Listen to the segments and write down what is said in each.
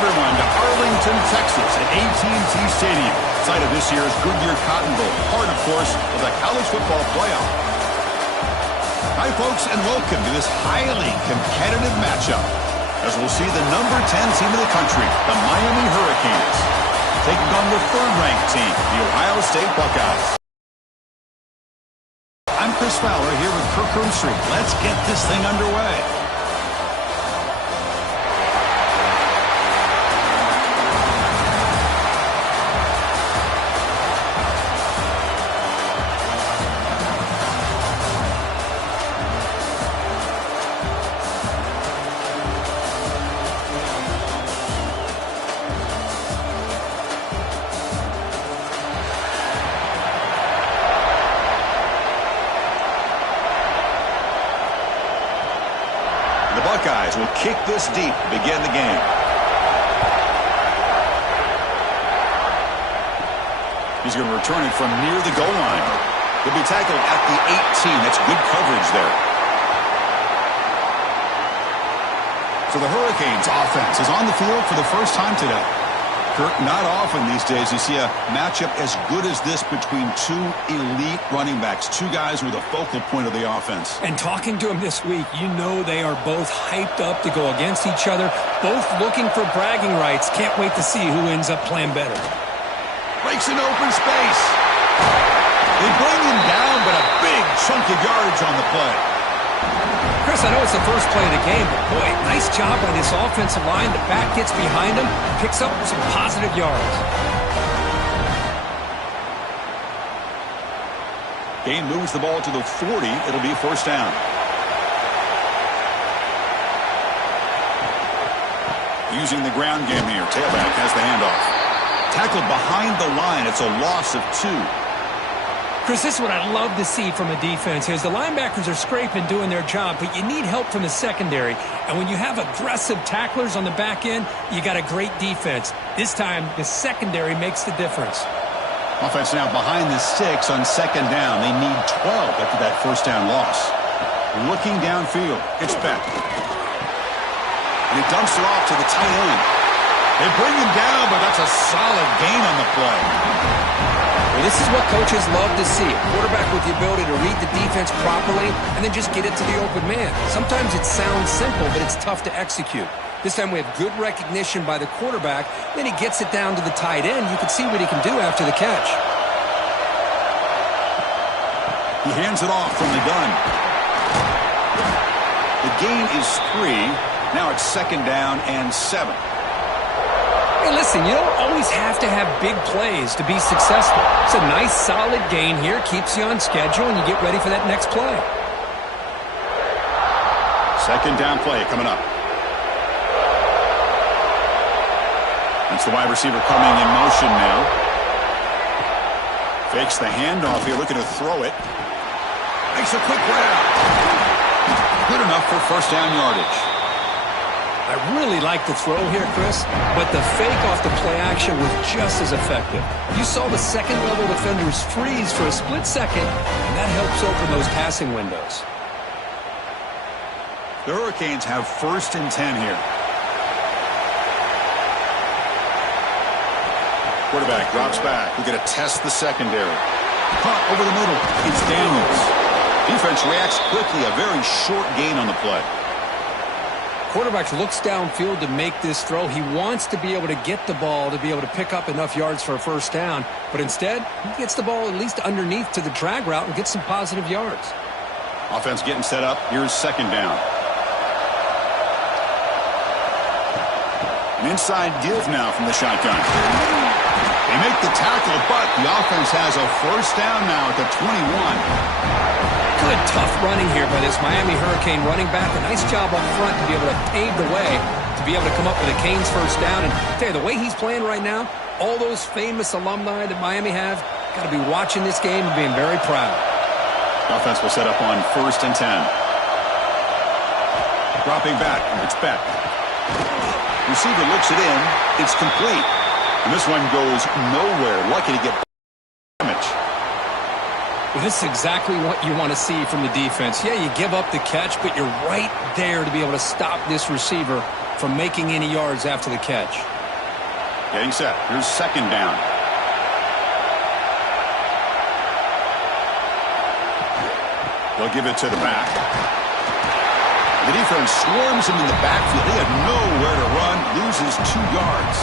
everyone to Arlington, Texas at AT&T Stadium, site of this year's Goodyear Cotton Bowl, part, of course, of the college football playoff. Hi, folks, and welcome to this highly competitive matchup, as we'll see the number 10 team in the country, the Miami Hurricanes, taking on the third-ranked team, the Ohio State Buckeyes. I'm Chris Fowler here with Kirk Roomstreet. Let's get this thing underway. The Buckeyes will kick this deep to begin the game. He's going to return it from near the goal line. He'll be tackled at the 18. That's good coverage there. So the Hurricanes offense is on the field for the first time today. Kirk, not often these days you see a matchup as good as this between two elite running backs, two guys with a focal point of the offense. And talking to them this week, you know they are both hyped up to go against each other, both looking for bragging rights. Can't wait to see who ends up playing better. Breaks in open space. They bring him down, but a big chunk of yardage on the play. Chris, I know it's the first play of the game, but boy, nice job by this offensive line. The back gets behind him, picks up some positive yards. Gain moves the ball to the 40. It'll be first down. Using the ground game here. Tailback has the handoff. Tackled behind the line. It's a loss of 2. Chris, this is what I love to see from a defense here. Is the linebackers are scraping, doing their job, but you need help from the secondary. And when you have aggressive tacklers on the back end, you got a great defense. This time, the secondary makes the difference. Offense now behind the 6 on second down. They need 12 after that first down loss. Looking downfield. It's Beck. And he dumps it off to the tight end. They bring him down, but that's a solid gain on the play. Well, this is what coaches love to see. A quarterback with the ability to read the defense properly and then just get it to the open man. Sometimes it sounds simple, but it's tough to execute. This time we have good recognition by the quarterback. Then he gets it down to the tight end. You can see what he can do after the catch. He hands it off from the gun. The gain is 3. Now it's second down and 7. Hey, listen, you don't always have to have big plays to be successful. It's a nice, solid gain here. Keeps you on schedule, and you get ready for that next play. Second down play coming up. That's the wide receiver coming in motion now. Fakes the handoff here, looking to throw it. Makes a quick grab. Good enough for first down yardage. I really like the throw here, Chris, but the fake off the play action was just as effective. You saw the second-level defenders freeze for a split second, and that helps open those passing windows. The Hurricanes have first and 10 here. Quarterback drops back. We're going to test the secondary. Caught over the middle. It's Daniels. Defense reacts quickly. A very short gain on the play. Quarterback looks downfield to make this throw. He wants to be able to get the ball to be able to pick up enough yards for a first down. But instead, he gets the ball at least underneath to the drag route and gets some positive yards. Offense getting set up. Here's second down. An inside give now from the shotgun. They make the tackle, but the offense has a first down now at the 21. Good, tough running here by this Miami Hurricane running back. A nice job up front to be able to pave the way to be able to come up with a Canes first down. And I tell you, the way he's playing right now, all those famous alumni that Miami have, got to be watching this game and being very proud. Offense will set up on first and 10. Dropping back, it's Beck. Receiver looks it in. It's complete. And this one goes nowhere. Lucky to get damage. Well, this is exactly what you want to see from the defense. Yeah, you give up the catch, but you're right there to be able to stop this receiver from making any yards after the catch. Getting set. Here's second down. They'll give it to the back. The defense swarms him in the backfield. He had nowhere to run, loses 2 yards.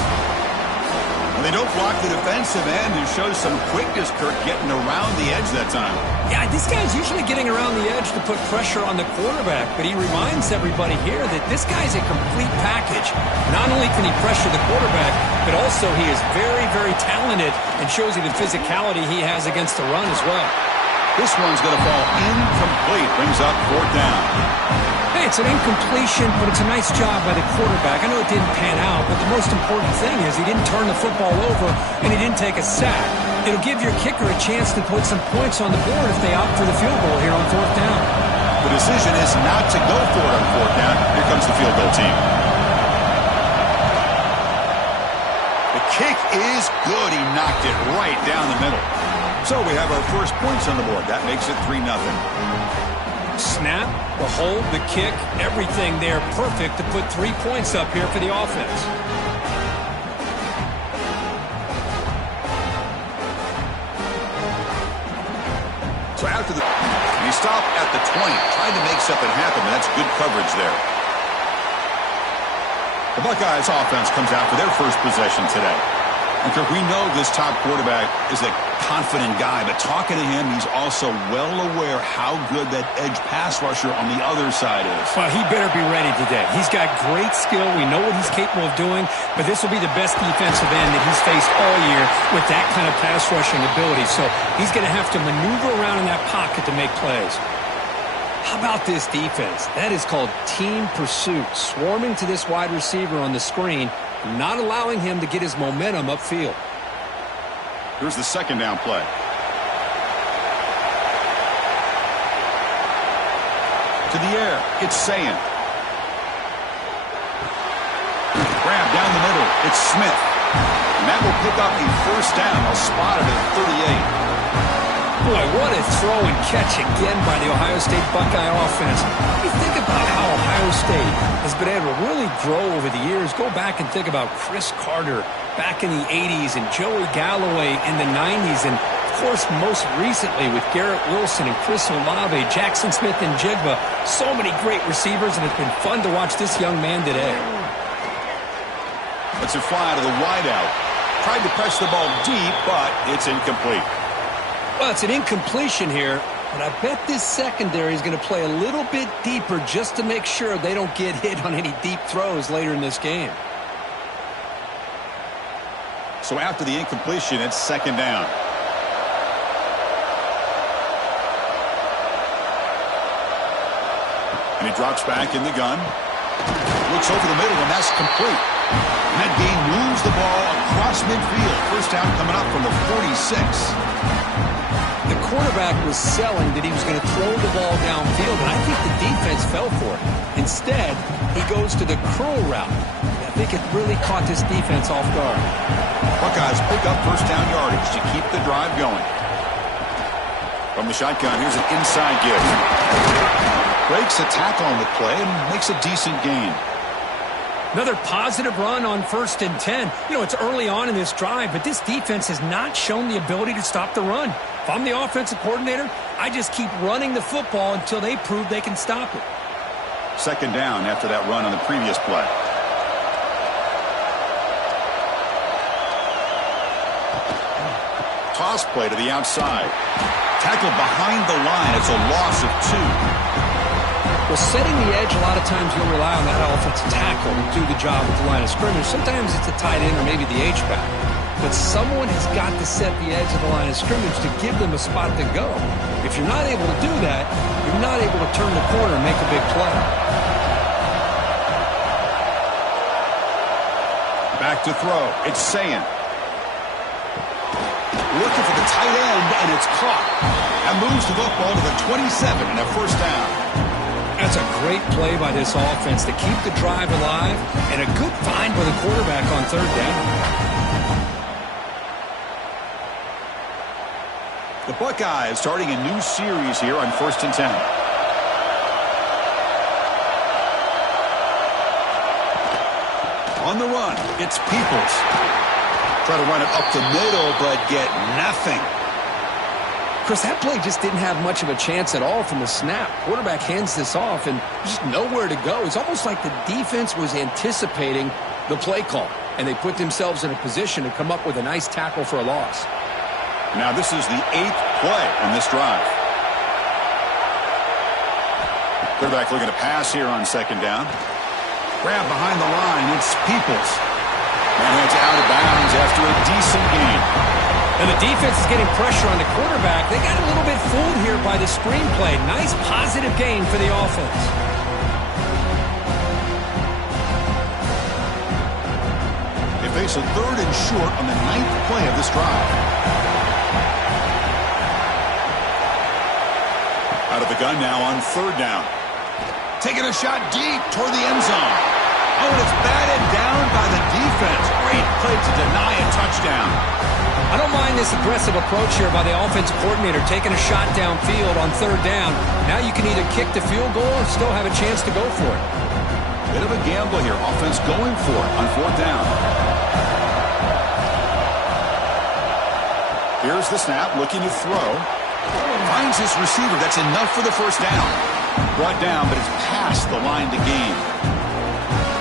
And they don't block the defensive end, who shows some quickness, Kirk, getting around the edge that time. Yeah, this guy's usually getting around the edge to put pressure on the quarterback, but he reminds everybody here that this guy's a complete package. Not only can he pressure the quarterback, but also he is very, very talented and shows you the physicality he has against the run as well. This one's going to fall incomplete. Brings up 4th down. Hey, it's an incompletion, but it's a nice job by the quarterback. I know it didn't pan out, but the most important thing is he didn't turn the football over and he didn't take a sack. It'll give your kicker a chance to put some points on the board if they opt for the field goal here on 4th down. The decision is not to go for it on 4th down. Here comes the field goal team. The kick is good. He knocked it right down the middle. So we have our first points on the board. That makes it 3-0. Snap, the hold, the kick, everything there perfect to put 3 points up here for the offense. So after he stopped at the 20, tried to make something happen, and that's good coverage there. The Buckeyes offense comes out for their first possession today. And Kirk, we know this top quarterback is a confident guy, but talking to him, he's also well aware how good that edge pass rusher on the other side is. Well, he better be ready today. He's got great skill. We know what he's capable of doing, but this will be the best defensive end that he's faced all year with that kind of pass rushing ability. So he's going to have to maneuver around in that pocket to make plays. How about this defense? That is called team pursuit, swarming to this wide receiver on the screen, not allowing him to get his momentum upfield. Here's the second down play. To the air, it's Sayin. Grab down the middle, it's Smith. And that will pick up a first down. They'll spot it at 38. Boy, what a throw and catch again by the Ohio State Buckeye offense. You think about how Ohio State has been able to really grow over the years. Go back and think about Chris Carter back in the 80s and Joey Galloway in the 90s. And, of course, most recently with Garrett Wilson and Chris Olave, Jackson Smith and Jigba. So many great receivers, and it's been fun to watch this young man today. Let's it fly to the wideout. Tried to press the ball deep, but it's incomplete. Well, it's an incompletion here, but I bet this secondary is going to play a little bit deeper just to make sure they don't get hit on any deep throws later in this game. So after the incompletion, it's second down. And he drops back in the gun. Looks over the middle, and that's complete. And that game moves the ball across midfield. First down coming up from the 46. The quarterback was selling that he was going to throw the ball downfield, and I think the defense fell for it. Instead, he goes to the curl route. I think it really caught this defense off guard. Buckeyes pick up first down yardage to keep the drive going. From the shotgun, here's an inside give. Breaks a tackle on the play and makes a decent gain. Another positive run on 1st and 10. You know, it's early on in this drive, but this defense has not shown the ability to stop the run. If I'm the offensive coordinator, I just keep running the football until they prove they can stop it. Second down after that run on the previous play. Toss play to the outside. Tackle behind the line. It's a loss of 2. Well, setting the edge, a lot of times you'll rely on that offensive tackle to do the job at the line of scrimmage. Sometimes it's a tight end or maybe the H-back. But someone has got to set the edge of the line of scrimmage to give them a spot to go. If you're not able to do that, you're not able to turn the corner and make a big play. Back to throw. It's Sayin. Looking for the tight end, and it's caught. That moves the football to the 27 and a first down. That's a great play by this offense to keep the drive alive, and a good find by the quarterback on 3rd down. The Buckeyes starting a new series here on 1st and 10. On the run, it's Peoples. Try to run it up the middle, but get nothing. Chris, that play just didn't have much of a chance at all from the snap. Quarterback hands this off and just nowhere to go. It's almost like the defense was anticipating the play call, and they put themselves in a position to come up with a nice tackle for a loss. Now this is the 8th play on this drive. Quarterback looking to pass here on 2nd down. Grab behind the line. It's Peoples. And it's out of bounds after a decent gain. And the defense is getting pressure on the quarterback. They got a little bit fooled here by the screenplay. Nice positive gain for the offense. They face a 3rd and short on the 9th play of this drive. Out of the gun now on 3rd down. Taking a shot deep toward the end zone. Oh, and it's batted down by the defense. Great play to deny a touchdown. I don't mind this aggressive approach here by the offensive coordinator, taking a shot downfield on 3rd down. Now you can either kick the field goal or still have a chance to go for it. Bit of a gamble here. Offense going for it on 4th down. Here's the snap, looking to throw. Finds his receiver. That's enough for the 1st down. Brought down, but it's past the line to gain.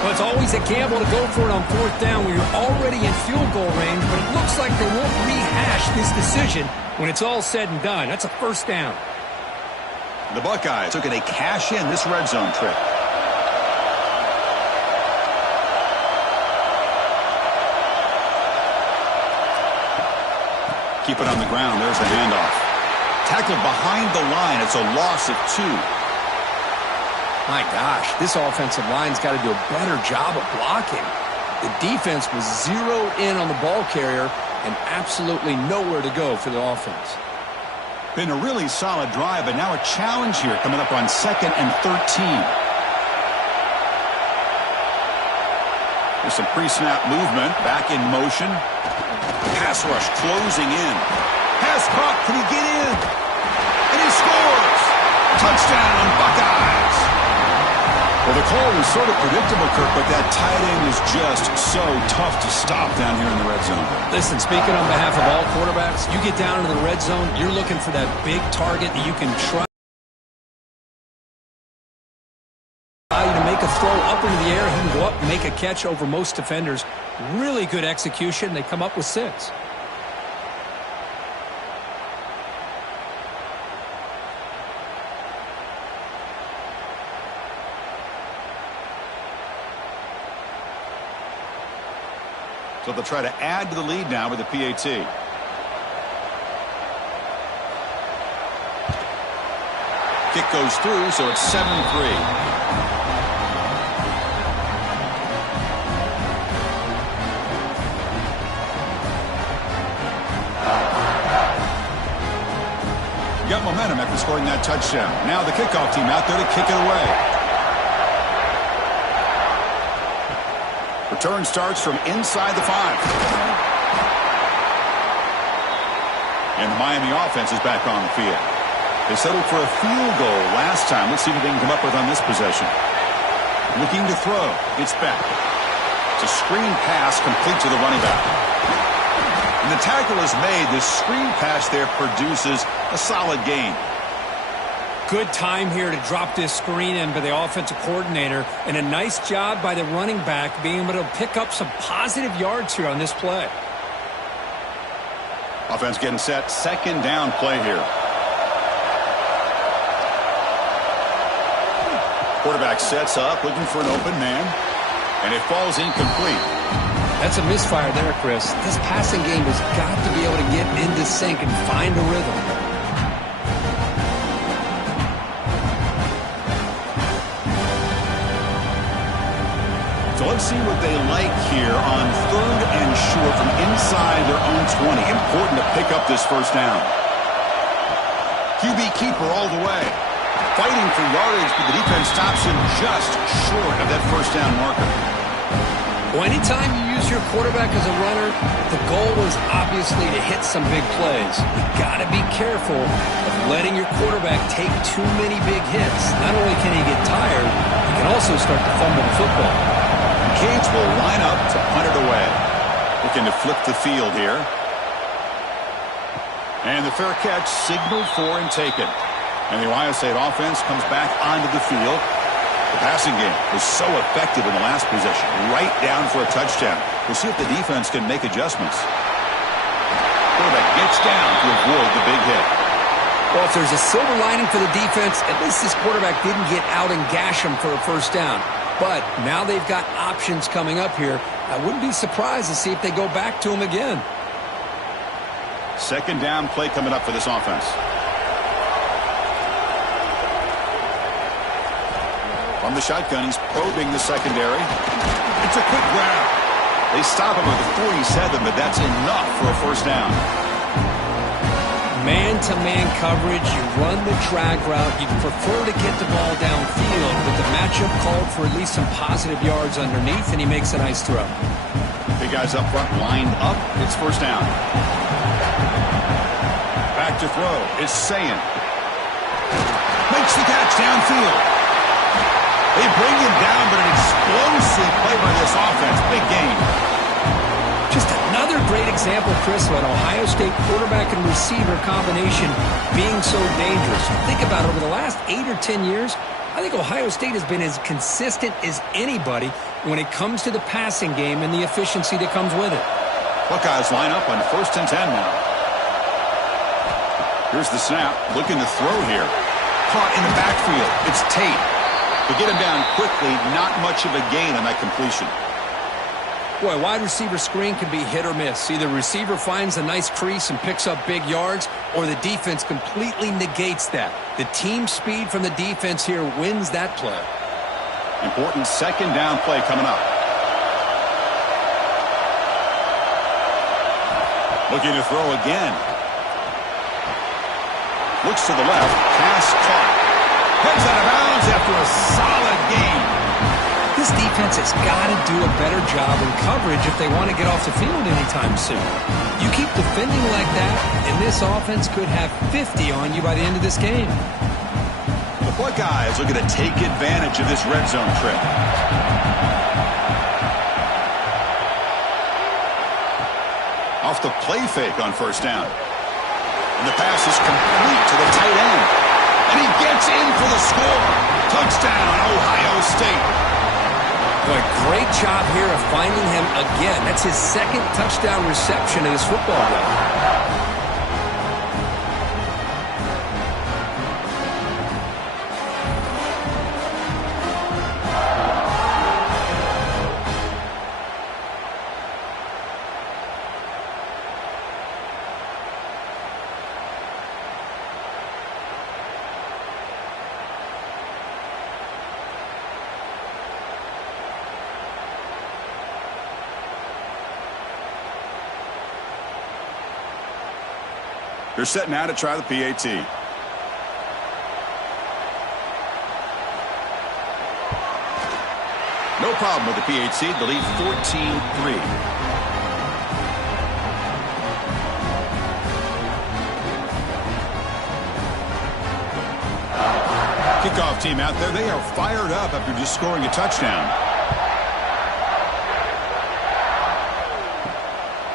Well, it's always a gamble to go for it on 4th down when you're already in field goal range, but it looks like they won't rehash this decision when it's all said and done. That's a 1st down. The Buckeyes looking to cash in this red zone trip. Keep it on the ground. There's the handoff. Tackled behind the line. It's a loss of 2. My gosh, this offensive line's got to do a better job of blocking. The defense was zeroed in on the ball carrier and absolutely nowhere to go for the offense. Been a really solid drive, but now a challenge here coming up on 2nd and 13. There's some pre-snap movement. Back in motion. Pass rush closing in. Pass caught. Can he get in? And he scores! Touchdown, Buckeyes! Well, the call was sort of predictable, Kirk, but that tight end is just so tough to stop down here in the red zone. Listen, speaking on behalf of all quarterbacks, you get down into the red zone, you're looking for that big target that you can try to make a throw up into the air. He can go up and make a catch over most defenders. Really good execution. They come up with 6. So they'll try to add to the lead now with the PAT. Kick goes through, so it's 7-3. Got momentum after scoring that touchdown. Now the kickoff team out there to kick it away. Return starts from inside the 5. And the Miami offense is back on the field. They settled for a field goal last time. Let's see what they can come up with on this possession. Looking to throw. It's back. It's a screen pass complete to the running back. And the tackle is made. This screen pass there produces a solid gain. Good time here to drop this screen in by the offensive coordinator, and a nice job by the running back being able to pick up some positive yards here on this play. Offense getting set. 2nd down play here. Quarterback sets up, looking for an open man, and it falls incomplete. That's a misfire there, Chris. This passing game has got to be able to get into sync and find a rhythm. So let's see what they like here on 3rd and short from inside their own 20. Important to pick up this 1st down. QB keeper all the way. Fighting for yardage, but the defense stops him just short of that 1st down marker. Well, anytime you use your quarterback as a runner, the goal is obviously to hit some big plays. You've got to be careful of letting your quarterback take too many big hits. Not only can he get tired, he can also start to fumble the football. Canes will line up to punt it away. Looking to flip the field here. And the fair catch signaled for and taken. And the Ohio State offense comes back onto the field. The passing game was so effective in the last possession, right down for a touchdown. We'll see if the defense can make adjustments. Quarterback gets down to avoid the big hit. Well, if there's a silver lining for the defense, at least this quarterback didn't get out and gash him for a first down. But now they've got options coming up here. I wouldn't be surprised to see if they go back to him again. Second down play coming up for this offense. From the shotgun, he's probing the secondary. It's a quick grab. They stop him at the 47, but that's enough for a first down. Man-to-man coverage, you run the drag route. You'd prefer to get the ball downfield, but the matchup called for at least some positive yards underneath, and he makes a nice throw. Big guys up front lined up. It's first down. Back to throw. It's Sayin. Makes the catch downfield. They bring him down, but an explosive play by this offense. Big game. Just another great example, Chris, of an Ohio State quarterback and receiver combination being so dangerous. Think about it. Over the last 8 or 10 years, I think Ohio State has been as consistent as anybody when it comes to the passing game and the efficiency that comes with it. Buckeyes line up on 1st and 10 now. Here's the snap. Looking to throw here. Caught in the backfield. It's Tate. To get him down quickly, not much of a gain on that completion. Boy, wide receiver screen can be hit or miss. Either receiver finds a nice crease and picks up big yards, or the defense completely negates that. The team speed from the defense here wins that play. Important second down play coming up. Looking to throw again. Looks to the left. Pass caught. Heads out of bounds after a solid game. This defense has got to do a better job in coverage if they want to get off the field anytime soon. You keep defending like that, and this offense could have 50 on you by the end of this game. The Buckeyes looking to take advantage of this red zone trip. Off the play fake on first down. And the pass is complete to the tight end. And he gets in for the score. Touchdown, Ohio State. Boy, great job here of finding him again. That's his second touchdown reception in this football game. They're set now to try the PAT. No problem with the PAT. The lead 14-3. Kickoff team out there. They are fired up after just scoring a touchdown.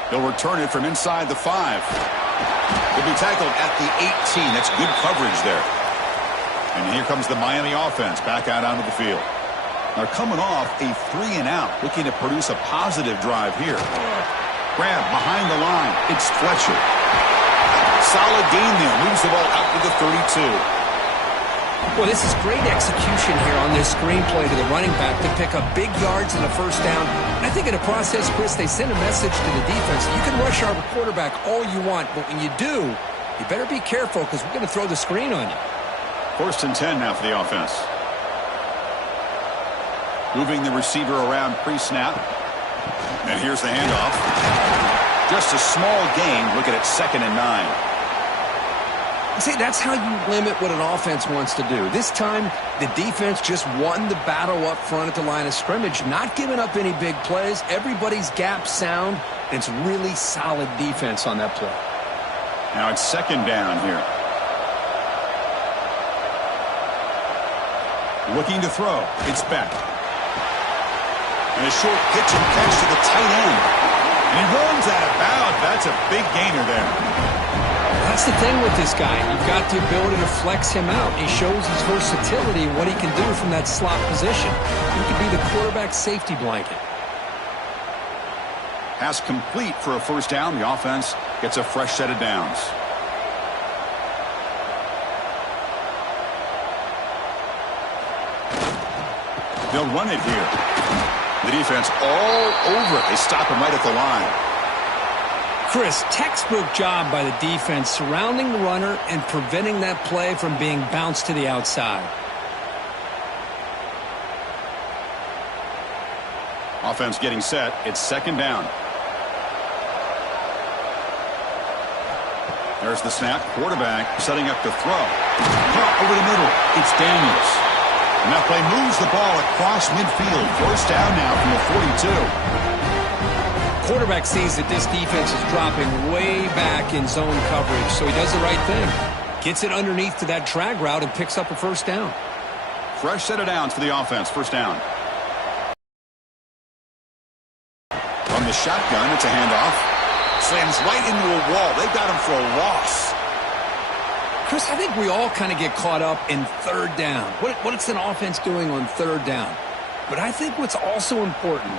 They'll return it from inside the 5. He'll be tackled at the 18. That's good coverage there. And here comes the Miami offense back out onto the field. They're coming off a 3-and-out, looking to produce a positive drive here. Grab behind the line. It's Fletcher. Solid gain there. Moves the ball out to the 32. Well, this is great execution here on this screenplay to the running back to pick up big yards in the first down. And I think in the process, Chris, they send a message to the defense. You can rush our quarterback all you want, but when you do, you better be careful because we're going to throw the screen on you. 1st and 10 now for the offense. Moving the receiver around pre-snap. And here's the handoff. Just a small gain. Looking at 2nd and 9. See, that's how you limit what an offense wants to do. This time, the defense just won the battle up front at the line of scrimmage, not giving up any big plays. Everybody's gap sound, and it's really solid defense on that play. Now it's 2nd down here. Looking to throw. It's back. And a short pitch and catch to the tight end. And he runs out of bounds. That's a big gainer there. That's the thing with this guy. You've got the ability to flex him out. He shows his versatility and what he can do from that slot position. He could be the quarterback safety blanket. Pass complete for a first down. The offense gets a fresh set of downs. They'll run it here. The defense all over it. They stop him right at the line. Chris, textbook job by the defense surrounding the runner and preventing that play from being bounced to the outside. Offense getting set. It's second down. There's the snap. Quarterback setting up the throw. Caught over the middle. It's Daniels. And that play moves the ball across midfield. First down now from the 42. Quarterback sees that this defense is dropping way back in zone coverage, so he does the right thing. Gets it underneath to that drag route and picks up a first down. Fresh set of downs for the offense. First down. From the shotgun, it's a handoff. Slams right into a wall. They got him for a loss. Chris, I think we all kind of get caught up in third down. What's an offense doing on third down? But I think what's also important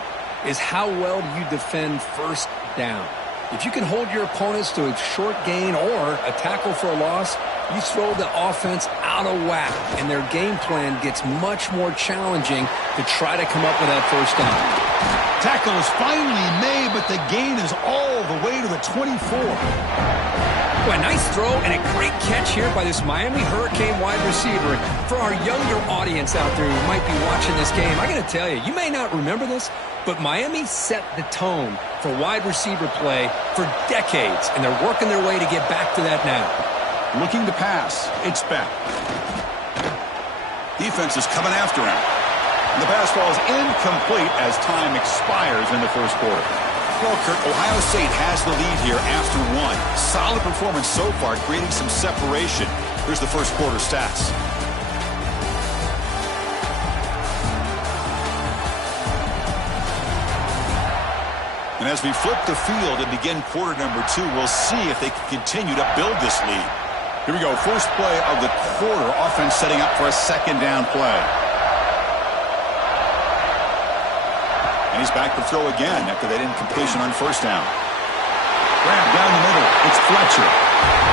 is how well do you defend first down. If you can hold your opponents to a short gain or a tackle for a loss, you throw the offense out of whack, and their game plan gets much more challenging to try to come up with that first down. Tackle is finally made, but the gain is all the way to the 24. Well, a nice throw and a great catch here by this Miami Hurricane wide receiver. For our younger audience out there who might be watching this game, I got to tell you, you may not remember this, but Miami set the tone for wide receiver play for decades, and they're working their way to get back to that now. Looking to pass. It's back. Defense is coming after him. And the pass falls incomplete as time expires in the first quarter. Well, Kurt, Ohio State has the lead here after one. Solid performance so far, creating some separation. Here's the first quarter stats. And as we flip the field and begin quarter number 2, we'll see if they can continue to build this lead. Here we go. First play of the quarter. Offense setting up for a second down play. And he's back to throw again after that incompletion on first down. Grab down the middle. It's Fletcher.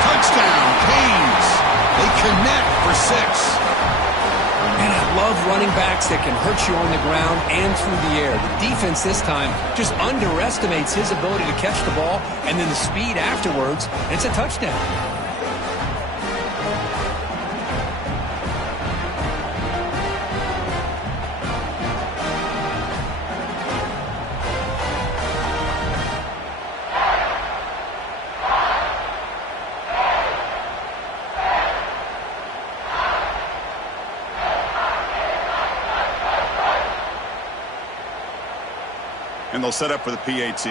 Touchdown, Canes. They connect for 6. And I love running backs that can hurt you on the ground and through the air. The defense this time just underestimates his ability to catch the ball and then the speed afterwards. And it's a touchdown. And they'll set up for the PAT.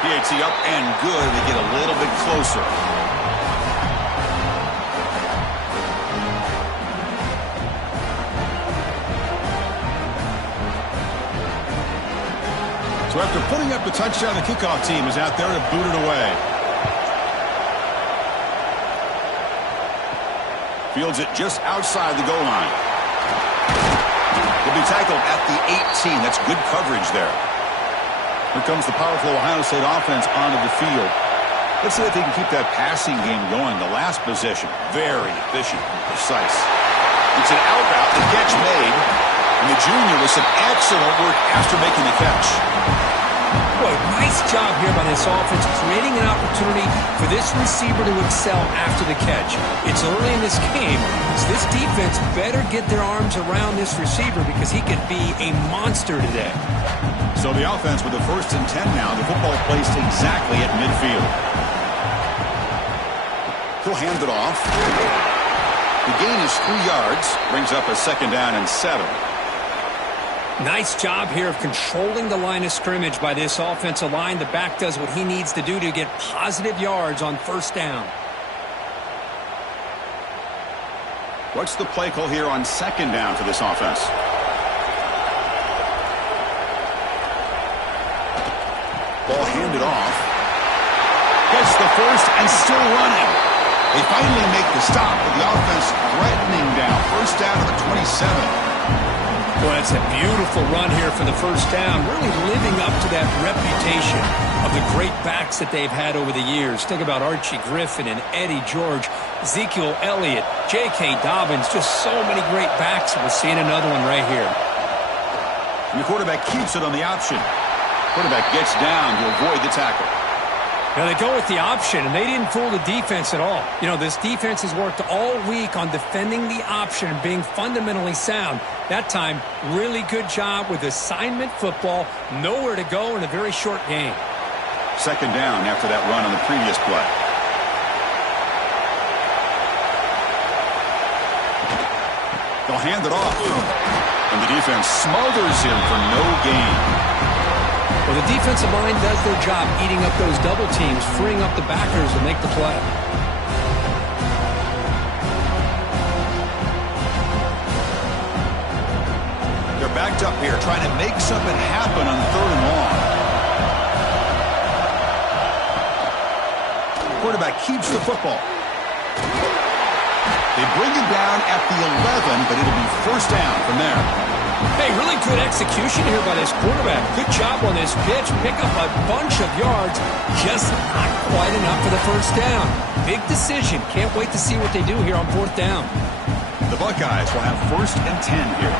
PAT up and good. They get a little bit closer. So after putting up the touchdown, the kickoff team is out there to boot it away. Fields it just outside the goal line. He'll be tackled at the 18. That's good coverage there. Here comes the powerful Ohio State offense onto the field. Let's see if they can keep that passing game going. The last possession, very efficient and precise. It's an out route, the catch made. And the junior with some excellent work after making the catch. Boy, nice job here by this offense, creating an opportunity for this receiver to excel after the catch. It's early in this game, so this defense better get their arms around this receiver because he could be a monster today. So the offense with the 1st and 10 now. The football placed exactly at midfield. He'll hand it off. The gain is 3 yards, brings up a second down and 7. Nice job here of controlling the line of scrimmage by this offensive line. The back does what he needs to do to get positive yards on first down. What's the play call here on second down for this offense? Ball handed off. Gets the first and still running. They finally make the stop, but the offense threatening down. First down to the 27. Well, it's a beautiful run here for the first down, really living up to that reputation of the great backs that they've had over the years. Think about Archie Griffin and Eddie George, Ezekiel Elliott, J.K. Dobbins, just so many great backs. We're seeing another one right here. And the quarterback keeps it on the option. Quarterback gets down to avoid the tackle. Now they go with the option, and they didn't fool the defense at all. You know, this defense has worked all week on defending the option and being fundamentally sound. That time, really good job with assignment football. Nowhere to go in a very short game. Second down after that run on the previous play. They'll hand it off. And the defense smothers him for no gain. Well, the defensive line does their job eating up those double teams, freeing up the backers to make the play. They're backed up here, trying to make something happen on third and long. Quarterback keeps the football. They bring it down at the 11, but it'll be first down from there. Hey, really good execution here by this quarterback. Good job on this pitch. Pick up a bunch of yards. Just not quite enough for the first down. Big decision. Can't wait to see what they do here on fourth down. The Buckeyes will have first and 10 here.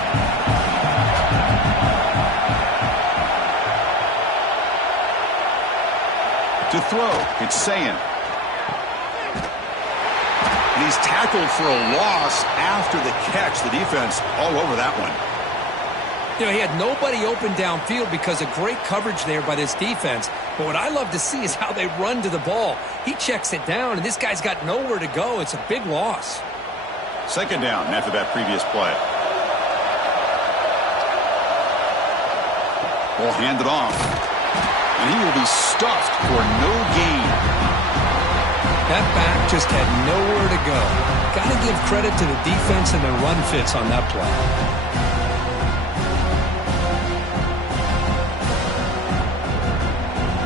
To throw, it's Sayin. And he's tackled for a loss after the catch. The defense all over that one. You know, he had nobody open downfield because of great coverage there by this defense. But what I love to see is how they run to the ball. He checks it down, and this guy's got nowhere to go. It's a big loss. Second down after that previous play. Ball handed off. And he will be stuffed for no gain. That back just had nowhere to go. Got to give credit to the defense and their run fits on that play.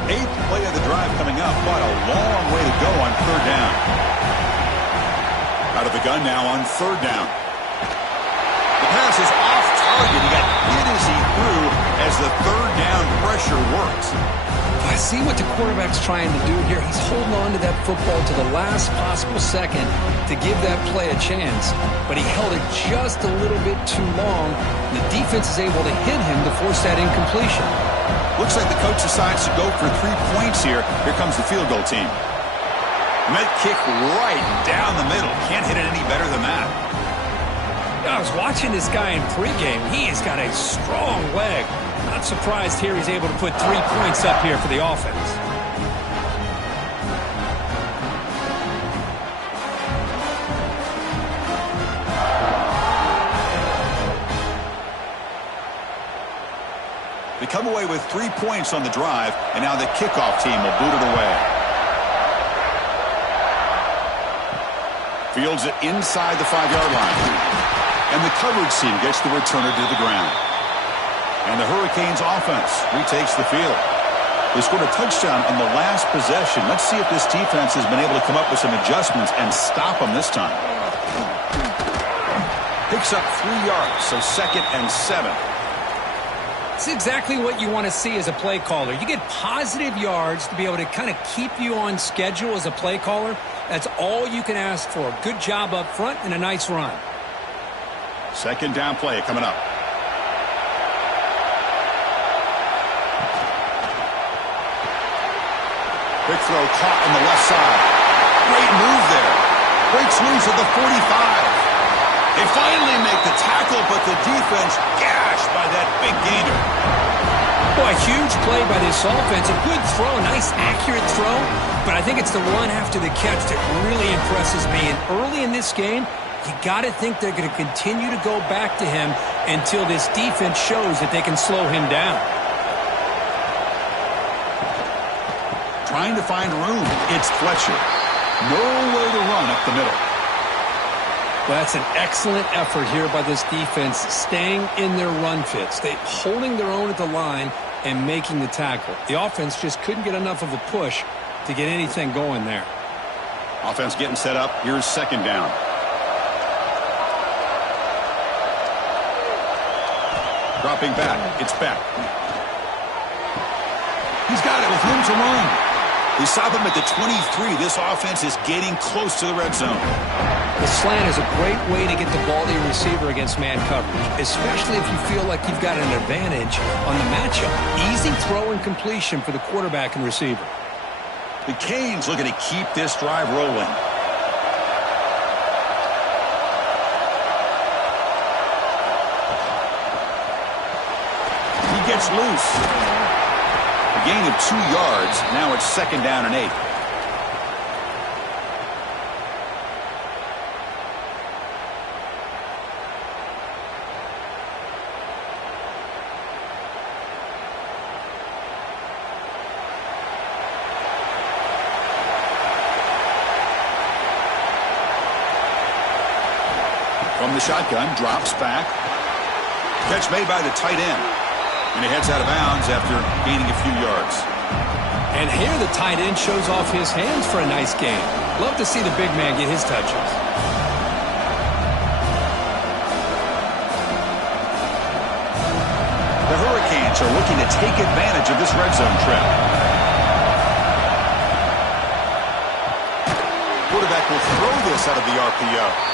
Eighth play of the drive coming up, but a long way to go on third down. Out of the gun now on third down. The pass is off target. He got hit as he threw as the third down pressure works. I see what the quarterback's trying to do here. He's holding on to that football to the last possible second to give that play a chance. But he held it just a little bit too long. The defense is able to hit him to force that incompletion. Looks like the coach decides to go for 3 points here. Here comes the field goal team. Met kick right down the middle. Can't hit it any better than that. I was watching this guy in pregame. He has got a strong leg. Not surprised here he's able to put 3 points up here for the offense. They come away with 3 points on the drive, and now the kickoff team will boot it away. Fields it inside the 5-yard line. And the coverage team gets the returner to the ground. And the Hurricanes offense retakes the field. They scored a touchdown on the last possession. Let's see if this defense has been able to come up with some adjustments and stop them this time. Picks up 3 yards, so 2nd and 7. It's exactly what you want to see as a play caller. You get positive yards to be able to kind of keep you on schedule as a play caller. That's all you can ask for. Good job up front and a nice run. Second down play coming up. Quick throw caught on the left side. Great move there. Breaks loose at the 45. They finally make the tackle, but the defense gashed by that big gainer. Boy, a huge play by this offense. A good throw, nice accurate throw. But I think it's the run after the catch that really impresses me. And early in this game, you got to think they're going to continue to go back to him until this defense shows that they can slow him down. Trying to find room. It's Fletcher. Nowhere to run up the middle. Well, that's an excellent effort here by this defense, staying in their run fits. They holding their own at the line and making the tackle. The offense just couldn't get enough of a push to get anything going there. Offense getting set up. Here's second down. Dropping back. It's Beck. He's got it with room to run. They stop him at the 23. This offense is getting close to the red zone. The slant is a great way to get the ball to your receiver against man coverage, especially if you feel like you've got an advantage on the matchup. Easy throw and completion for the quarterback and receiver. The Canes looking to keep this drive rolling. He gets loose. A gain of 2 yards. Now it's second down and 8. From the shotgun, drops back. Catch made by the tight end. And he heads out of bounds after gaining a few yards. And here the tight end shows off his hands for a nice gain. Love to see the big man get his touches. The Hurricanes are looking to take advantage of this red zone trap. Quarterback will throw this out of the RPO.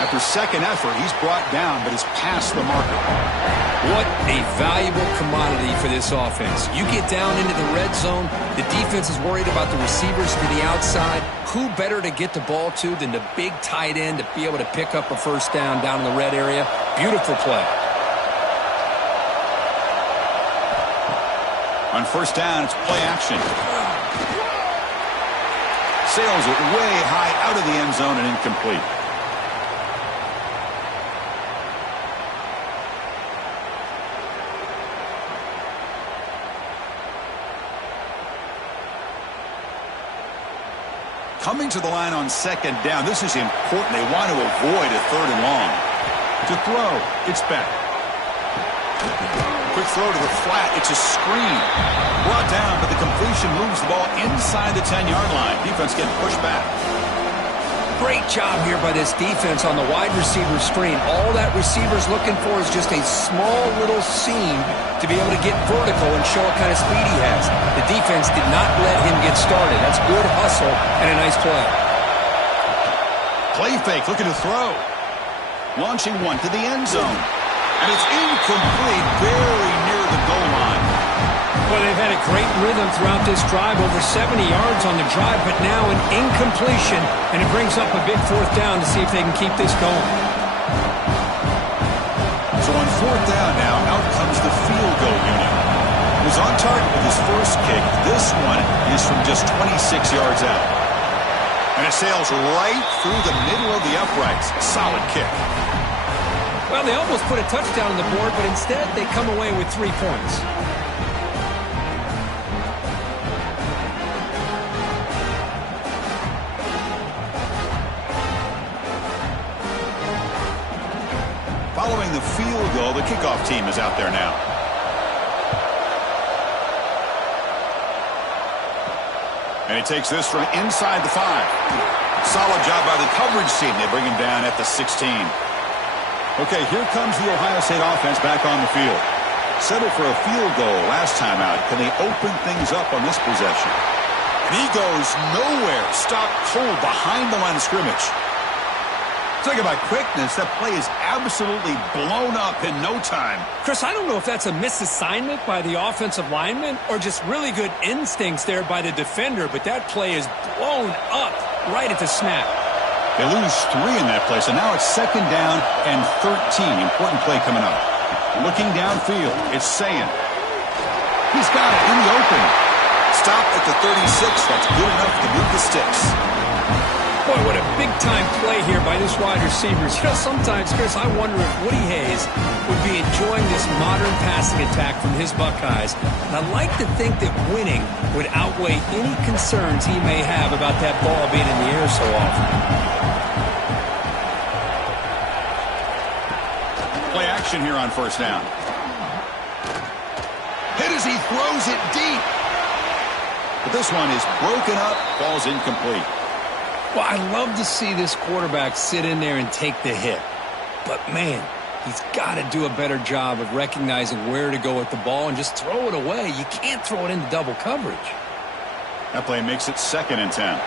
After second effort, he's brought down, but he's past the marker. What a valuable commodity for this offense. You get down into the red zone, the defense is worried about the receivers to the outside. Who better to get the ball to than the big tight end to be able to pick up a first down in the red area? Beautiful play. On first down, it's play action. Sails it way high out of the end zone and incomplete. Coming to the line on second down. This is important. They want to avoid a third and long. To throw, it's back. Quick throw to the flat. It's a screen. Brought down, but the completion moves the ball inside the 10-yard line. Defense getting pushed back. Great job here by this defense on the wide receiver screen. All that receiver's looking for is just a small little seam to be able to get vertical and show what kind of speed he has. The defense did not let him get started. That's good hustle and a nice play. Play fake, looking to throw. Launching one to the end zone. And it's incomplete, very near the goal line. Well, they've had a great rhythm throughout this drive, over 70 yards on the drive, but now an incompletion, and it brings up a big fourth down to see if they can keep this going. So on fourth down now, out comes the field goal unit. He was on target with his first kick. This one is from just 26 yards out. And it sails right through the middle of the uprights. Solid kick. Well, they almost put a touchdown on the board, but instead they come away with 3 points. Following the field goal, the kickoff team is out there now. And he takes this from inside the 5. Solid job by the coverage team. They bring him down at the 16. Okay, here comes the Ohio State offense back on the field. Settled for a field goal last time out. Can they open things up on this possession? And he goes nowhere. Stopped cold behind the line of scrimmage. Talk about quickness. That play is absolutely blown up in no time. Chris, I don't know if that's a misassignment by the offensive lineman or just really good instincts there by the defender, but that play is blown up right at the snap. They lose 3 in that play, so now it's second down and 13. Important play coming up. Looking downfield, it's Sayin. He's got it in the open. Stop at the 36. That's good enough to move the sticks. Boy, what a big-time play here by this wide receiver. You know, sometimes, Chris, I wonder if Woody Hayes would be enjoying this modern passing attack from his Buckeyes. And I'd like to think that winning would outweigh any concerns he may have about that ball being in the air so often. action here on first down. Hit as he throws it deep. But this one is broken up, falls incomplete. Well, I love to see this quarterback sit in there and take the hit. But, man, he's got to do a better job of recognizing where to go with the ball and just throw it away. You can't throw it into double coverage. That play makes it 2nd and 10.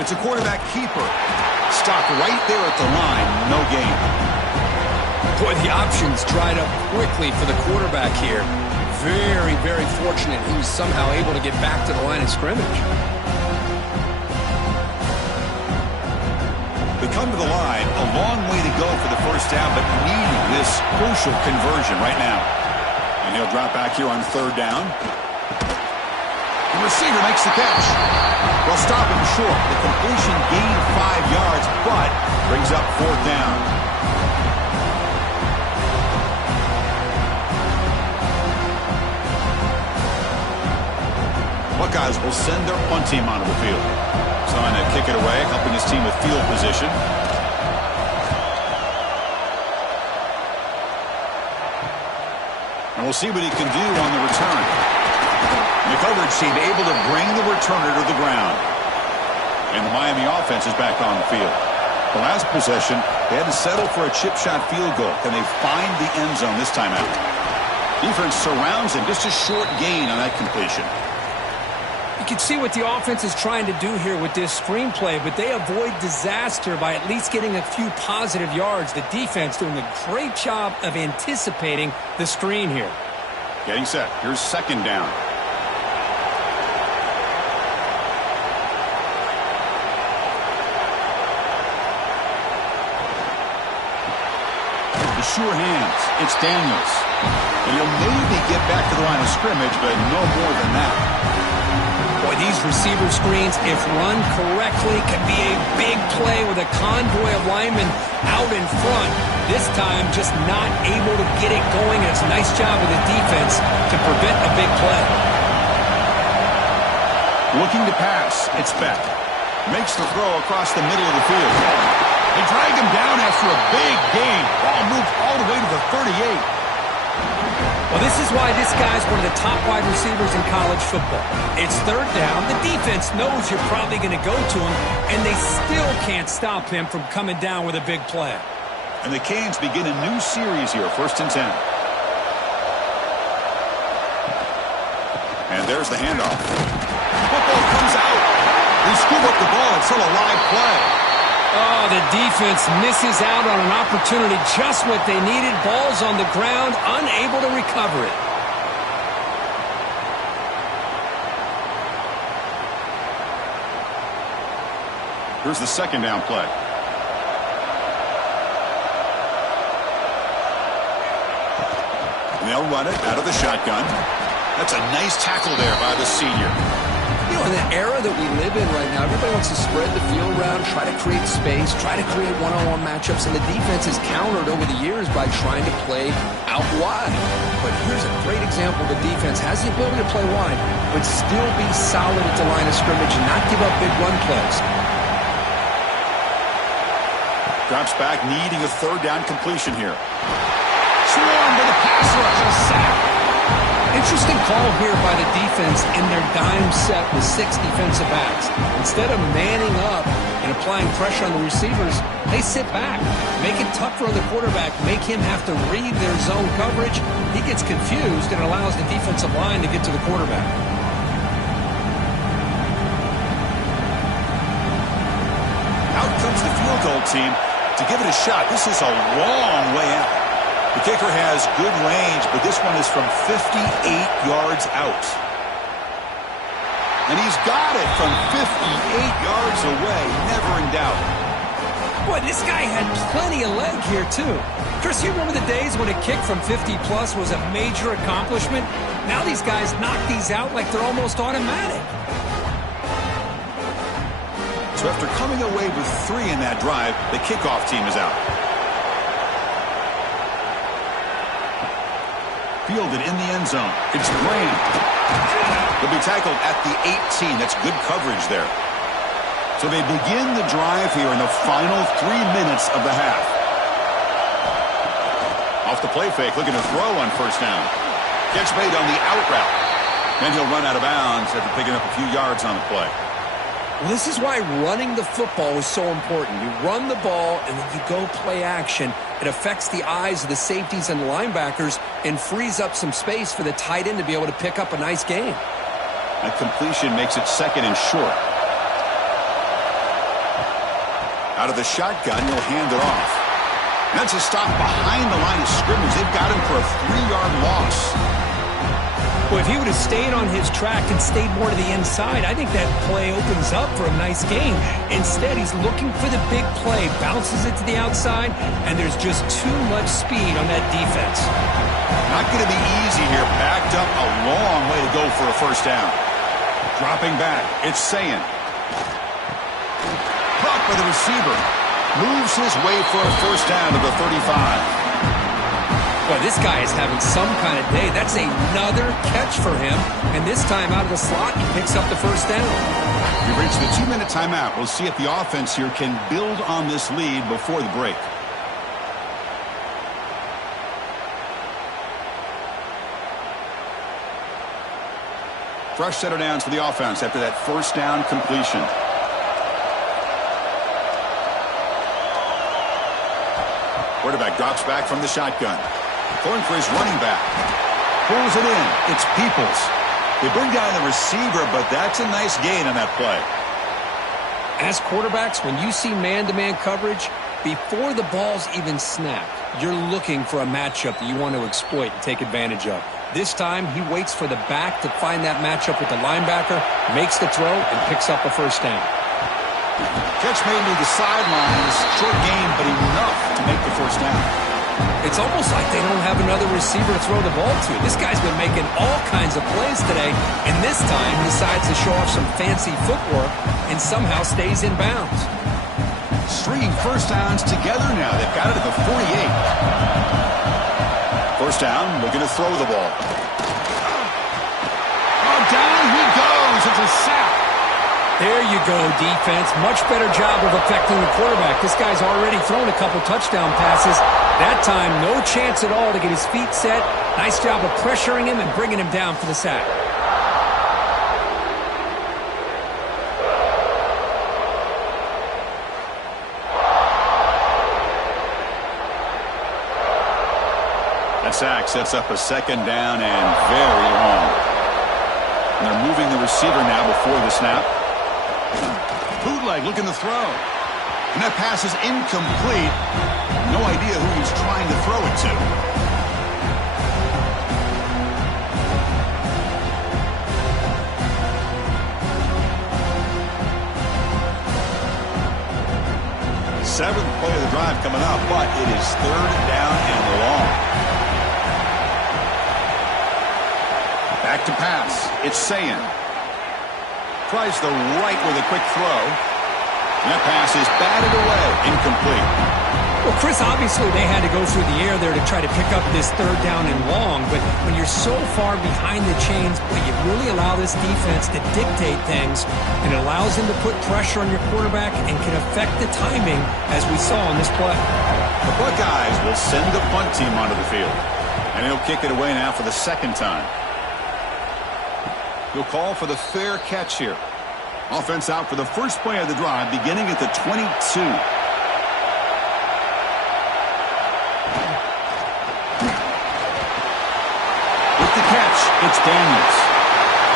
It's a quarterback keeper. Stopped right there at the line. No gain. Boy, the options dried up quickly for the quarterback here. Very, very fortunate he was somehow able to get back to the line of scrimmage. They come to the line. A long way to go for the first down, but needing this crucial conversion right now. And he'll drop back here on 3rd down. The receiver makes the catch. They'll stop him short. The completion gained 5 yards, but brings up 4th down. Buckeyes will send their punt team onto the field. Trying to kick it away, helping his team with field position. And we'll see what he can do on the return. The coverage team able to bring the returner to the ground. And the Miami offense is back on the field. The last possession, they had to settle for a chip shot field goal. Can they find the end zone this time out? Defense surrounds him. Just a short gain on that completion. You can see what the offense is trying to do here with this screenplay, but they avoid disaster by at least getting a few positive yards. The defense doing a great job of anticipating the screen here. Getting set. Here's 2nd down. The sure hands. It's Daniels. And he'll maybe get back to the line of scrimmage, but no more than that. Boy, these receiver screens, if run correctly, can be a big play with a convoy of linemen out in front. This time, just not able to get it going. It's a nice job of the defense to prevent a big play. Looking to pass. It's Beck. Makes the throw across the middle of the field. They drag him down after a big gain. Ball moved all the way to the 38. Well, this is why this guy's one of the top wide receivers in college football. It's 3rd down. The defense knows you're probably going to go to him, and they still can't stop him from coming down with a big play. And the Canes begin a new series here, 1st and 10. And there's the handoff. Football comes out. They scoop up the ball. It's still a live play. Oh, the defense misses out on an opportunity, just what they needed. Ball's on the ground, unable to recover it. Here's the 2nd down play. And they'll run it out of the shotgun. That's a nice tackle there by the senior. You know, in the era that we live in right now, everybody wants to spread the field around, try to create space, try to create one-on-one matchups, and the defense has countered over the years by trying to play out wide. But here's a great example. The defense has the ability to play wide, but still be solid at the line of scrimmage and not give up big run plays. Drops back, needing a 3rd down completion here. Swarmed to the pass rush, a sack. Interesting call here by the defense in their dime set with 6 defensive backs. Instead of manning up and applying pressure on the receivers, they sit back, make it tougher on the quarterback, make him have to read their zone coverage. He gets confused and allows the defensive line to get to the quarterback. Out comes the field goal team to give it a shot. This is a long way out. The kicker has good range, but this one is from 58 yards out. And he's got it from 58 yards away, never in doubt. Boy, this guy had plenty of leg here, too. Chris, you remember the days when a kick from 50-plus was a major accomplishment? Now these guys knock these out like they're almost automatic. So after coming away with 3 in that drive, the kickoff team is out. Fielded in the end zone. It's Graham. He'll be tackled at the 18. That's good coverage there. So they begin the drive here in the final 3 minutes of the half. Off the play fake, looking to throw on first down. Catch made on the out route. Then he'll run out of bounds after picking up a few yards on the play. Well, this is why running the football is so important. You run the ball, and then you go play action. It affects the eyes of the safeties and linebackers and frees up some space for the tight end to be able to pick up a nice gain. That completion makes it second and short. Out of the shotgun, he'll hand it off. That's a stop behind the line of scrimmage. They've got him for a 3-yard loss. Well, if he would have stayed on his track and stayed more to the inside, I think that play opens up for a nice gain. Instead, he's looking for the big play, bounces it to the outside, and there's just too much speed on that defense. Not going to be easy here. Backed up a long way to go for a first down. Dropping back, it's Sayin. Caught by the receiver. Moves his way for a first down to the 35. Boy, this guy is having some kind of day. That's another catch for him. And this time out of the slot, he picks up the first down. We've reached the 2-minute timeout. We'll see if the offense here can build on this lead before the break. Fresh set of downs for the offense after that first down completion. Quarterback drops back from the shotgun. Going for his running back. Pulls it in. It's Peoples. They bring down the receiver, but that's a nice gain on that play. As quarterbacks, when you see man-to-man coverage, before the ball's even snapped, you're looking for a matchup that you want to exploit and take advantage of. This time, he waits for the back to find that matchup with the linebacker, makes the throw, and picks up a first down. Catch made to the sidelines. Short gain, but enough to make the first down. It's almost like they don't have another receiver to throw the ball to. This guy's been making all kinds of plays today, and this time he decides to show off some fancy footwork and somehow stays in bounds. Stringing first downs together now. They've got it at the 48. First down, looking to throw the ball. Oh, down he goes. It's a sack. There you go, defense. Much better job of affecting the quarterback. This guy's already thrown a couple touchdown passes. That time, no chance at all to get his feet set. Nice job of pressuring him and bringing him down for the sack. That sack sets up a second down and very long. And they're moving the receiver now before the snap. Bootleg looking to throw. And that pass is incomplete. No idea who he's trying to throw it to. Seventh play of the drive coming up, but it is third down and long. Back to pass. It's Sayin. Tries the right with a quick throw. And that pass is batted away. Incomplete. Well, Chris, obviously they had to go through the air there to try to pick up this third down and long, but when you're so far behind the chains, boy, you really allow this defense to dictate things, and it allows them to put pressure on your quarterback and can affect the timing, as we saw on this play. The Buckeyes will send the punt team onto the field, and he'll kick it away now for the second time. He'll call for the fair catch here. Offense out for the first play of the drive, beginning at the 22. With the catch, it's Daniels.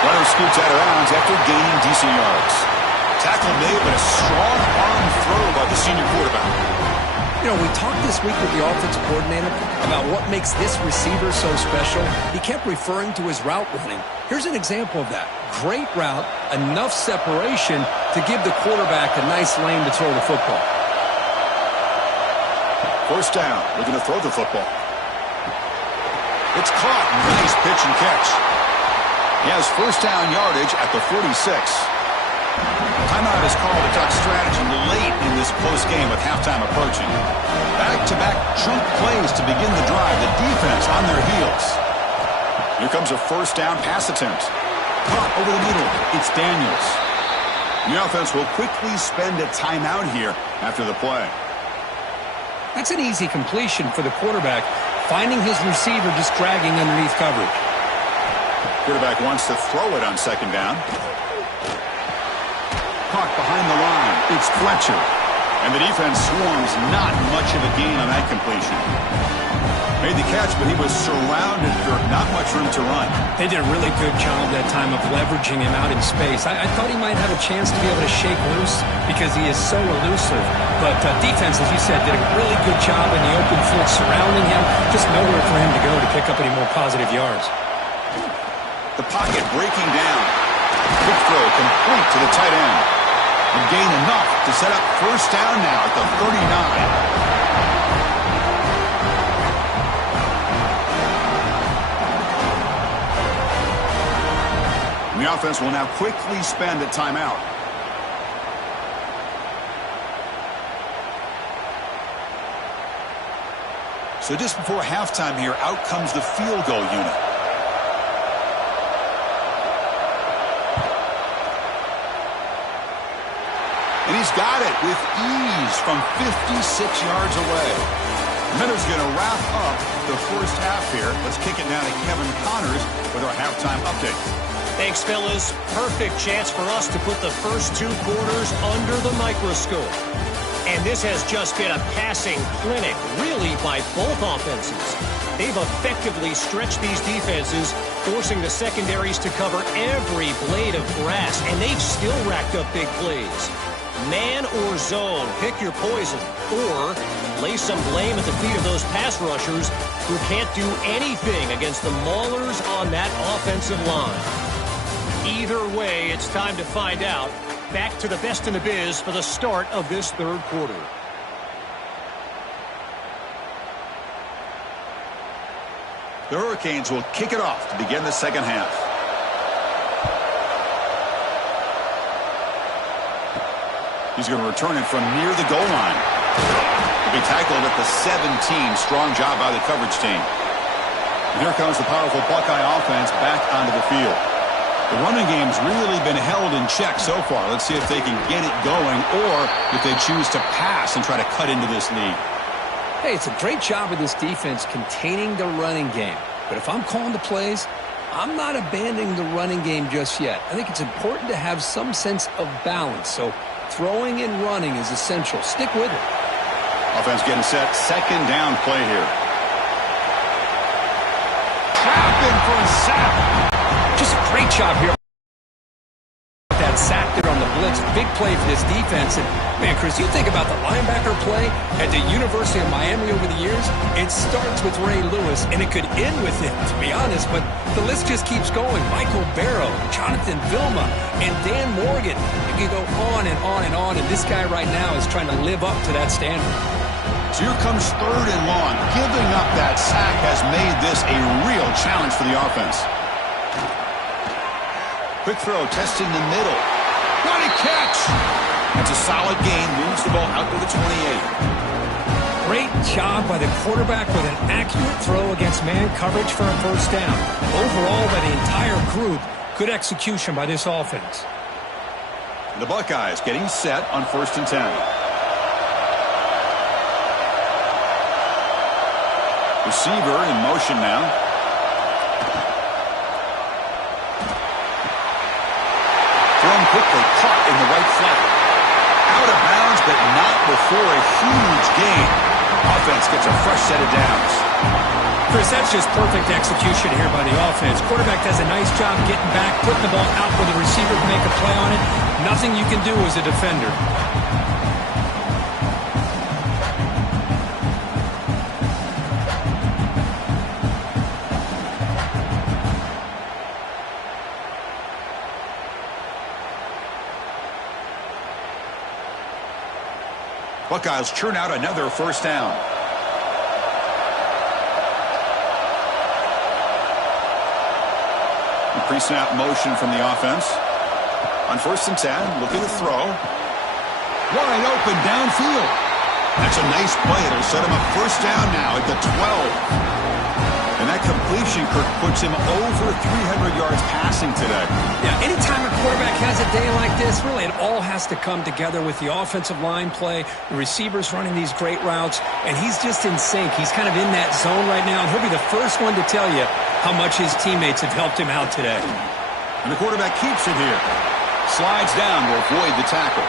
Runner scoots out of bounds after gaining decent yards. Tackle made, but a strong arm throw by the senior quarterback. You know, we talked this week with the offensive coordinator about what makes this receiver so special. He kept referring to his route running. Here's an example of that. Great route, enough separation to give the quarterback a nice lane to throw the football. First down, looking to throw the football. It's caught. Nice pitch and catch. He has first down yardage at the 46. Timeout is called to talk strategy late in this close game with halftime approaching. Back-to-back chunk plays to begin the drive. The defense on their heels. Here comes a first down pass attempt. Caught over the middle. It's Daniels. The offense will quickly spend a timeout here after the play. That's an easy completion for the quarterback, finding his receiver just dragging underneath coverage. Quarterback wants to throw it on second down. Caught behind the line. It's Fletcher. And the defense swarms, not much of a gain on that completion. Made the catch, but he was surrounded for not much room to run. They did a really good job that time of leveraging him out in space. I thought he might have a chance to be able to shake loose because he is so elusive. But defense, as you said, did a really good job in the open field surrounding him. Just nowhere for him to go to pick up any more positive yards. The pocket breaking down. Quick throw complete to the tight end. And gain enough to set up first down now at the 39. The offense will now quickly spend a timeout. So just before halftime here, out comes the field goal unit. And he's got it with ease from 56 yards away. Miller's going to wrap up the first half here. Let's kick it now to Kevin Connors with our halftime update. Thanks, fellas. Perfect chance for us to put the first 2 quarters under the microscope. And this has just been a passing clinic, really, by both offenses. They've effectively stretched these defenses, forcing the secondaries to cover every blade of grass, and they've still racked up big plays. Man or zone, pick your poison, or lay some blame at the feet of those pass rushers who can't do anything against the maulers on that offensive line. Either way, it's time to find out. Back to the best in the biz for the start of this third quarter. The Hurricanes will kick it off to begin the second half. He's going to return it from near the goal line. He'll be tackled at the 17. Strong job by the coverage team. And here comes the powerful Buckeye offense back onto the field. The running game's really been held in check so far. Let's see if they can get it going or if they choose to pass and try to cut into this lead. Hey, it's a great job of this defense containing the running game. But if I'm calling the plays, I'm not abandoning the running game just yet. I think it's important to have some sense of balance. So throwing and running is essential. Stick with it. Offense getting set. Second down play here. Trapping for a sack. Just a great job here. That sack there on the blitz. Big play for this defense. And, man, Chris, you think about the linebacker play at the University of Miami over the years, it starts with Ray Lewis, and it could end with him, to be honest. But the list just keeps going. Michael Barrow, Jonathan Vilma, and Dan Morgan. You can go on and on and on, and this guy right now is trying to live up to that standard. So here comes third and long. Giving up that sack has made this a real challenge for the offense. Quick throw, testing the middle. What a catch! That's a solid gain, moves the ball out to the 28. Great job by the quarterback with an accurate throw against man coverage for a first down. Overall, by the entire group, good execution by this offense. The Buckeyes getting set on 1st and 10. Receiver in motion now. Thrown quickly, caught in the right flat. Out of bounds, but not before a huge gain. Offense gets a fresh set of downs. Chris, that's just perfect execution here by the offense. Quarterback does a nice job getting back, putting the ball out where the receiver can make a play on it. Nothing you can do as a defender. Buckeyes churn out another first down. Pre-snap motion from the offense. On 1st and 10, looking to throw. Wide open downfield. That's a nice play. It'll set him up first down now at the 12. And that completion, Kirk, puts him over 300 yards passing today. Yeah, anytime a quarterback has a day like this, really it all has to come together with the offensive line play, the receivers running these great routes, and he's just in sync. He's kind of in that zone right now, and he'll be the first one to tell you how much his teammates have helped him out today. And the quarterback keeps it here. Slides down to avoid the tackle.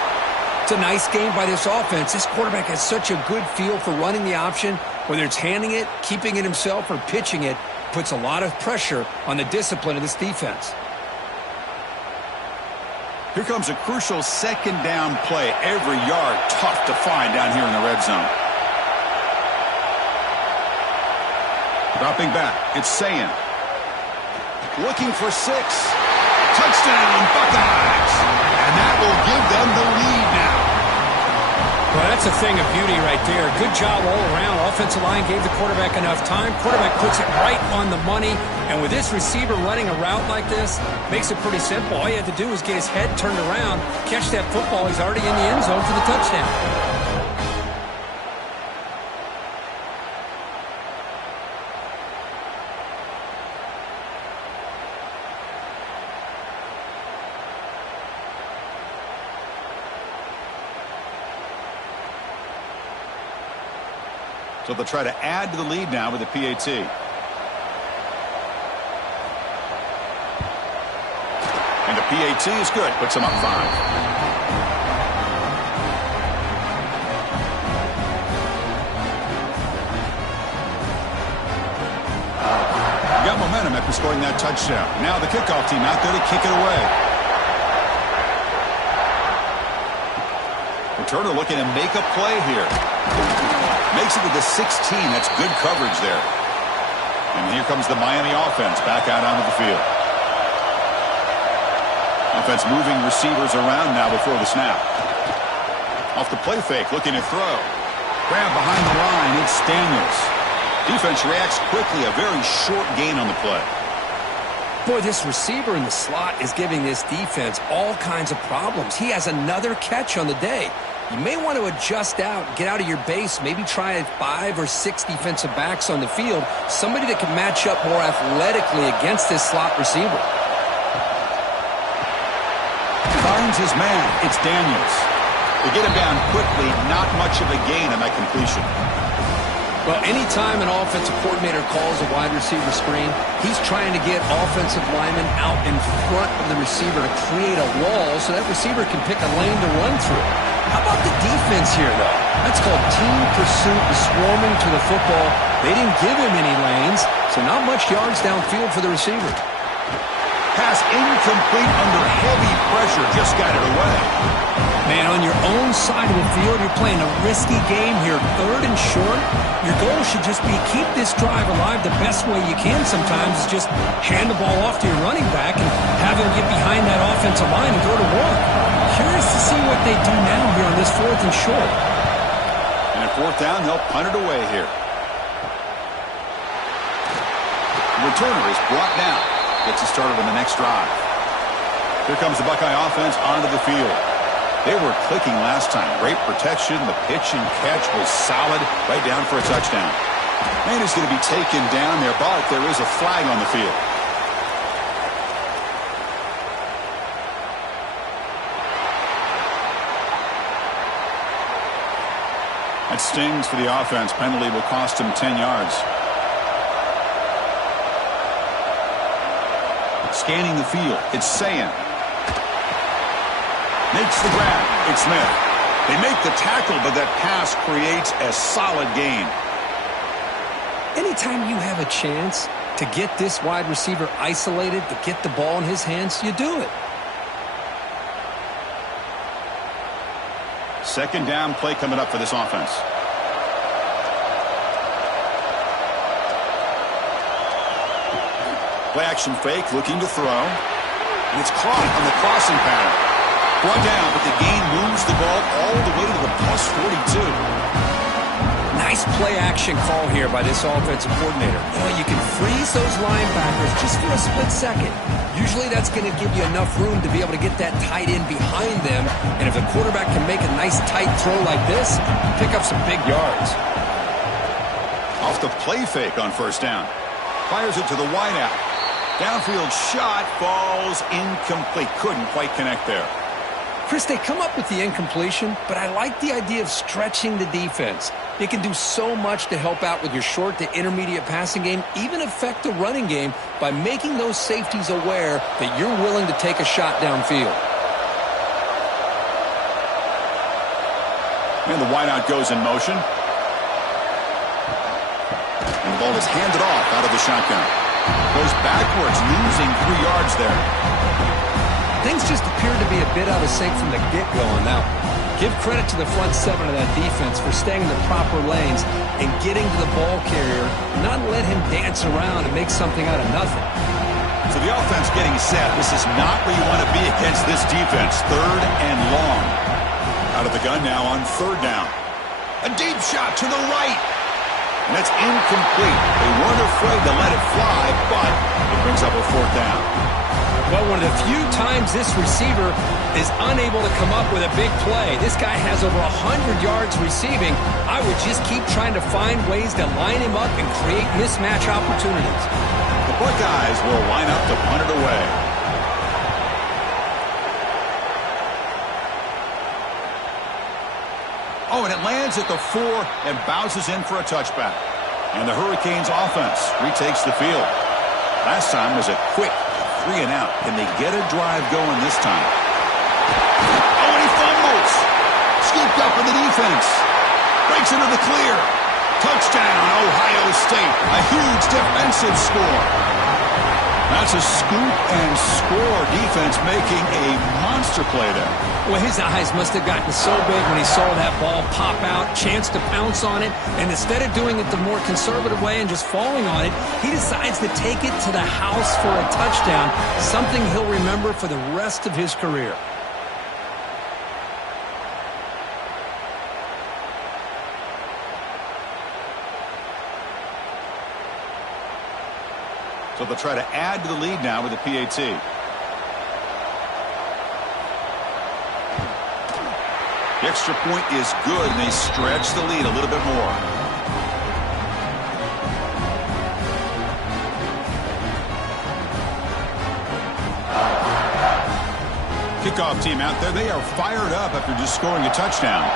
It's a nice game by this offense. This quarterback has such a good feel for running the option. Whether it's handing it, keeping it himself, or pitching it, puts a lot of pressure on the discipline of this defense. Here comes a crucial second down play. Every yard tough to find down here in the red zone. Dropping back, it's Sayin. Looking for 6. Touchdown, Buckeyes! And that will give them the lead now. Well, that's a thing of beauty right there. Good job all around. Offensive line gave the quarterback enough time. Quarterback puts it right on the money. And with this receiver running a route like this, makes it pretty simple. All you have to do is get his head turned around, catch that football. He's already in the end zone for the touchdown. So they'll try to add to the lead now with the PAT. And the PAT is good. Puts them up 5. Got momentum after scoring that touchdown. Now the kickoff team out there to kick it away. Returner looking to make a play here. Makes it to the 16. That's good coverage there. And here comes the Miami offense back out onto the field. Offense moving receivers around now before the snap. Off the play fake, looking to throw. Grab behind the line, it's Daniels. Defense reacts quickly, a very short gain on the play. Boy, this receiver in the slot is giving this defense all kinds of problems. He has another catch on the day. You may want to adjust out, get out of your base, maybe try 5 or 6 defensive backs on the field, somebody that can match up more athletically against this slot receiver. Finds his man. It's Daniels. They get him down quickly, not much of a gain on that completion. Well, anytime an offensive coordinator calls a wide receiver screen, he's trying to get offensive linemen out in front of the receiver to create a wall so that receiver can pick a lane to run through. How about the defense here, though? That's called team pursuit and swarming to the football. They didn't give him any lanes, so not much yards downfield for the receiver. Pass incomplete under heavy pressure. Just got it away. Man, on your own side of the field, you're playing a risky game here. 3rd and short. Your goal should just be keep this drive alive the best way you can sometimes is just hand the ball off to your running back and have him get behind that offensive line and go to work. Curious to see what they do now here on this 4th and short. And at 4th down, they'll punt it away here. The returner is brought down. Gets it started on the next drive. Here comes the Buckeye offense onto the field. They were clicking last time. Great protection. The pitch and catch was solid. Right down for a touchdown. Man is going to be taken down there, but there is a flag on the field. That stings for the offense. Penalty will cost him 10 yards. Scanning the field. It's Sayin. Makes the grab. It's Smith. They make the tackle, but that pass creates a solid gain. Anytime you have a chance to get this wide receiver isolated, to get the ball in his hands, you do it. Second down play coming up for this offense. Play action fake, looking to throw. And it's caught on the crossing pattern. Brought down, but the gain moves the ball all the way to the plus 42. Nice play action call here by this offensive coordinator. You know, you can freeze those linebackers just for a split second. Usually that's going to give you enough room to be able to get that tight end behind them. And if the quarterback can make a nice tight throw like this, pick up some big yards. Off the play fake on 1st down. Fires it to the wideout. Downfield shot falls incomplete. Couldn't quite connect there. Chris, they come up with the incompletion, but I like the idea of stretching the defense. It can do so much to help out with your short to intermediate passing game, even affect the running game by making those safeties aware that you're willing to take a shot downfield. And the wideout goes in motion. And the ball is handed off out of the shotgun. Goes backwards, losing 3 yards there. Things just appeared to be a bit out of sync from the get-go on that one. Give credit to the front 7 of that defense for staying in the proper lanes and getting to the ball carrier, not let him dance around and make something out of nothing. So the offense getting set. This is not where you want to be against this defense. 3rd and long. Out of the gun now on 3rd down. A deep shot to the right. And that's incomplete. They weren't afraid to let it fly, but it brings up a 4th down. Well, one of the few times this receiver is unable to come up with a big play. This guy has over 100 yards receiving. I would just keep trying to find ways to line him up and create mismatch opportunities. The Buckeyes will line up to punt it away. Oh, and it lands at the 4 and bounces in for a touchback. And the Hurricanes offense retakes the field. Last time was a quick 3 and out. Can they get a drive going this time? Oh, and he fumbles. Scooped up in the defense. Breaks into the clear. Touchdown, Ohio State. A huge defensive score. That's a scoop and score defense making a monster play there. Well, his eyes must have gotten so big when he saw that ball pop out, chance to pounce on it, and instead of doing it the more conservative way and just falling on it, he decides to take it to the house for a touchdown, something he'll remember for the rest of his career. So they'll try to add to the lead now with the PAT. The extra point is good, and they stretch the lead a little bit more. Kickoff team out there. They are fired up after just scoring a touchdown.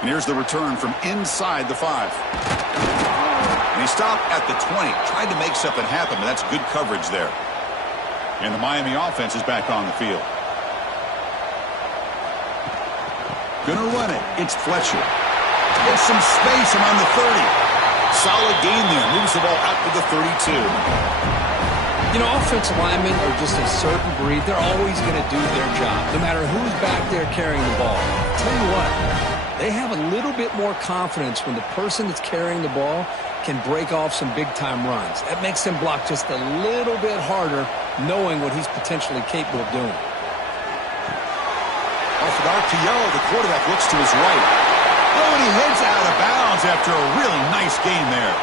And here's the return from inside the 5. And he stopped at the 20. Tried to make something happen, but that's good coverage there. And the Miami offense is back on the field. Gonna run it. It's Fletcher. Gets some space around the 30. Solid gain there. Moves the ball out to the 32. You know, offensive linemen are just a certain breed. They're always going to do their job, no matter who's back there carrying the ball. Tell you what, they have a little bit more confidence when the person that's carrying the ball can break off some big-time runs. That makes him block just a little bit harder, knowing what he's potentially capable of doing. Off an RPO, the quarterback looks to his right. Oh, and he heads out of bounds after a really nice gain there.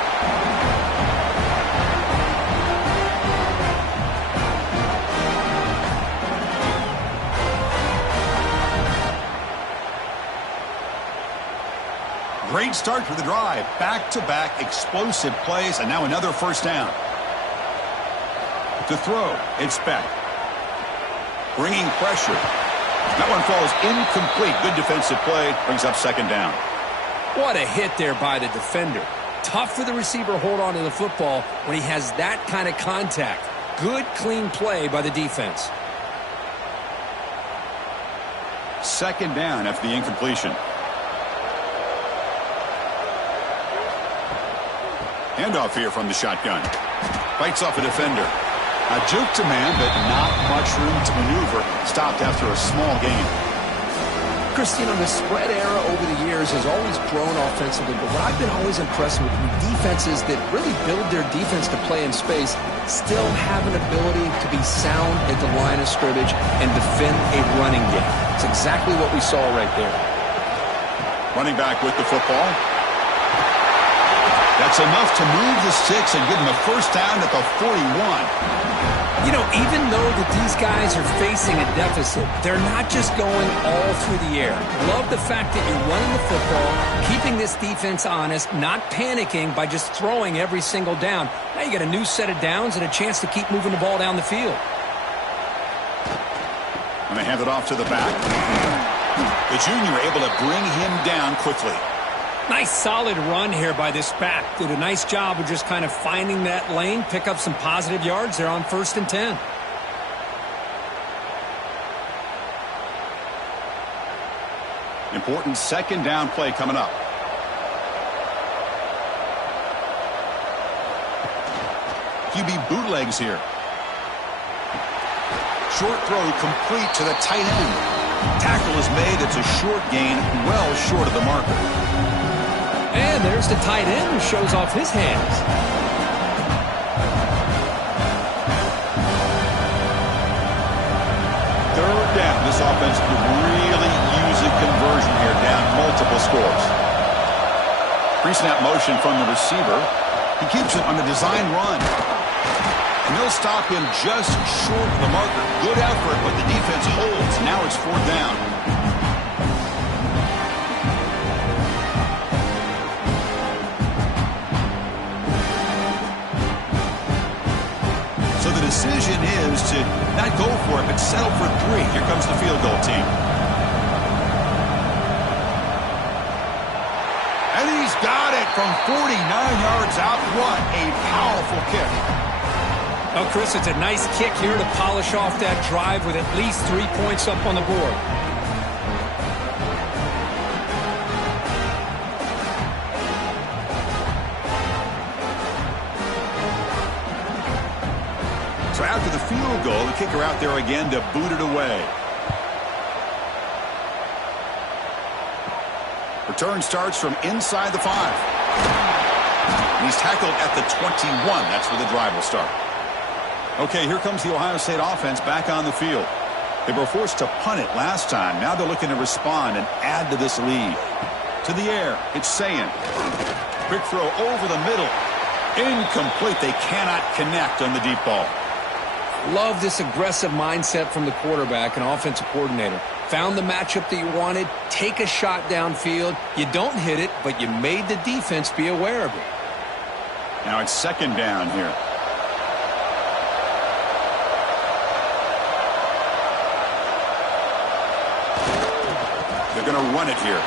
Great start for the drive. Back-to-back explosive plays, and now another first down. To throw, it's Beck. Bringing pressure. That one falls incomplete. Good defensive play. Brings up second down. What a hit there by the defender. Tough for the receiver to hold on to the football when he has that kind of contact. Good, clean play by the defense. Second down after the incompletion. Handoff here from the shotgun. Fights off a defender. A juke to man, but not much room to maneuver. Stopped after a small gain. Chris, you know, the spread era over the years has always grown offensively, but what I've been always impressed with defenses that really build their defense to play in space still have an ability to be sound at the line of scrimmage and defend a running game. It's exactly what we saw right there. Running back with the football. That's enough to move the sticks and give him a first down at the 41. You know, even though that these guys are facing a deficit, they're not just going all through the air. Love the fact that you're running the football, keeping this defense honest, not panicking by just throwing every single down. Now you got a new set of downs and a chance to keep moving the ball down the field. And they hand it off to the back. The junior able to bring him down quickly. Nice solid run here by this back. Did a nice job of just kind of finding that lane, pick up some positive yards there on 1st and 10. Important second down play coming up. QB bootlegs here. Short throw complete to the tight end. Tackle is made. It's a short gain, well short of the marker. And there's the tight end who shows off his hands. Third down. This offense could really use a conversion here, down multiple scores. Pre-snap motion from the receiver. He keeps it on the design run. And they'll stop him just short of the marker. Good effort, but the defense holds. Now it's 4th down. So the decision is to not go for it, but settle for 3. Here comes the field goal team. And he's got it from 49 yards out. What a powerful kick. Oh, Chris, it's a nice kick here to polish off that drive with at least 3 points up on the board. So after the field goal, the kicker out there again to boot it away. Return starts from inside the 5. And he's tackled at the 21. That's where the drive will start. Okay, here comes the Ohio State offense back on the field. They were forced to punt it last time. Now they're looking to respond and add to this lead. To the air, it's Sayin. Quick throw over the middle. Incomplete. They cannot connect on the deep ball. Love this aggressive mindset from the quarterback and offensive coordinator. Found the matchup that you wanted, take a shot downfield. You don't hit it, but you made the defense be aware of it. Now it's 2nd down here. They're going to run it here.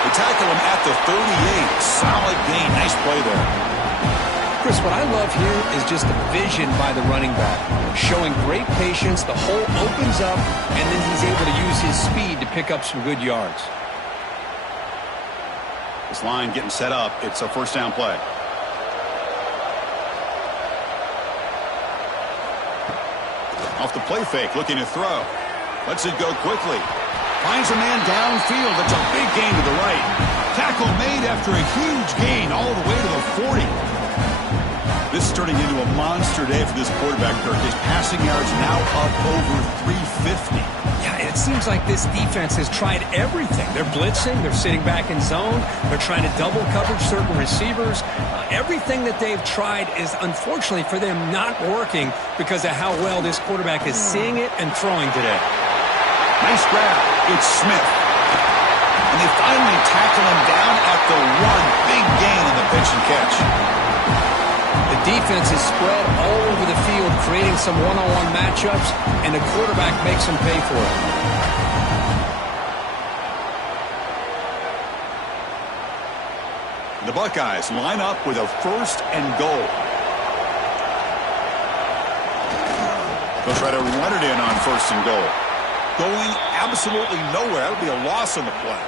They tackle him at the 38. Solid gain. Nice play there. Chris, what I love here is just the vision by the running back. Showing great patience, the hole opens up, and then he's able to use his speed to pick up some good yards. This line getting set up. It's a 1st down play. Off the play fake, looking to throw. Lets it go quickly. Finds a man downfield. It's a big gain to the right. Tackle made after a huge gain all the way to the 40. This is turning into a monster day for this quarterback, Kirk. His passing yards now up over 350. Yeah, it seems like this defense has tried everything. They're blitzing. They're sitting back in zone. They're trying to double coverage certain receivers. Everything that they've tried is, unfortunately for them, not working because of how well this quarterback is seeing it and throwing today. Nice grab. It's Smith. And they finally tackle him down at the 1. Big gain on the pitch and catch. The defense is spread all over the field, creating some one-on-one matchups, and the quarterback makes them pay for it. The Buckeyes line up with a 1st and goal. They'll try to run it in on 1st and goal. Going absolutely nowhere. That'll be a loss on the play.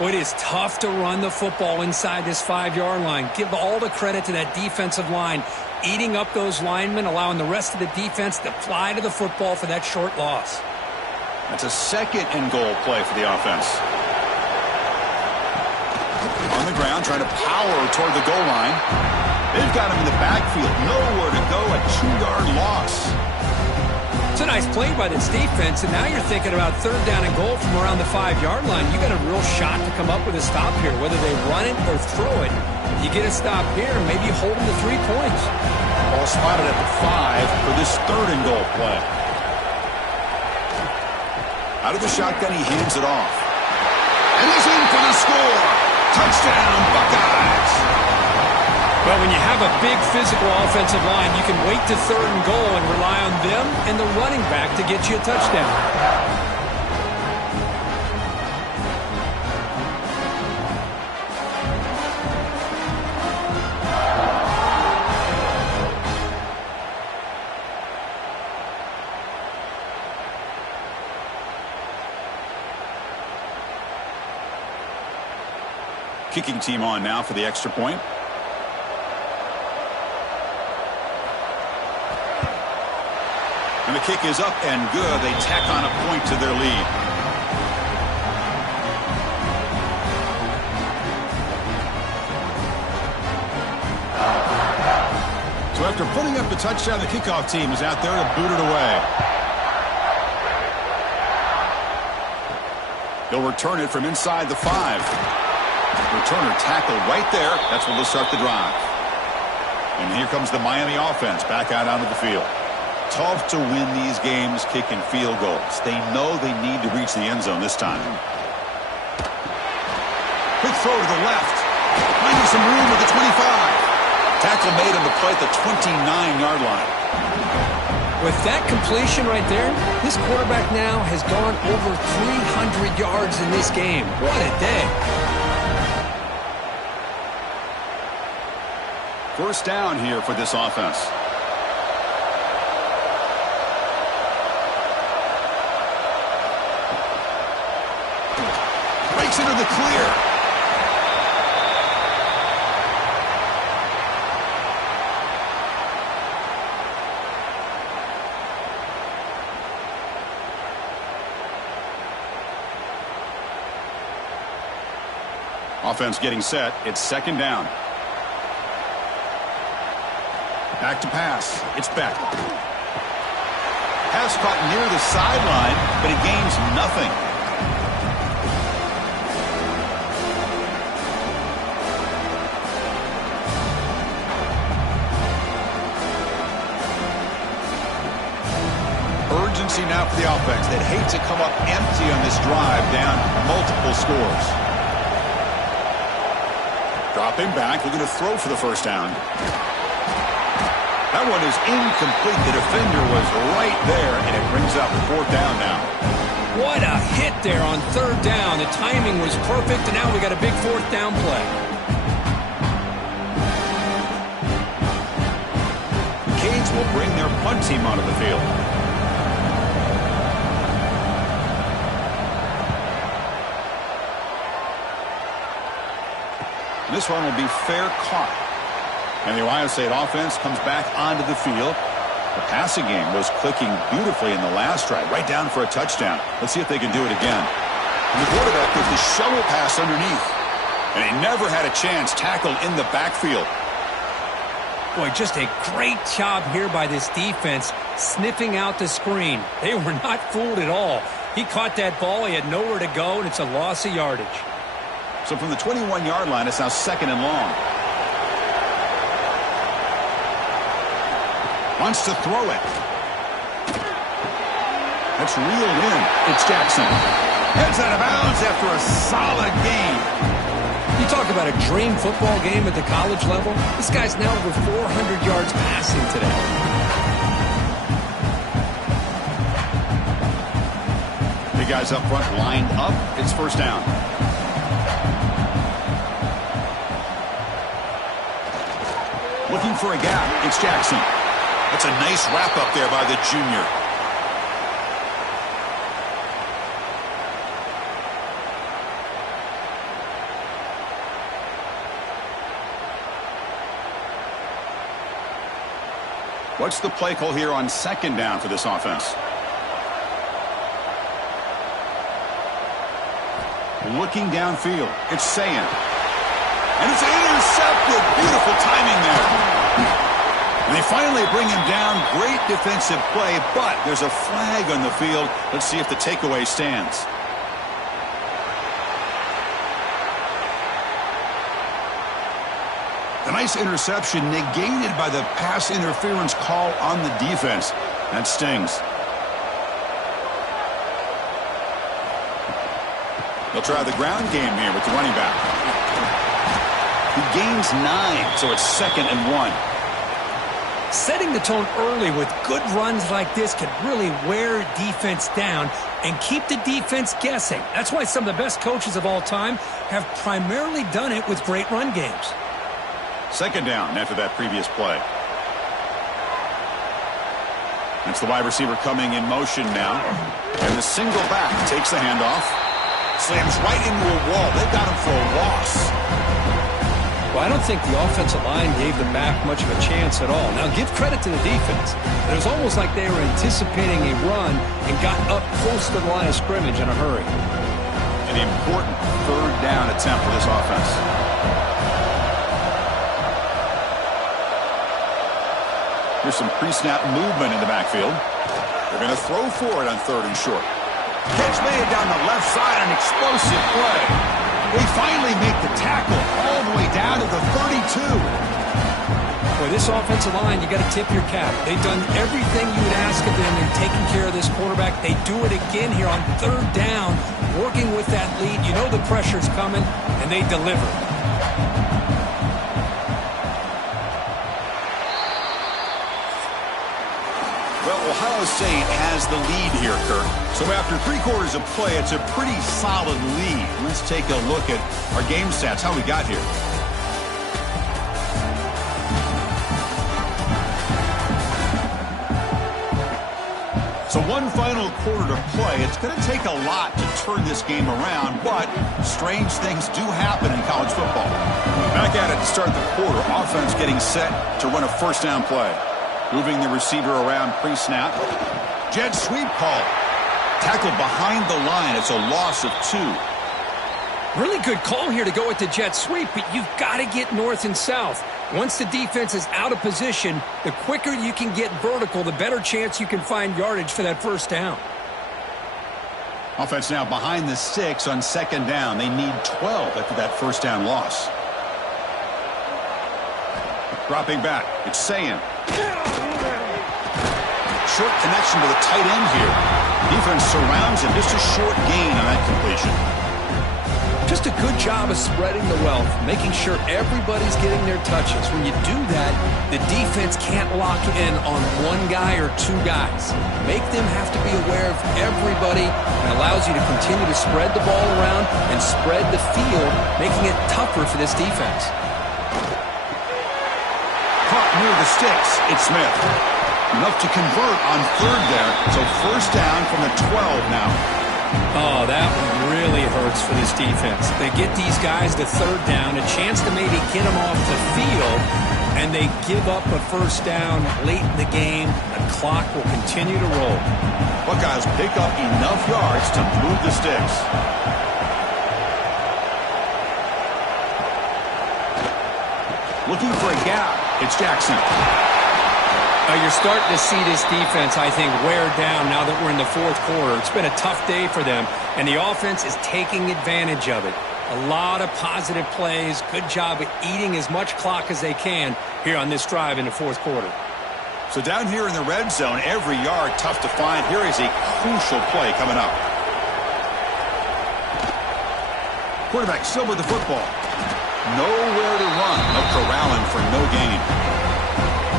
Well, it is tough to run the football inside this 5-yard line. Give all the credit to that defensive line, eating up those linemen, allowing the rest of the defense to fly to the football for that short loss. That's a 2nd and goal play for the offense. On the ground, trying to power toward the goal line. They've got him in the backfield. Nowhere to go. A 2-yard loss. It's a nice play by this defense, and now you're thinking about 3rd down and goal from around the 5-yard line. You got a real shot to come up with a stop here. Whether they run it or throw it, You get a stop here, maybe hold them to 3 points. Ball spotted at the 5 for this 3rd and goal play. Out of the shotgun, he hands it off. And he's in for the score. Touchdown, Buckeyes. Well, when you have a big physical offensive line, you can wait to 3rd and goal and rely on them and the running back to get you a touchdown. Kicking team on now for the extra point. And the kick is up and good. They tack on a point to their lead. So after putting up the touchdown, the kickoff team is out there to boot it away. They'll return it from inside the 5. Returner tackled right there. That's where they'll start the drive. And here comes the Miami offense back out onto the field. Tough to win these games kicking field goals. They know they need to reach the end zone this time. Quick throw to the left. Finding some room at the 25. Tackle made on the play at the 29-yard line. With that completion right there, this quarterback now has gone over 300 yards in this game. What a day. First down here for this offense. Breaks into the clear. Offense getting set. It's 2nd down. Back to pass. It's Beck. Pass caught near the sideline, but he gains nothing. Urgency now for the offense. They'd hate to come up empty on this drive, down multiple scores. Dropping back, looking to throw for the first down. That one is incomplete. The defender was right there, and it brings up 4th down now. What a hit there on 3rd down. The timing was perfect, and now we got a big 4th down play. The Canes will bring their punt team onto the field. This one will be fair caught. And the Ohio State offense comes back onto the field. The passing game was clicking beautifully in the last drive, right down for a touchdown. Let's see if they can do it again. And the quarterback with the shovel pass underneath. And he never had a chance, tackled in the backfield. Boy, just a great job here by this defense, sniffing out the screen. They were not fooled at all. He caught that ball, he had nowhere to go, and it's a loss of yardage. So from the 21-yard line, it's now 2nd and long. Wants to throw it. That's reeled in. It's Jackson. Heads out of bounds after a solid game. You talk about a dream football game at the college level. This guy's now over 400 yards passing today. Big guys up front lined up. It's 1st down. Looking for a gap. It's Jackson. That's a nice wrap-up there by the junior. What's the play call here on 2nd down for this offense? Looking downfield. It's Sayin. And it's intercepted. Beautiful timing there. And they finally bring him down. Great defensive play, but there's a flag on the field. Let's see if the takeaway stands. nice interception negated by the pass interference call on the defense. That stings. They'll try the ground game here with the running back. He gains 9, so it's 2nd and 1. Setting the tone early with good runs like this can really wear defense down and keep the defense guessing. That's why some of the best coaches of all time have primarily done it with great run games. 2nd down after that previous play. It's the wide receiver coming in motion now. And the single back takes the handoff. Slams right into a wall. They've got him for a loss. Well, I don't think the offensive line gave the back much of a chance at all. Now, give credit to the defense. It was almost like they were anticipating a run and got up close to the line of scrimmage in a hurry. An important 3rd down attempt for this offense. Here's some pre-snap movement in the backfield. They're going to throw for it on 3rd and short. Catch made down the left side, an explosive play. They finally make the tackle all the way down to the 32. Boy, this offensive line, you got to tip your cap. They've done everything you would ask of them in taking care of this quarterback. They do it again here on 3rd down, working with that lead. You know the pressure's coming, and they deliver. Well, Ohio State has the lead here, Kirk. So after 3 quarters of play, it's a pretty solid lead. Let's take a look at our game stats, how we got here. So one final quarter to play. It's going to take a lot to turn this game around, but strange things do happen in college football. Back at it to start the quarter. Offense getting set to run a 1st down play. Moving the receiver around pre-snap. Jet sweep call. Tackle behind the line. It's a loss of 2. Really good call here to go with the jet sweep, but you've got to get north and south. Once the defense is out of position, the quicker you can get vertical, the better chance you can find yardage for that 1st down. Offense now behind the 6 on 2nd down. They need 12 after that 1st down loss. Dropping back. It's Sayan. Short connection to the tight end here. Defense surrounds him. Just a short gain on that completion. Just a good job of spreading the wealth, making sure everybody's getting their touches. When you do that, the defense can't lock in on 1 guy or 2 guys. Make them have to be aware of everybody. It allows you to continue to spread the ball around and spread the field, making it tougher for this defense. Caught near the sticks. It's Smith. Enough to convert on 3rd there. So 1st down from the 12 now. Oh, that one really hurts for this defense. They get these guys to 3rd down, a chance to maybe get them off the field, and they give up a 1st down late in the game. The clock will continue to roll. Buckeyes pick up enough yards to move the sticks. Looking for a gap. It's Jackson. You're starting to see this defense, I think, wear down now that we're in the 4th quarter. It's been a tough day for them, and the offense is taking advantage of it. A lot of positive plays. Good job of eating as much clock as they can here on this drive in the 4th quarter. So down here in the red zone, every yard tough to find. Here is a crucial play coming up. Quarterback still with the football. Nowhere to run. No corralling for no gain.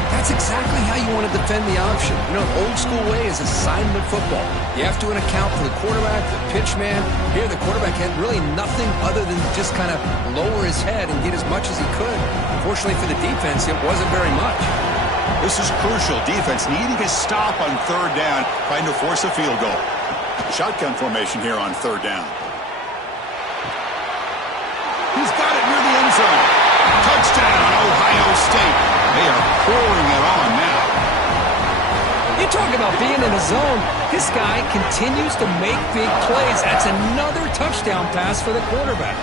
That's exactly how you want to defend the option. You know, the old school way is assignment football. You have to account for the quarterback, the pitch man. Here, the quarterback had really nothing other than just kind of lower his head and get as much as he could. Fortunately for the defense, it wasn't very much. This is crucial. Defense needing a stop on 3rd down, trying to force a field goal. Shotgun formation here on 3rd down. He's got it near the end zone. Touchdown, Ohio State. They are pouring it on now. You talk about being in a zone. This guy continues to make big plays. That's another touchdown pass for the quarterback.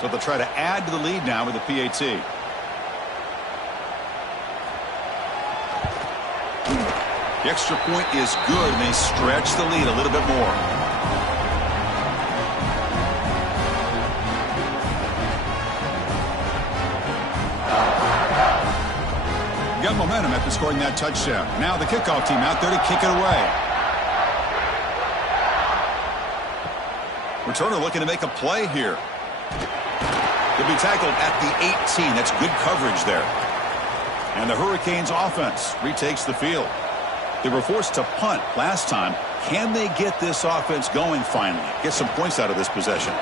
So they'll try to add to the lead now with the PAT. The extra point is good, and they stretch the lead a little bit more. Got momentum after scoring that touchdown. Now the kickoff team out there to kick it away. Returner looking to make a play here. He'll be tackled at the 18. That's good coverage there. And the Hurricanes offense retakes the field. They were forced to punt last time. Can they get this offense going finally? Get some points out of this possession.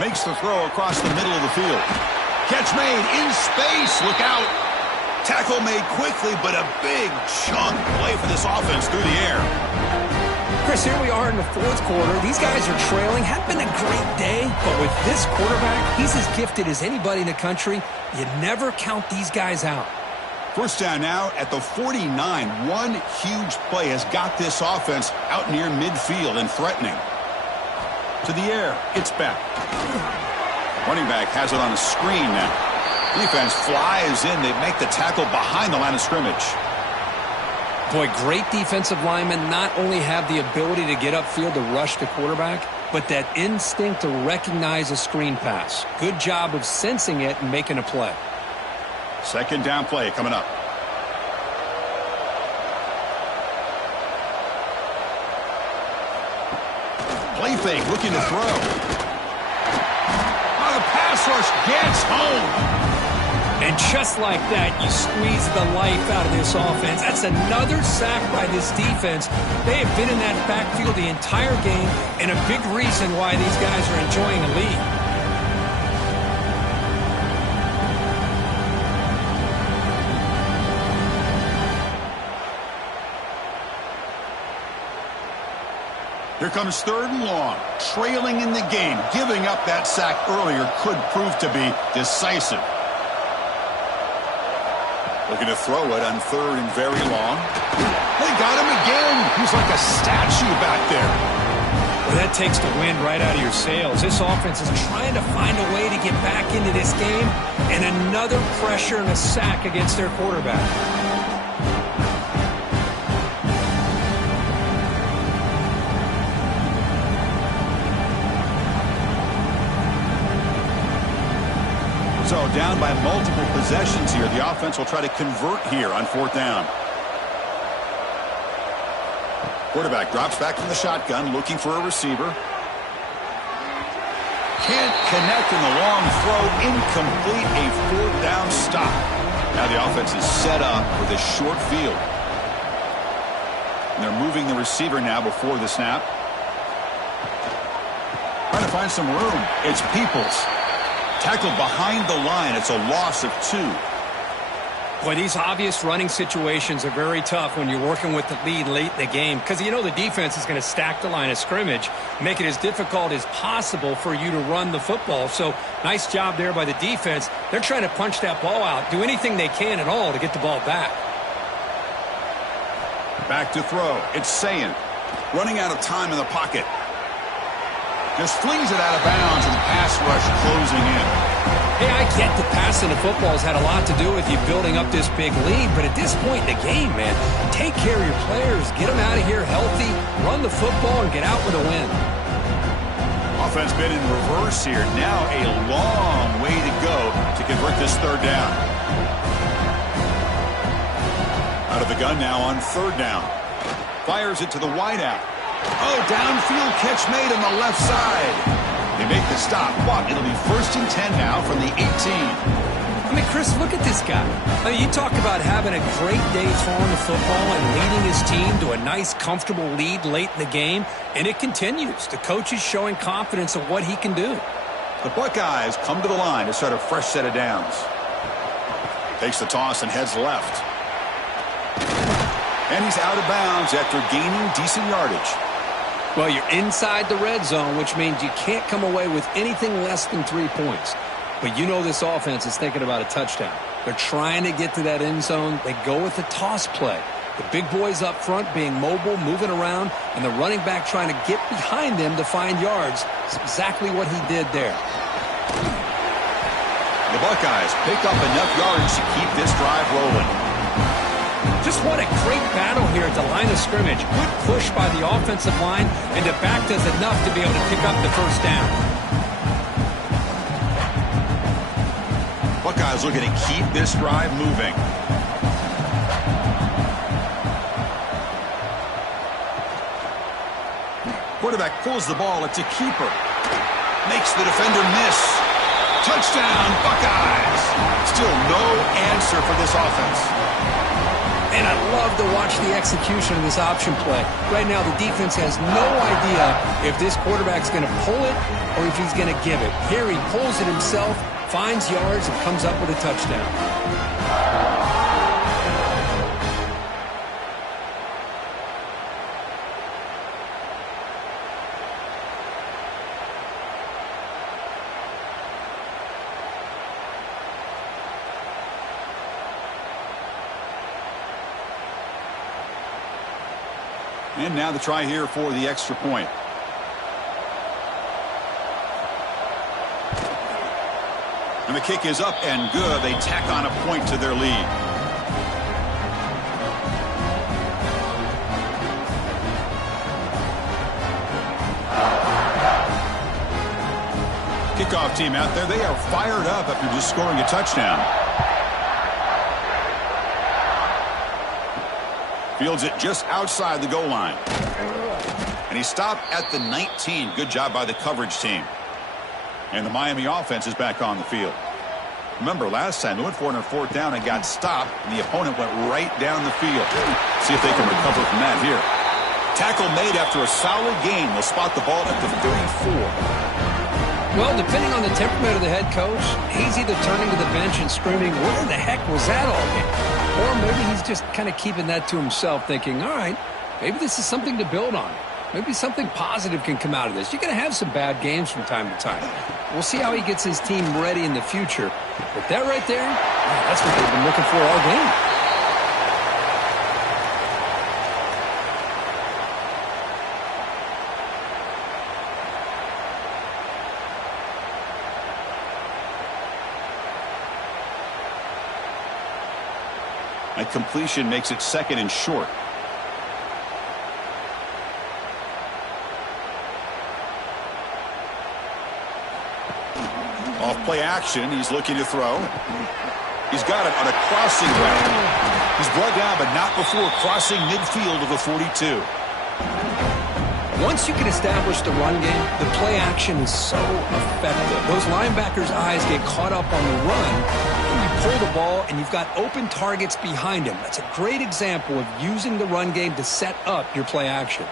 Makes the throw across the middle of the field. Catch made in space. Look out. Tackle made quickly, but a big chunk play for this offense through the air. Chris, here we are in the fourth quarter. These guys are trailing. Hadn't been a great day, but with this quarterback, he's as gifted as anybody in the country. You never count these guys out. First down now at the 49. One huge play has got this offense out near midfield and threatening. To the air. It's back. Running back has it on a screen now. Defense flies in. They make the tackle behind the line of scrimmage. Boy, great defensive linemen not only have the ability to get upfield to rush the quarterback, but that instinct to recognize a screen pass. Good job of sensing it and making a play. Second down play coming up. Play fake, looking to throw. Oh, the pass rush gets home. And just like that, you squeeze the life out of this offense. That's another sack by this defense. They have been in that backfield the entire game, and a big reason why these guys are enjoying the lead. Here comes third and long. Trailing in the game. Giving up that sack earlier could prove to be decisive. Looking to throw it on third and very long. They got him again. He's like a statue back there. Well, that takes the wind right out of your sails. This offense is trying to find a way to get back into this game, and another pressure and a sack against their quarterback. So down by multiple possessions here. The offense will try to convert here on fourth down. Quarterback drops back from the shotgun, looking for a receiver. Can't connect in the long throw. Incomplete. A fourth down stop. Now the offense is set up with a short field. And they're moving the receiver now before the snap. Trying to find some room. It's Peoples. Tackled behind the line. It's a loss of 2. Boy, these obvious running situations are very tough when you're working with the lead late in the game, because you know the defense is going to stack the line of scrimmage, make it as difficult as possible for you to run the football. So nice job there by the defense. They're trying to punch that ball out, do anything they can at all to get the ball back. Back to throw. It's Sayin. Running out of time in the pocket. Just flings it out of bounds, and the pass rush closing in. Hey, I get that passing the football has had a lot to do with you building up this big lead, but at this point in the game, man, take care of your players, get them out of here healthy, run the football, and get out with a win. Offense been in reverse here. Now a long way to go to convert this third down. Out of the gun now on third down. Fires it to the wideout. Oh, downfield catch made on the left side. They make the stop, but it'll be first and 10 now from the 18. I mean, Chris, look at this guy. I mean, you talk about having a great day throwing the football and leading his team to a nice, comfortable lead late in the game, and it continues. The coach is showing confidence of what he can do. The Buckeyes come to the line to start a fresh set of downs. Takes the toss and heads left. And he's out of bounds after gaining decent yardage. Well, you're inside the red zone, which means you can't come away with anything less than 3 points. But you know this offense is thinking about a touchdown. They're trying to get to that end zone. They go with the toss play. The big boys up front being mobile, moving around, and the running back trying to get behind them to find yards. It's exactly what he did there. The Buckeyes pick up enough yards to keep this drive rolling. Just what a great battle here at the line of scrimmage. Good push by the offensive line, and the back does enough to be able to pick up the first down. Buckeyes looking to keep this drive moving. Quarterback pulls the ball. It's a keeper. Makes the defender miss. Touchdown, Buckeyes. Still no answer for this offense. And I love to watch the execution of this option play. Right now, the defense has no idea if this quarterback's going to pull it or if he's going to give it. Here he pulls it himself, finds yards, and comes up with a touchdown. And now the try here for the extra point. And the kick is up and good. They tack on a point to their lead. Kickoff team out there. They are fired up after just scoring a touchdown. Fields it just outside the goal line. And he stopped at the 19. Good job by the coverage team. And the Miami offense is back on the field. Remember, last time they went for it on fourth down and got stopped, and the opponent went right down the field. See if they can recover from that here. Tackle made after a solid gain. They'll spot the ball at the 34. Well, depending on the temperament of the head coach, he's either turning to the bench and screaming, "Where the heck was that all game?" Or maybe he's just kind of keeping that to himself, thinking, all right, maybe this is something to build on. Maybe something positive can come out of this. You're going to have some bad games from time to time. We'll see how he gets his team ready in the future. But that right there, that's what they've been looking for all game. And completion makes it second and short. Off play action. He's looking to throw. He's got it on a crossing route. He's brought down, but not before crossing midfield of the 42. Once you can establish the run game, the play action is so effective. Those linebackers' eyes get caught up on the run, and you pull the ball, and you've got open targets behind him. That's a great example of using the run game to set up your play action.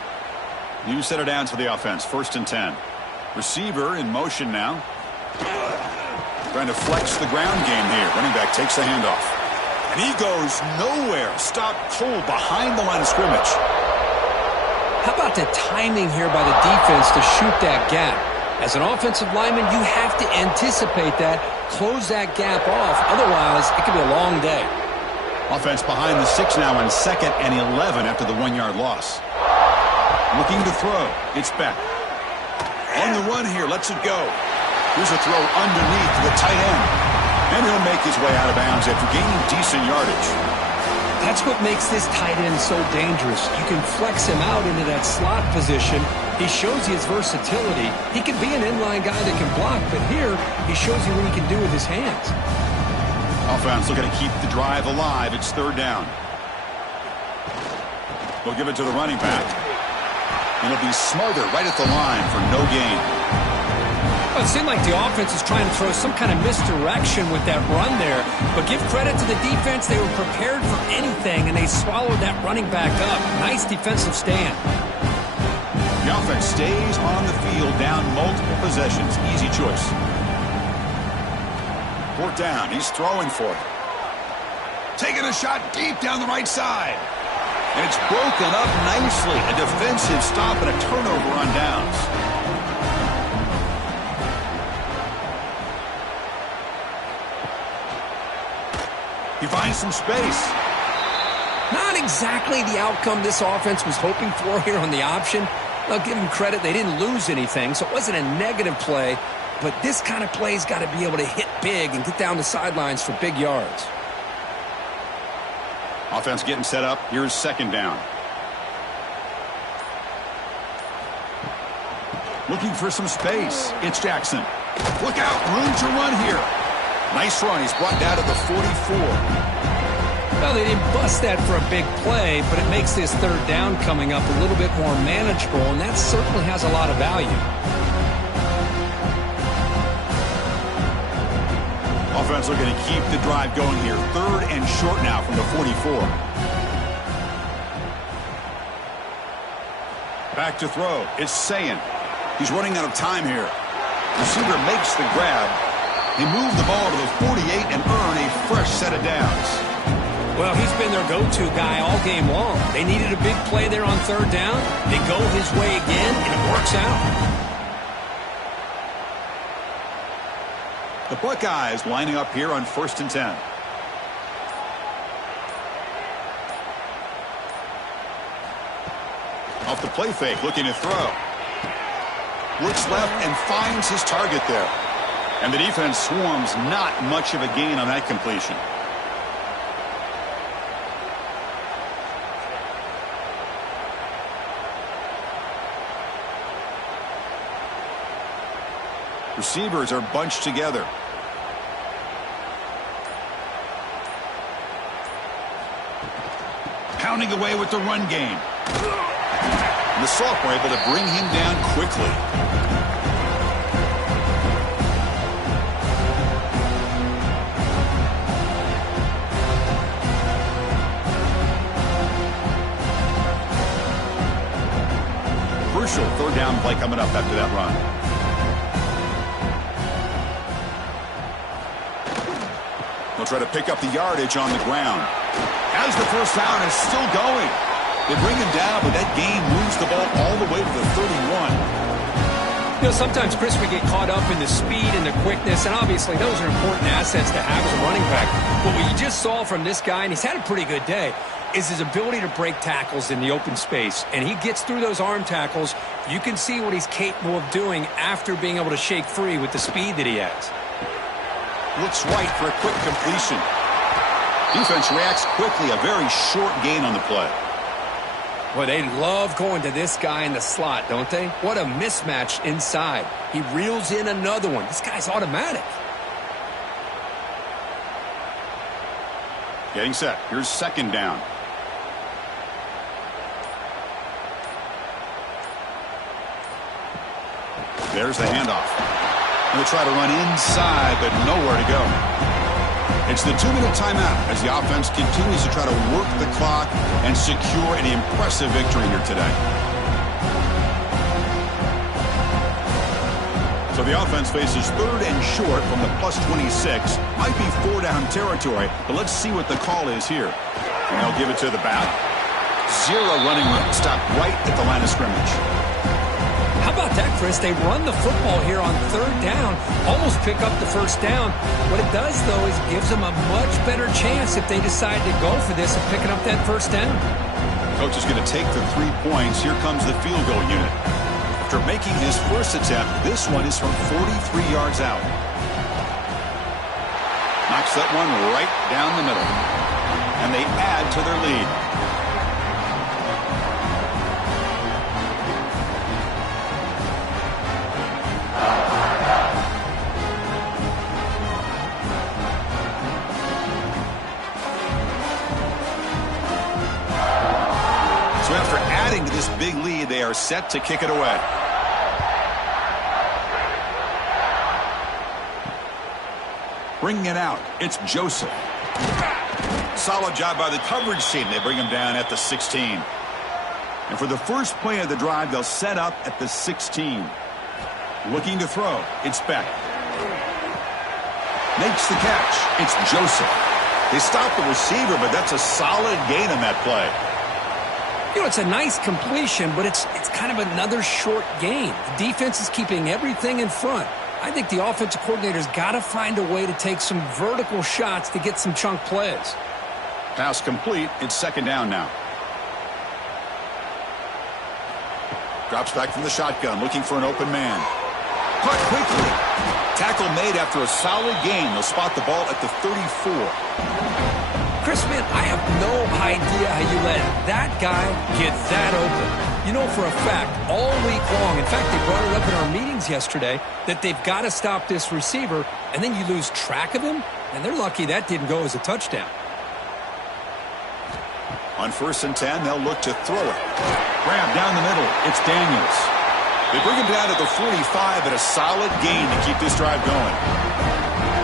You set it down to the offense. 1st and 10. Receiver in motion now. Trying to flex the ground game here. Running back takes the handoff. And he goes nowhere. Stopped cold behind the line of scrimmage. How about the timing here by the defense to shoot that gap? As an offensive lineman, you have to anticipate that, close that gap off. Otherwise, it could be a long day. Offense behind the 6 now in 2nd and 11 after the 1-yard loss. Looking to throw. It's back. On the run here. Lets it go. Here's a throw underneath to the tight end. And he'll make his way out of bounds after gaining decent yardage. That's what makes this tight end so dangerous. You can flex him out into that slot position. He shows you his versatility. He can be an inline guy that can block, but here he shows you what he can do with his hands. Offense looking to keep the drive alive. It's 3rd down. They'll give it to the running back. And it'll be Smarter right at the line for no gain. Well, it seemed like the offense is trying to throw some kind of misdirection with that run there. But give credit to the defense. They were prepared for anything, and they swallowed that running back up. Nice defensive stand. The offense stays on the field, down multiple possessions. Easy choice. 4th down. He's throwing for it. Taking a shot deep down the right side. And it's broken up nicely. A defensive stop and a turnover on downs. He finds some space. Not exactly the outcome this offense was hoping for here on the option. I'll give them credit. They didn't lose anything, so it wasn't a negative play. but this kind of play's got to be able to hit big and get down the sidelines for big yards. Offense getting set up. Here's second down. Looking for some space. It's Jackson. Look out. Room to run here. Nice run. He's brought down to the 44. Well, they didn't bust that for a big play, but it makes this third down coming up a little bit more manageable, and that certainly has a lot of value. Offense looking to keep the drive going here. Third and short now from the 44. Back to throw. It's Sayin. He's running out of time here. Receiver makes the grab. He moved the ball to the 48 and earn a fresh set of downs. Well, he's been their go-to guy all game long. They needed a big play there on third down. They go his way again, and it works out. The Buckeyes lining up here on 1st and 10. Off the play fake, looking to throw. Looks left and finds his target there. And the defense swarms, not much of a gain on that completion. Receivers are bunched together. Pounding away with the run game. And the sophomore able to bring him down quickly. Crucial third down play coming up after that run. They'll try to pick up the yardage on the ground. As the first down is still going. They bring him down, but that gain moves the ball all the way to the 31. You know, sometimes, Chris, we get caught up in the speed and the quickness, and obviously those are important assets to have as a running back. But what you just saw from this guy, and he's had a pretty good day, is his ability to break tackles in the open space. And he gets through those arm tackles. You can see what he's capable of doing after being able to shake free with the speed that he has. Looks right for a quick completion. Defense reacts quickly. A very short gain on the play. Well, they love going to this guy in the slot, don't they? What a mismatch inside. He reels in another one. This guy's automatic. Getting set. Here's second down. There's the handoff. Going to try to run inside, but nowhere to go. It's the 2-minute timeout as the offense continues to try to work the clock and secure an impressive victory here today. So the offense faces third and short from the +26. Might be 4-down territory, but let's see what the call is here. And they'll give it to the back. Zero running room. Stopped right at the line of scrimmage. How about that, Chris? They run the football here on third down, almost pick up the first down. What it does, though, is it gives them a much better chance if they decide to go for this of picking up that first down. Coach is going to take the 3 points. Here comes the field goal unit. After making his first attempt, this one is from 43 yards out. Knocks that one right down the middle. And they add to their lead. So after adding to this big lead, they are set to kick it away. Bringing it out, it's Joseph. Solid job by the coverage team. They bring him down at the 16. And for the first play of the drive, they'll set up at the 16. Looking to throw, it's Beck. Makes the catch, it's Joseph. They stop the receiver, but that's a solid gain on that play. You know, it's a nice completion, but it's kind of another short gain. The defense is keeping everything in front. I think the offensive coordinator's got to find a way to take some vertical shots to get some chunk plays. Pass complete. It's second down now. Drops back from the shotgun, looking for an open man. Caught quickly. Tackle made after a solid gain. They'll spot the ball at the 34. Chris, man, I have no idea how you let that guy get that open. You know for a fact, all week long, in fact, they brought it up in our meetings yesterday, that they've got to stop this receiver, and then you lose track of him, and they're lucky that didn't go as a touchdown. On 1st and 10, they'll look to throw it. Grab down the middle. It's Daniels. They bring him down at the 45 at a solid gain to keep this drive going.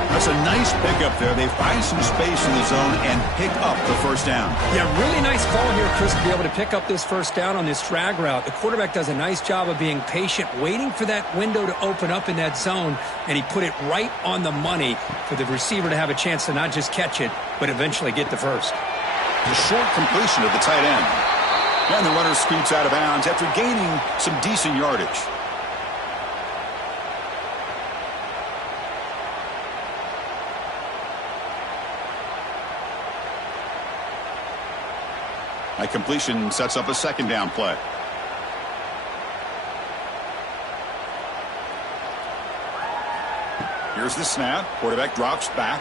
That's a nice pickup there. They find some space in the zone and pick up the first down. Yeah, really nice call here, Chris, to be able to pick up this first down on this drag route. The quarterback does a nice job of being patient, waiting for that window to open up in that zone, and he put it right on the money for the receiver to have a chance to not just catch it, but eventually get the first. The short completion of the tight end. And the runner scoots out of bounds after gaining some decent yardage. That completion sets up a second down play. Here's the snap. Quarterback drops back.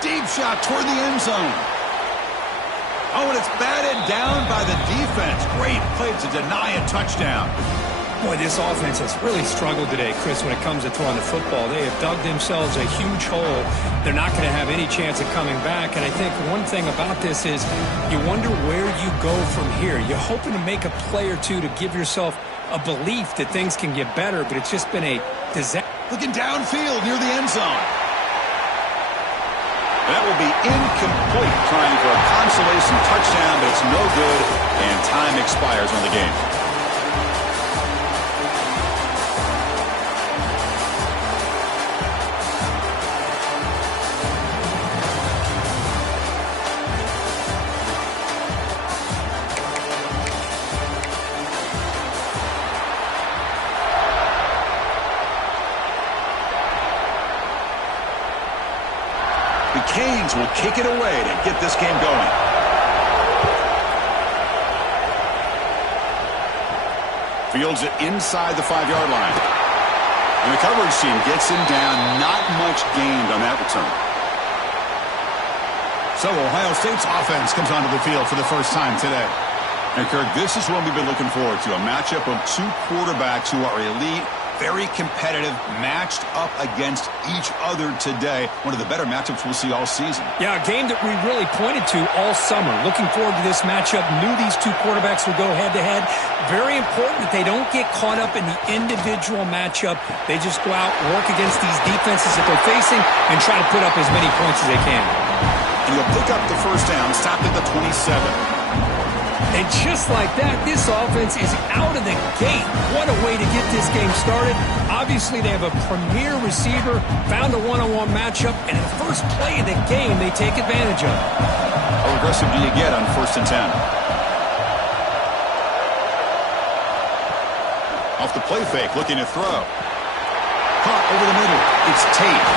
Deep shot toward the end zone. Oh, and it's batted down by the defense. Great play to deny a touchdown. Boy, this offense has really struggled today, Chris, when it comes to throwing the football. They have dug themselves a huge hole. They're not going to have any chance of coming back. And I think one thing about this is you wonder where you go from here. You're hoping to make a play or two to give yourself a belief that things can get better, but it's just been a disaster. Looking downfield near the end zone. That will be incomplete, trying for a consolation touchdown, but it's no good, and time expires on the game. Canes will kick it away to get this game going. Fields it inside the 5-yard line. And the coverage team gets him down. Not much gained on that return. So Ohio State's offense comes onto the field for the first time today. And Kirk, this is what we've been looking forward to. A matchup of two quarterbacks who are elite, very competitive, matched up against each other today. One of the better matchups we'll see all season. Yeah, a game that we really pointed to all summer. Looking forward to this matchup. Knew these two quarterbacks would go head-to-head. Very important that they don't get caught up in the individual matchup. They just go out, work against these defenses that they're facing, and try to put up as many points as they can. And he'll pick up the first down, stopped at the 27. And just like that, this offense is out of the gate. What a way to get this game started. Obviously, they have a premier receiver, found a one-on-one matchup, and in the first play of the game, they take advantage of it. How aggressive do you get on 1st and 10? Off the play fake, looking to throw. Caught over the middle. It's Tate.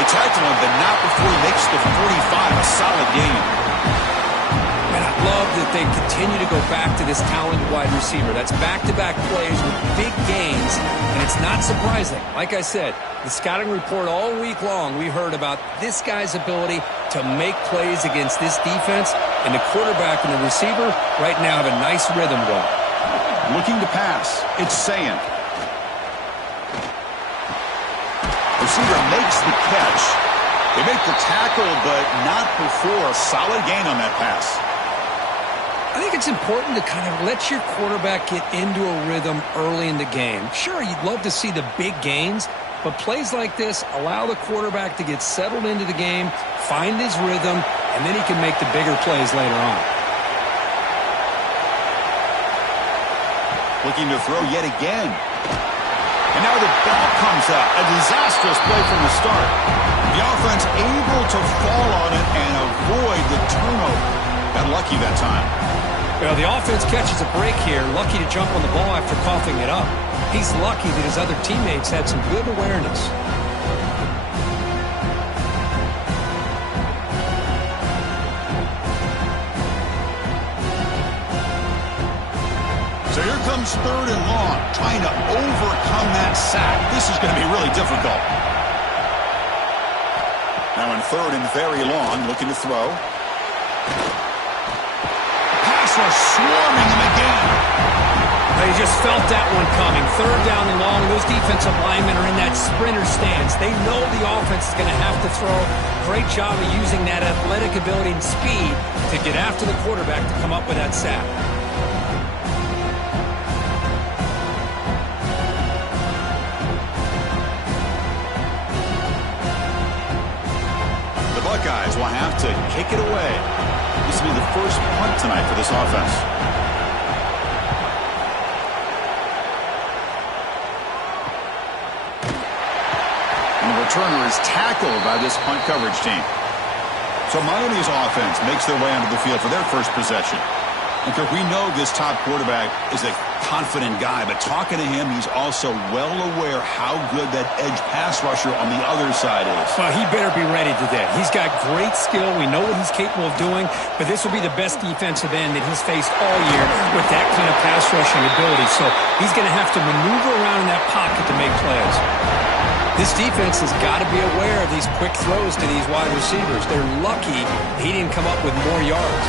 They tackle him, but not before he makes the 45. A solid game. And I love that they continue to go back to this talented wide receiver. That's back-to-back plays with big gains, and it's not surprising. Like I said, the scouting report all week long, we heard about this guy's ability to make plays against this defense, and the quarterback and the receiver right now have a nice rhythm going. Looking to pass. It's Sayin. Receiver makes the catch. They make the tackle, but not before a solid gain on that pass. I think it's important to kind of let your quarterback get into a rhythm early in the game. Sure, you'd love to see the big gains, but plays like this allow the quarterback to get settled into the game, find his rhythm, and then he can make the bigger plays later on. Looking to throw yet again. And now the ball comes out. A disastrous play from the start. The offense able to fall on it and avoid the turnover. Got lucky that time. Well, the offense catches a break here. Lucky to jump on the ball after coughing it up. He's lucky that his other teammates had some good awareness. So here comes downs, 3rd and long. Trying to overcome that sack. This is going to be really difficult. Now in 3rd and very long, looking to throw. Pass rush swarming him again. They just felt that one coming. 3rd down and long. Those defensive linemen are in that sprinter stance. They know the offense is going to have to throw. Great job of using that athletic ability and speed to get after the quarterback to come up with that sack. The Buckeyes will have to kick it away. This will be the first punt tonight for this offense. Returner is tackled by this punt coverage team. So Miami's offense makes their way onto the field for their first possession. And we know this top quarterback is a confident guy, but talking to him, he's also well aware how good that edge pass rusher on the other side is. Well, he better be ready today. He's got great skill. We know what he's capable of doing, but this will be the best defensive end that he's faced all year with that kind of pass rushing ability. So he's going to have to maneuver around in that pocket to make plays. This defense has got to be aware of these quick throws to these wide receivers. They're lucky he didn't come up with more yards.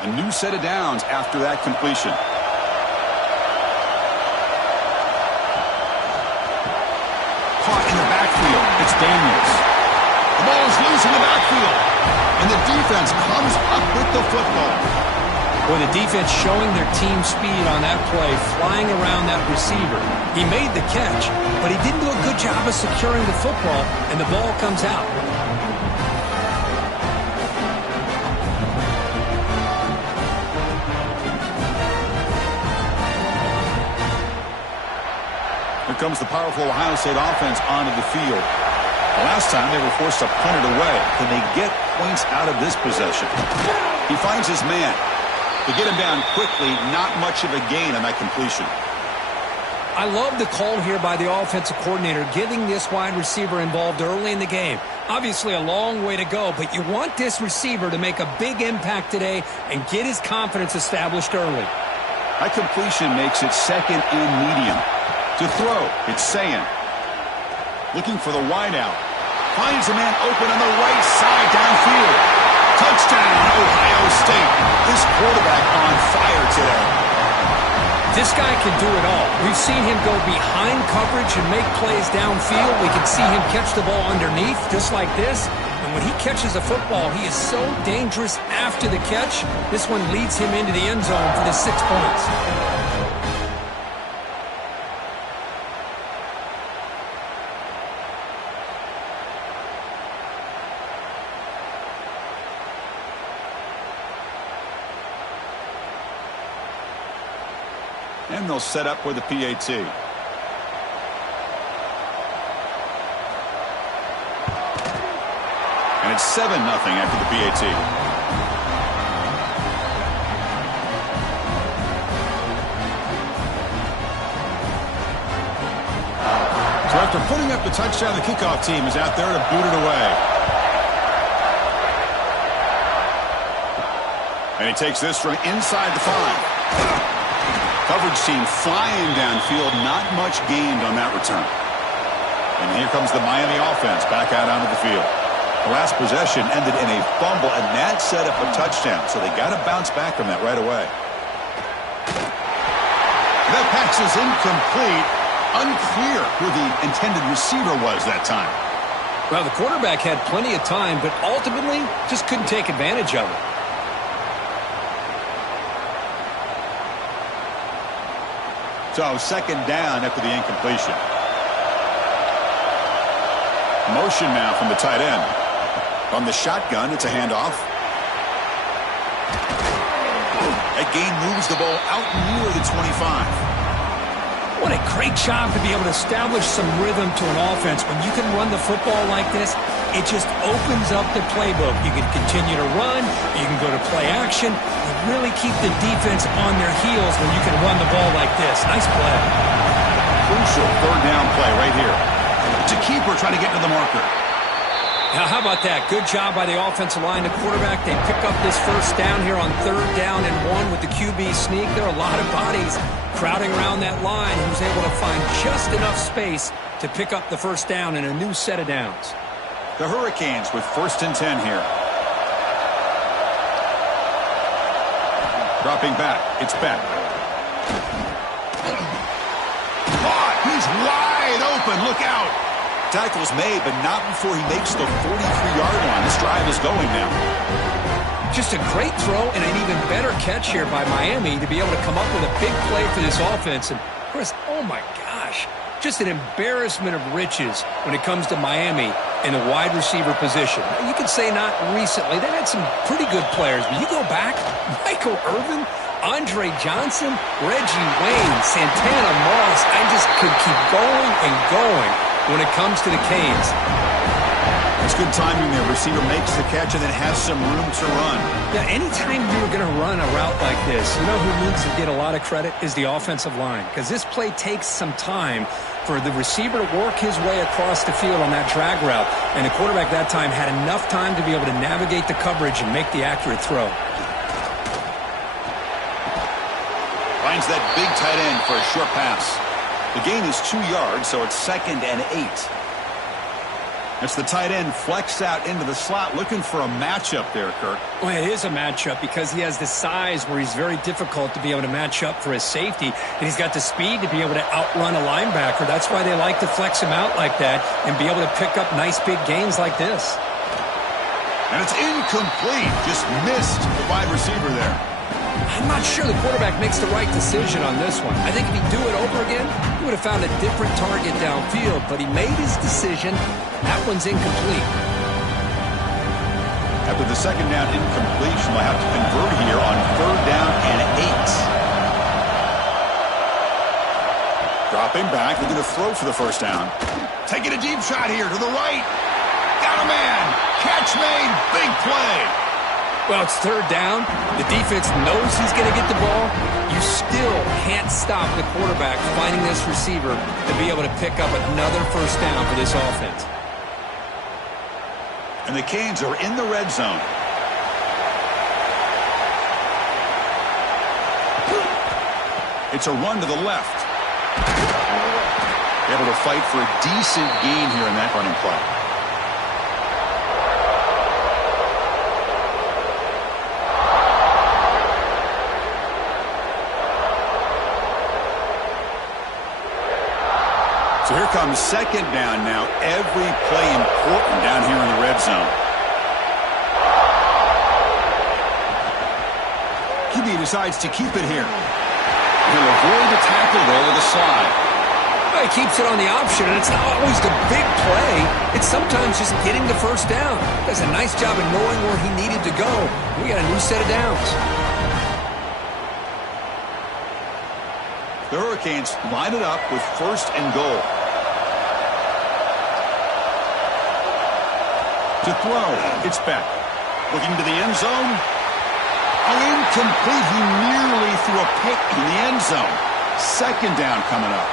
A new set of downs after that completion. Caught in the backfield. It's Daniels. The ball is loose in the backfield. And the defense comes up with the football. Well, the defense showing their team speed on that play, flying around that receiver. He made the catch, but he didn't do a good job of securing the football, and the ball comes out. Here comes the powerful Ohio State offense onto the field. The last time they were forced to punt it away. Can they get points out of this possession? He finds his man. To get him down quickly, not much of a gain on that completion. I love the call here by the offensive coordinator, getting this wide receiver involved early in the game. Obviously a long way to go, but you want this receiver to make a big impact today and get his confidence established early. That completion makes it 2nd and medium. To throw, it's Sayin. Looking for the wideout. Finds a man open on the right side downfield. Touchdown, Ohio State. This quarterback on fire today. This guy can do it all. We've seen him go behind coverage and make plays downfield. We can see him catch the ball underneath, just like this. And when he catches a football, he is so dangerous after the catch. This one leads him into the end zone for the 6 points. And they'll set up for the PAT. And it's 7-0 after the PAT. So after putting up the touchdown, the kickoff team is out there to boot it away. And he takes this from inside the 5. Coverage team flying downfield, not much gained on that return. And here comes the Miami offense back out onto the field. The last possession ended in a fumble, and that set up a touchdown, so they got to bounce back from that right away. That pass is incomplete. Unclear who the intended receiver was that time. Well, the quarterback had plenty of time, but ultimately just couldn't take advantage of it. So 2nd down after the incompletion. Motion now from the tight end. On the shotgun, it's a handoff. That gain moves the ball out near the 25. What a great job to be able to establish some rhythm to an offense. When you can run the football like this, it just opens up the playbook. You can continue to run. You can go to play action. You really keep the defense on their heels when you can run the ball like this. Nice play. Crucial 3rd down play right here. It's a keeper trying to get to the marker. Now, how about that? Good job by the offensive line. The quarterback, they pick up this first down here on 3rd down and 1 with the QB sneak. There are a lot of bodies crowding around that line. He was able to find just enough space to pick up the first down in a new set of downs. The Hurricanes with 1st and 10 here. Dropping back. It's Beck. Caught. He's wide open. Look out. Tackle's made, but not before he makes the 43-yard line. This drive is going now. Just a great throw and an even better catch here by Miami to be able to come up with a big play for this offense. And Chris, oh my gosh, just an embarrassment of riches when it comes to Miami in the wide receiver position. You could say not recently. They had some pretty good players, but you go back, Michael Irvin, Andre Johnson, Reggie Wayne, Santana Moss. I just could keep going and going when it comes to the Canes. It's good timing there. Receiver makes the catch and then has some room to run. Yeah, anytime you were going to run a route like this, you know who needs to get a lot of credit is the offensive line, because this play takes some time for the receiver to work his way across the field on that drag route, and the quarterback that time had enough time to be able to navigate the coverage and make the accurate throw. Finds that big tight end for a short pass. The gain is 2 yards, so it's 2nd and 8. That's the tight end flex out into the slot, looking for a matchup there, Kirk. Well, it is a matchup because he has the size where he's very difficult to be able to match up for his safety, and he's got the speed to be able to outrun a linebacker. That's why they like to flex him out like that and be able to pick up nice big gains like this. And it's incomplete. Just missed the wide receiver there. I'm not sure the quarterback makes the right decision on this one. I think if he'd do it over again, he would have found a different target downfield, but he made his decision. That one's incomplete. After the 2nd down incompletion, they'll have to convert here on 3rd down and 8. Dropping back, they're going to throw for the 1st down. Taking a deep shot here to the right. Got a man. Catch made. Big play. Well, it's 3rd down. The defense knows he's going to get the ball. You still can't stop the quarterback finding this receiver to be able to pick up another 1st down for this offense. And the Canes are in the red zone. It's a run to the left. Able to fight for a decent gain here in that running play. So here comes 2nd down now. Every play important down here in the red zone. QB decides to keep it here. He'll avoid the tackle there with a slide. Well, he keeps it on the option, and it's not always the big play. It's sometimes just getting the 1st down. Does a nice job of knowing where he needed to go. We got a new set of downs. The Hurricanes line it up with 1st and goal. To throw, it's Beck. Looking to the end zone. Oh, incomplete. He nearly threw a pick in the end zone. 2nd down coming up.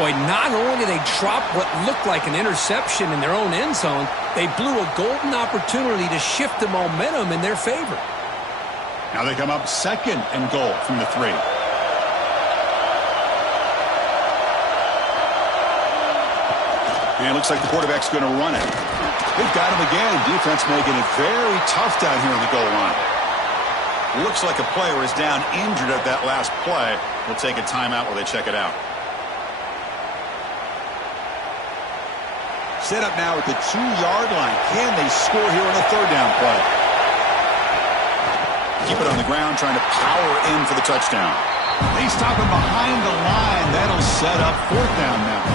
Boy, not only did they drop what looked like an interception in their own end zone, they blew a golden opportunity to shift the momentum in their favor. Now they come up 2nd and goal from the 3. And it looks like the quarterback's going to run it. They've got him again. Defense making it very tough down here on the goal line. Looks like a player is down injured at that last play. We'll take a timeout while they check it out. Set up now at the 2-yard line. Can they score here on a 3rd down play? Keep it on the ground, trying to power in for the touchdown. They stop him behind the line. That'll set up 4th down now.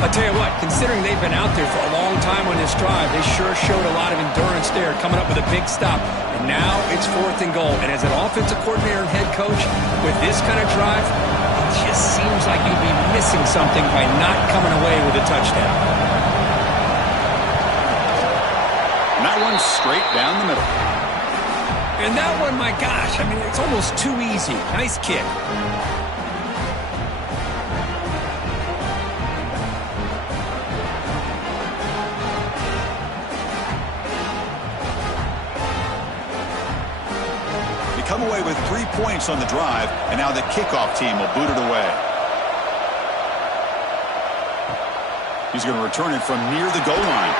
I'll tell you what, considering they've been out there for a long time on this drive, they sure showed a lot of endurance there, coming up with a big stop. And now it's 4th and goal. And as an offensive coordinator and head coach, with this kind of drive, it just seems like you'd be missing something by not coming away with a touchdown. And that one's straight down the middle. And that one, my gosh, I mean, it's almost too easy. Nice kick. come away with 3 points on the drive, and now the kickoff team will boot it away. He's going to return it from near the goal line.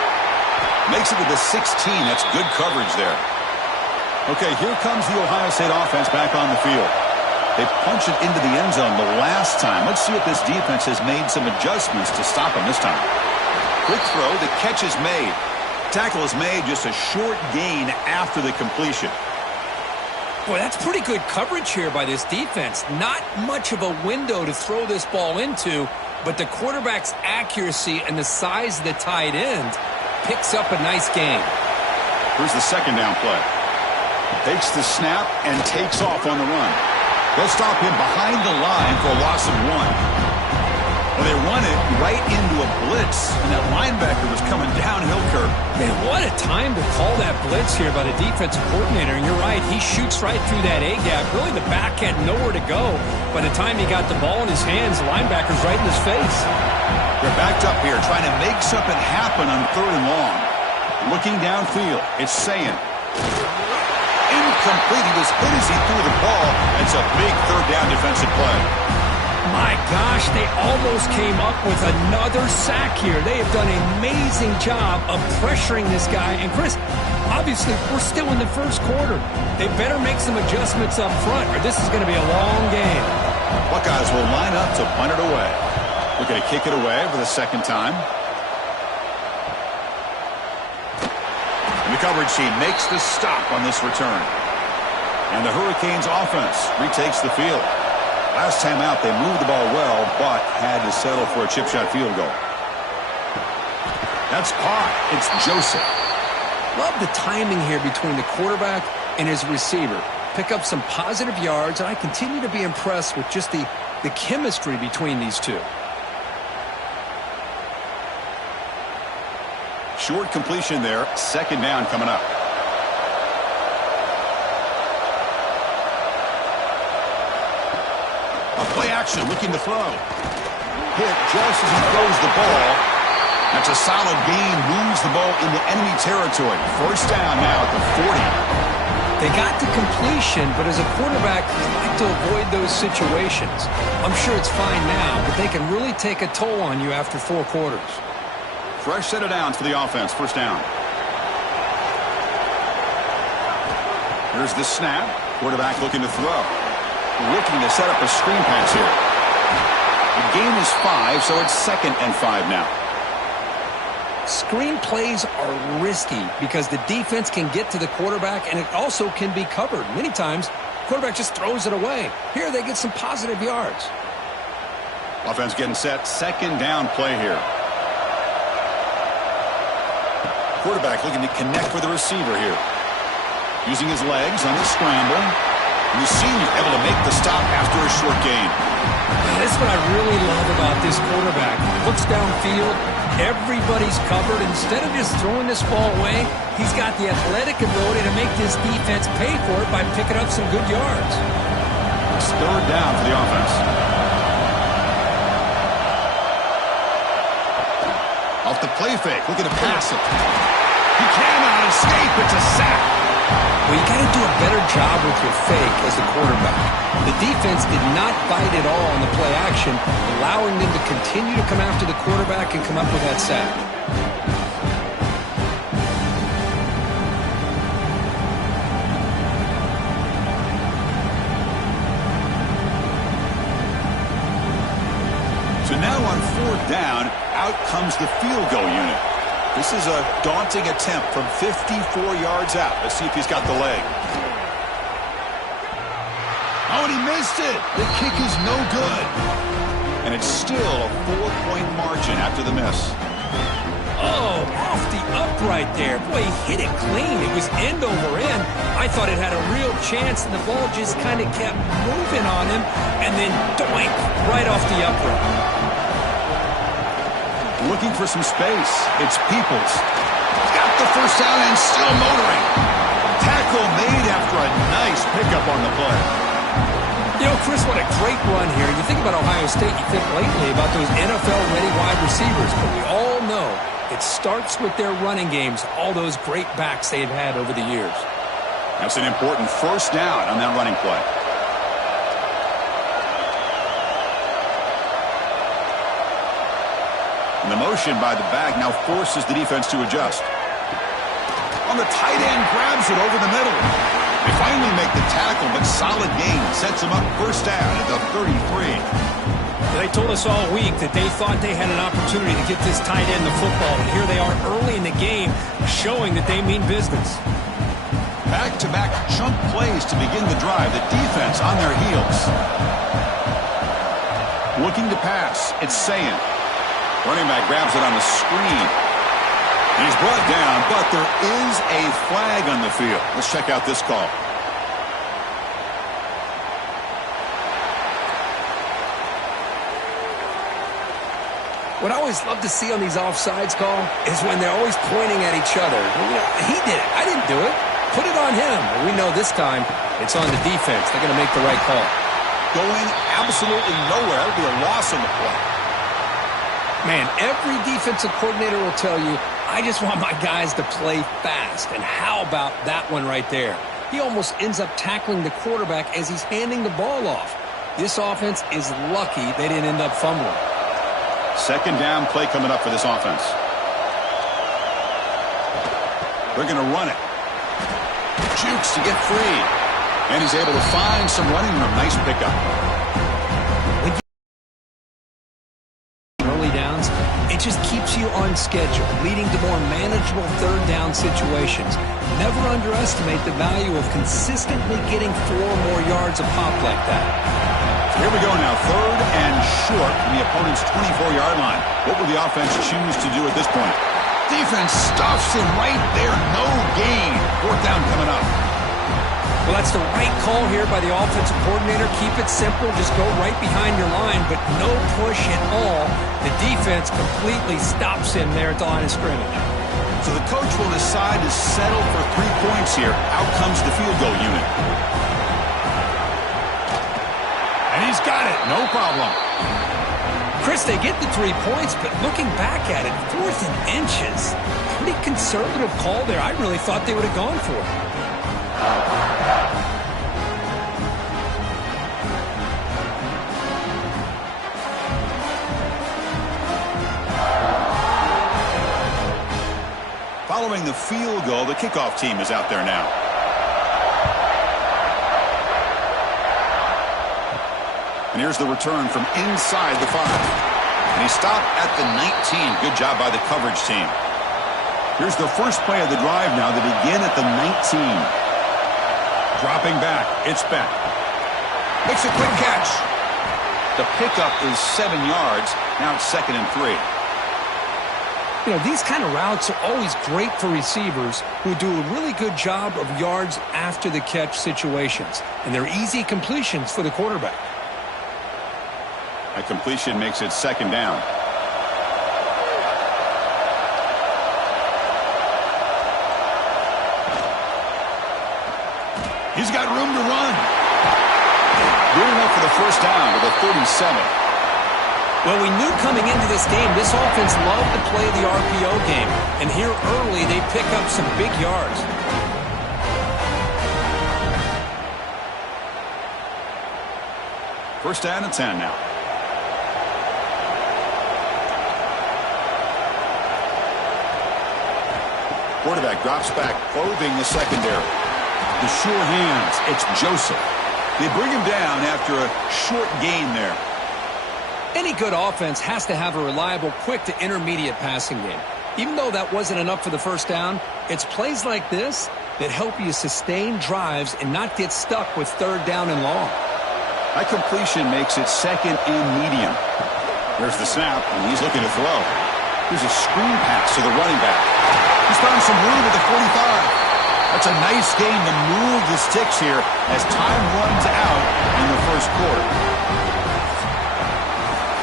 Makes it to the 16. That's good coverage there. Okay, here comes the Ohio State offense back on the field. They punch it into the end zone the last time. Let's see if this defense has made some adjustments to stop him this time. Quick throw. The catch is made. Tackle is made, just a short gain after the completion. Boy, that's pretty good coverage here by this defense. Not much of a window to throw this ball into, but the quarterback's accuracy and the size of the tight end picks up a nice gain. Here's the second down play. Takes the snap and takes off on the run. They'll stop him behind the line for a loss of 1. Well, they run it right into a blitz, and that linebacker was coming downhill curve. Man, what a time to call that blitz here by the defensive coordinator. And you're right, he shoots right through that A-gap. Really, the back had nowhere to go. By the time he got the ball in his hands, the linebacker's right in his face. They're backed up here, trying to make something happen on 3rd and long. Looking downfield, it's saying incomplete. He was hit as he threw the ball. It's a big 3rd down defensive play. My gosh, they almost came up with another sack here. They have done an amazing job of pressuring this guy. And Chris, obviously, we're still in the first quarter. They better make some adjustments up front, or this is going to be a long game. Buckeyes will line up to punt it away. Looking to kick it away for the second time. And the coverage team makes the stop on this return. And the Hurricanes offense retakes the field. Last time out, they moved the ball well, but had to settle for a chip shot field goal. That's caught. It's Joseph. Love the timing here between the quarterback and his receiver. Pick up some positive yards, and I continue to be impressed with just the chemistry between these two. Short completion there. Second down coming up. Play action, looking to throw. Hit just as he throws the ball. That's a solid gain, moves the ball into enemy territory. First down now at the 40. They got to completion, but as a quarterback, you like to avoid those situations. I'm sure it's fine now, but they can really take a toll on you after 4 quarters. Fresh set of downs for the offense. First down. Here's the snap. Quarterback looking to throw. Looking to set up a screen pass here. The game is 5, so it's 2nd and 5 now. Screen plays are risky because the defense can get to the quarterback, and it also can be covered. Many times, the quarterback just throws it away. Here, they get some positive yards. Offense getting set. Second down play here. Quarterback looking to connect with the receiver here. Using his legs on the scramble. And the senior able to make the stop after a short gain. That's what I really love about this quarterback. Looks downfield, everybody's covered. Instead of just throwing this ball away, he's got the athletic ability to make this defense pay for it by picking up some good yards. It's 3rd down for the offense. Off the play fake, looking to pass it. He cannot escape. It's a sack. Well, you got to do a better job with your fake as the quarterback. The defense did not bite at all on the play action, allowing them to continue to come after the quarterback and come up with that sack. So now on 4th down, out comes the field goal unit. This is a daunting attempt from 54 yards out. Let's see if he's got the leg. Oh, and he missed it. The kick is no good. And it's still a 4-point margin after the miss. Oh, off the upright there. Boy, he hit it clean. It was end over end. I thought it had a real chance, and the ball just kind of kept moving on him, and then doink, right off the upright. Looking for some space. It's Peoples. Got the first down and still motoring. Tackle made after a nice pickup on the play. You know, Chris, what a great run here. You think about Ohio State, you think lately about those NFL-ready wide receivers, but we all know it starts with their running games, all those great backs they've had over the years. That's an important first down on that running play. And the motion by the back now forces the defense to adjust. On the tight end, grabs it over the middle. They finally make the tackle, but solid gain sets them up first down at the 33. They told us all week that they thought they had an opportunity to get this tight end the football, and here they are early in the game showing that they mean business. Back-to-back chunk plays to begin the drive. The defense on their heels. Looking to pass. It's Sayin. Running back grabs it on the screen. And he's brought down, but there is a flag on the field. Let's check out this call. What I always love to see on these offsides call is when they're always pointing at each other. You know, he did it. I didn't do it. Put it on him. We know this time it's on the defense. They're going to make the right call. Going absolutely nowhere. That would be a loss on the play. Man, every defensive coordinator will tell you, I just want my guys to play fast. And how about that one right there? He almost ends up tackling the quarterback as he's handing the ball off. This offense is lucky they didn't end up fumbling. Second down play coming up for this offense. They're going to run it. Jukes to get free. And he's able to find some running room. Nice pickup. Early downs, it just keeps you on schedule, leading to more manageable third down situations. Never underestimate the value of consistently getting 4 more yards a pop like that. Here we go now, third and short from the opponent's 24-yard line. What will the offense choose to do at this point? Defense stuffs him right there. No gain. Fourth down coming up. Well, that's the right call here by the offensive coordinator. Keep it simple. Just go right behind your line, but no push at all. The defense completely stops him there at the line of scrimmage. So the coach will decide to settle for 3 points here. Out comes the field goal unit. And he's got it. No problem. Chris, they get the 3 points, but looking back at it, 4th and inches. Pretty conservative call there. I really thought they would have gone for it. Following the field goal, the kickoff team is out there now. And here's the return from inside the 5. And he stopped at the 19. Good job by the coverage team. Here's the first play of the drive now. They begin at the 19. Dropping back. It's back. Makes a quick catch. The pickup is 7 yards. Now it's 2nd and 3. You know, these kind of routes are always great for receivers who do a really good job of yards after the catch situations. And they're easy completions for the quarterback. A completion makes it 2nd down. He's got room to run. Good enough for the first down to the 37. Well, we knew coming into this game, this offense loved to play the RPO game. And here early, they pick up some big yards. First down and 10 now. Quarterback drops back, clothing the secondary. The sure hands, it's Joseph. They bring him down after a short gain there. Any good offense has to have a reliable, quick to intermediate passing game. Even though that wasn't enough for the first down, it's plays like this that help you sustain drives and not get stuck with 3rd down and long. That completion makes it 2nd and medium. There's the snap, and he's looking to throw. Here's a screen pass to the running back. He's found some room at the 45. That's a nice game to move the sticks here as time runs out in the first quarter.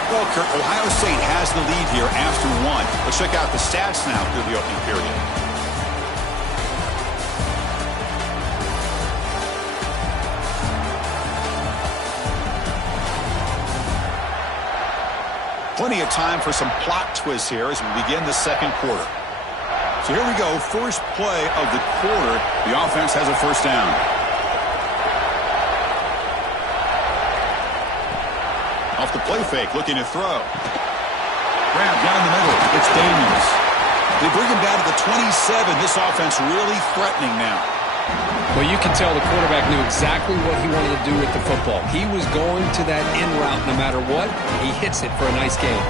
Well, Kurt, Ohio State has the lead here after 1. Let's check out the stats now through the opening period. Plenty of time for some plot twists here as we begin the second quarter. So here we go, first play of the quarter. The offense has a first down. Off the play fake, looking to throw. Grab down the middle. It's Daniels. They bring him down to the 27. This offense really threatening now. Well, you can tell the quarterback knew exactly what he wanted to do with the football. He was going to that in route no matter what. He hits it for a nice gain.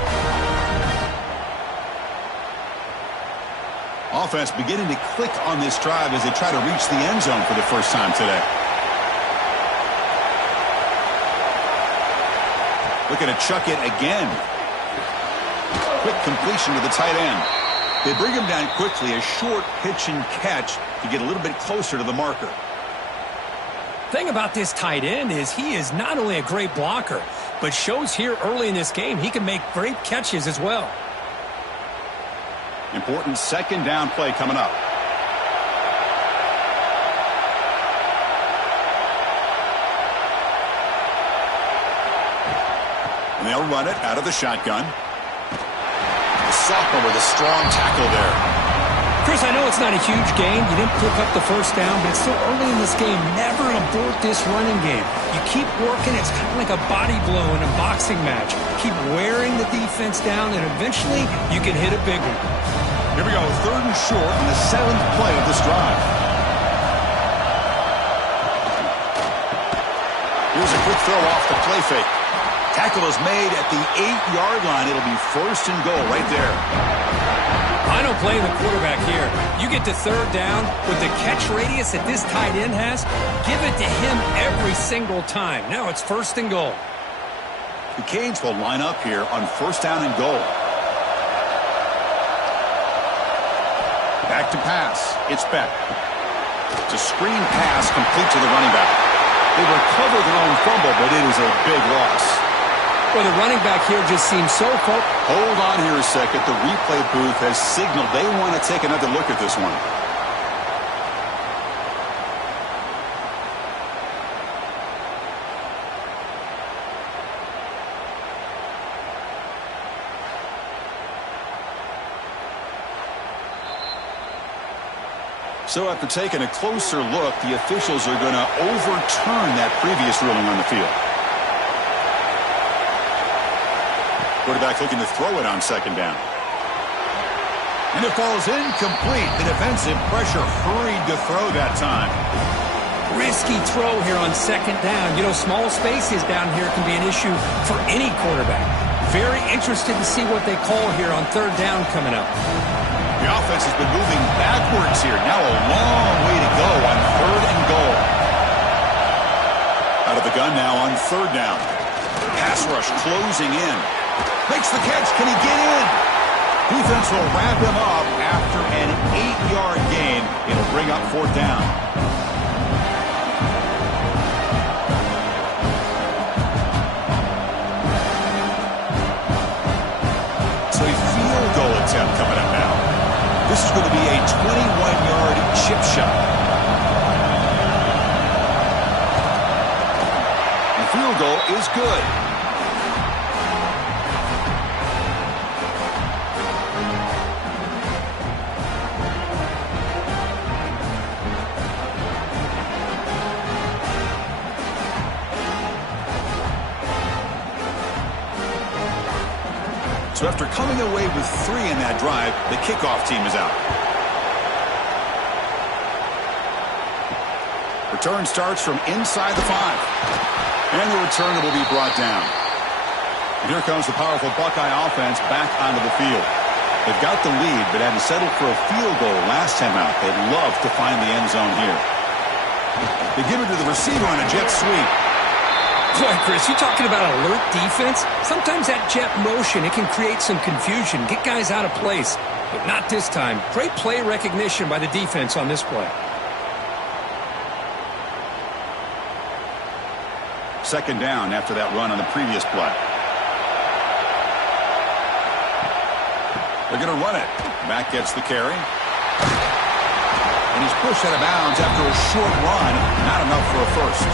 Offense beginning to click on this drive as they try to reach the end zone for the first time today. Looking to chuck it again. Quick completion to the tight end. They bring him down quickly, a short pitch and catch to get a little bit closer to the marker. Thing about this tight end is he is not only a great blocker, but shows here early in this game he can make great catches as well. Important second down play coming up. And they'll run it out of the shotgun. The sophomore with a strong tackle there. Chris, I know it's not a huge gain. You didn't pick up the first down, but it's still early in this game. Never abort this running game. You keep working. It's kind of like a body blow in a boxing match. Keep wearing the defense down, and eventually you can hit a big one. Here we go, third and short on the 7th play of this drive. Here's a quick throw off the play fake. Tackle is made at the 8-yard line. It'll be first and goal right there. I don't blame the quarterback here. You get to third down with the catch radius that this tight end has, give it to him every single time. Now it's first and goal. The Canes will line up here on first down and goal. Back to pass. It's Beck. It's a screen pass complete to the running back. They recover their own fumble, but it is a big loss. Well, the running back here just seems so focused. Hold on here a second. The replay booth has signaled they want to take another look at this one. So after taking a closer look, the officials are going to overturn that previous ruling on the field. Quarterback looking to throw it on second down. And it falls incomplete. The defensive pressure hurried to throw that time. Risky throw here on second down. You know, small spaces down here can be an issue for any quarterback. Very interested to see what they call here on third down coming up. The offense has been moving backwards here. Now a long way to go on third and goal. Out of the gun now on third down. Pass rush closing in. Makes the catch. Can he get in? Defense will wrap him up after an 8-yard gain. It'll bring up fourth down. So a field goal attempt coming up now. This is going to be a 21-yard chip shot. The field goal is good. So after coming away with 3 in that drive, the kickoff team is out. Return starts from inside the 5. And the return will be brought down. And here comes the powerful Buckeye offense back onto the field. They've got the lead, but had to settle for a field goal last time out. They'd love to find the end zone here. They give it to the receiver on a jet sweep. Boy, Chris, you talking about alert defense? Sometimes that jet motion, it can create some confusion, get guys out of place. But not this time. Great play recognition by the defense on this play. Second down after that run on the previous play. They're going to run it. Back gets the carry. And he's pushed out of bounds after a short run. Not enough for a first.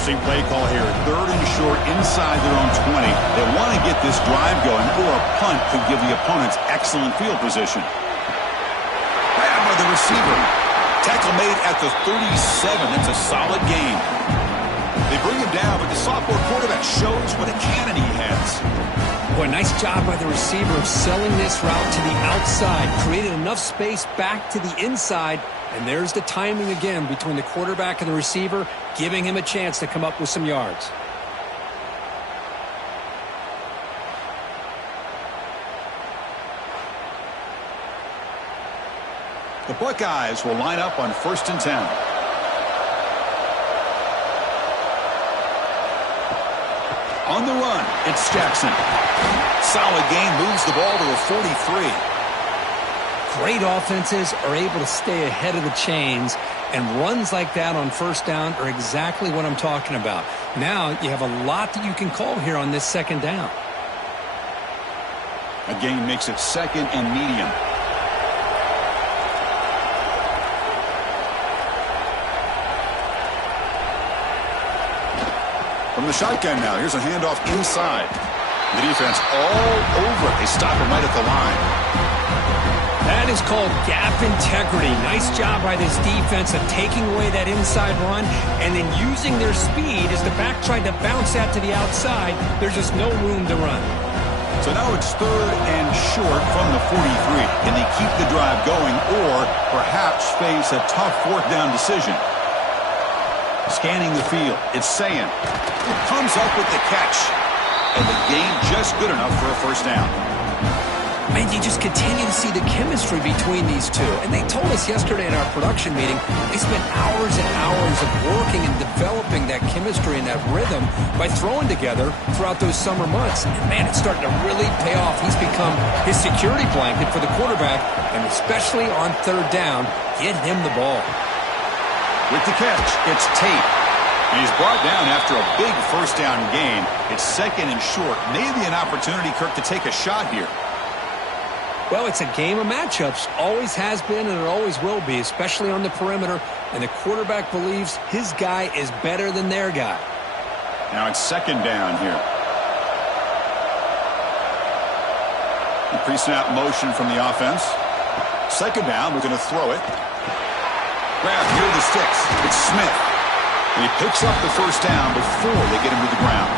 Interesting play call here. 3rd and short inside their own 20. They want to get this drive going, or a punt could give the opponents excellent field position. Grabbed by the receiver. Tackle made at the 37. That's a solid gain. They bring him down, but the sophomore quarterback shows what a cannon he has. Boy, nice job by the receiver of selling this route to the outside. Created enough space back to the inside. And there's the timing again between the quarterback and the receiver, giving him a chance to come up with some yards. The Buckeyes will line up on 1st and 10. On the run, it's Jackson. Solid gain, moves the ball to the 43. Great offenses are able to stay ahead of the chains, and runs like that on 1st down are exactly what I'm talking about. Now you have a lot that you can call here on this 2nd down. A gain makes it 2nd and medium. From the shotgun now, here's a handoff inside. The defense all over it. They stop him right at the line. That is called gap integrity. Nice job by this defense of taking away that inside run and then using their speed as the back tried to bounce that to the outside. There's just no room to run. So now it's 3rd and short from the 43. Can they keep the drive going or perhaps face a tough 4th down decision? Scanning the field, it's Sayan. Comes up with the catch. And the gain just good enough for a 1st down. Man, you just continue to see the chemistry between these two. And they told us yesterday in our production meeting, they spent hours and hours of working and developing that chemistry and that rhythm by throwing together throughout those summer months. And man, it's starting to really pay off. He's become his security blanket for the quarterback, and especially on 3rd down, get him the ball. With the catch, it's Tate. And he's brought down after a big 1st down gain. It's 2nd and short. Maybe an opportunity, Kirk, to take a shot here. Well, it's a game of matchups. Always has been and it always will be, especially on the perimeter. And the quarterback believes his guy is better than their guy. Now it's 2nd down here. The pre-snap motion from the offense. 2nd down, we're going to throw it. Grab near the sticks. It's Smith. And he picks up the 1st down before they get him to the ground.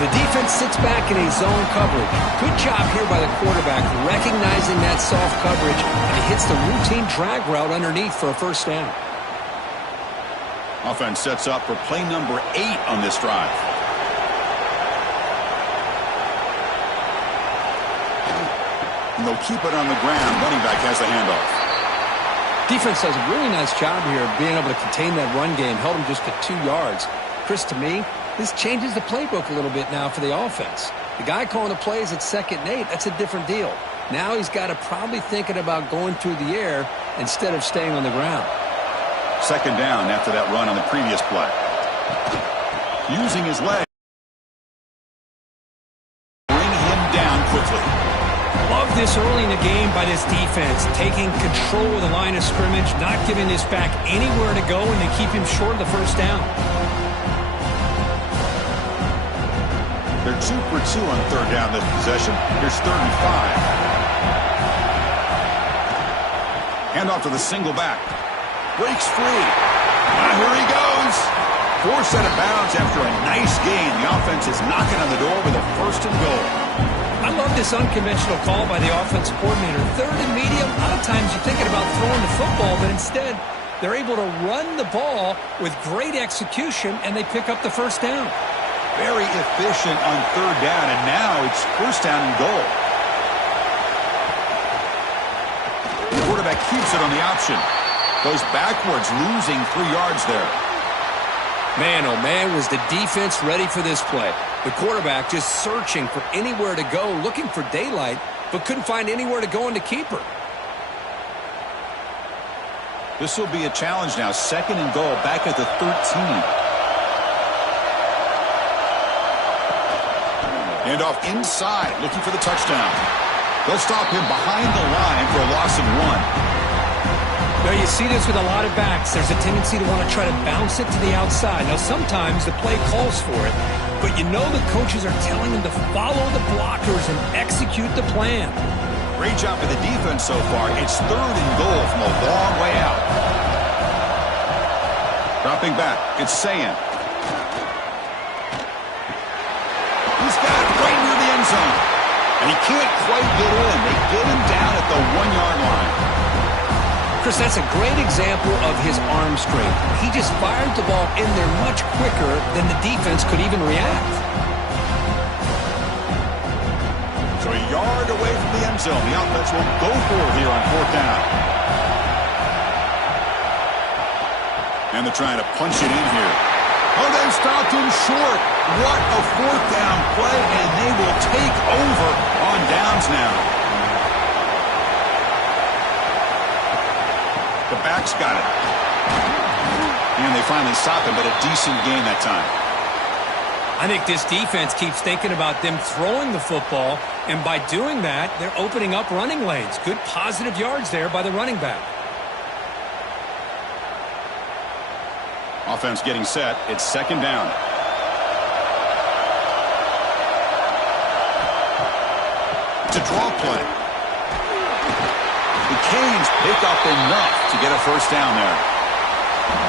The defense sits back in a zone coverage. Good job here by the quarterback, recognizing that soft coverage, and he hits the routine drag route underneath for a 1st down. Offense sets up for play number 8 on this drive. And they'll keep it on the ground. Running back has the handoff. Defense does a really nice job here of being able to contain that run game. Held him just to 2 yards. Chris, to me, this changes the playbook a little bit now for the offense. The guy calling the plays at 2nd and 8, that's a different deal. Now he's got to probably thinking about going through the air instead of staying on the ground. 2nd down after that run on the previous play. Using his leg. Bring him down quickly. Love this early in the game by this defense, taking control of the line of scrimmage, not giving this back anywhere to go, and they keep him short of the 1st down. They're 2 for 2 on 3rd down this possession. Here's 3rd and 5. Hand off to the single back. Breaks free. Now here he goes. Forced out of bounds after a nice gain. The offense is knocking on the door with a 1st and goal. I love this unconventional call by the offensive coordinator. 3rd and medium, a lot of times you're thinking about throwing the football, but instead they're able to run the ball with great execution, and they pick up the 1st down. Very efficient on 3rd down, and now it's 1st down and goal. The quarterback keeps it on the option. Goes backwards, losing 3 yards there. Man, oh man, was the defense ready for this play. The quarterback just searching for anywhere to go, looking for daylight, but couldn't find anywhere to go in the keeper. This will be a challenge now. 2nd and goal, back at the 13. And off inside, looking for the touchdown. They'll stop him behind the line for a loss of 1. Now you see this with a lot of backs. There's a tendency to want to try to bounce it to the outside. Now, sometimes the play calls for it, but you know the coaches are telling them to follow the blockers and execute the plan. Great job by the defense so far. It's 3rd and goal from a long way out. Dropping back, it's Sayan. He's got it right near the end zone. And he can't quite get in. They get him down at the 1-yard line. Chris, that's a great example of his arm strength. He just fired the ball in there much quicker than the defense could even react. So a yard away from the end zone. The offense will go for it here on 4th down. And they're trying to punch it in here. Oh, they stopped him short. What a 4th down play, and they will take over on downs now. The back's got it. And they finally stop him, but a decent gain that time. I think this defense keeps thinking about them throwing the football, and by doing that, they're opening up running lanes. Good positive yards there by the running back. Offense getting set. It's 2nd down. It's a draw play. The Canes pick up enough to get a 1st down there.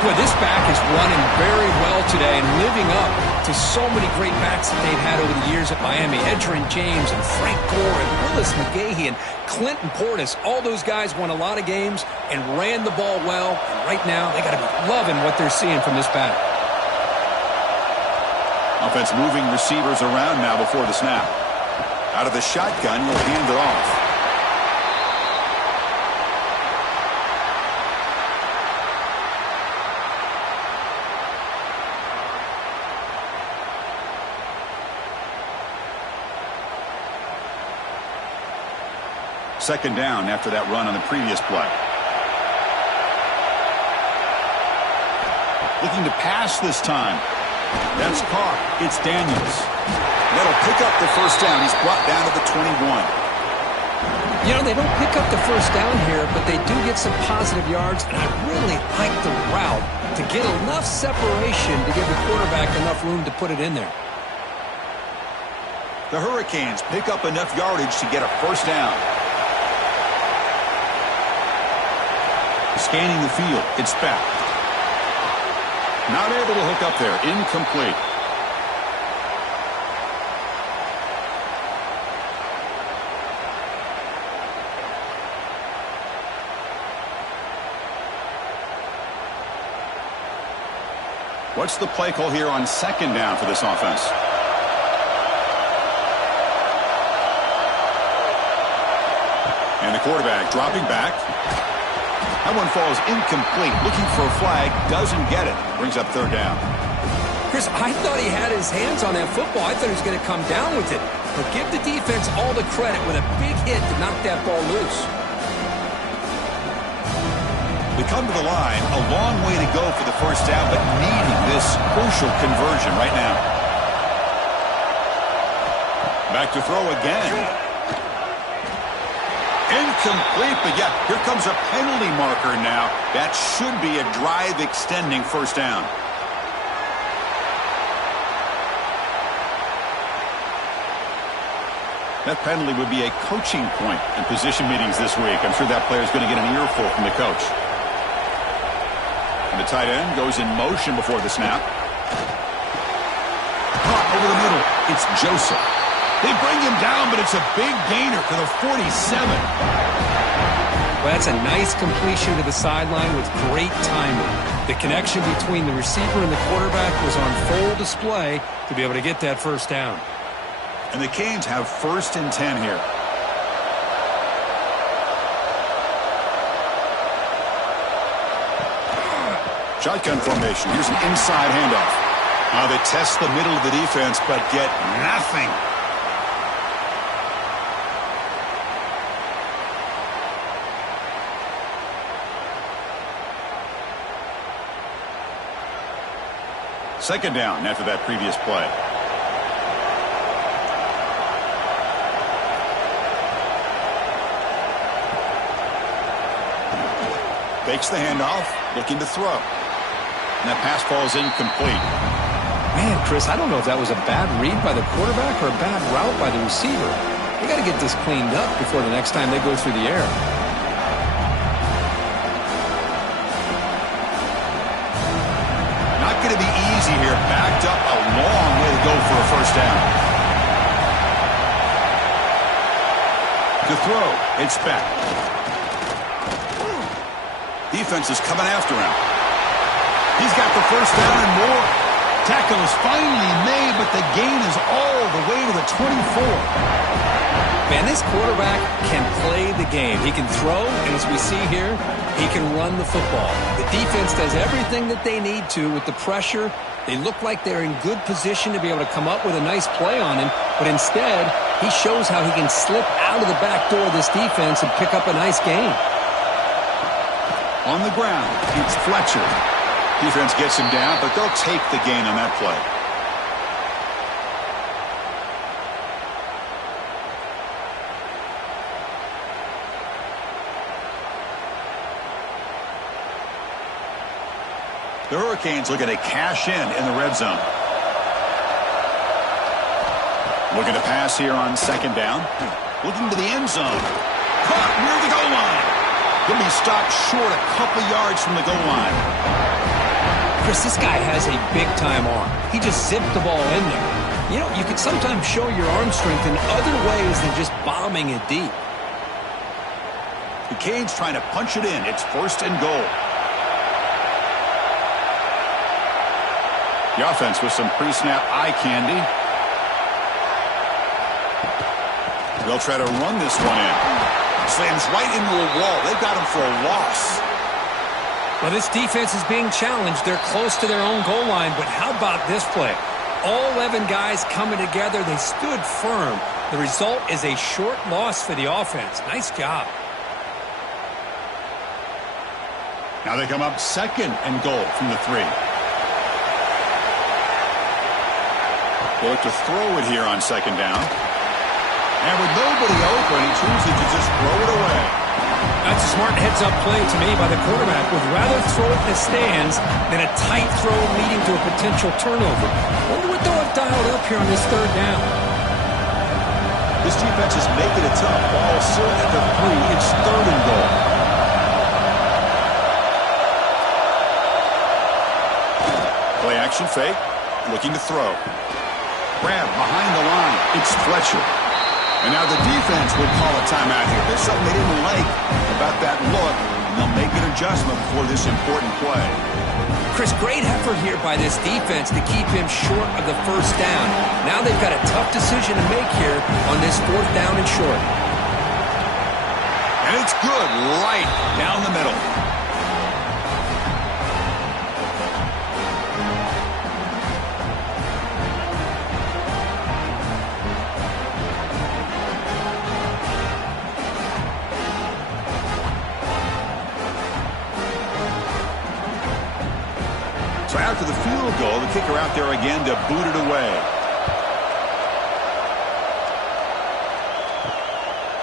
Boy, this back is running very well today and living up to so many great backs that they've had over the years at Miami. Edgerrin James and Frank Gore and Willis McGahee and Clinton Portis. All those guys won a lot of games and ran the ball well. And right now, they got to be loving what they're seeing from this back. Offense moving receivers around now before the snap. Out of the shotgun, he'll hand it off. Second down after that run on the previous play. Looking to pass this time. That's caught. It's Daniels. That'll pick up the 1st down. He's brought down to the 21. You know, they don't pick up the 1st down here, but they do get some positive yards, and I really like the route to get enough separation to give the quarterback enough room to put it in there. The Hurricanes pick up enough yardage to get a 1st down. Scanning the field. It's back. Not able to hook up there. Incomplete. What's the play call here on 2nd down for this offense? And the quarterback dropping back. That one falls incomplete. Looking for a flag. Doesn't get it. Brings up 3rd down. Chris, I thought he had his hands on that football. I thought he was going to come down with it. But give the defense all the credit with a big hit to knock that ball loose. We come to the line. A long way to go for the 1st down, but needing this crucial conversion right now. Back to throw again. Incomplete, but yeah, here comes a penalty marker now. That should be a drive-extending 1st down. That penalty would be a coaching point in position meetings this week. I'm sure that player is going to get an earful from the coach. And the tight end goes in motion before the snap. Caught over the middle. It's Joseph. They bring him down, but it's a big gainer to the 47. Well, that's a nice completion to the sideline with great timing. The connection between the receiver and the quarterback was on full display to be able to get that 1st down. And the Canes have 1st and 10 here. Shotgun formation. Here's an inside handoff. Now they test the middle of the defense, but get nothing. Second down after that previous play. Fakes the handoff, looking to throw. And that pass falls incomplete. Man, Chris, I don't know if that was a bad read by the quarterback or a bad route by the receiver. They got to get this cleaned up before the next time they go through the air. Not going to be easy here. Backed up a long way to go for a first down. To throw, it's back. Defense is coming after him. He's got the first down and more. Tackle is finally made, but the gain is all the way to the 24. Man, this quarterback can play the game. He can throw, and as we see here, he can run the football. The defense does everything that they need to with the pressure. They look like they're in good position to be able to come up with a nice play on him, but instead, he shows how he can slip out of the back door of this defense and pick up a nice gain. On the ground, it's Fletcher. Defense gets him down, but they'll take the gain on that play. The Hurricanes looking to cash in the red zone. Looking to pass here on second down. Looking to the end zone. Caught near the goal line. Going to be stopped short a couple yards from the goal line. Chris, this guy has a big-time arm. He just zipped the ball in there. You know, you can sometimes show your arm strength in other ways than just bombing it deep. The Canes trying to punch it in. It's first and goal. The offense with some pre-snap eye candy. They'll try to run this one in. Slams right into a wall. They've got him for a loss. Well, this defense is being challenged. They're close to their own goal line, but how about this play? All 11 guys coming together. They stood firm. The result is a short loss for the offense. Nice job. Now they come up second and goal from the 3. They look to throw it here on second down. And with nobody open, he chooses to just throw it away. That's a smart heads-up play to me by the quarterback. Would rather throw it in the stands than a tight throw leading to a potential turnover. Wonder what they'll have dialed up here on this third down. This defense is making it tough. Ball still at the 3. It's third and goal. Play action fake. Looking to throw. Grab behind the line. It's Fletcher. And now the defense will call a timeout here. There's something they didn't like about that look, and they'll make an adjustment before this important play. Chris, great effort here by this defense to keep him short of the first down. Now they've got a tough decision to make here on this fourth down and short. And it's good right down the middle. So after the field goal, the kicker out there again to boot it away.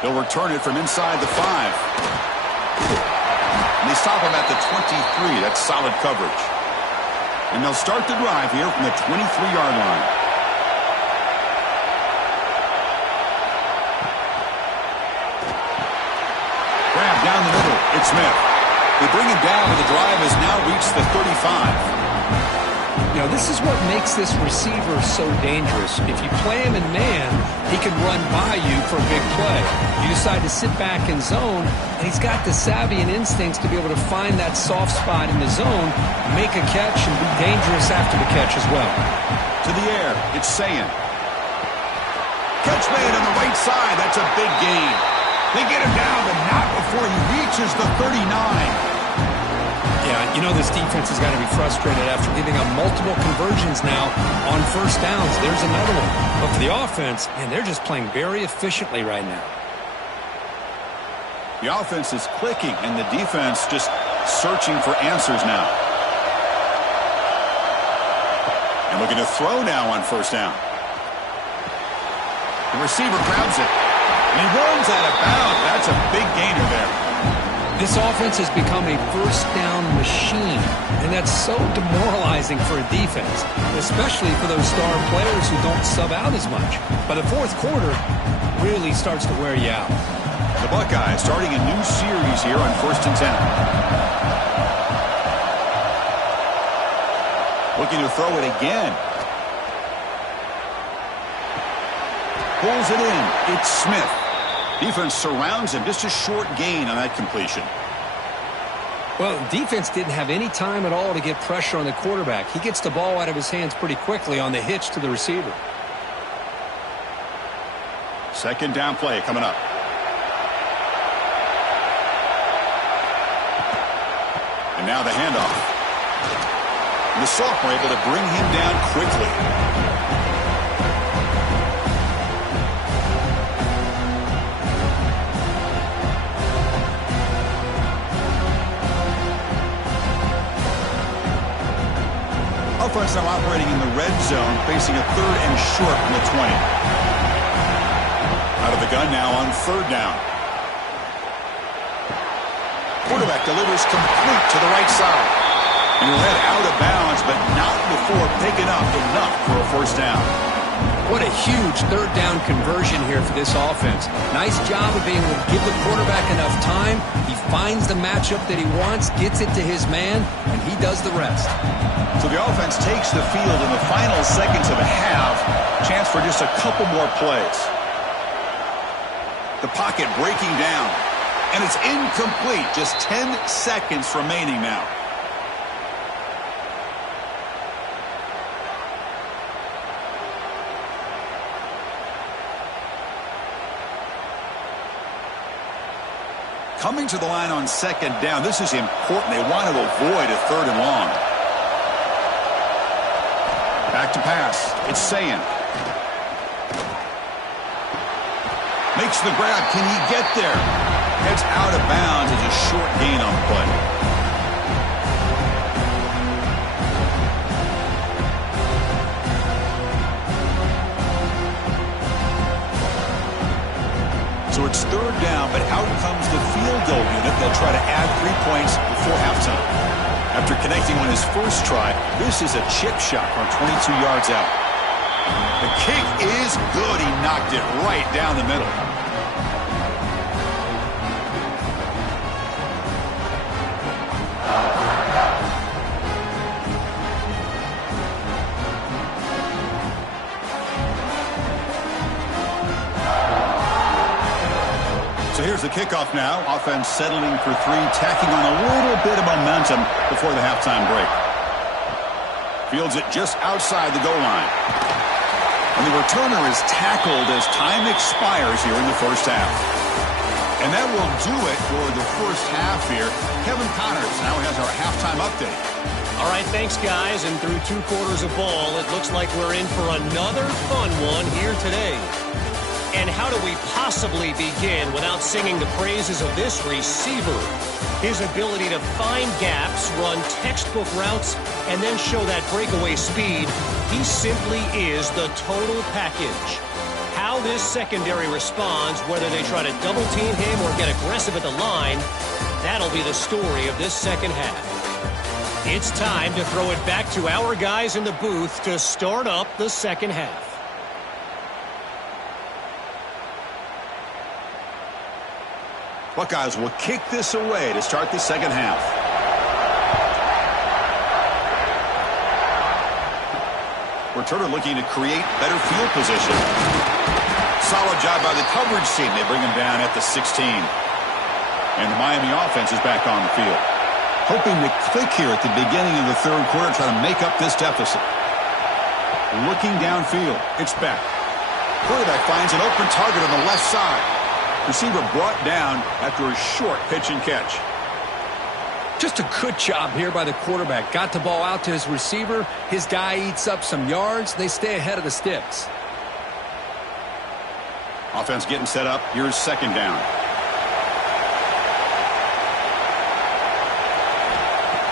They'll return it from inside the 5. And they stop him at the 23. That's solid coverage. And they'll start the drive here from the 23-yard line. Grab down the middle. It's Smith. They bring it down, and the drive has now reached the 35. You know, this is what makes this receiver so dangerous. If you play him in man, he can run by you for a big play. You decide to sit back in zone, and he's got the savvy and instincts to be able to find that soft spot in the zone, make a catch, and be dangerous after the catch as well. To the air, it's Sayin. Catch made on the right side. That's a big gain. They get him down, but not before he reaches the 39. Yeah, you know this defense has got to be frustrated after giving up multiple conversions now on first downs. There's another one. But for the offense, man, they're just playing very efficiently right now. The offense is clicking, and the defense just searching for answers now. And looking to throw now on first down. The receiver grabs it. And he runs out of bounds. That's a big gainer there. This offense has become a first down machine, and that's so demoralizing for a defense, especially for those star players who don't sub out as much. By the fourth quarter, really starts to wear you out. The Buckeyes starting a new series here on 1st and 10. Looking to throw it again. Pulls it in. It's Smith. Defense surrounds him. Just a short gain on that completion. Well, defense didn't have any time at all to get pressure on the quarterback. He gets the ball out of his hands pretty quickly on the hitch to the receiver. Second down play coming up. And now the handoff. And the sophomore able to bring him down quickly. Offense now operating in the red zone, facing a 3rd and short from the 20. Out of the gun now on 3rd down. Quarterback delivers complete to the right side. And he'll head out of bounds, but not before picking up enough for a 1st down. What a huge 3rd down conversion here for this offense. Nice job of being able to give the quarterback enough time. He finds the matchup that he wants, gets it to his man, and he does the rest. So the offense takes the field in the final seconds of the half. Chance for just a couple more plays. The pocket breaking down. And it's incomplete. Just 10 seconds remaining now. Coming to the line on 2nd down. This is important. They want to avoid a 3rd and long. Back to pass. It's Sayan. Makes the grab. Can he get there? Heads out of bounds. It's a short gain on the play. So it's 3rd down, but out comes the field goal unit. They'll try to add 3 points before halftime. After connecting on his first try, this is a chip shot from 22 yards out. The kick is good. He knocked it right down the middle. So here's the kickoff now. Offense settling for 3, tacking on a little bit of momentum before the halftime break. Fields it just outside the goal line. And the returner is tackled as time expires here in the 1st half. And that will do it for the 1st half here. Kevin Connors now has our halftime update. All right, thanks, guys. And through 2 quarters of ball, it looks like we're in for another fun one here today. And how do we possibly begin without singing the praises of this receiver? His ability to find gaps, run textbook routes, and then show that breakaway speed. He simply is the total package. How this secondary responds, whether they try to double team him or get aggressive at the line, that'll be the story of this 2nd half. It's time to throw it back to our guys in the booth to start up the 2nd half. Buckeyes will kick this away to start the 2nd half. Returner looking to create better field position. Solid job by the coverage team. They bring him down at the 16. And the Miami offense is back on the field. Hoping to click here at the beginning of the 3rd quarter, try to make up this deficit. Looking downfield. It's back. Quarterback finds an open target on the left side. Receiver brought down after a short pitch and catch. Just a good job here by the quarterback. Got the ball out to his receiver. His guy eats up some yards. They stay ahead of the sticks. Offense getting set up. Here's 2nd down.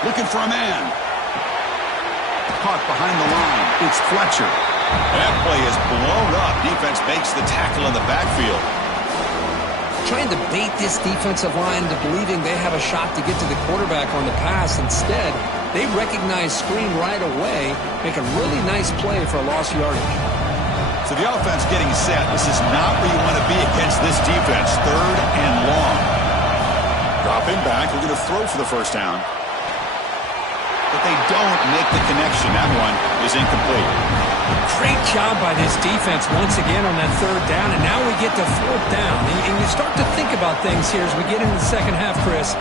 Looking for a man. Caught behind the line. It's Fletcher. That play is blown up. Defense makes the tackle in the backfield. trying to bait this defensive line into believing they have a shot to get to the quarterback on the pass. Instead, they recognize screen right away, make a really nice play for a lost yardage. So the offense getting set. This is not where you want to be against this defense. 3rd and long. Dropping back. We're going to throw for the first down. But they don't make the connection. That one is incomplete. Great job by this defense once again on that 3rd down, and now we get to 4th down. And you start to think about things here as we get into the second half, Chris.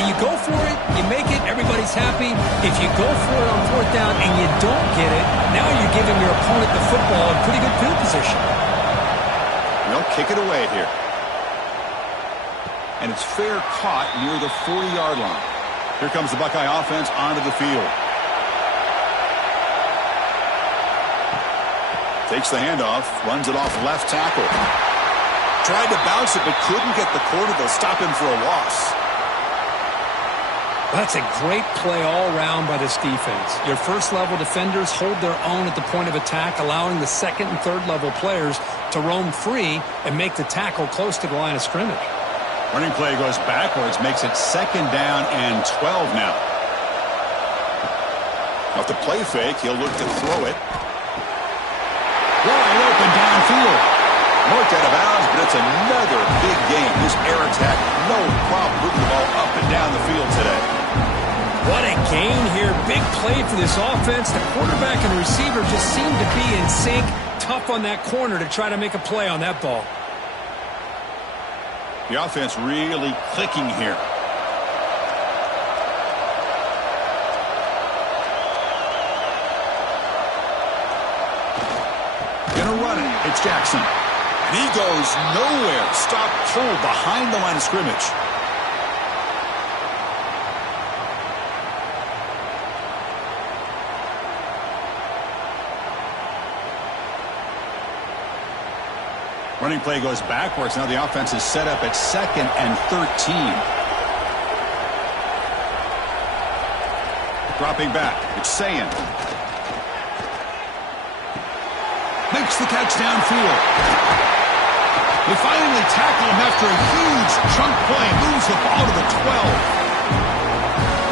You go for it, you make it, everybody's happy. If you go for it on 4th down and you don't get it, now you're giving your opponent the football in pretty good field position. They'll kick it away here. And it's fair caught near the 40-yard line. Here comes the Buckeye offense onto the field. Takes the handoff, runs it off left tackle. Tried to bounce it, but couldn't get the corner. They'll stop him for a loss. That's a great play all around by this defense. Your first-level defenders hold their own at the point of attack, allowing the second and third-level players to roam free and make the tackle close to the line of scrimmage. Running play goes backwards, makes it 2nd down and 12 now. Off the play fake, he'll look to throw it. Wide open downfield. Marked out of bounds, but it's another big game. This air attack, no problem moving the ball up and down the field today. What a gain here. Big play for this offense. The quarterback and receiver just seem to be in sync. Tough on that corner to try to make a play on that ball. The offense really clicking here. Gonna run it. It's Jackson. And he goes nowhere. Stop cold behind the line of scrimmage. Running play goes backwards. Now the offense is set up at 2nd and 13. Dropping back. It's Sayin. Makes the catch downfield. They finally tackle him after a huge chunk play. Moves the ball to the 12.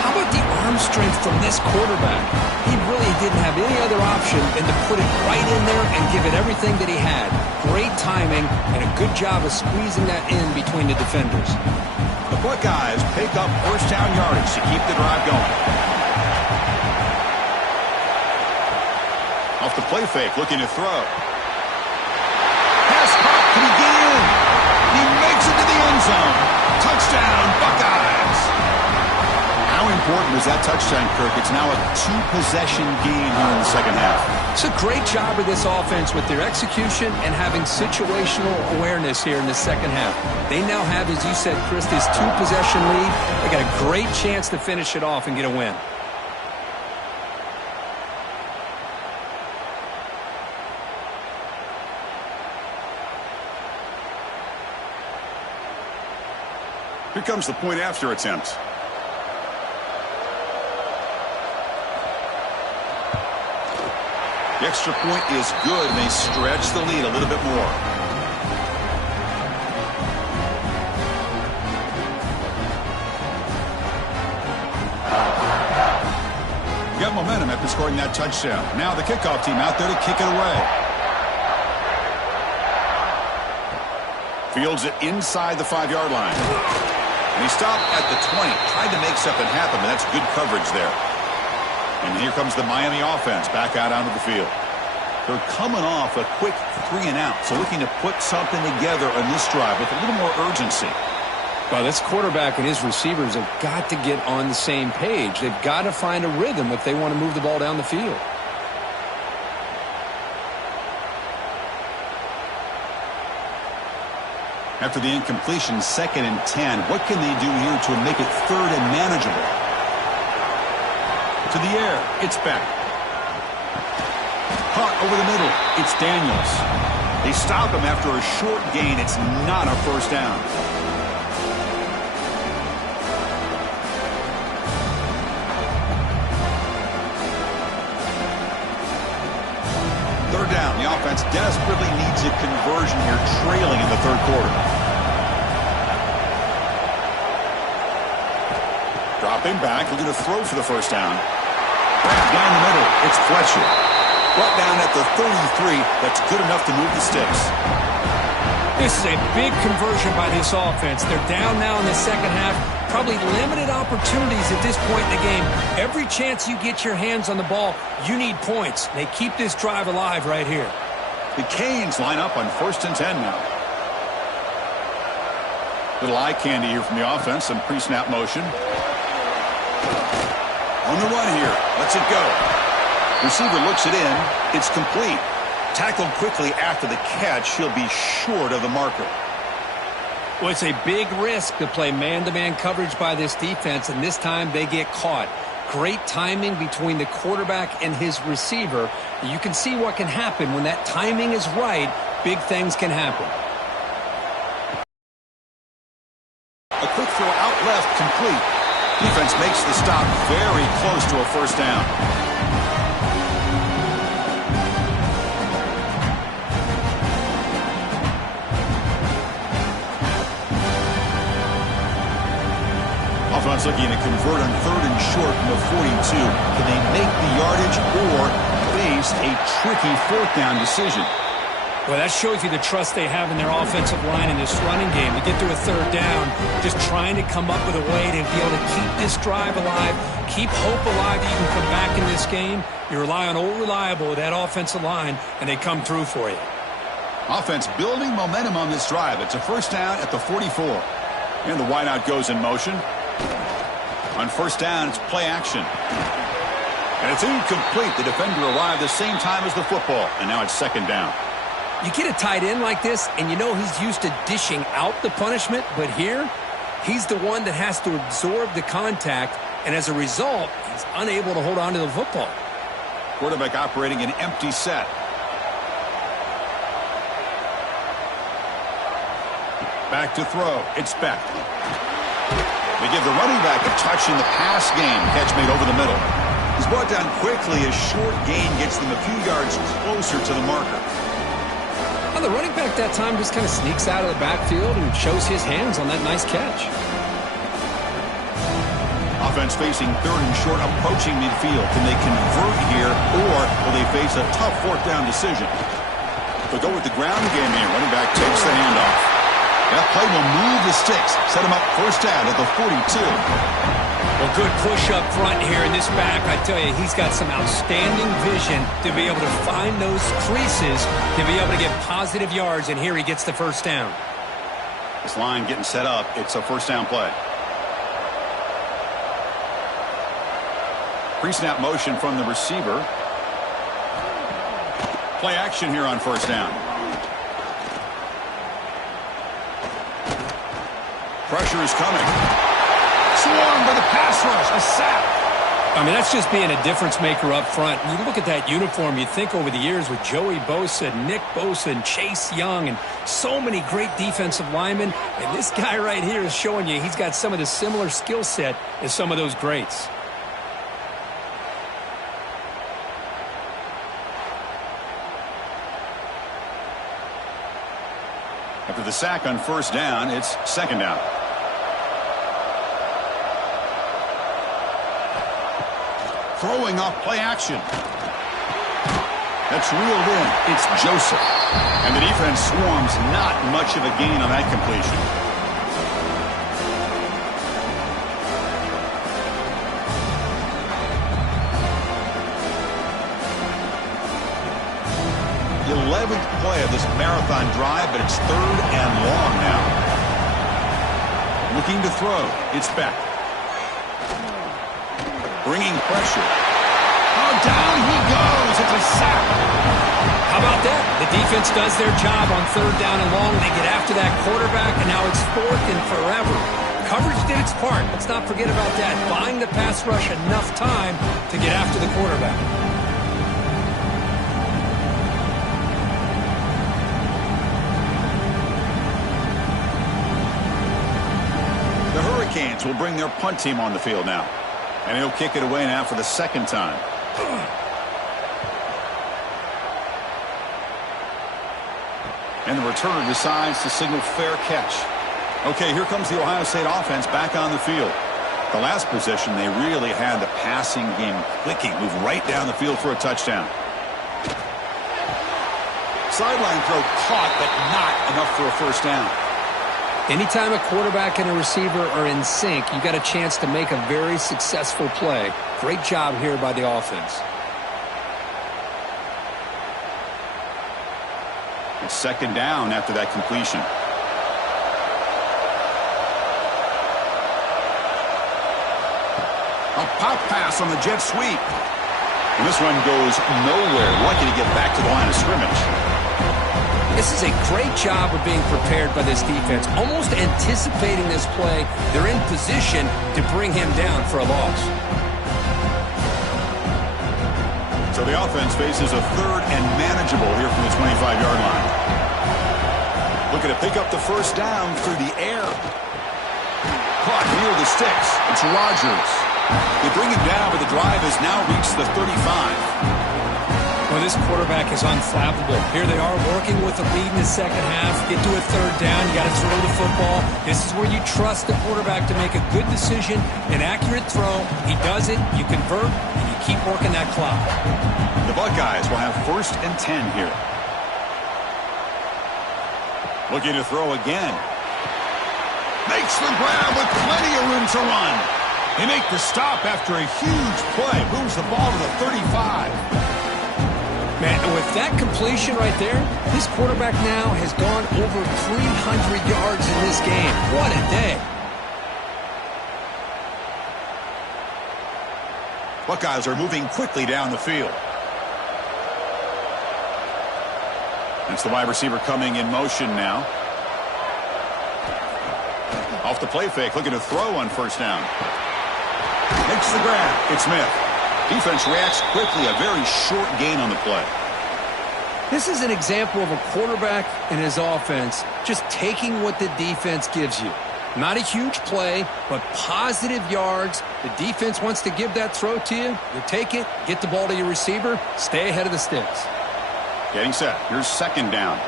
How about the arm strength from this quarterback? He really didn't have any other option than to put it right in there and give it everything that he had. Great timing and a good job of squeezing that in between the defenders. The Buckeyes pick up first down yardage to keep the drive going. Off the play fake, looking to throw. Pass caught. Can he get in? He makes it to the end zone. Touchdown, Buckeyes. How important is that touchdown, Kirk? It's now a 2-possession game here in the second half. It's a great job of this offense with their execution and having situational awareness here in the second half. They now have, as you said, Chris, this 2-possession lead. They got a great chance to finish it off and get a win. Here comes the point after attempt. The extra point is good, and they stretch the lead a little bit more. Got momentum after scoring that touchdown. Now the kickoff team out there to kick it away. Fields it inside the 5-yard line. And he stopped at the 20. Tried to make something happen, but that's good coverage there. And here comes the Miami offense back out onto the field. They're coming off a quick 3-and-out, so looking to put something together on this drive with a little more urgency. Well, this quarterback and his receivers have got to get on the same page. They've got to find a rhythm if they want to move the ball down the field. After the incompletion, 2nd and 10. What can they do here to make it 3rd and manageable? To the air, it's Beck. Caught over the middle, it's Daniels. They stop him after a short gain. It's not a first down. Third down. The offense desperately needs a conversion here, trailing in the third quarter. Dropping back, looking to throw for the first down. Back down the middle, it's Fletcher. Brought down at the 33, that's good enough to move the sticks. This is a big conversion by this offense. They're down now in the second half. Probably limited opportunities at this point in the game. Every chance you get your hands on the ball, you need points. They keep this drive alive right here. The Canes line up on 1st and 10 now. Little eye candy here from the offense, some pre-snap motion. On the run here, lets it go. Receiver looks it in, it's complete. Tackled quickly after the catch, he'll be short of the marker. Well, it's a big risk to play man-to-man coverage by this defense, and this time they get caught. Great timing between the quarterback and his receiver. You can see what can happen when that timing is right. Big things can happen. A quick throw out left, complete. Defense makes the stop very close to a first down. Offense looking to convert on 3rd and short from the 42. Can they make the yardage or face a tricky 4th down decision? Well, that shows you the trust they have in their offensive line in this running game. To get to a 3rd down, just trying to come up with a way to be able to keep this drive alive, keep hope alive that you can come back in this game. You rely on old reliable with that offensive line, and they come through for you. Offense building momentum on this drive. It's a first down at the 44. And the wideout goes in motion. On first down, it's play action. And it's incomplete. The defender arrived the same time as the football, and now it's 2nd down. You get a tight end like this, and you know he's used to dishing out the punishment, but here, he's the one that has to absorb the contact, and as a result, he's unable to hold on to the football. Quarterback operating an empty set. Back to throw. It's Beck. They give the running back a touch in the pass game. Catch made over the middle. He's brought down quickly. A short gain gets them a few yards closer to the marker. Well, the running back that time just kind of sneaks out of the backfield and shows his hands on that nice catch. Offense facing 3rd and short, approaching midfield. Can they convert here, or will they face a tough 4th down decision? They'll go with the ground game here. Running back takes the handoff. That play will move the sticks. Set him up first down at the 42. Well, good push up front here in this back. I tell you, he's got some outstanding vision to be able to find those creases, to be able to get positive yards, and here he gets the first down. This line getting set up. It's a first down play. Pre-snap motion from the receiver. Play action here on first down. Pressure is coming. Swarmed by the pass rush. A sack. I mean, that's just being a difference maker up front. You look at that uniform, you think over the years with Joey Bosa, Nick Bosa, and Chase Young, and so many great defensive linemen. And this guy right here is showing you he's got some of the similar skill set as some of those greats. After the sack on first down, it's 2nd down. Throwing off play action. That's reeled in. It's Joseph. And the defense swarms. Not much of a gain on that completion. The 11th play of this marathon drive, but it's 3rd and long now. Looking to throw. It's Beck. Bringing pressure. Oh, down he goes. It's a sack. How about that? The defense does their job on 3rd down and long. They get after that quarterback, and now it's 4th and forever. Coverage did its part. Let's not forget about that. Buying the pass rush enough time to get after the quarterback. The Hurricanes will bring their punt team on the field now. And he'll kick it away now for the 2nd time. And the returner decides to signal fair catch. Okay, here comes the Ohio State offense back on the field. The last possession, they really had the passing game clicking. Move right down the field for a touchdown. Sideline throw caught, but not enough for a first down. Anytime a quarterback and a receiver are in sync, you got a chance to make a very successful play. Great job here by the offense. It's second down after that completion. A pop pass on the jet sweep. And this one goes nowhere. Lucky to get back to the line of scrimmage. This is a great job of being prepared by this defense. Almost anticipating this play, they're in position to bring him down for a loss. So the offense faces a third and manageable here from the 25-yard line. Looking to pick up the first down through the air. Caught near the sticks. It's Rodgers. They bring him down, but the drive has now reached the 35. Well, this quarterback is unflappable. Here they are working with the lead in the second half. Get to a third down. You got to throw the football. This is where you trust the quarterback to make a good decision, an accurate throw. He does it, you convert, and you keep working that clock. The Buckeyes will have first and 10 here. Looking to throw again. Makes the grab with plenty of room to run. They make the stop after a huge play. Moves the ball to the 35. Man, with that completion right there, this quarterback now has gone over 300 yards in this game. What a day. Buckeyes are moving quickly down the field. It's the wide receiver coming in motion now. Off the play fake, looking to throw on first down. Makes the grab. It's Smith. Defense reacts quickly, a very short gain on the play. This is an example of a quarterback and his offense just taking what the defense gives you. Not a huge play, but positive yards. The defense wants to give that throw to you. You take it, get the ball to your receiver, stay ahead of the sticks. Getting set. Here's second down.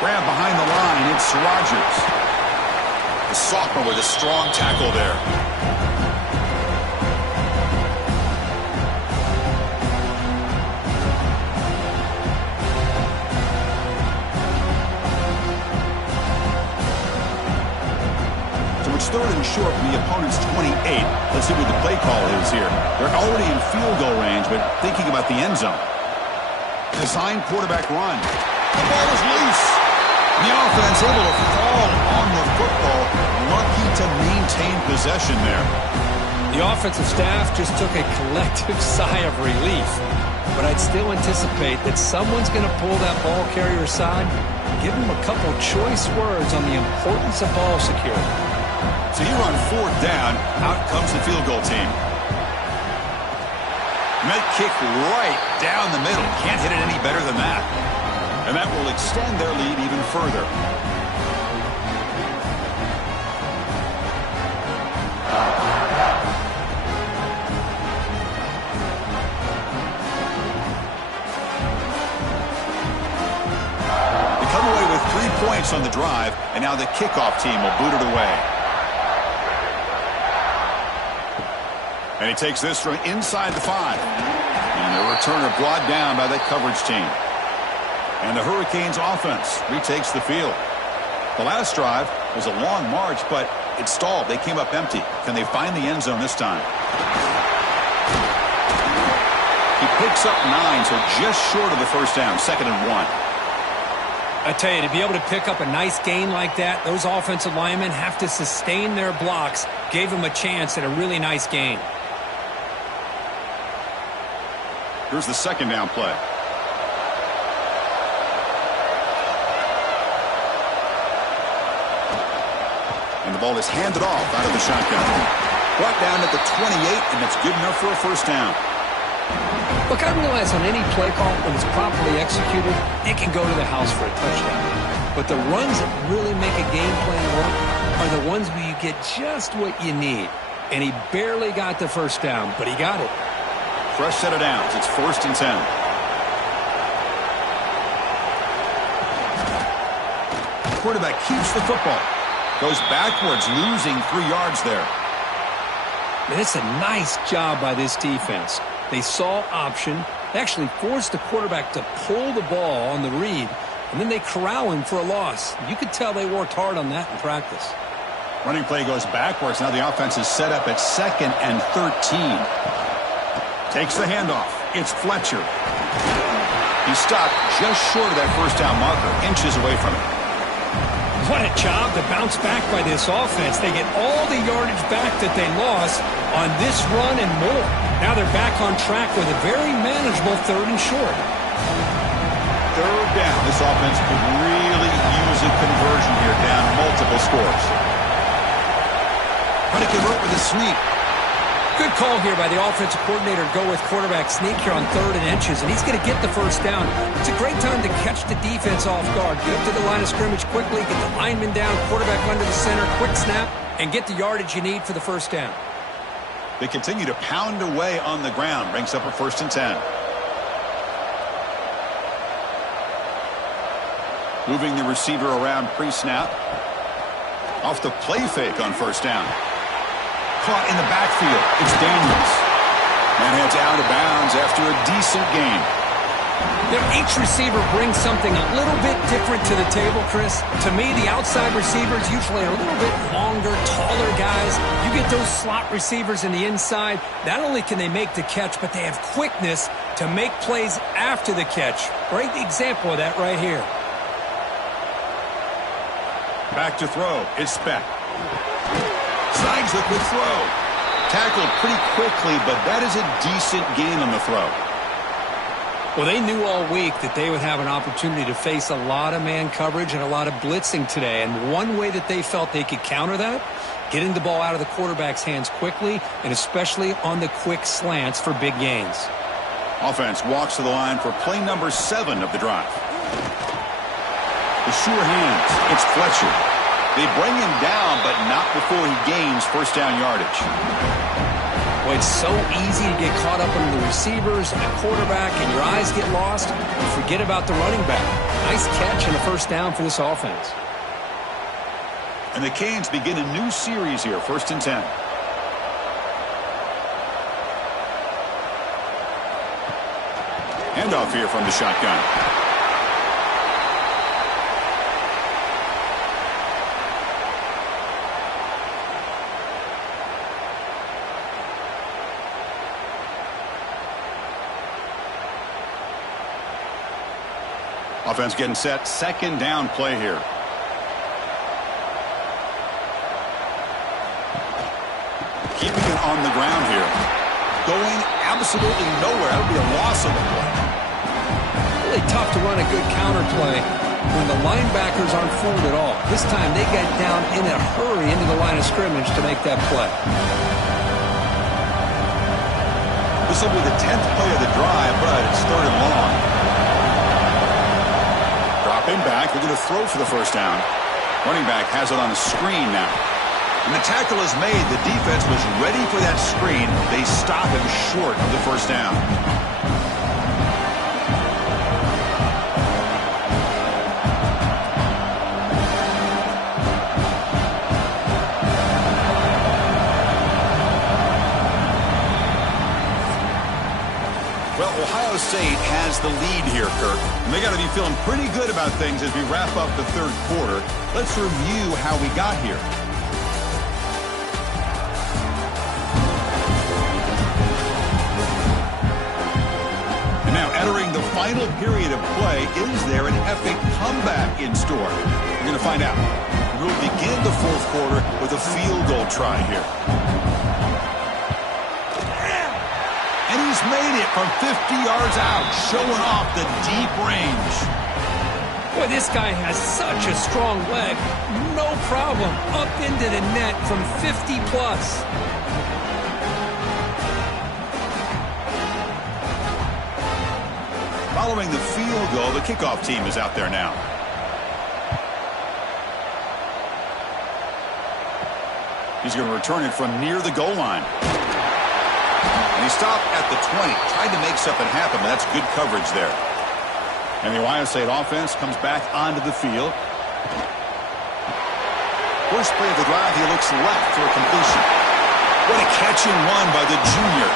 Grab behind the line. It's Rodgers. The sophomore with a strong tackle there. Third and short from the opponent's 28. Let's see what the play call is here. They're already in field goal range, but thinking about the end zone. Design quarterback run. The ball is loose. The offense able to fall on the football. Lucky to maintain possession there. The offensive staff just took a collective sigh of relief. But I'd still anticipate that someone's going to pull that ball carrier aside, give him a couple choice words on the importance of ball security. So here on fourth down, out comes the field goal team. And that kick right down the middle. Can't hit it any better than that. And that will extend their lead even further. They come away with 3 points on the drive, and now the kickoff team will boot it away. And he takes this from inside the 5. And the returner brought down by that coverage team. And the Hurricanes offense retakes the field. The last drive was a long march, but it stalled. They came up empty. Can they find the end zone this time? He picks up 9, so just short of the first down, 2nd and 1. I tell you, to be able to pick up a nice gain like that, those offensive linemen have to sustain their blocks. Gave them a chance at a really nice gain. Here's the second down play. And the ball is handed off out of the shotgun. Brought down at the 28, and that's good enough for a first down. Look, I realize on any play call, when it's properly executed, it can go to the house for a touchdown. But the runs that really make a game plan work are the ones where you get just what you need. And he barely got the first down, but he got it. Fresh set of downs. It's 1st and 10. Quarterback keeps the football. Goes backwards, losing 3 yards there. And it's a nice job by this defense. They saw option. They actually forced the quarterback to pull the ball on the read, and then they corral him for a loss. You could tell they worked hard on that in practice. Running play goes backwards. Now the offense is set up at 2nd and 13. Takes the handoff. It's Fletcher. He's stopped just short of that first down marker, inches away from it. What a job to bounce back by this offense. They get all the yardage back that they lost on this run and more. Now they're back on track with a very manageable 3rd and short. 3rd down. This offense could really use a conversion here, down multiple scores. Trying to convert with a sweep. Good call here by the offensive coordinator to go with quarterback sneak here on 3rd and inches, and he's going to get the first down. It's a great time to catch the defense off guard. Get up to the line of scrimmage quickly, get the lineman down, quarterback under the center, quick snap, and get the yardage you need for the first down. They continue to pound away on the ground. Brings up a 1st and 10. Moving the receiver around pre-snap. Off the play fake on 1st down. Caught in the backfield. It's Daniels. And heads out of bounds after a decent game. Each receiver brings something a little bit different to the table, Chris. To me, the outside receivers usually are a little bit longer, taller guys. You get those slot receivers in the inside. Not only can they make the catch, but they have quickness to make plays after the catch. Great example of that right here. Back to throw. It's Speck. Snags the quick throw. Tackled pretty quickly, but that is a decent gain on the throw. Well, they knew all week that they would have an opportunity to face a lot of man coverage and a lot of blitzing today. And one way that they felt they could counter that, getting the ball out of the quarterback's hands quickly, and especially on the quick slants for big gains. Offense walks to the line for play number 7 of the drive. The sure hands. It's Fletcher. They bring him down, but not before he gains first down yardage. Well, it's so easy to get caught up in the receivers and the quarterback, and your eyes get lost. You forget about the running back. Nice catch and a first down for this offense. And the Canes begin a new series here, 1st and 10. Handoff here from the shotgun. Offense getting set. 2nd down play here. Keeping it on the ground here. Going absolutely nowhere. That would be a loss of the play. Really tough to run a good counter play when the linebackers aren't fooled at all. This time they got down in a hurry into the line of scrimmage to make that play. This will be the 10th play of the drive, but it's 3rd and long. Dropping back. They're going to throw for the first down. Running back has it on a screen now. And the tackle is made. The defense was ready for that screen. They stop him short of the first down. Well, Ohio State has the lead here, Kirk. And they got to be feeling pretty good about things as we wrap up the 3rd quarter. Let's review how we got here. And now entering the final period of play, is there an epic comeback in store? We're going to find out. We'll begin the 4th quarter with a field goal try here. And he's made it from 50 yards out, showing off the deep range. Boy, this guy has such a strong leg. No problem. Up into the net from 50 plus. Following the field goal, the kickoff team is out there now. He's going to return it from near the goal line. And he stopped at the 20, tried to make something happen, but that's good coverage there. And the Ohio State offense comes back onto the field. First play of the drive, he looks left for a completion. What a catch and run by the junior.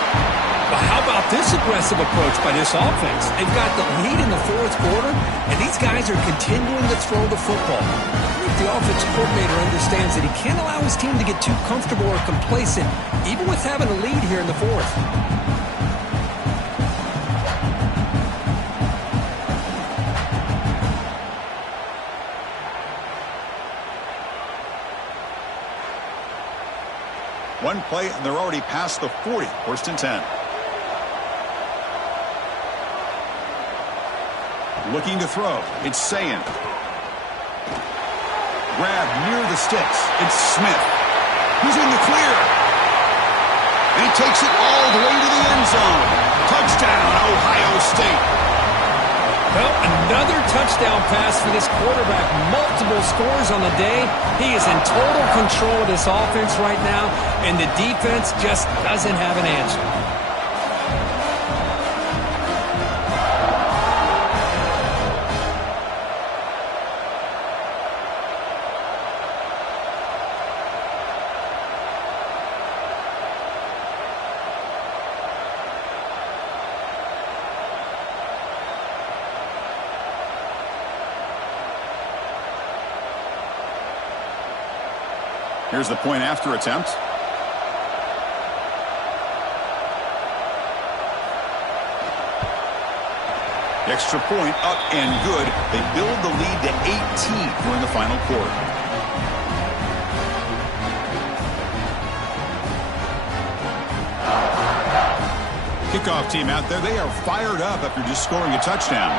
Well, how about this aggressive approach by this offense? They've got the lead in the fourth quarter, and these guys are continuing to throw the football. I think the offensive coordinator understands that he can't allow his team to get too comfortable or complacent, even with having a lead here in the fourth. One play, and they're already past the 40. First and 10. Looking to throw. It's Sayin. Grab near the sticks. It's Smith. He's in the clear. And he takes it all the way to the end zone. Touchdown, Ohio State. Well, another touchdown pass for this quarterback. Multiple scores on the day. He is in total control of this offense right now, and the defense just doesn't have an answer. Here's the point after attempt. Extra point up and good. They build the lead to 18 during the final quarter. Kickoff team out there. They are fired up after just scoring a touchdown.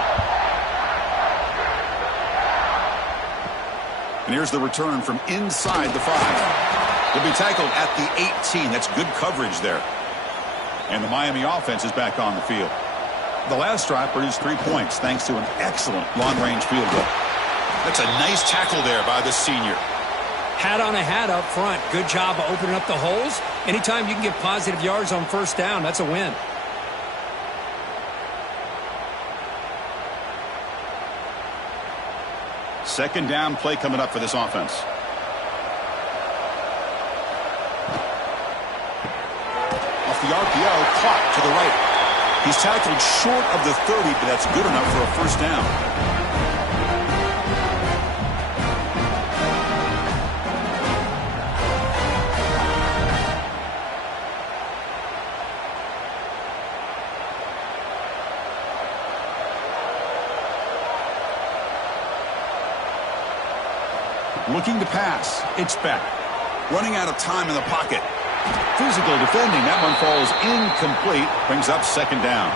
And here's the return from inside the 5. He'll be tackled at the 18. That's good coverage there. And the Miami offense is back on the field. The last drive produced 3 points thanks to an excellent long-range field goal. That's a nice tackle there by the senior. Hat on a hat up front. Good job of opening up the holes. Anytime you can get positive yards on first down, that's a win. Second down play coming up for this offense. Off the RPO, caught to the right. He's tackled short of the 30, but that's good enough for a first down. Looking to pass. It's back. Running out of time in the pocket. Physical defending. That one falls incomplete. Brings up second down.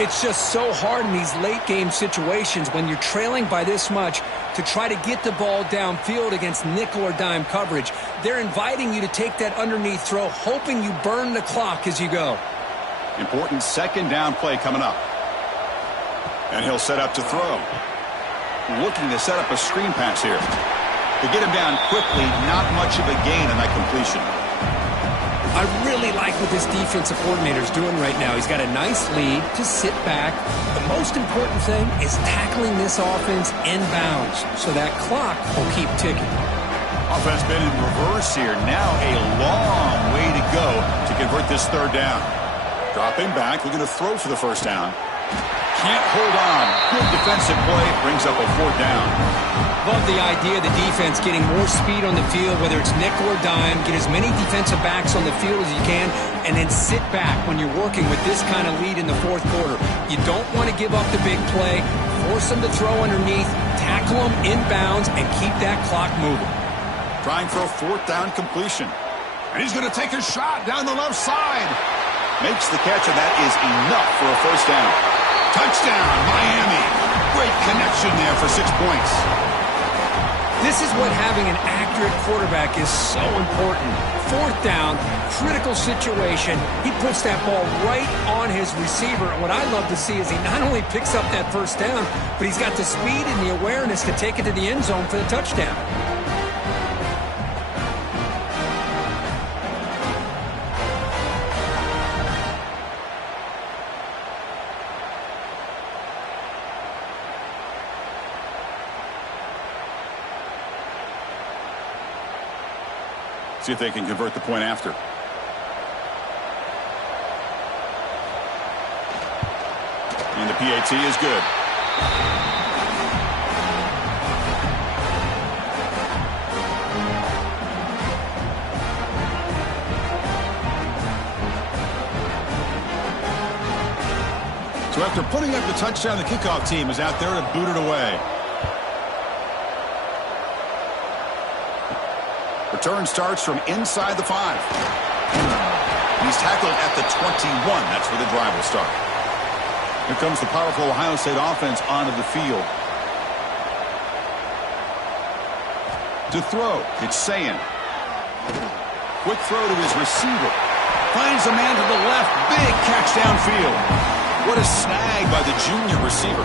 It's just so hard in these late game situations when you're trailing by this much to try to get the ball downfield against nickel or dime coverage. They're inviting you to take that underneath throw, hoping you burn the clock as you go. Important second down play coming up. And he'll set up to throw. Looking to set up a screen pass here. To get him down quickly, not much of a gain on that completion. I really like what this defensive coordinator is doing right now. He's got a nice lead to sit back. The most important thing is tackling this offense inbounds so that clock will keep ticking. Offense been in reverse here. Now a long way to go to convert this third down. Dropping back, looking to throw for the first down. Can't hold on. Good defensive play. Brings up a fourth down. Love the idea of the defense getting more speed on the field, whether it's nickel or dime. Get as many defensive backs on the field as you can, and then sit back when you're working with this kind of lead in the fourth quarter. You don't want to give up the big play. Force them to throw underneath, tackle them inbounds, and keep that clock moving. Trying for a fourth down completion. And he's going to take a shot down the left side. Makes the catch, and that is enough for a first down. Touchdown, Miami. Great connection there for 6 points. This is what having an accurate quarterback is so important. Fourth down, critical situation. He puts that ball right on his receiver. And what I love to see is he not only picks up that first down, but he's got the speed and the awareness to take it to the end zone for the touchdown. See if they can convert the point after. And the PAT is good. So after putting up the touchdown, the kickoff team is out there to boot it away. Return starts from inside the 5. He's tackled at the 21. That's where the drive will start. Here comes the powerful Ohio State offense onto the field. To throw, it's Sayin. Quick throw to his receiver. Finds a man to the left. Big catch downfield. What a snag by the junior receiver.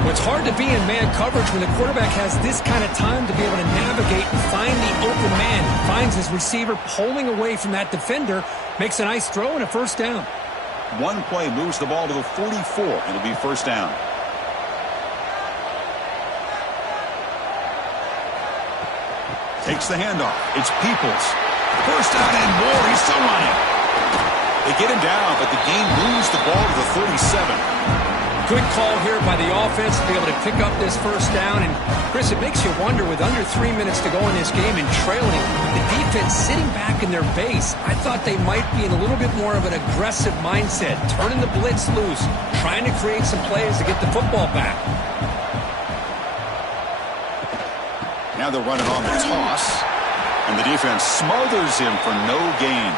Well, it's hard to be in man coverage when the quarterback has this kind of time to be able to navigate and find the open man. He finds his receiver pulling away from that defender, makes a nice throw and a first down. One play moves the ball to the 44. It'll be first down. Takes the handoff. It's Peoples. First down and more. He's still running. They get him down, but the game moves the ball to the 37. Good call here by the offense to be able to pick up this first down. And, Chris, it makes you wonder, with under 3 minutes to go in this game and trailing, the defense sitting back in their base, I thought they might be in a little bit more of an aggressive mindset, turning the blitz loose, trying to create some plays to get the football back. Now they're running on the toss, and the defense smothers him for no gain.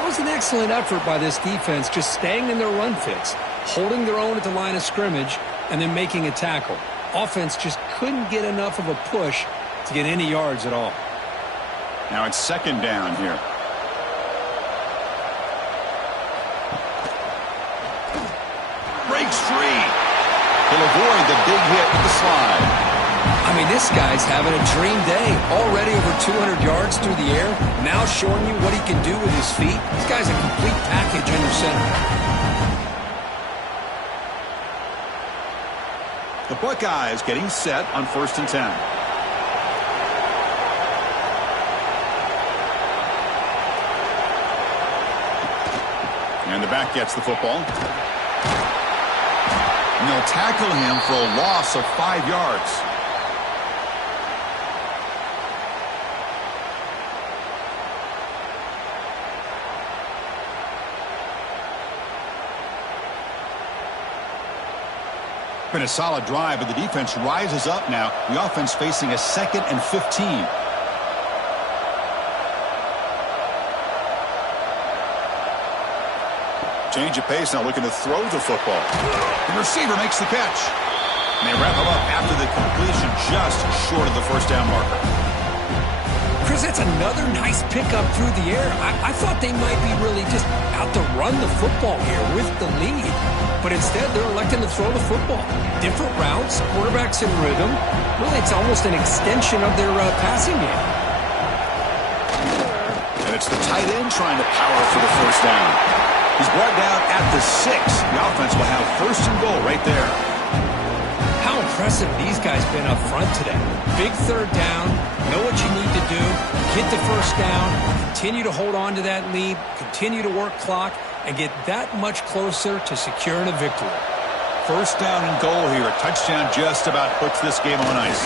That was an excellent effort by this defense, just staying in their run fits, holding their own at the line of scrimmage, and then making a tackle. Offense just couldn't get enough of a push to get any yards at all. Now it's second down here. Breaks free. He'll avoid the big hit with the slide. I mean, this guy's having a dream day. Already over 200 yards through the air, now showing you what he can do with his feet. This guy's a complete package under center. The Buckeyes getting set on 1st and 10. And the back gets the football. And they'll tackle him for a loss of 5 yards. Been a solid drive, but the defense rises up now. The offense facing a 2nd and 15. Change of pace now, looking to throw the football. The receiver makes the catch. And they wrap him up after the completion, just short of the first down marker. Chris, that's another nice pickup through the air. I thought they might be really just out to run the football here with the lead. But instead, they're electing to throw the football. Different routes, quarterbacks in rhythm. Really, it's almost an extension of their passing game. And it's the tight end trying to power for the first down. He's brought down at the 6. The offense will have 1st and goal right there. How impressive these guys been up front today. Big third down, know what you need to do, get the first down, continue to hold on to that lead, continue to work clock, and get that much closer to securing a victory. First down and goal here. A touchdown just about puts this game on ice.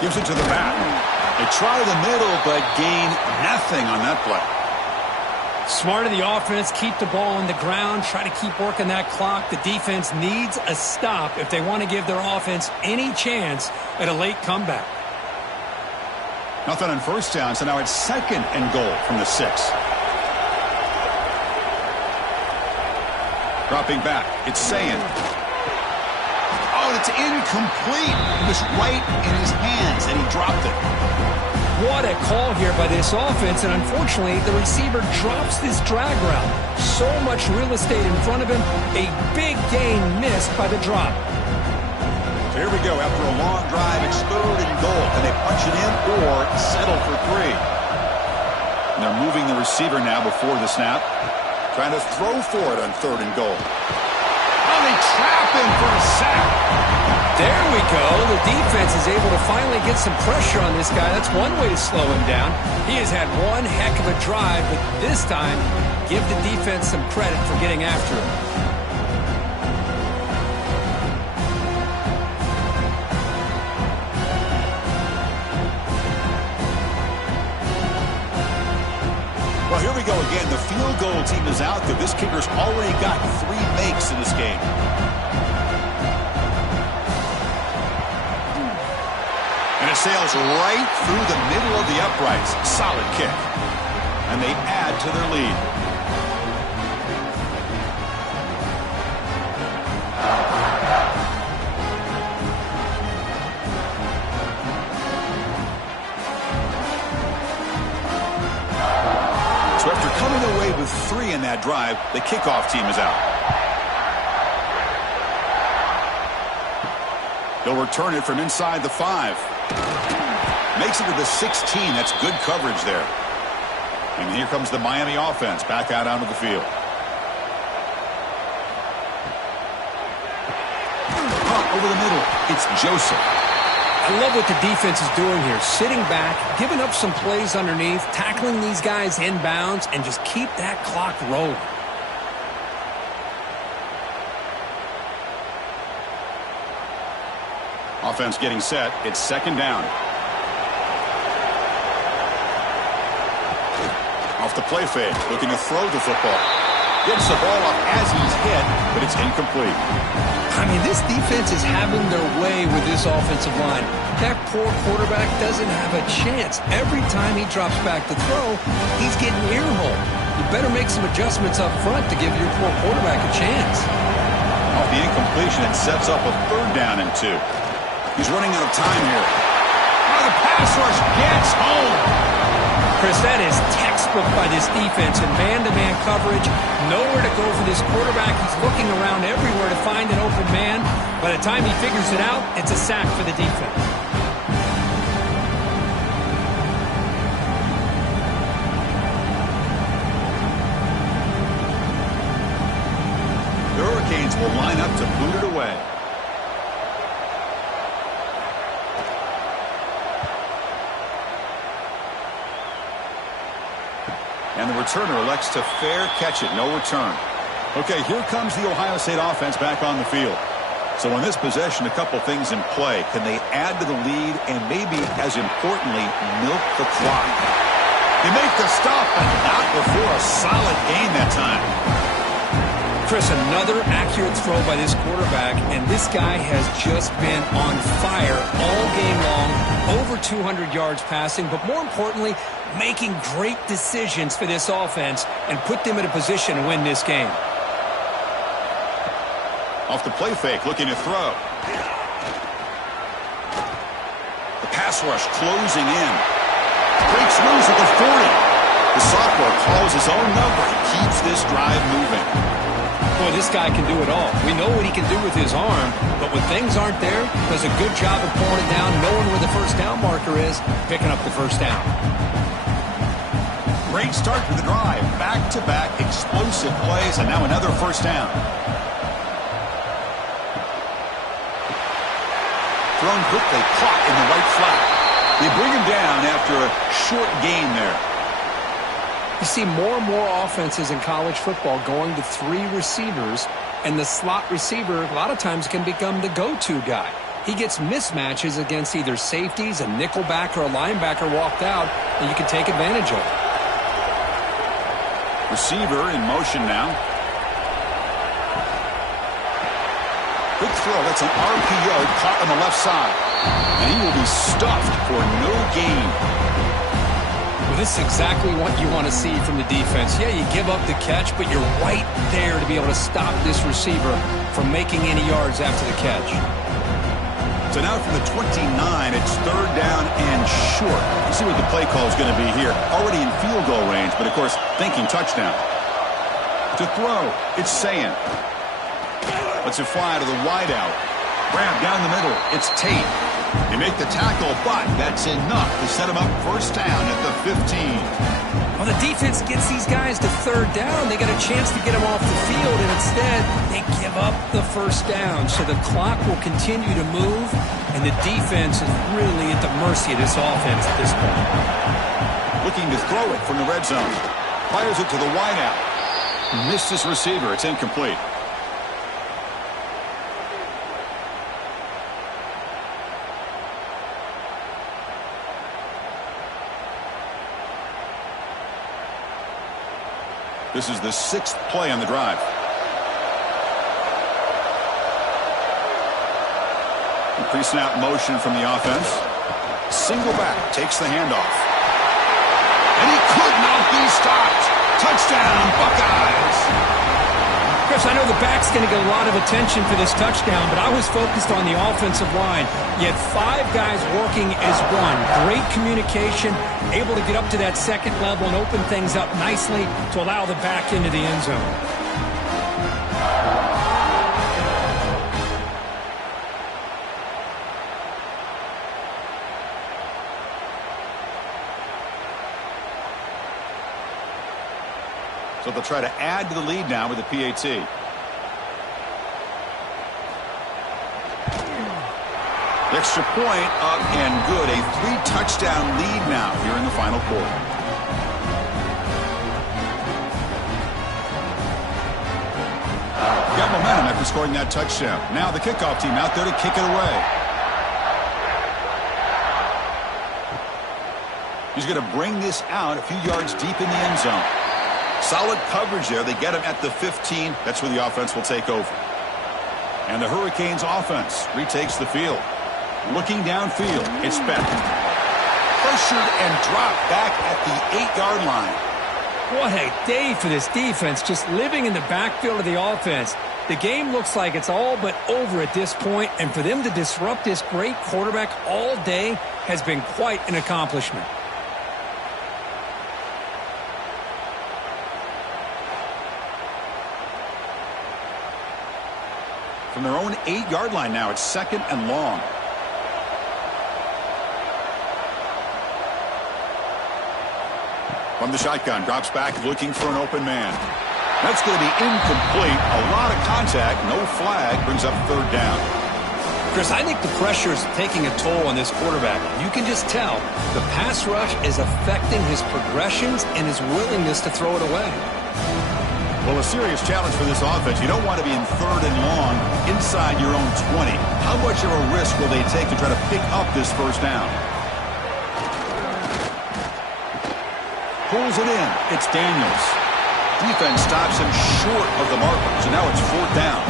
Gives it to the back. They try the middle, but gain nothing on that play. Smart of the offense, keep the ball on the ground, try to keep working that clock. The defense needs a stop if they want to give their offense any chance at a late comeback. Nothing on first down, so now it's 2nd and goal from the 6. Dropping back, it's Sayin. Oh, it's incomplete. It was right in his hands, and he dropped it. What a call here by this offense, and unfortunately, the receiver drops this drag route. So much real estate in front of him, a big gain missed by the drop. So here we go. After a long drive, it's 3rd and goal. Can they punch it in or settle for 3? And they're moving the receiver now before the snap. Trying to throw for it on 3rd and goal. Oh, they trap him for a sack. There we go. The defense is able to finally get some pressure on this guy. That's one way to slow him down. He has had one heck of a drive, but this time, give the defense some credit for getting after him. Well, here we go again. The field goal team is out there. This kicker's already got 3 makes in this game. And it sails right through the middle of the uprights. Solid kick. And they add to their lead. So after coming away with 3 in that drive, the kickoff team is out. They'll return it from inside the 5. Makes it to the 16. That's good coverage there. And here comes the Miami offense back out onto the field. Caught over the middle. It's Joseph. I love what the defense is doing here. Sitting back, giving up some plays underneath, tackling these guys inbounds, and just keep that clock rolling. Offense getting set. It's second down. Off the play fake. Looking to throw the football. Gets the ball up as he's hit, but it's incomplete. I mean, this defense is having their way with this offensive line. That poor quarterback doesn't have a chance. Every time he drops back to throw, he's getting earholed. You better make some adjustments up front to give your poor quarterback a chance. Off the incompletion, it sets up a 3rd down and 2. He's running out of time here. Oh, the pass rush gets home. Chris, that is textbook by this defense in man-to-man coverage. Nowhere to go for this quarterback. He's looking around everywhere to find an open man. By the time he figures it out, it's a sack for the defense. The Hurricanes will line up to boot it away. And the returner elects to fair catch it. No return. Okay, here comes the Ohio State offense back on the field. So in this possession, a couple things in play. Can they add to the lead and maybe, as importantly, milk the clock? They make the stop, but not before a solid gain that time. Chris, another accurate throw by this quarterback, and this guy has just been on fire all game long, over 200 yards passing, but more importantly, making great decisions for this offense and put them in a position to win this game. Off the play fake, looking to throw. The pass rush closing in. Breaks loose at the 40. The sophomore calls his own number and keeps this drive moving. Boy, this guy can do it all. We know what he can do with his arm, but when things aren't there, does a good job of pulling it down, knowing where the first down marker is, picking up the first down. Great start to the drive. Back-to-back explosive plays, and now another first down. Thrown quickly, caught in the right flat. They bring him down after a short gain there. You see more and more offenses in college football going to 3 receivers, and the slot receiver a lot of times can become the go-to guy. He gets mismatches against either safeties, a nickelback, or a linebacker walked out, and you can take advantage of it. Receiver in motion now. Good throw. That's an RPO caught on the left side. And he will be stuffed for no gain. Well, this is exactly what you want to see from the defense. Yeah, you give up the catch, but you're right there to be able to stop this receiver from making any yards after the catch. So now from the 29, it's 3rd down and short. Let's see what the play call is going to be here. Already in field goal range, but of course, thinking touchdown. To throw, it's Sayin. Lets it fly to the wideout. Grab down the middle. It's Tate. They make the tackle, but that's enough to set him up first down at the 15. Well, the defense gets these guys to third down. They got a chance to get them off the field, and instead they give up the first down. So the clock will continue to move, and the defense is really at the mercy of this offense at this point. Looking to throw it from the red zone. Fires it to the wideout. Missed his receiver. It's incomplete. This is the 6th play on the drive. Pre-snap motion from the offense. Single back takes the handoff. And he could not be stopped. Touchdown, Buckeyes. Chris, I know the back's going to get a lot of attention for this touchdown, but I was focused on the offensive line. You had 5 guys working as one. Great communication, able to get up to that second level and open things up nicely to allow the back into the end zone. So they'll try to add to the lead now with the PAT. Extra point up and good. A 3-touchdown lead now here in the final quarter. Got momentum after scoring that touchdown. Now the kickoff team out there to kick it away. He's going to bring this out a few yards deep in the end zone. Solid coverage there. They get him at the 15. That's where the offense will take over. And the Hurricanes offense retakes the field. Looking downfield. It's Beck. Pressured and dropped back at the 8-yard line. What a day for this defense, just living in the backfield of the offense. The game looks like it's all but over at this point, and for them to disrupt this great quarterback all day has been quite an accomplishment. From their own 8-yard line now, it's 2nd and long. From the shotgun, drops back looking for an open man. That's going to be incomplete. A lot of contact, no flag, brings up 3rd down. Chris, I think the pressure is taking a toll on this quarterback. You can just tell the pass rush is affecting his progressions and his willingness to throw it away. Well, a serious challenge for this offense. You don't want to be in 3rd and long inside your own 20. How much of a risk will they take to try to pick up this 1st down? Pulls it in. It's Daniels. Defense stops him short of the marker, so now it's 4th down.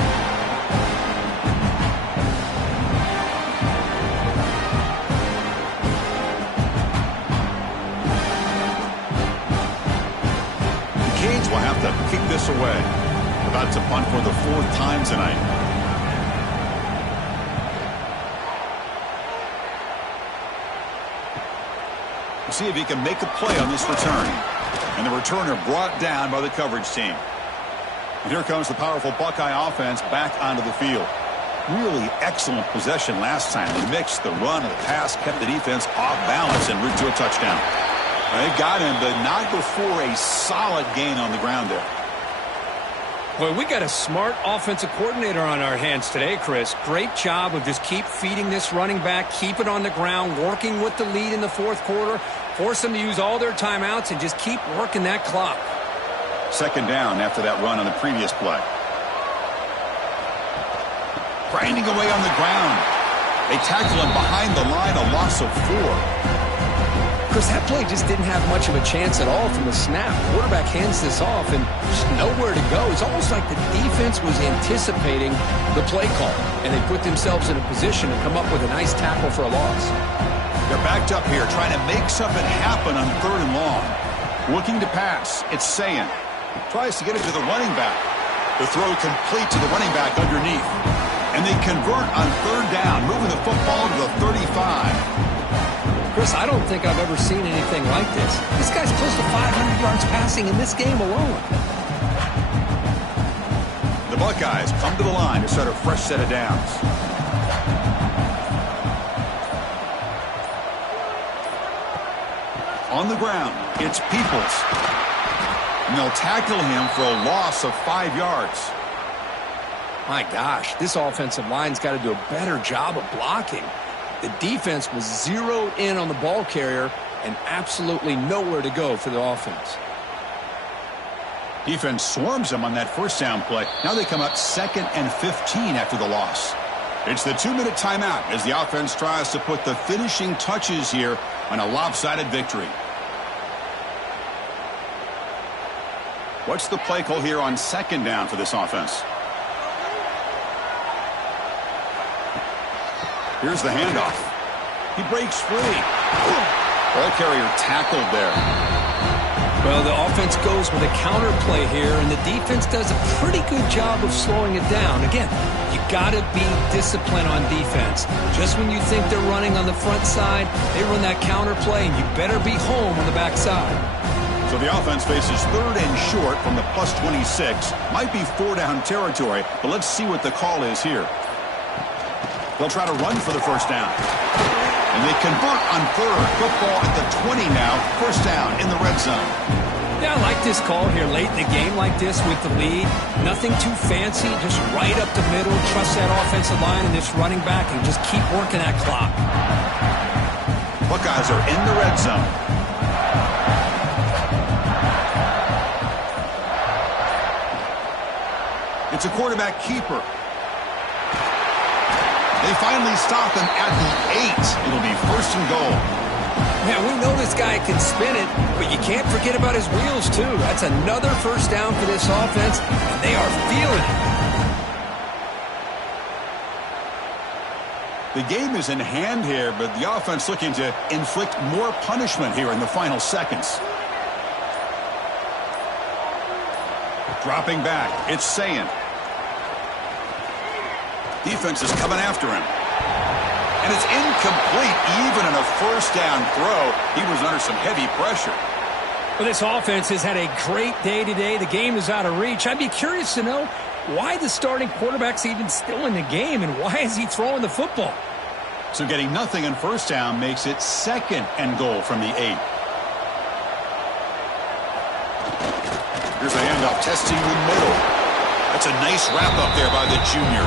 Will have to kick this away. About to punt for the 4th time tonight. We'll see if he can make a play on this return. And the returner brought down by the coverage team. And here comes the powerful Buckeye offense back onto the field. Really excellent possession last time. They mixed the run and the pass, kept the defense off balance en route to a touchdown. They got him, but not before a solid gain on the ground there. Boy, we got a smart offensive coordinator on our hands today, Chris. Great job of just keep feeding this running back, keep it on the ground, working with the lead in the 4th quarter, force them to use all their timeouts, and just keep working that clock. 2nd down after that run on the previous play. Grinding away on the ground. They tackle him behind the line, a loss of 4. Chris, that play just didn't have much of a chance at all from the snap. Quarterback hands this off and just nowhere to go. It's almost like the defense was anticipating the play call, and they put themselves in a position to come up with a nice tackle for a loss. They're backed up here trying to make something happen on 3rd and long. Looking to pass. It's Sayan. Tries to get it to the running back. The throw complete to the running back underneath. And they convert on 3rd down, moving the football to the 35. Chris, I don't think I've ever seen anything like this. This guy's close to 500 yards passing in this game alone. The Buckeyes come to the line to start a fresh set of downs. On the ground, it's Peoples. And they'll tackle him for a loss of 5 yards. My gosh, this offensive line's got to do a better job of blocking. The defense was zeroed in on the ball carrier and absolutely nowhere to go for the offense. Defense swarms them on that first down play. Now they come up 2nd and 15 after the loss. It's the 2-minute timeout as the offense tries to put the finishing touches here on a lopsided victory. What's the play call here on 2nd down for this offense? Here's the handoff. He breaks free. Ball carrier tackled there. Well, the offense goes with a counter play here, and the defense does a pretty good job of slowing it down. Again, you got to be disciplined on defense. Just when you think they're running on the front side, they run that counter play, and you better be home on the back side. So the offense faces 3rd and short from the plus 26. Might be 4-down territory, but let's see what the call is here. They'll try to run for the first down. And they convert on 3rd. Football at the 20 now. First down in the red zone. Yeah, I like this call here late in the game like this with the lead. Nothing too fancy, just right up the middle. Trust that offensive line and this running back and just keep working that clock. Buckeyes are in the red zone. It's a quarterback keeper. They finally stop him at the 8. It'll be 1st and goal. Yeah, we know this guy can spin it, but you can't forget about his wheels, too. That's another first down for this offense, and they are feeling it. The game is in hand here, but the offense looking to inflict more punishment here in the final seconds. Dropping back, it's Sayin. Defense is coming after him. And it's incomplete. Even in a first down throw, he was under some heavy pressure. Well, this offense has had a great day today. The game is out of reach. I'd be curious to know why the starting quarterback's even still in the game and why is he throwing the football? So getting nothing on first down makes it 2nd and goal from the 8. Here's a handoff testing the middle. That's a nice wrap up there by the junior.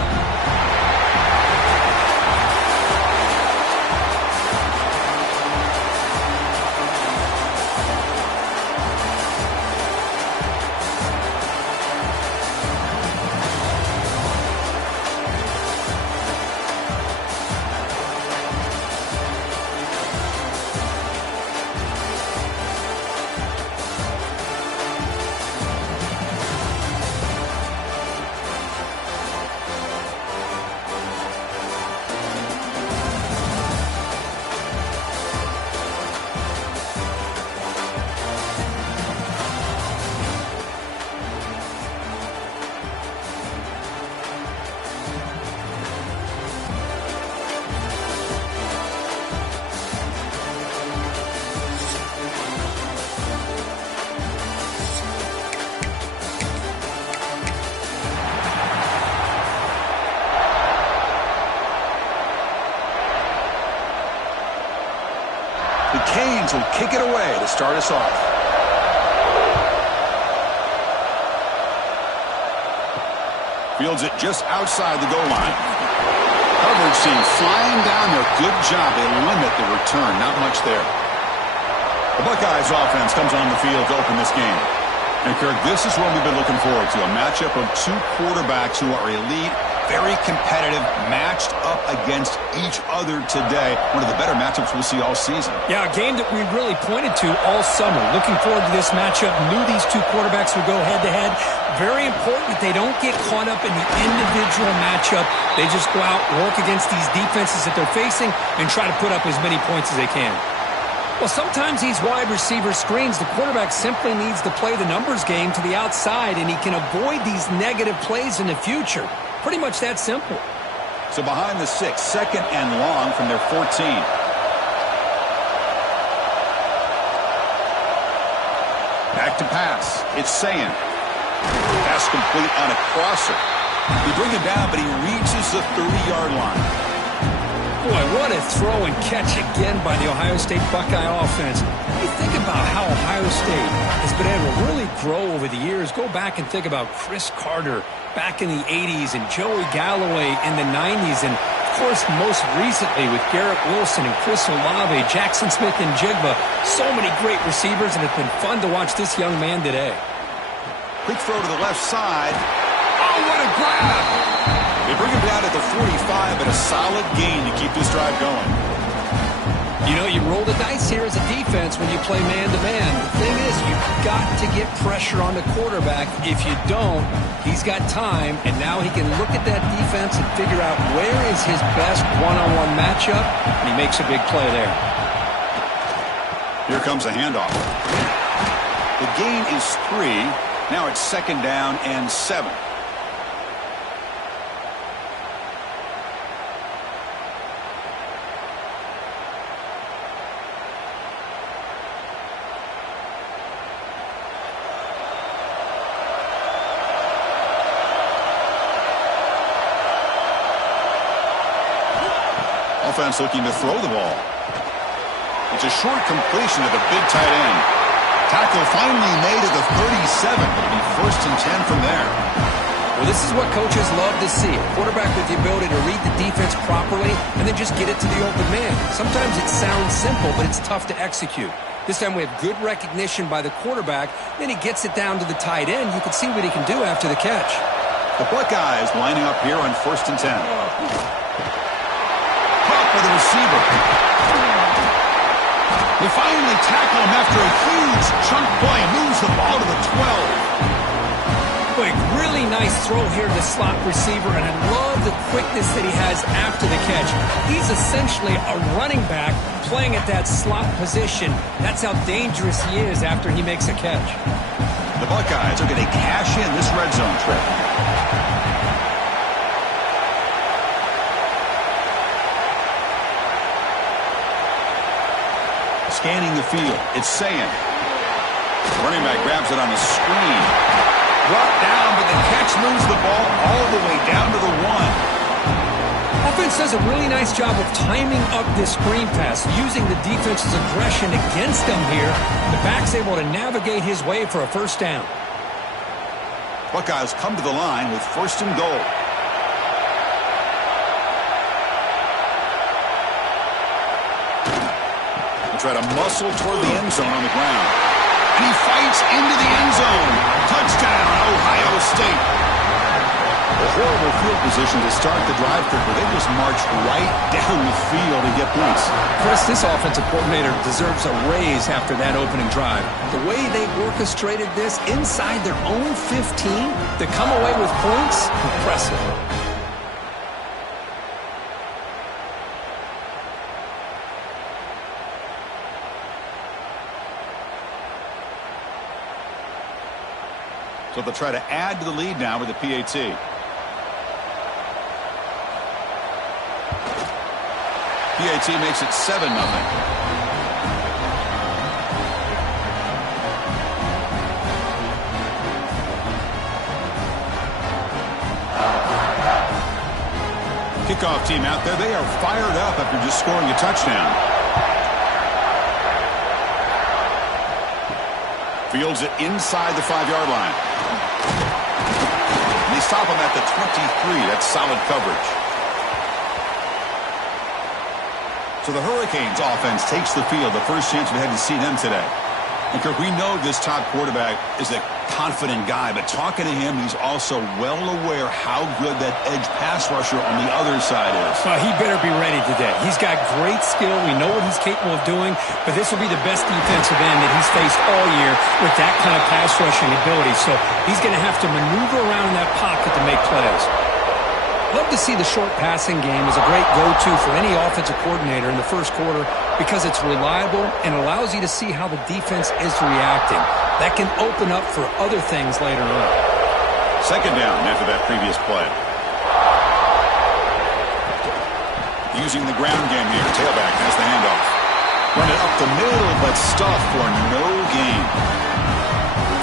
The Canes will kick it away to start us off. Fields it just outside the goal line. Coverage team flying down there. Good job. They limit the return. Not much there. The Buckeyes offense comes on the field to open this game. And Kirk, this is what we've been looking forward to. A matchup of 2 quarterbacks who are elite, very competitive, matched up against each other today. One of the better matchups we'll see all season. Yeah, a game that we really pointed to all summer. Looking forward to this matchup. Knew these 2 quarterbacks would go head-to-head. Very important that they don't get caught up in the individual matchup. They just go out, work against these defenses that they're facing, and try to put up as many points as they can. Well, sometimes these wide receiver screens, the quarterback simply needs to play the numbers game to the outside, and he can avoid these negative plays in the future. Pretty much that simple. So behind the 6, 2nd and long from their 14. Back to pass. It's Sayin. Pass complete on a crosser. They bring him down, but he reaches the 30-yard line. Boy, what a throw and catch again by the Ohio State Buckeye offense. You think about how Ohio State has been able to really grow over the years. Go back and think about Chris Carter back in the 80s and Joey Galloway in the 90s. And, of course, most recently with Garrett Wilson and Chris Olave, Jackson Smith and Jigba. So many great receivers, and it's been fun to watch this young man today. Quick throw to the left side. Oh, what a grab! They bring him down at the 45, but a solid gain to keep this drive going. You know, you roll the dice here as a defense when you play man-to-man. The thing is, you've got to get pressure on the quarterback. If you don't, he's got time, and now he can look at that defense and figure out where is his best one-on-one matchup, and he makes a big play there. Here comes a handoff. The gain is 3. Now it's 2nd down and 7. Offense looking to throw the ball. It's a short completion to the big tight end. Tackle finally made at the 37. It'll be 1st and 10 from there. Well, this is what coaches love to see. A quarterback with the ability to read the defense properly and then just get it to the open man. Sometimes it sounds simple, but it's tough to execute. This time we have good recognition by the quarterback. Then he gets it down to the tight end. You can see what he can do after the catch. The Buckeyes lining up here on 1st and 10. Caught by the receiver. They finally tackle him after a huge chunk play. Moves the ball to the 12. Quick, really nice throw here to the slot receiver, and I love the quickness that he has after the catch. He's essentially a running back playing at that slot position. That's how dangerous he is after he makes a catch. The Buckeyes are going to cash in this red zone trip. Scanning the field, it's Sayan. Running back grabs it on the screen. Brought down, but the catch moves the ball all the way down to the 1. Offense does a really nice job of timing up this screen pass, using the defense's aggression against them here. The back's able to navigate his way for a 1st down. Buckeyes come to the line with 1st and goal. Try to muscle toward the end zone on the ground. And he fights into the end zone. Touchdown, Ohio State. A horrible field position to start the drive quick, but they just marched right down the field to get points. Chris, this offensive coordinator deserves a raise after that opening drive. The way they orchestrated this inside their own 15 to come away with points, impressive. So they'll try to add to the lead now with the PAT. PAT makes it 7-0. Kickoff team out there. They are fired up after just scoring a touchdown. Fields it inside the 5-yard line. And they stop him at the 23. That's solid coverage. So the Hurricanes offense takes the field. The first chance we had to see them today. And Kirk, we know this top quarterback is a confident guy, but talking to him, he's also well aware how good that edge pass rusher on the other side is. Well, he better be ready today. He's got great skill. We know what he's capable of doing, but this will be the best defensive end that he's faced all year with that kind of pass rushing ability. So he's going to have to maneuver around in that pocket to make plays. Love to see the short passing game as a great go-to for any offensive coordinator in the first quarter because it's reliable and allows you to see how the defense is reacting. That can open up for other things later on. 2nd down after that previous play. Using the ground game here. Tailback has the handoff. Run it up the middle, but stuff for no gain.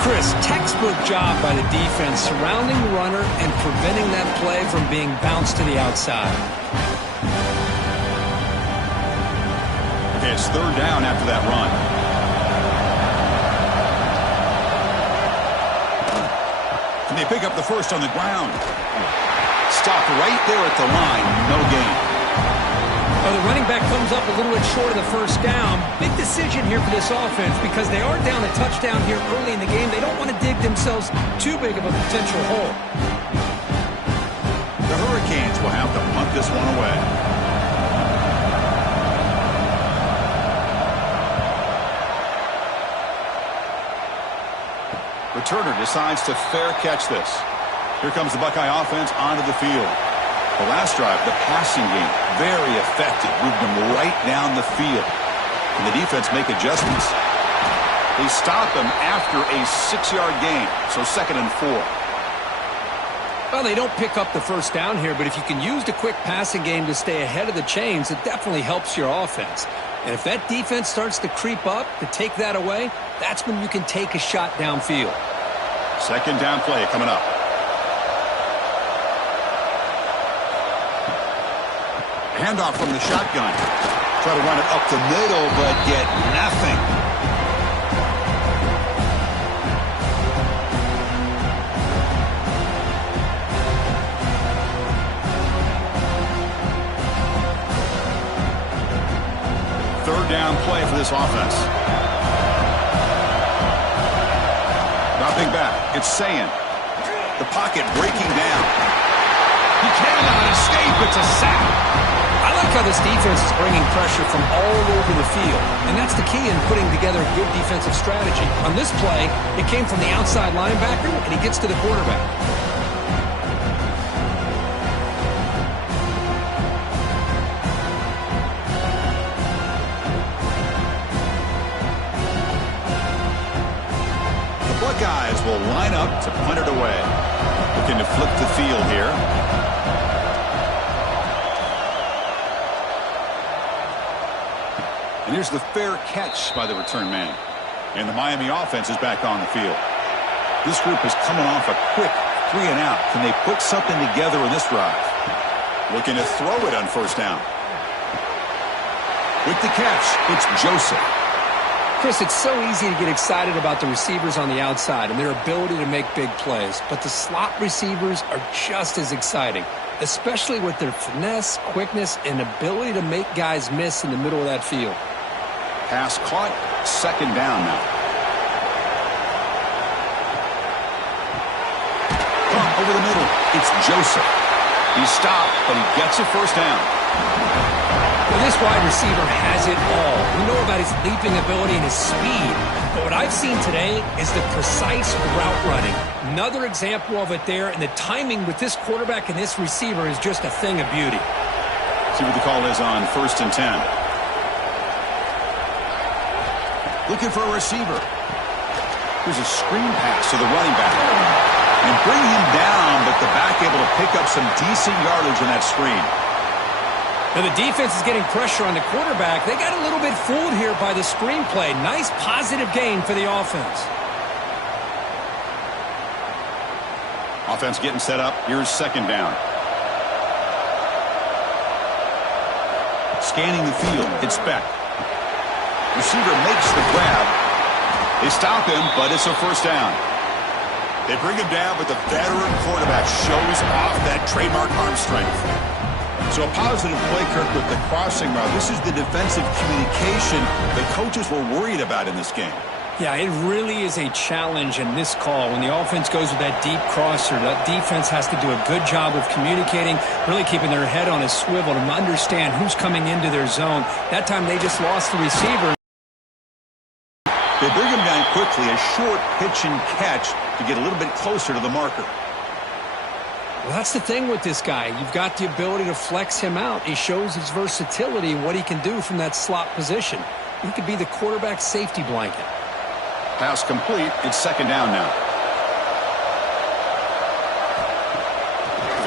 Chris, textbook job by the defense surrounding the runner and preventing that play from being bounced to the outside. Okay, it's third down after that run. And they pick up the first on the ground. Stopped right there at the line. No gain. Well, the running back comes up a little bit short of the first down. Big decision here for this offense because they are down a touchdown here early in the game. They don't want to dig themselves too big of a potential hole. The Hurricanes will have to punt this one away. Returner decides to fair catch this. Here comes the Buckeye offense onto the field. The last drive, the passing game, very effective. Moved them right down the field. And the defense make adjustments. They stop them after a 6-yard gain. So 2nd and 4. Well, they don't pick up the first down here, but if you can use the quick passing game to stay ahead of the chains, it definitely helps your offense. And if that defense starts to creep up to take that away, that's when you can take a shot downfield. 2nd down play coming up. Handoff from the shotgun. Try to run it up the middle, but get nothing. Third down play for this offense. Dropping back. It's Sayin. The pocket breaking down. He cannot escape. It's a sack. I like how this defense is bringing pressure from all over the field, and that's the key in putting together a good defensive strategy. On this play, it came from the outside linebacker, and he gets to the quarterback. The Buckeyes will line up to punt it away. Looking to flip the field here. And here's the fair catch by the return man. And the Miami offense is back on the field. This group is coming off a quick 3-and-out. Can they put something together in this drive? Looking to throw it on first down. With the catch, it's Joseph. Chris, it's so easy to get excited about the receivers on the outside and their ability to make big plays. But the slot receivers are just as exciting, especially with their finesse, quickness, and ability to make guys miss in the middle of that field. Pass caught, 2nd down now. Over the middle, it's Joseph. He stopped, but he gets a first down. Well, this wide receiver has it all. We know about his leaping ability and his speed. But what I've seen today is the precise route running. Another example of it there, and the timing with this quarterback and this receiver is just a thing of beauty. See what the call is on 1st and 10. Looking for a receiver. Here's a screen pass to the running back. And bring him down, but the back able to pick up some decent yardage on that screen. Now the defense is getting pressure on the quarterback. They got a little bit fooled here by the screen play. Nice positive gain for the offense. Offense getting set up. Here's 2nd down. Scanning the field. It's Beck. Receiver makes the grab. They stop him, but it's a first down. They bring him down, but the veteran quarterback shows off that trademark arm strength. So a positive play, Kirk, with the crossing route. This is the defensive communication the coaches were worried about in this game. Yeah, it really is a challenge in this call. When the offense goes with that deep crosser, that defense has to do a good job of communicating, really keeping their head on a swivel to understand who's coming into their zone. That time they just lost the receiver. They bring him down quickly, a short pitch and catch to get a little bit closer to the marker. Well, that's the thing with this guy. You've got the ability to flex him out. He shows his versatility and what he can do from that slot position. He could be the quarterback's safety blanket. Pass complete. It's 2nd down now.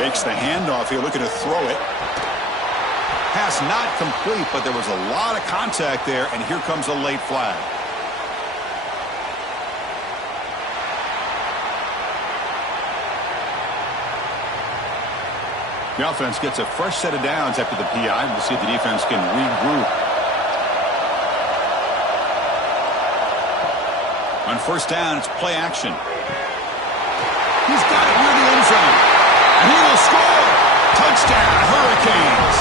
Fakes the handoff here, looking to throw it. Pass not complete, but there was a lot of contact there, and here comes a late flag. The offense gets a fresh set of downs after the PI. We'll see if the defense can regroup. On first down, it's play action. He's got it near the end zone. And he will score. Touchdown, Hurricanes.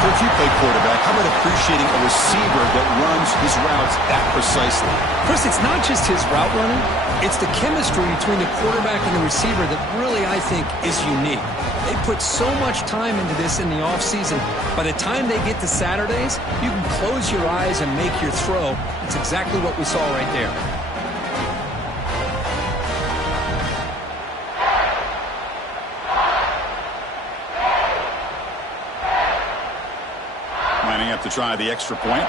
So if you play quarterback, how about appreciating a receiver that runs his routes that precisely? Chris, it's not just his route running. It's the chemistry between the quarterback and the receiver that really, I think, is unique. They put so much time into this in the offseason. By the time they get to Saturdays, you can close your eyes and make your throw. It's exactly what we saw right there. Lining up to try the extra point.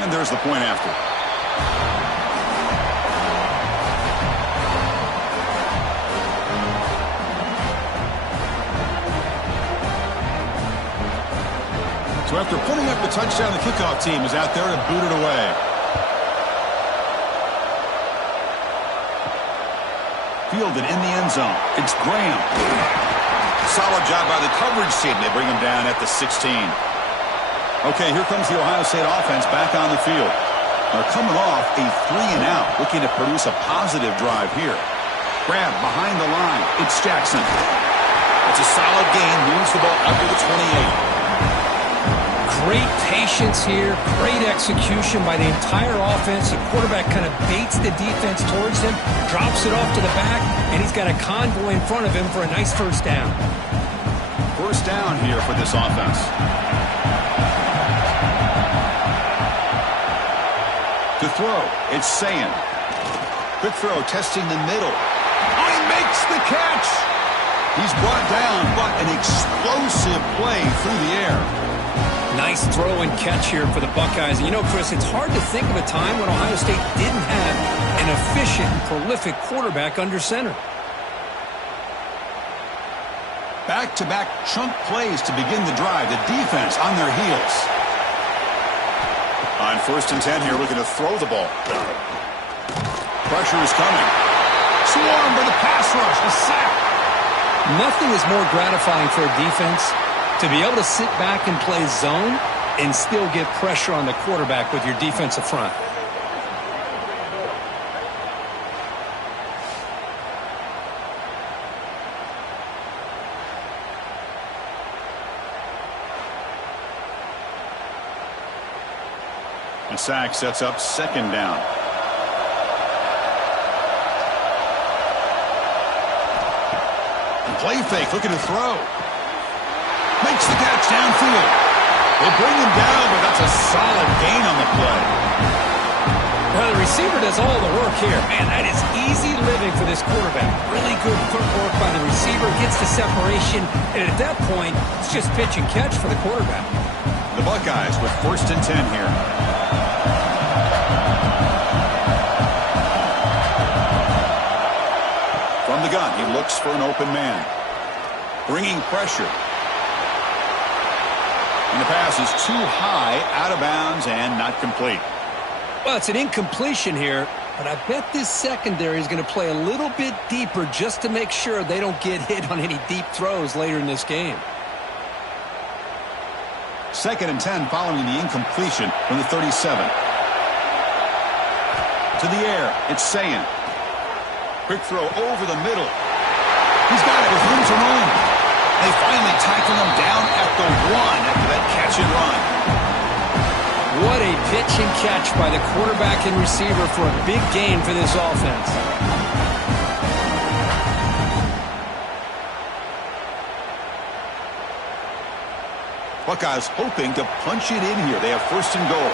And there's the point after. So after putting up the touchdown, the kickoff team is out there to boot it away. Fielded in the end zone. It's Graham. Solid job by the coverage team. They bring him down at the 16. Okay, here comes the Ohio State offense back on the field. They're coming off a 3-and-out, looking to produce a positive drive here. Grab behind the line. It's Jackson. It's a solid gain. Moves the ball up to the 28. Great patience here, great execution by the entire offense. The quarterback kind of baits the defense towards him, drops it off to the back, and he's got a convoy in front of him for a nice first down. First down here for this offense. To throw, it's Sayin. Quick throw, testing the middle. Oh, he makes the catch! He's brought down, but an explosive play through the air. Nice throw and catch here for the Buckeyes. And you know, Chris, it's hard to think of a time when Ohio State didn't have an efficient and prolific quarterback under center. Back-to-back chunk plays to begin the drive. The defense on their heels. On first and 10 here, looking to throw the ball. Pressure is coming. Swarmed by the pass rush. A sack. Nothing is more gratifying for a defense to be able to sit back and play zone and still get pressure on the quarterback with your defensive front. And sack sets up second down. And play fake, looking to throw. Makes the catch downfield. They bring him down, but that's a solid gain on the play. Well, the receiver does all the work here. Man, that is easy living for this quarterback. Really good footwork by the receiver, gets the separation, and at that point, it's just pitch and catch for the quarterback. The Buckeyes with first and 10 here. From the gun, he looks for an open man. Bringing pressure. And the pass is too high, out of bounds, and not complete. Well, it's an incompletion here, but I bet this secondary is going to play a little bit deeper just to make sure they don't get hit on any deep throws later in this game. Second and 10 following the incompletion from the 37. To the air, it's Sayin. Quick throw over the middle. He's got it with room to run. They finally tackle him down at the 1 after that catch and run. What a pitch and catch by the quarterback and receiver for a big gain for this offense. Buckeyes hoping to punch it in here. They have first and goal.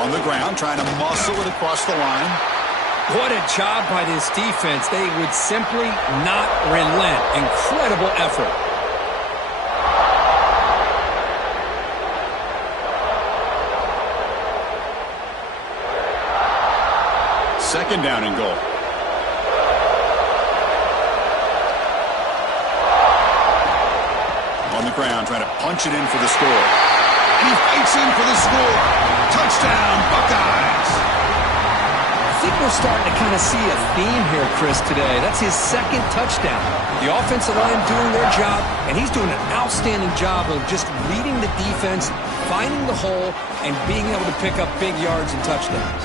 On the ground, trying to muscle it across the line. What a job by this defense. They would simply not relent. Incredible effort. Second down and goal. On the ground, trying to punch it in for the score. And he fights in for the score. Touchdown, Buckeyes. think we're starting to kind of see a theme here, Chris, today. That's his second touchdown. The offensive line doing their job, and he's doing an outstanding job of just reading the defense, finding the hole, and being able to pick up big yards and touchdowns.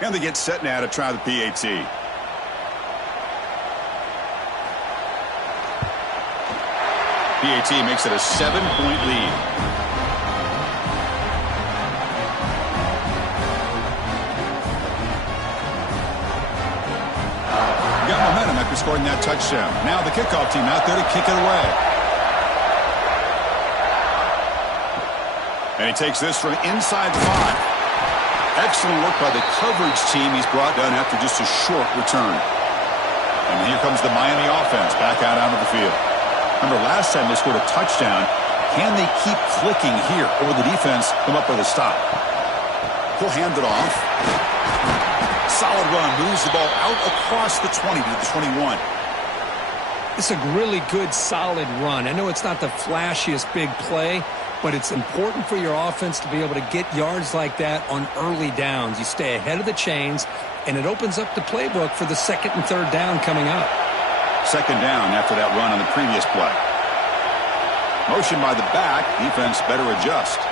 And they get set now to try the PAT. PAT makes it a 7-point lead. Got momentum after scoring that touchdown. Now the kickoff team out there to kick it away. And he takes this from inside the 5. Excellent work by the coverage team he's brought down after just a short return. And here comes the Miami offense back out onto the field. Remember, last time they scored a touchdown. Can they keep clicking here? Or will the defense come up with a stop? He'll hand it off. Solid run. Moves the ball out across the 20 to the 21. It's a really good, solid run. I know it's not the flashiest big play, but it's important for your offense to be able to get yards like that on early downs. You stay ahead of the chains, and it opens up the playbook for the second and third down coming up. Second down after that run on the previous play. Motion by the back. Defense better adjust.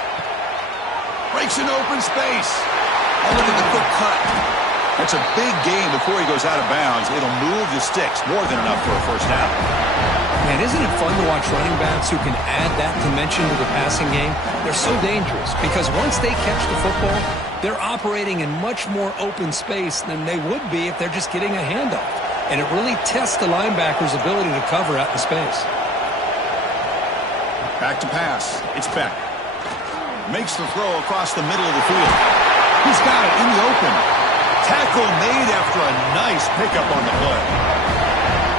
Breaks an open space. Oh, look at the quick cut. That's a big gain before he goes out of bounds. It'll move the sticks. More than enough for a first down. Man, isn't it fun to watch running backs who can add that dimension to the passing game? They're so dangerous because once they catch the football, they're operating in much more open space than they would be if they're just getting a handoff. And it really tests the linebacker's ability to cover out in space. Back to pass. It's Beck. Makes the throw across the middle of the field. He's got it in the open. Tackle made after a nice pickup on the play.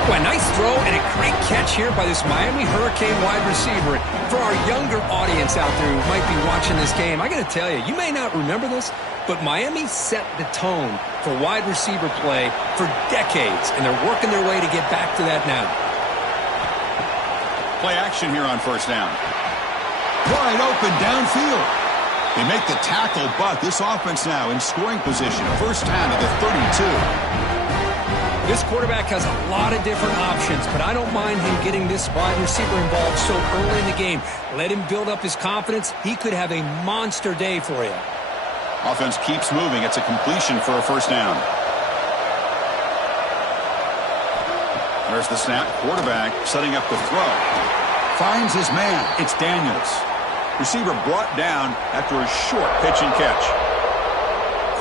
Well, a nice throw and a great catch here by this Miami Hurricane wide receiver. For our younger audience out there who might be watching this game, I got to tell you, you may not remember this, but Miami set the tone for wide receiver play for decades, and they're working their way to get back to that now. Play action here on first down. Wide open downfield. They make the tackle, but this offense now in scoring position. First down to the 32. This quarterback has a lot of different options, but I don't mind him getting this wide receiver involved so early in the game. Let him build up his confidence. He could have a monster day for you. Offense keeps moving. It's a completion for a first down. There's the snap. Quarterback setting up the throw. Finds his man. It's Daniels. Receiver brought down after a short pitch and catch.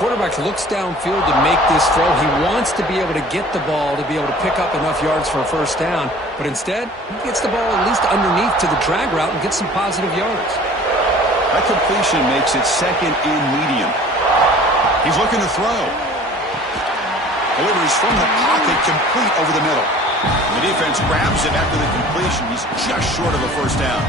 Quarterback looks downfield to make this throw. He wants to be able to get the ball to be able to pick up enough yards for a first down. But instead, he gets the ball at least underneath to the drag route and gets some positive yards. That completion makes it second and medium. He's looking to throw. Delivers from the pocket, complete over the middle. The defense grabs it after the completion. He's just short of a first down.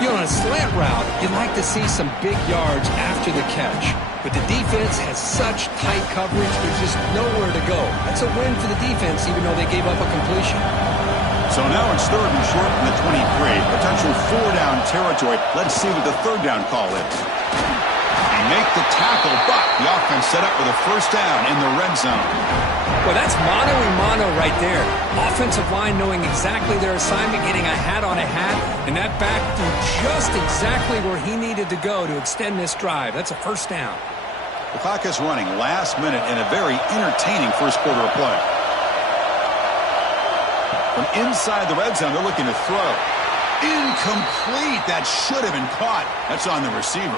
You know, on a slant route, you'd like to see some big yards after the catch. But the defense has such tight coverage, there's just nowhere to go. That's a win for the defense, even though they gave up a completion. So now it's third and short from the 23. Potential four-down territory. Let's see what the third down call is. They make the tackle, but the offense set up with a first down in the red zone. Well, that's mano-a-mano right there. Offensive line knowing exactly their assignment, getting a hat on a hat, and that back through just exactly where he needed to go to extend this drive. That's a first down. The clock is running last minute in a very entertaining first quarter of play. From inside the red zone, they're looking to throw. Incomplete. That should have been caught. That's on the receiver.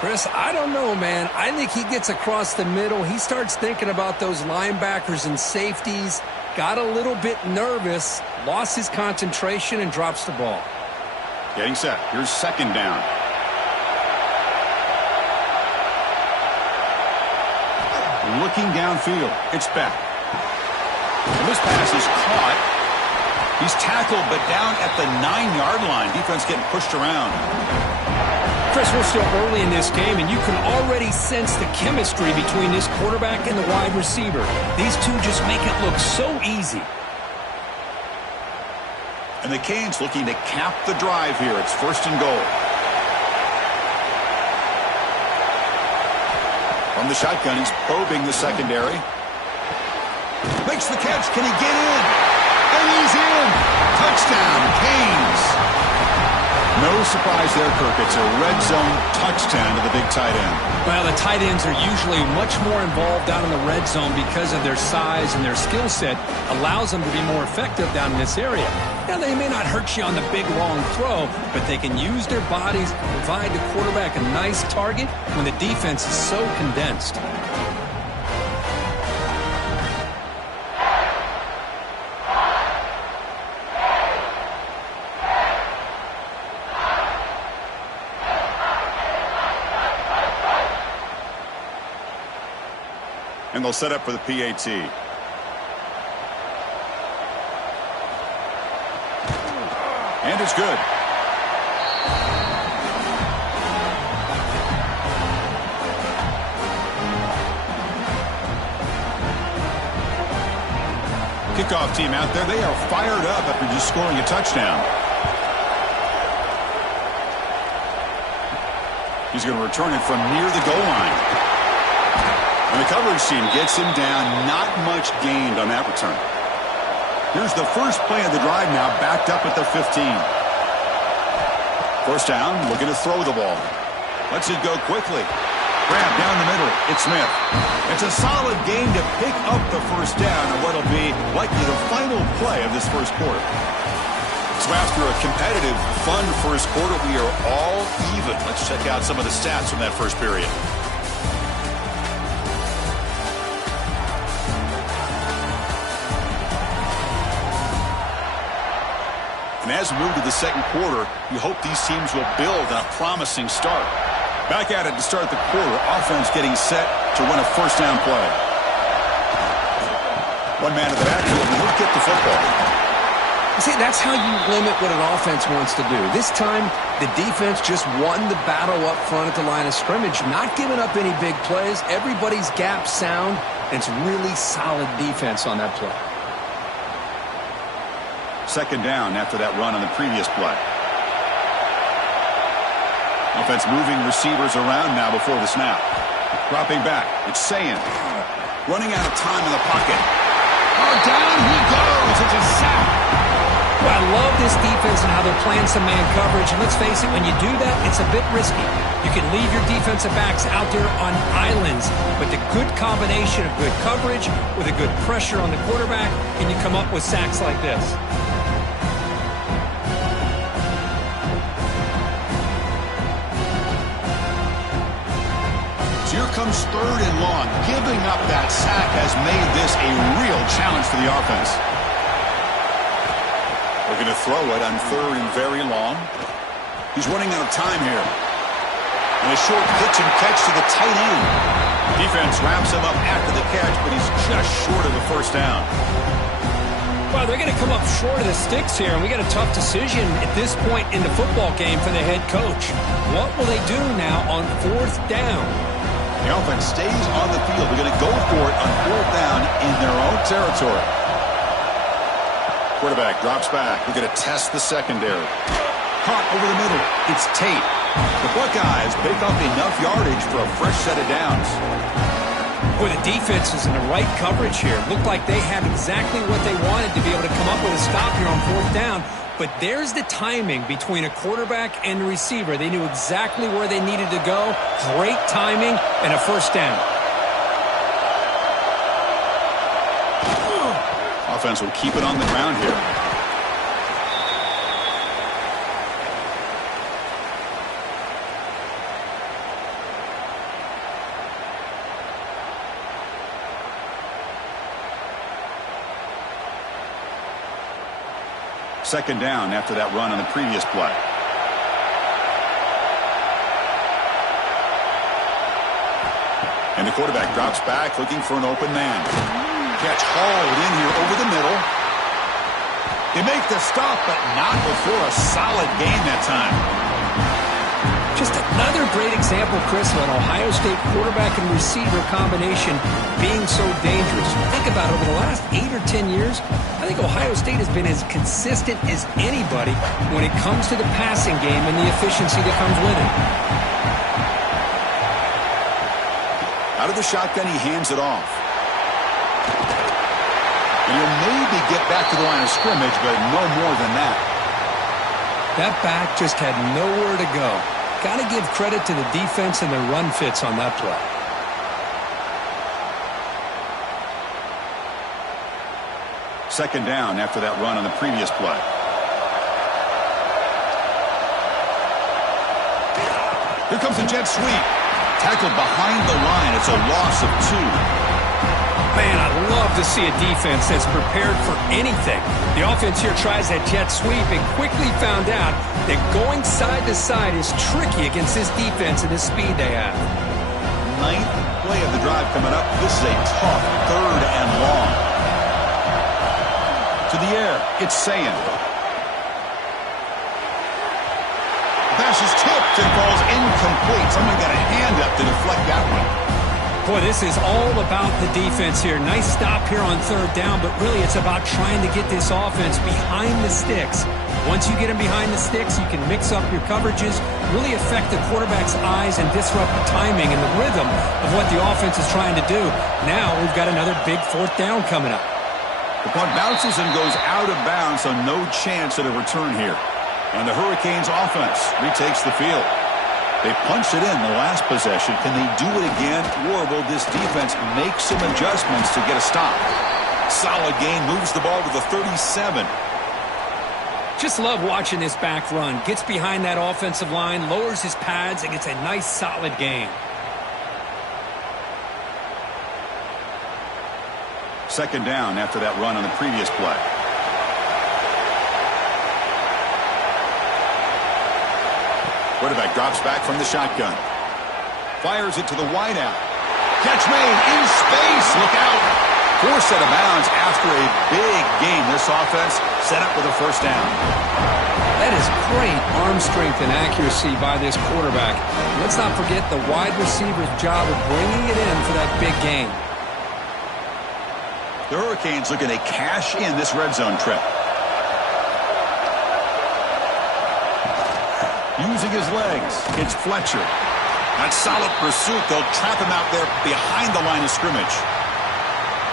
Chris, I don't know, man. I think he gets across the middle. He starts thinking about those linebackers and safeties. Got a little bit nervous, lost his concentration, and drops the ball. Getting set. Here's second down. Looking downfield. It's back. And this pass is caught. He's tackled, but down at the 9-yard line. Defense getting pushed around. Chris, Chris, we're still early in this game, and you can already sense the chemistry between this quarterback and the wide receiver. These two just make it look so easy. And the Canes looking to cap the drive here. It's 1st and goal. From the shotgun, he's probing the secondary. Makes the catch. Can he get in? And he's in. Touchdown, Canes. No surprise there, Kirk. It's a red zone touchdown to the big tight end. Well, the tight ends are usually much more involved down in the red zone because of their size and their skill set allows them to be more effective down in this area. Now, they may not hurt you on the big, long throw, but they can use their bodies to provide the quarterback a nice target when the defense is so condensed. And they'll set up for the PAT. And it's good. Kickoff team out there. They are fired up after just scoring a touchdown. He's going to return it from near the goal line. And the coverage team gets him down. Not much gained on that return. Here's the first play of the drive now, backed up at the 15. First down, looking to throw the ball. Lets it go quickly. Grab down the middle. It's Smith. It's a solid gain to pick up the first down on what'll be likely the final play of this first quarter. So after a competitive, fun first quarter, we are all even. Let's check out some of the stats from that first period. And as we move to the second quarter, we hope these teams will build on a promising start. Back at it to start the quarter. Offense getting set to run a first down play. One man in the backfield, and he'll get the football. See, that's how you limit what an offense wants to do. This time, the defense just won the battle up front at the line of scrimmage, not giving up any big plays. Everybody's gap sound, and it's really solid defense on that play. Second down after that run on the previous play. Offense moving receivers around now before the snap. Dropping back. It's Sayin. Running out of time in the pocket. Oh, down he goes. It's a sack. Well, I love this defense and how they're playing some man coverage. And let's face it, when you do that, it's a bit risky. You can leave your defensive backs out there on islands, but the good combination of good coverage with a good pressure on the quarterback, and you come up with sacks like this. Here comes third and long. Giving up that sack has made this a real challenge for the offense. Looking to throw it on third and very long. He's running out of time here. And a short pitch and catch to the tight end. Defense wraps him up after the catch, but he's just short of the first down. Well, they're going to come up short of the sticks here, and we got a tough decision at this point in the football game for the head coach. What will they do now on fourth down? The offense stays on the field. They're going to go for it on fourth down in their own territory. Quarterback drops back. They're going to test the secondary. Caught over the middle. It's Tate. The Buckeyes pick up enough yardage for a fresh set of downs. Boy, the defense is in the right coverage here. Looked like they had exactly what they wanted to be able to come up with a stop here on fourth down. But there's the timing between a quarterback and the receiver. They knew exactly where they needed to go. Great timing and a first down. Offense will keep it on the ground here. Second down after that run on the previous play. And the quarterback drops back looking for an open man. Catch hauled in here over the middle. They make the stop, but not before a solid gain that time. Just another great example, Chris, of an Ohio State quarterback and receiver combination being so dangerous. Think about it, over the last 8 or 10 years, I think Ohio State has been as consistent as anybody when it comes to the passing game and the efficiency that comes with it. Out of the shotgun, he hands it off. And he'll maybe get back to the line of scrimmage, but no more than that. That back just had nowhere to go. Got to give credit to the defense and their run fits on that play. Second down after that run on the previous play. Here comes the jet sweep. Tackled behind the line. It's a loss of 2. Man, I love to see a defense that's prepared for anything. The offense here tries that jet sweep and quickly found out that going side to side is tricky against this defense and the speed they have. 9th play of the drive coming up. This is a tough 3rd and long. To the air, it's Sayin. The pass is tipped and falls incomplete. Someone got a hand up to deflect that one. Boy, this is all about the defense here. Nice stop here on 3rd down, but really it's about trying to get this offense behind the sticks. Once you get them behind the sticks, you can mix up your coverages, really affect the quarterback's eyes and disrupt the timing and the rhythm of what the offense is trying to do. Now we've got another big 4th down coming up. The punt bounces and goes out of bounds, so no chance at a return here. And the Hurricanes offense retakes the field. They punched it in the last possession. Can they do it again, or will this defense make some adjustments to get a stop? Solid gain, moves the ball to the 37. Just love watching this back run. Gets behind that offensive line, lowers his pads, and gets a nice solid gain. Second down after that run on the previous play. Quarterback drops back from the shotgun. Fires it to the wideout. Catch made in space. Look out. Forced out of bounds after a big game. This offense set up with a 1st down. That is great arm strength and accuracy by this quarterback. Let's not forget the wide receiver's job of bringing it in for that big game. The Hurricanes looking to cash in this red zone trip. Using his legs, it's Fletcher. That solid pursuit, they'll trap him out there behind the line of scrimmage.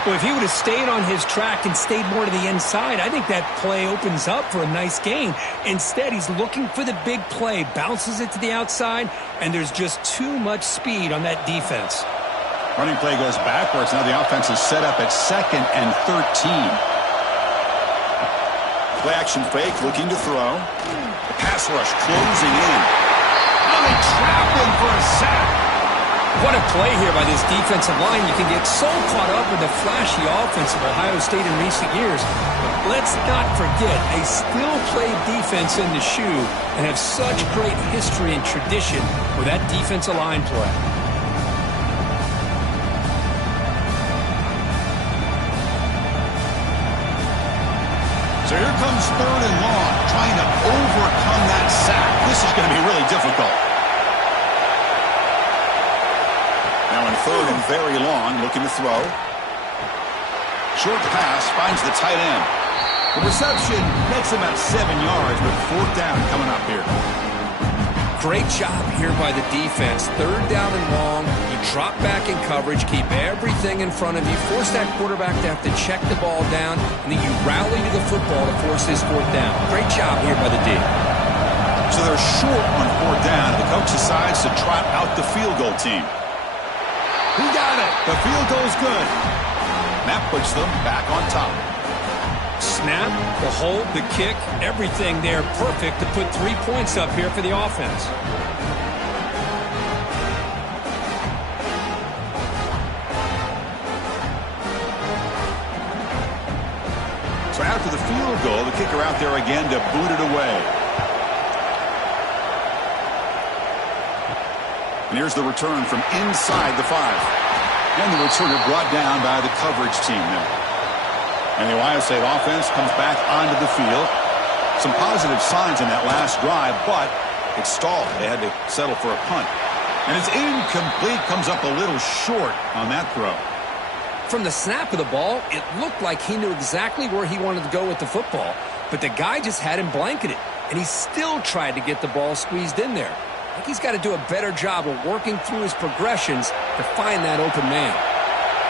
Well, if he would have stayed on his track and stayed more to the inside, I think that play opens up for a nice gain. Instead, he's looking for the big play, bounces it to the outside, and there's just too much speed on that defense. Running play goes backwards. Now the offense is set up at 2nd and 13. Play action fake, looking to throw. The pass rush closing in. Now they trap him for a sack. What a play here by this defensive line. You can get so caught up with the flashy offense of Ohio State in recent years. But let's not forget, they still play defense in the shoe and have such great history and tradition with that defensive line play. So here comes 3rd and long, trying to overcome that sack. This is going to be really difficult. Now in 3rd and very long, looking to throw. Short pass finds the tight end. The reception makes him about 7 yards, but 4th down coming up here. Great job here by the defense. 3rd down and long. You drop back in coverage, keep everything in front of you, force that quarterback to have to check the ball down, and then you rally to the football to force this 4th down. Great job here by the D. So they're short on 4th down. The coach decides to trot out the field goal team. He got it. The field goal's good. That puts them back on top. Snap, the hold, the kick, everything there perfect to put 3 points up here for the offense. So after the field goal, the kicker out there again to boot it away. And here's the return from inside the 5. And the returner brought down by the coverage team now. And the Ohio State offense comes back onto the field. Some positive signs in that last drive, but It's stalled. They had to settle for a punt. And it's incomplete. Comes up a little short on that throw. From the snap of the ball, it looked like he knew exactly where he wanted to go with the football, but the guy just had him blanketed, and he still tried to get the ball squeezed in there. I think he's got to do a better job of working through his progressions to find that open man.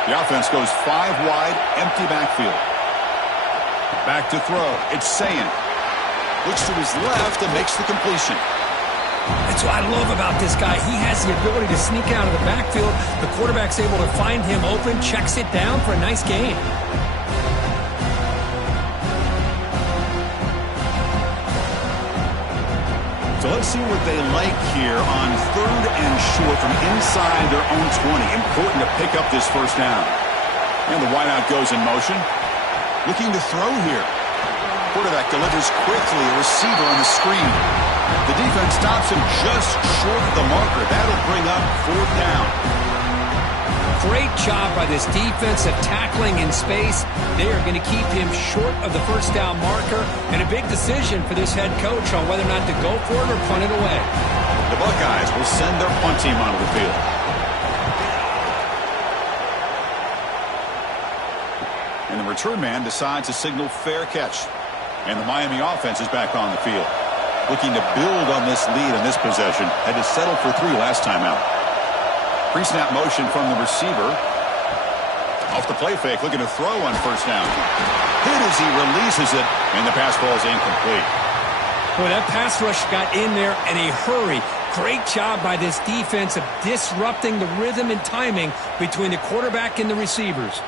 The offense goes 5 wide, empty backfield. Back to throw. It's Sayin. Looks to his left and makes the completion. That's what I love about this guy. He has the ability to sneak out of the backfield. The quarterback's able to find him open, checks it down for a nice gain. So let's see what they like here on 3rd and short from inside their own 20. Important to pick up this first down. And the wideout goes in motion. Looking to throw here. Quarterback delivers quickly. A receiver on the screen. The defense stops him just short of the marker. That'll bring up 4th down. Great job by this defense of tackling in space. They are going to keep him short of the first down marker, and a big decision for this head coach on whether or not to go for it or punt it away. The Buckeyes will send their punt team onto the field. And the return man decides to signal fair catch. And the Miami offense is back on the field. Looking to build on this lead in this possession. Had to settle for 3 last time out. Pre-snap motion from the receiver. Off the play fake, looking to throw on first down. Hit as he releases it, and the pass ball is incomplete. Boy, that pass rush got in there in a hurry. Great job by this defense of disrupting the rhythm and timing between the quarterback and the receivers.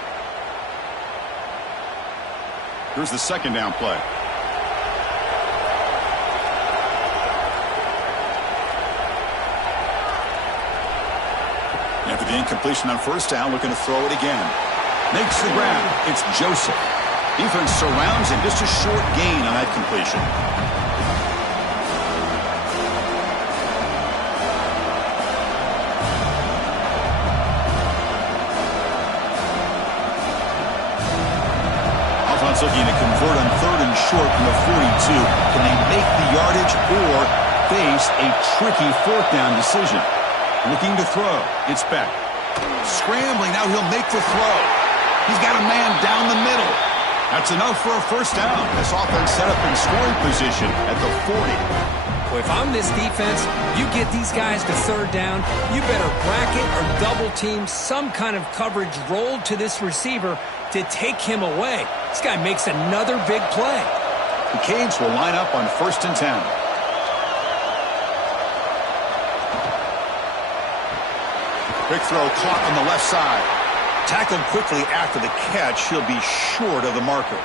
Here's the second down play. After the incompletion on first down, looking to throw it again. Makes the grab. It's Joseph. Defense surrounds him. Just a short gain on that completion. Offense looking to convert on 3rd and short from the 42. Can they make the yardage or face a tricky 4th down decision? Looking to throw. It's Beck. Scrambling. Now he'll make the throw. He's got a man down the middle. That's enough for a first down. This offense set up in scoring position at the 40. Well, if I'm this defense, you get these guys to 3rd down, you better bracket or double team some kind of coverage rolled to this receiver to take him away. This guy makes another big play. The Canes will line up on 1st and 10. Quick throw caught on the left side. Tackled quickly after the catch. He'll be short of the marker.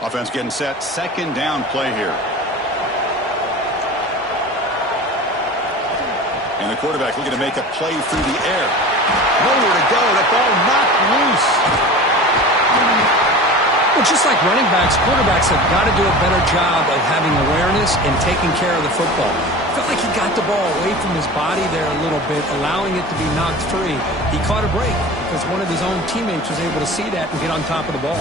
Offense getting set. 2nd down play here. And the quarterback looking to make a play through the air. Nowhere to go. The ball knocked loose. Well, just like running backs, quarterbacks have got to do a better job of having awareness and taking care of the football. Felt like he got the ball away from his body there a little bit, allowing it to be knocked free. He caught a break because one of his own teammates was able to see that and get on top of the ball.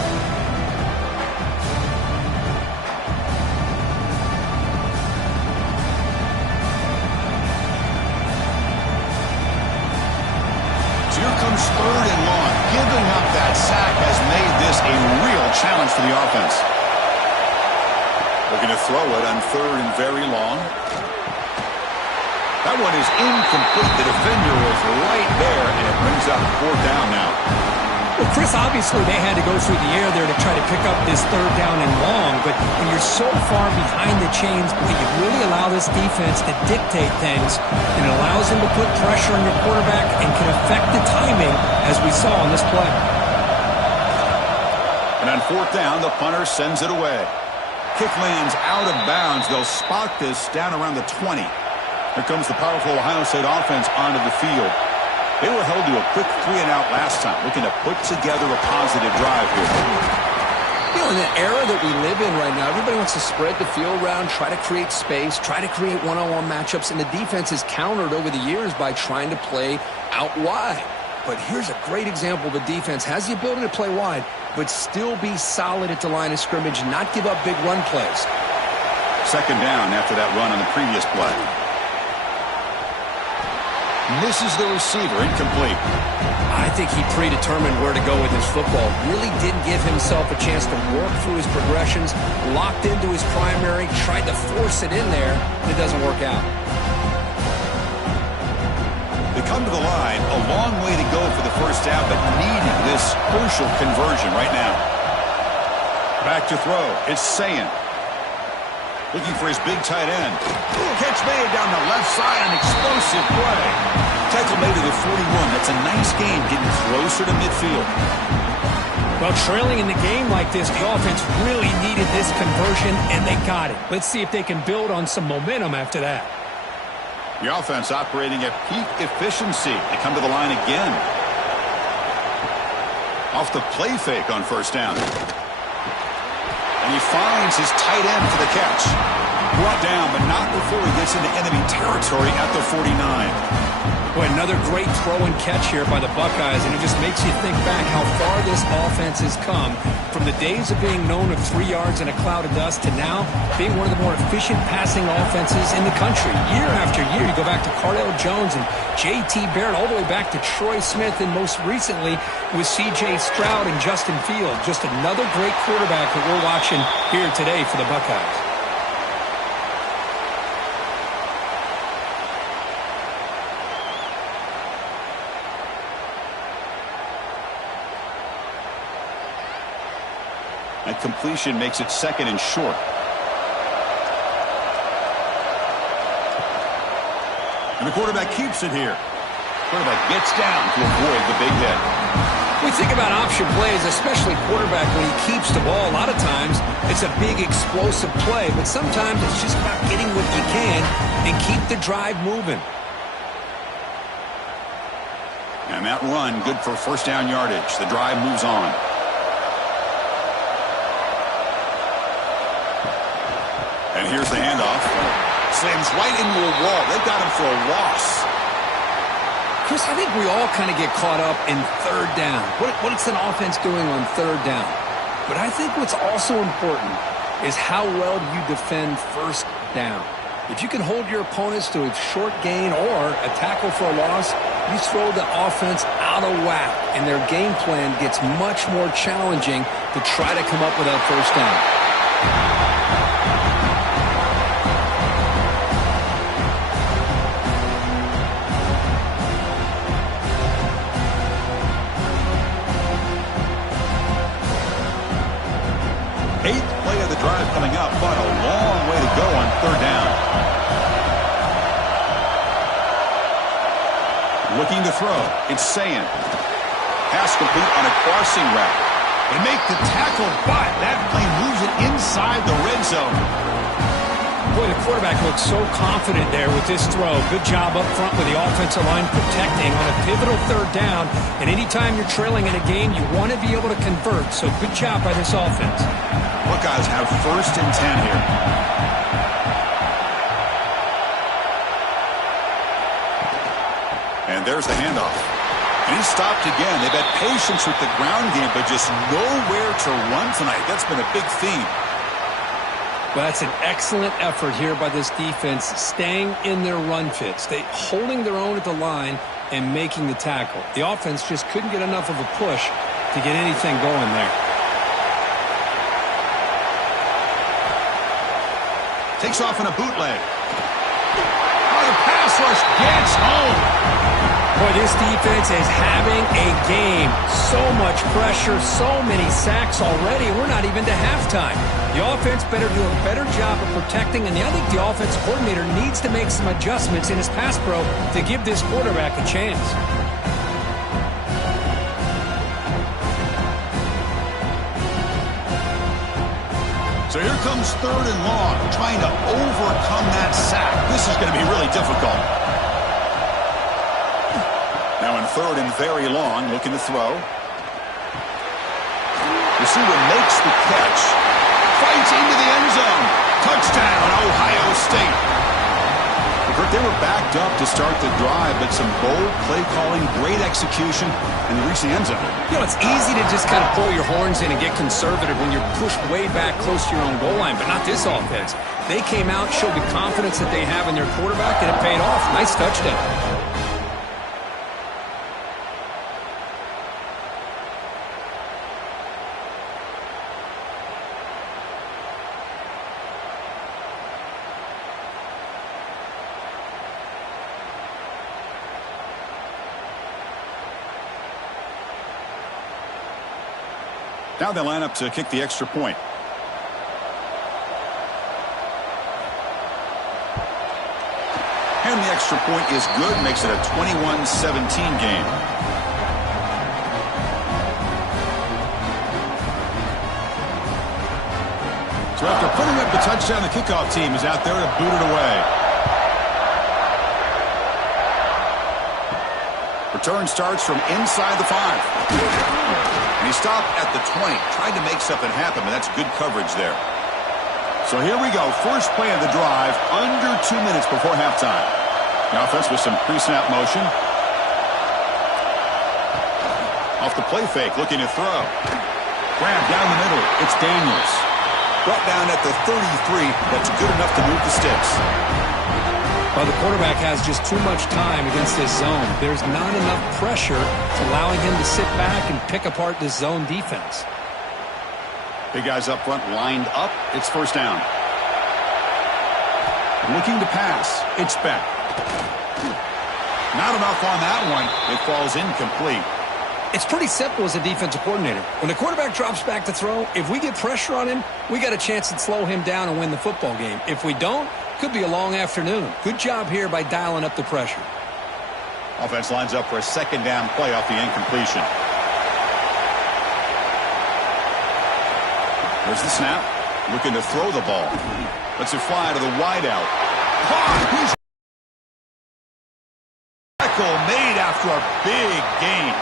Comes 3rd and long. Giving up that sack has made this a real challenge for the offense. Looking to throw it on 3rd and very long. That one is incomplete. The defender was right there, and it brings up 4th down now. Well, Chris, obviously they had to go through the air there to try to pick up this 3rd down and long, but when you're so far behind the chains, boy, you really allow this defense to dictate things, and it allows them to put pressure on your quarterback and can affect the timing, as we saw on this play. And on 4th down, the punter sends it away. Kick lands out of bounds. They'll spot this down around the 20. Here comes the powerful Ohio State offense onto the field. They were held to a quick 3-and-out last time, looking to put together a positive drive here. You know, in the era that we live in right now, everybody wants to spread the field around, try to create space, try to create one-on-one matchups, and the defense is countered over the years by trying to play out wide. but here's a great example. The defense has the ability to play wide, but still be solid at the line of scrimmage, not give up big run plays. Second down after that run on the previous play. Misses the receiver, incomplete. I think he predetermined where to go with his football. Really didn't give himself a chance to work through his progressions, locked into his primary, tried to force it in there, and it doesn't work out. They come to the line, a long way to go for the first down, but needing this crucial conversion right now. Back to throw. It's Sayin. Looking for his big tight end. Catch made down the left side, an explosive play. Tackle made to the 41. That's a nice game, getting closer to midfield. Well, trailing in the game like this, the offense really needed this conversion, and they got it. Let's see if they can build on some momentum after that. The offense operating at peak efficiency. They come to the line again. Off the play fake on first down. And he finds his tight end for the catch. Brought down, but not before he gets into enemy territory at the 49. Boy, another great throw and catch here by the Buckeyes, and it just makes you think back how far this offense has come from the days of being known of 3 yards in a cloud of dust to now being one of the more efficient passing offenses in the country. Year after year, you go back to Cardale Jones and J.T. Barrett, all the way back to Troy Smith, and most recently with C.J. Stroud and Justin Fields. Just another great quarterback that we're watching here today for the Buckeyes. That completion makes it second and short. And the quarterback keeps it here. Quarterback gets down to avoid the big hit. We think about option plays, especially quarterback when he keeps the ball. A lot of times it's a big explosive play, but sometimes it's just about getting what you can and keep the drive moving. And that run, good for first down yardage. The drive moves on. And here's the handoff. Slams right into a wall. They've got him for a loss. Chris, I think we all kind of get caught up in third down. What's an offense doing on third down? But I think what's also important is how well you defend first down. If you can hold your opponents to a short gain or a tackle for a loss, you throw the offense out of whack, and their game plan gets much more challenging to try to come up with that first down. 8th play of the drive coming up, but a long way to go on third down. Looking to throw. It's Sayin. Pass complete on a crossing route. They make the tackle, but that play moves it inside the red zone. Boy, the quarterback looks so confident there with this throw. Good job up front with the offensive line protecting on a pivotal third down. And anytime you're trailing in a game, you want to be able to convert. So good job by this offense. Buckeyes have first and 10 here. And there's the handoff. And he's stopped again. They've had patience with the ground game, but just nowhere to run tonight. That's been a big theme. Well, that's an excellent effort here by this defense, staying in their run fits. They holding their own at the line and making the tackle. The offense just couldn't get enough of a push to get anything going there. Takes off in a bootleg. Oh, the pass rush gets home. Boy, this defense is having a game. So much pressure, so many sacks already. We're not even to halftime. The offense better do a better job of protecting, and I think the offensive coordinator needs to make some adjustments in his pass pro to give this quarterback a chance. So here comes third and long, trying to overcome that sack. This is going to be really difficult. Now in third and very long, looking to throw. Receiver makes the catch. Fights into the end zone. Touchdown, Ohio State. The Kirk, they were backed up to start the drive, but some bold play calling, great execution, and they reached the end zone. You know, it's easy to just kind of pull your horns in and get conservative when you're pushed way back close to your own goal line, but not this offense. They came out, showed the confidence that they have in their quarterback, and it paid off. Nice touchdown. Now they line up to kick the extra point. And the extra point is good, makes it a 21-17 game. So after putting up the touchdown, the kickoff team is out there to boot it away. Return starts from inside the 5. And he stopped at the 20, tried to make something happen, but that's good coverage there. So here we go, first play of the drive, under 2 minutes before halftime. The offense with some pre-snap motion. Off the play fake, looking to throw. Grab down the middle, it's Daniels. Brought down at the 33, that's good enough to move the sticks. Well, the quarterback has just too much time against this zone. There's not enough pressure to allowing him to sit back and pick apart this zone defense. Big guys up front lined up. It's first down. Looking to pass. It's back. Not enough on that one. It falls incomplete. It's pretty simple as a defensive coordinator. When the quarterback drops back to throw, if we get pressure on him, we got a chance to slow him down and win the football game. If we don't, could be a long afternoon. Good job here by dialing up the pressure. Offense lines up for a second down play off the incompletion. There's the snap. Looking to throw the ball. Lets it fly to the wideout. Tackle made after a big gain.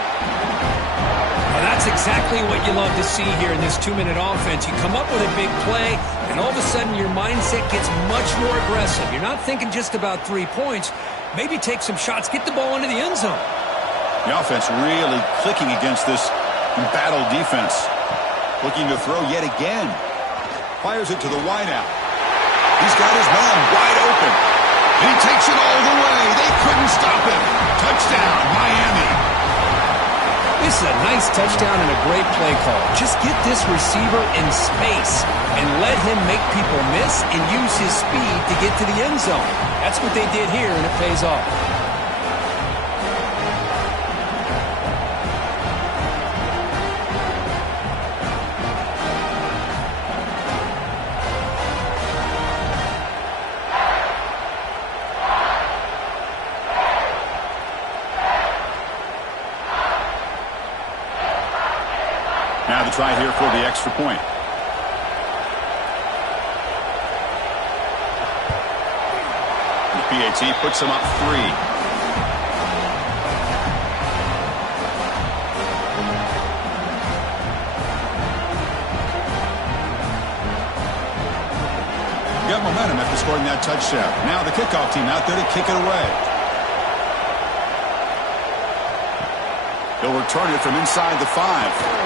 Well, that's exactly what you love to see here in this 2-minute offense. You come up with a big play, and all of a sudden your mindset gets much more aggressive. You're not thinking just about 3 points. Maybe take some shots, get the ball into the end zone. The offense really clicking against this embattled defense. Looking to throw yet again. Fires it to the wideout. He's got his man wide open. And he takes it all the way. They couldn't stop him. Touchdown, Miami. This is a nice touchdown and a great play call. Just get this receiver in space and let him make people miss and use his speed to get to the end zone. That's what they did here, and it pays off. Now the try here for the extra point. The PAT puts them up 3. Got momentum after scoring that touchdown. Now the kickoff team out there to kick it away. He'll return it from inside the 5.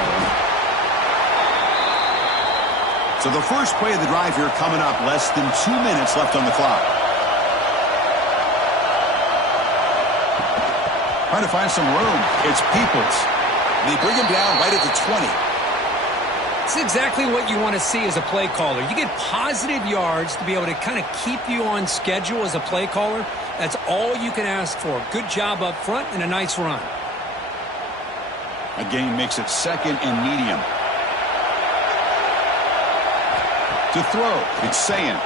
So the first play of the drive here coming up, less than 2 minutes left on the clock. Trying to find some room. It's Peoples. They bring him down right at the 20. It's exactly what you want to see as a play caller. You get positive yards to be able to kind of keep you on schedule as a play caller. That's all you can ask for. Good job up front and a nice run. A gain makes it second and medium. To throw, it's saying.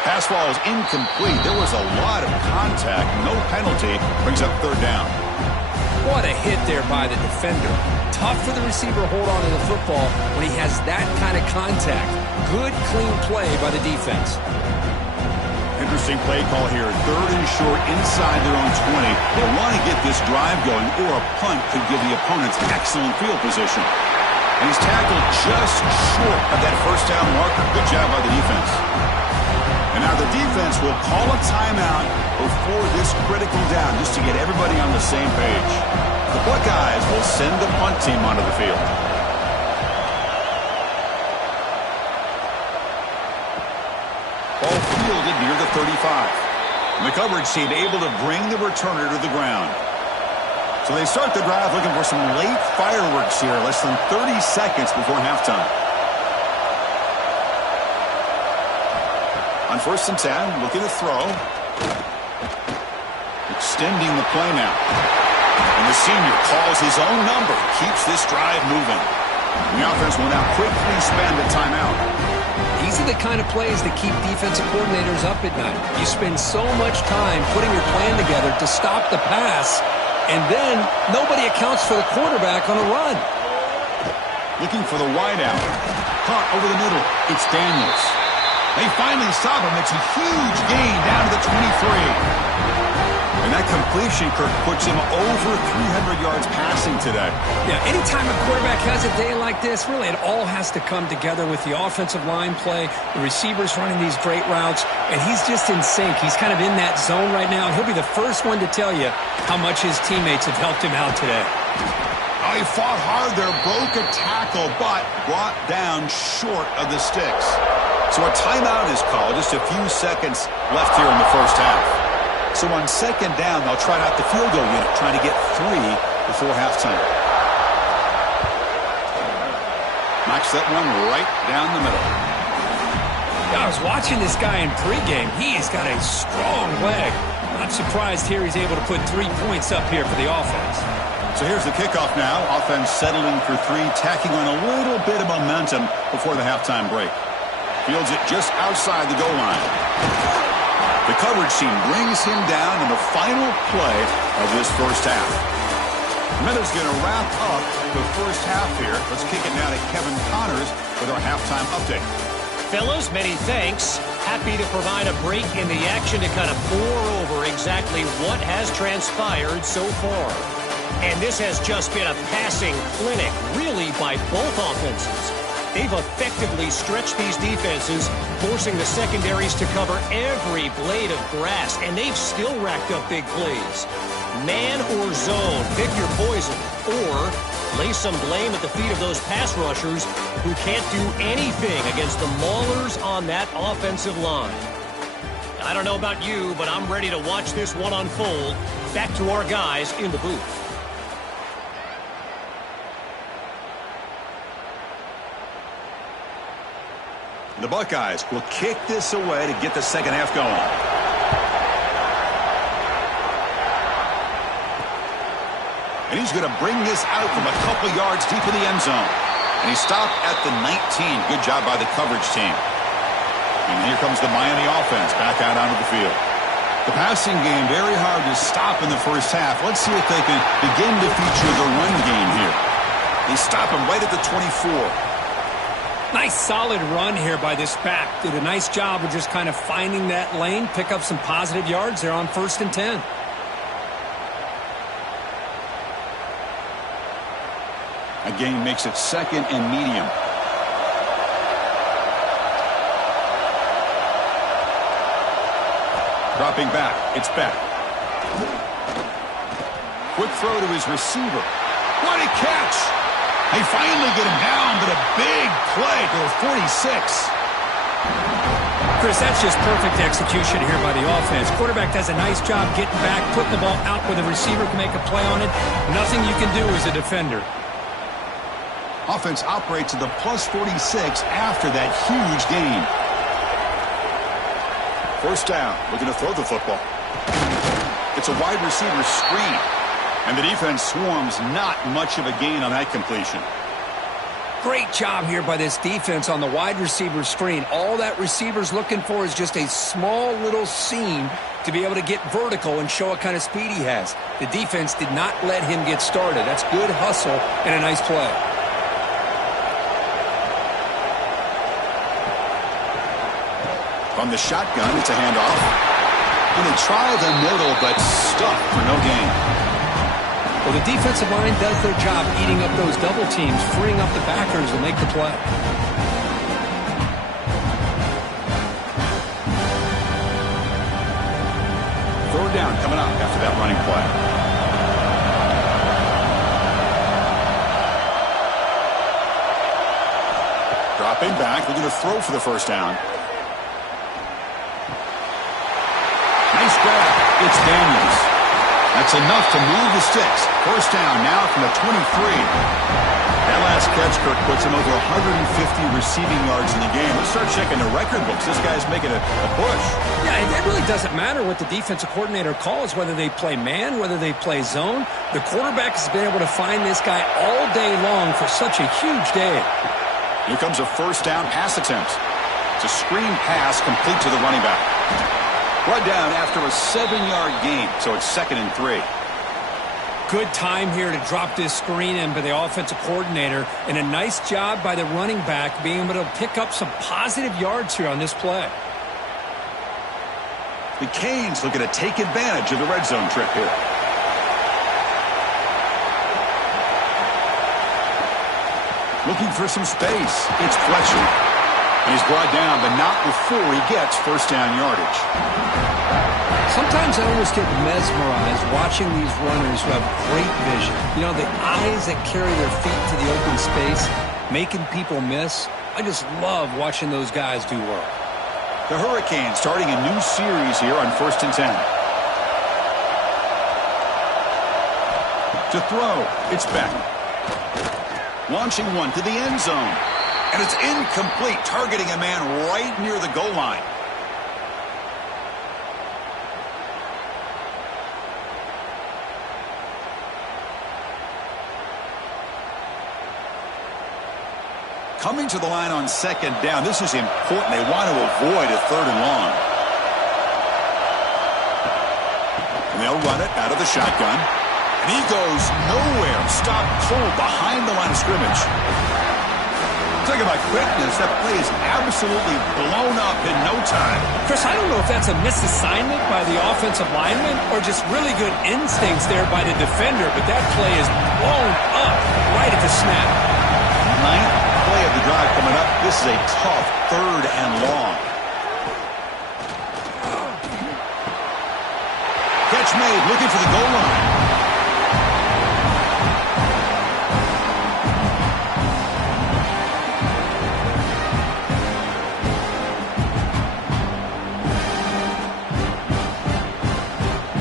Pass ball is incomplete. There was a lot of contact. No penalty. Brings up third down. What a hit there by the defender. Tough for the receiver to hold on to the football when he has that kind of contact. Good, clean play by the defense. Interesting play call here. Third and short inside their own 20. They want to get this drive going, or a punt could give the opponents excellent field position. And he's tackled just short of that first down marker. Good job by the defense. And now the defense will call a timeout before this critical down, just to get everybody on the same page. The Buckeyes will send the punt team onto the field. Ball fielded near the 35. And the coverage team able to bring the returner to the ground. So they start the drive looking for some late fireworks here, less than 30 seconds before halftime. On 1st and 10, looking to throw. Extending the play now. And the senior calls his own number, keeps this drive moving. And the offense will now quickly spend a timeout. These are the kind of plays that keep defensive coordinators up at night. You spend so much time putting your plan together to stop the pass, and then nobody accounts for the quarterback on a run. Looking for the wideout. Caught over the middle. It's Daniels. They finally stop him. It's a huge gain down to the 23. And that completion, Kirk, puts him over 300 yards passing today. Yeah, anytime a quarterback has a day like this, really it all has to come together with the offensive line play, the receivers running these great routes, and he's just in sync. He's kind of in that zone right now, and he'll be the first one to tell you how much his teammates have helped him out today. Oh, he fought hard there, broke a tackle, but brought down short of the sticks. So a timeout is called, just a few seconds left here in the first half. So on 2nd down, they'll try out the field goal unit, trying to get 3 before halftime. Knocks that one right down the middle. Yeah, I was watching this guy in pregame. He's got a strong leg. Not surprised here he's able to put 3 points up here for the offense. So here's the kickoff now. Offense settling for 3, tacking on a little bit of momentum before the halftime break. Fields it just outside the goal line. The coverage team brings him down in the final play of this first half. Meadows going to wrap up the first half here. Let's kick it now to Kevin Connors with our halftime update. Fellas, many thanks. Happy to provide a break in the action to kind of pour over exactly what has transpired so far. And this has just been a passing clinic, really, by both offenses. They've effectively stretched these defenses, forcing the secondaries to cover every blade of grass, and they've still racked up big plays. Man or zone, pick your poison, or lay some blame at the feet of those pass rushers who can't do anything against the maulers on that offensive line. I don't know about you, but I'm ready to watch this one unfold. Back to our guys in the booth. The Buckeyes will kick this away to get the second half going. And he's going to bring this out from a couple yards deep in the end zone. And he stopped at the 19. Good job by the coverage team. And here comes the Miami offense back out onto the field. The passing game very hard to stop in the first half. Let's see if they can begin to feature the run game here. They stop him right at the 24. Nice solid run here by this back. Did a nice job of just kind of finding that lane, pick up some positive yards there on 1st and 10. Again, makes it 2nd and medium. Dropping back. It's back. Quick throw to his receiver. What a catch! They finally get him down, but a big play to the 46. Chris, that's just perfect execution here by the offense. Quarterback does a nice job getting back, putting the ball out where the receiver can make a play on it. Nothing you can do as a defender. Offense operates at the plus 46 after that huge gain. 1st down, looking to throw the football. It's a wide receiver screen. And the defense swarms, not much of a gain on that completion. Great job here by this defense on the wide receiver screen. All that receiver's looking for is just a small little seam to be able to get vertical and show what kind of speed he has. The defense did not let him get started. That's good hustle and a nice play. From the shotgun, it's a handoff. And they trial the middle, but stuck for no gain. Well, the defensive line does their job eating up those double teams, freeing up the backers to make the play. down coming up after that running play. Dropping back, looking to throw for the first down. Nice grab. It's Daniels. That's enough to move the sticks. First down now from the 23. That last catch, Kirk, puts him over 150 receiving yards in the game. Let's start checking the record books. This guy's making a push. Yeah, it really doesn't matter what the defensive coordinator calls, whether they play man, whether they play zone. The quarterback has been able to find this guy all day long for such a huge day. Here comes a first down pass attempt. It's a screen pass complete to the running back. Brought down after a 7-yard gain, so it's 2nd and 3. Good time here to drop this screen in by the offensive coordinator, and a nice job by the running back being able to pick up some positive yards here on this play. The Canes looking to take advantage of the red zone trip here. Looking for some space. It's Fletcher. And he's brought down, but not before he gets first down yardage. Sometimes I almost get mesmerized watching these runners who have great vision. You know, the eyes that carry their feet to the open space, making people miss. I just love watching those guys do work. The Hurricanes starting a new series here on 1st and 10. To throw, it's Beck. Launching one to the end zone. And it's incomplete, targeting a man right near the goal line. Coming to the line on 2nd down. This is important. They want to avoid a 3rd and long. And they'll run it out of the shotgun. And he goes nowhere. Stop cold behind the line of scrimmage. Talking about quickness, that play is absolutely blown up in no time. Chris, I don't know if that's a misassignment by the offensive lineman or just really good instincts there by the defender, but that play is blown up right at the snap. 9th play of the drive coming up. This is a tough 3rd and long. Catch made, looking for the goal line.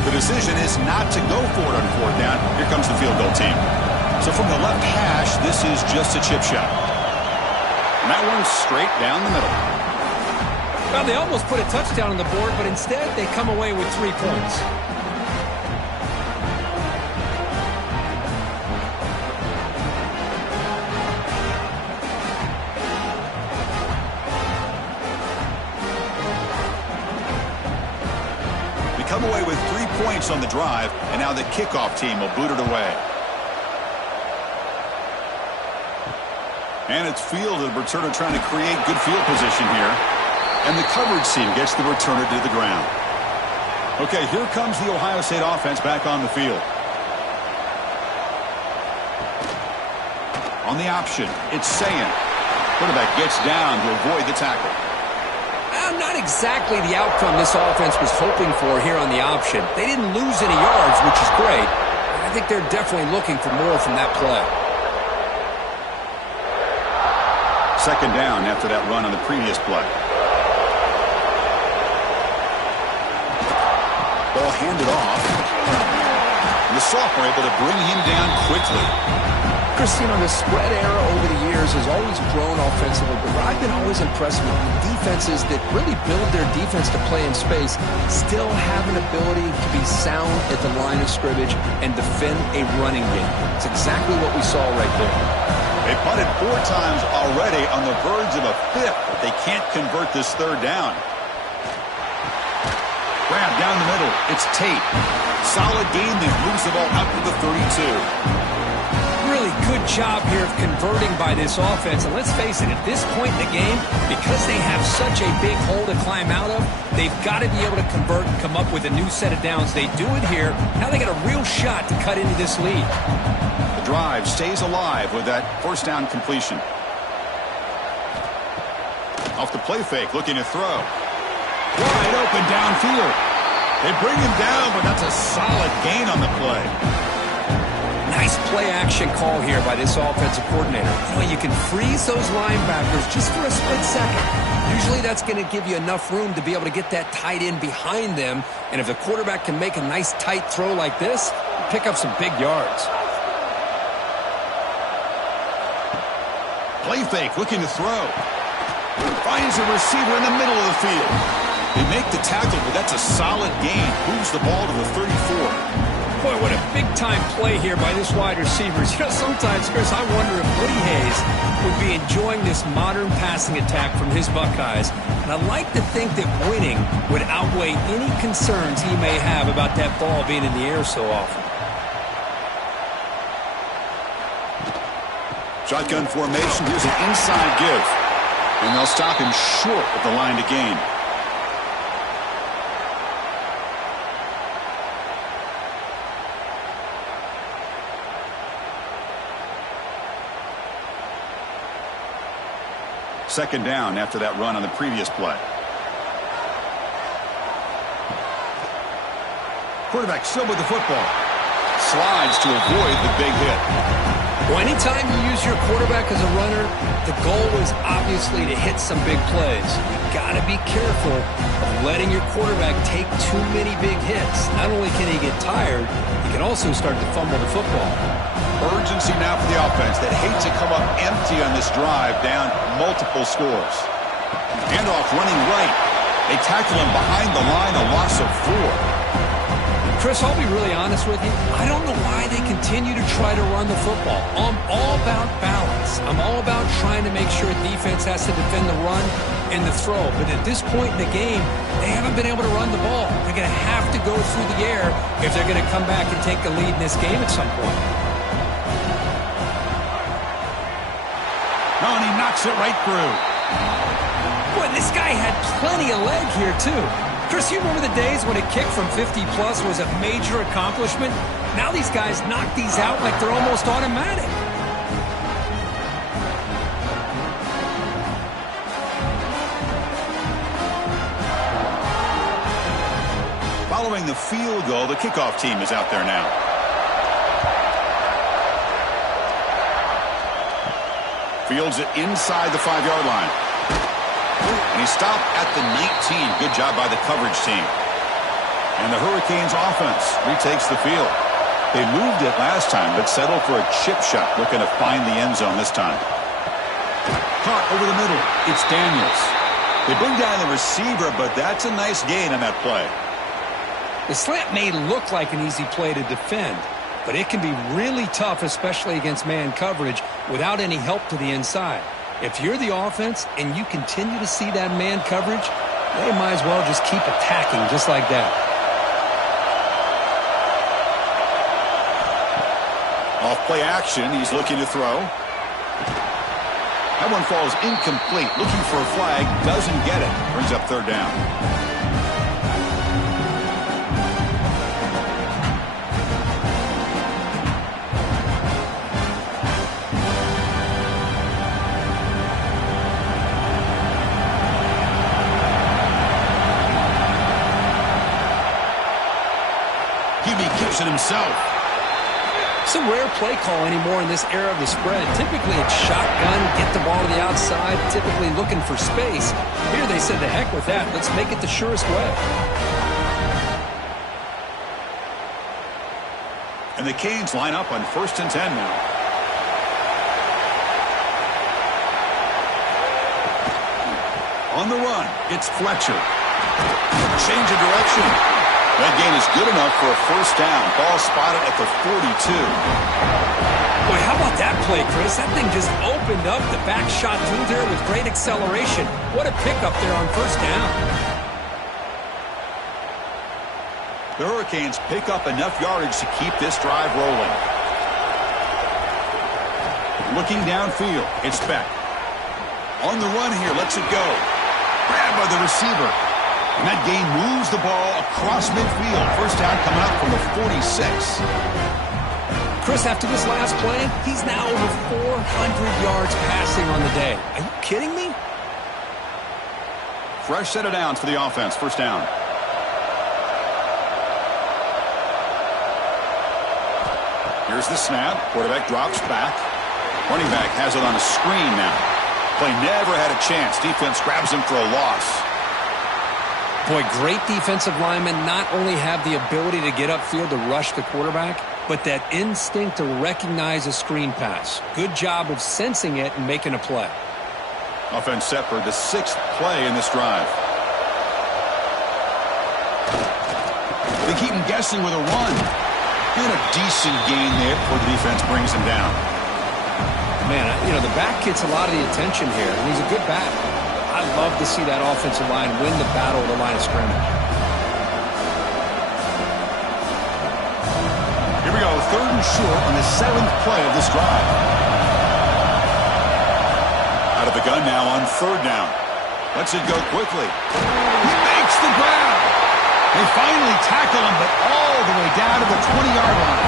The decision is not to go for it on 4th down. Here comes the field goal team. So from the left hash, this is just a chip shot. And that one's straight down the middle. Well, they almost put a touchdown on the board, but instead they come away with 3 points. Come away with 3 points on the drive, and now the kickoff team will boot it away. And it's fielded. Returner trying to create good field position here. And the coverage team gets the returner to the ground. Okay, here comes the Ohio State offense back on the field. On the option, it's Sayin. Quarterback gets down to avoid the tackle. Not exactly the outcome this offense was hoping for here on the option. They didn't lose any yards, which is great. I think they're definitely looking for more from that play. 2nd down after that run on the previous play. Ball handed off. And the sophomore able to bring him down quickly. Christine, the spread era over the years has always grown offensively, but what I've been always impressed with defenses that really build their defense to play in space still have an ability to be sound at the line of scrimmage and defend a running game. It's exactly what we saw right there. They punted 4 times already, on the verge of a 5th, but they can't convert this 3rd down. Grab down the middle. It's Tate. Solid game there. Moves the ball up to the 32. Really good job here of converting by this offense. And let's face it, at this point in the game, because they have such a big hole to climb out of, they've got to be able to convert and come up with a new set of downs. They do it here. Now they got a real shot to cut into this lead. The drive stays alive with that first down completion. Off the play fake, looking to throw. Wide open downfield. They bring him down, but that's a solid gain on the play. Nice play-action call here by this offensive coordinator. You know, you can freeze those linebackers just for a split second. Usually that's going to give you enough room to be able to get that tight end behind them. And if the quarterback can make a nice tight throw like this, pick up some big yards. Play fake, looking to throw. Finds a receiver in the middle of the field. They make the tackle, but that's a solid gain. Moves the ball to the 34. Boy, what a big-time play here by this wide receiver. You know, sometimes, Chris, I wonder if Woody Hayes would be enjoying this modern passing attack from his Buckeyes. And I like to think that winning would outweigh any concerns he may have about that ball being in the air so often. Shotgun formation. Here's an inside give. And they'll stop him short of the line to gain. Second down after that run on the previous play. Quarterback still with the football. Slides to avoid the big hit. Well, anytime you use your quarterback as a runner, the goal is obviously to hit some big plays. You've got to be careful of letting your quarterback take too many big hits. Not only can he get tired, he can also start to fumble the football. Urgency now for the offense that hates to come up empty on this drive, down multiple scores. Handoff running right. They tackle him behind the line, a loss of 4. Chris, I'll be really honest with you. I don't know why they continue to try to run the football. I'm all about balance. I'm all about trying to make sure defense has to defend the run and the throw. But at this point in the game, they haven't been able to run the ball. They're going to have to go through the air if they're going to come back and take the lead in this game at some point. Oh, and he knocks it right through. Boy, this guy had plenty of leg here, too. Chris, you remember the days when a kick from 50-plus was a major accomplishment? Now these guys knock these out like they're almost automatic. Following the field goal, the kickoff team is out there now. Fields it inside the 5-yard line. And he stopped at the 19. Good job by the coverage team. And the Hurricanes offense retakes the field. They moved it last time, but settled for a chip shot, looking to find the end zone this time. Caught over the middle. It's Daniels. They bring down the receiver, but that's a nice gain on that play. The slant may look like an easy play to defend, but it can be really tough, especially against man coverage, without any help to the inside. If you're the offense and you continue to see that man coverage, they might as well just keep attacking just like that. Off play action, he's looking to throw. That one falls incomplete. Looking for a flag, doesn't get it. Brings up third down. Keeps it himself. It's a rare play call anymore in this era of the spread. Typically it's shotgun, get the ball to the outside, typically looking for space. Here they said, the heck with that. Let's make it the surest way. And the Canes line up on 1st and 10 now. On the run, it's Fletcher. Change of direction. That gain is good enough for a first down. Ball spotted at the 42. Boy, how about that play, Chris? That thing just opened up. The back shot through there with great acceleration. What a pickup there on first down. The Hurricanes pick up enough yardage to keep this drive rolling. Looking downfield, it's Beck. On the run here, lets it go. Grabbed by the receiver. And that gain moves the ball across midfield. First down coming up from the 46. Chris, after this last play, he's now over 400 yards passing on the day. Are you kidding me? Fresh set of downs for the offense. First down. Here's the snap. Quarterback drops back. Running back has it on a screen now. Play never had a chance. Defense grabs him for a loss. Boy, great defensive linemen not only have the ability to get upfield to rush the quarterback, but that instinct to recognize a screen pass. Good job of sensing it and making a play. Offense set for the 6th play in this drive. They keep him guessing with a run. And a decent gain there before the defense brings him down. Man, the back gets a lot of the attention here, and he's a good back. I love to see that offensive line win the battle at the line of scrimmage. Here we go, 3rd and short on the 7th play of this drive. Out of the gun now on 3rd down. Lets it go quickly. He makes the grab. They finally tackle him, but all the way down to the 20-yard line.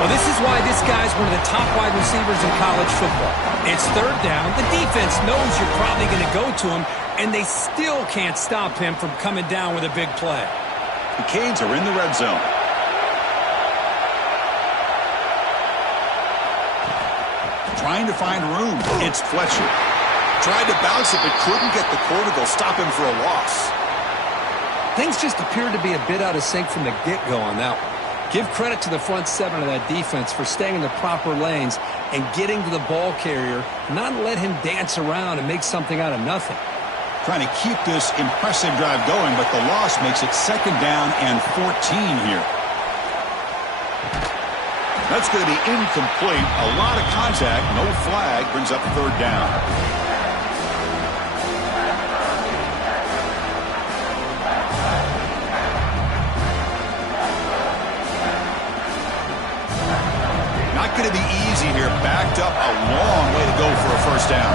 Well, this is why this guy's one of the top wide receivers in college football. It's 3rd down. The defense knows you're probably going to go to him, and they still can't stop him from coming down with a big play. The Canes are in the red zone. Trying to find room. It's Fletcher. Tried to bounce it, but couldn't get the corner to stop him for a loss. Things just appeared to be a bit out of sync from the get-go on that one. Give credit to the front 7 of that defense for staying in the proper lanes and getting to the ball carrier, not let him dance around and make something out of nothing. Trying to keep this impressive drive going, but the loss makes it 2nd down and 14 here. That's going to be incomplete. A lot of contact, no flag, brings up 3rd down. Not going to be easy here. Backed up a long way to go for a 1st down.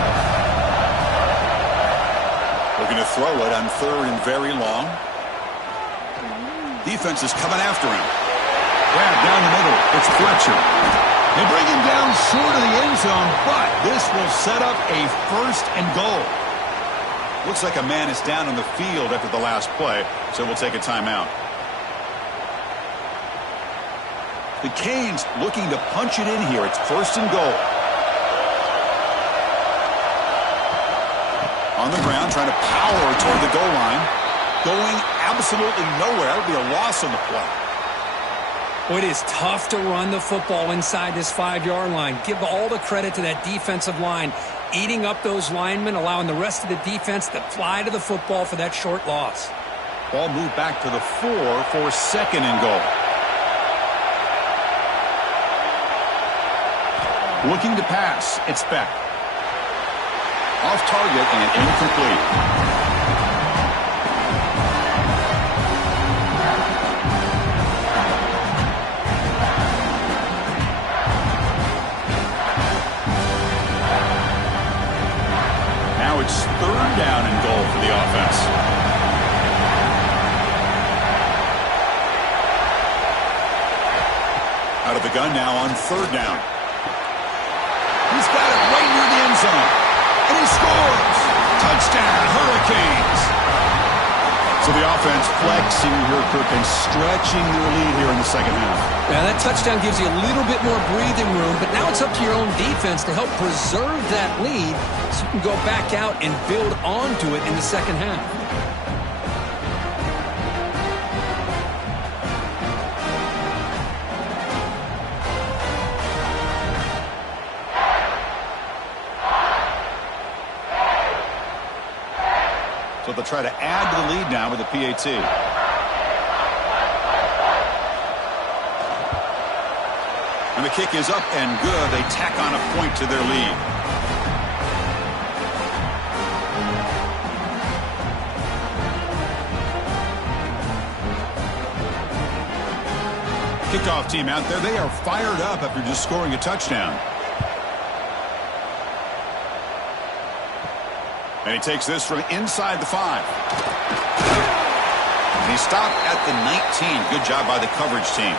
Looking to throw it on 3rd and very long. Defense is coming after him. Grab down the middle. It's Fletcher. They bring him down short of the end zone, but this will set up a 1st and goal. Looks like a man is down on the field after the last play, so we'll take a timeout. The Canes looking to punch it in here. It's 1st and goal. On the ground, trying to power toward the goal line. Going absolutely nowhere. That would be a loss on the play. Well, it is tough to run the football inside this 5-yard line. Give all the credit to that defensive line, eating up those linemen, allowing the rest of the defense to fly to the football for that short loss. Ball moved back to the 4 for 2nd and goal. Looking to pass. It's Beck. Off target and incomplete. Now it's 3rd down and goal for the offense. Out of the gun now on 3rd down. He's got it right near the end zone. And he scores! Touchdown, Hurricanes! So the offense flexing here, Kirk, and stretching their lead here in the 2nd half. Yeah, that touchdown gives you a little bit more breathing room, but now it's up to your own defense to help preserve that lead so you can go back out and build onto it in the 2nd half. So they'll try to add to the lead now with a PAT. And the kick is up and good. They tack on a point to their lead. Kickoff team out there. They are fired up after just scoring a touchdown. And he takes this from inside the 5. And he stopped at the 19. Good job by the coverage team.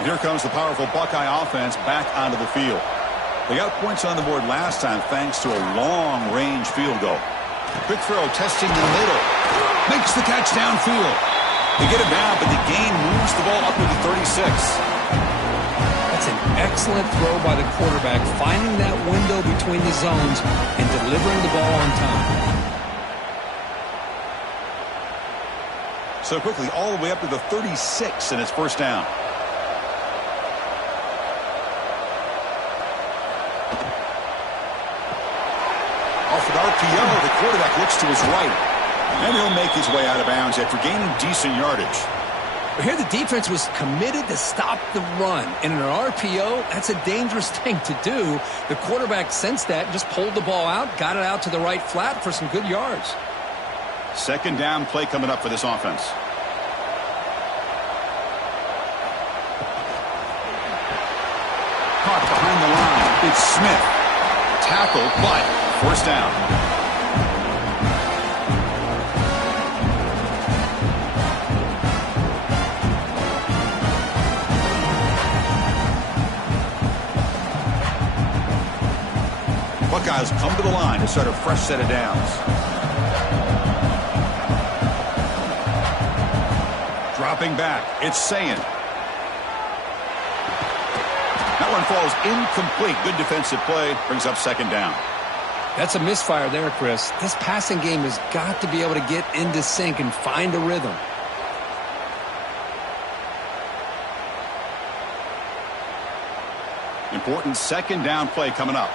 And here comes the powerful Buckeye offense back onto the field. They got points on the board last time thanks to a long-range field goal. Quick throw, testing the middle. Makes the catch downfield. They get it down, but the gain moves the ball up to the 36. That's an excellent throw by the quarterback, finding that window between the zones and delivering the ball on time. So quickly, all the way up to the 36, and it's first down. Off an RPO, the quarterback looks to his right. And he'll make his way out of bounds after gaining decent yardage. Here the defense was committed to stop the run. And in an RPO, that's a dangerous thing to do. The quarterback sensed that and just pulled the ball out, got it out to the right flat for some good yards. Second down play coming up for this offense. Caught behind the line. It's Smith. Tackle, but first down. Buckeyes come to the line to start a fresh set of downs. Dropping back, it's Sayin. That one falls incomplete. Good defensive play, brings up second down. That's a misfire there, Chris. This passing game has got to be able to get into sync and find a rhythm. Important second down play coming up.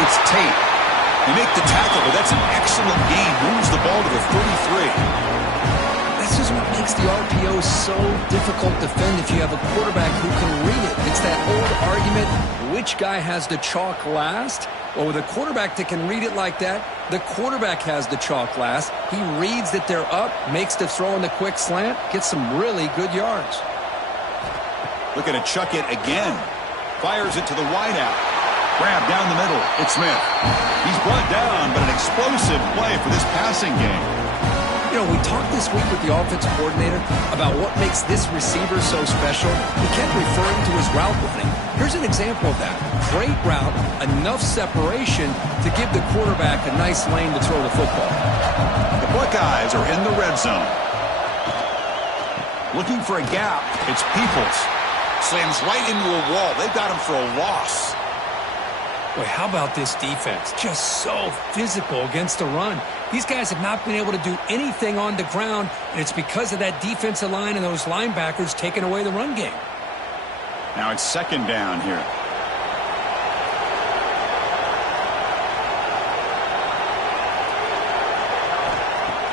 It's Tate. They make the tackle, but that's an excellent gain. Moves the ball to the 33. This is what makes the RPO so difficult to defend if you have a quarterback who can read it. It's that old argument, which guy has the chalk last? Well, with a quarterback that can read it like that, the quarterback has the chalk last. He reads that they're up, makes the throw in the quick slant, gets some really good yards. Looking to chuck it again. Fires it to the wideout. Grab down the middle. It's Smith. He's brought down, but an explosive play for this passing game. You know, we talked this week with the offensive coordinator about what makes this receiver so special. He kept referring to his route running. Here's an example of that. Great route, enough separation to give the quarterback a nice lane to throw the football. The Buckeyes are in the red zone. Looking for a gap. It's Peoples. Slams right into a wall. They've got him for a loss. Boy, how about this defense? Just so physical against the run. These guys have not been able to do anything on the ground, and it's because of that defensive line and those linebackers taking away the run game. Now it's second down here.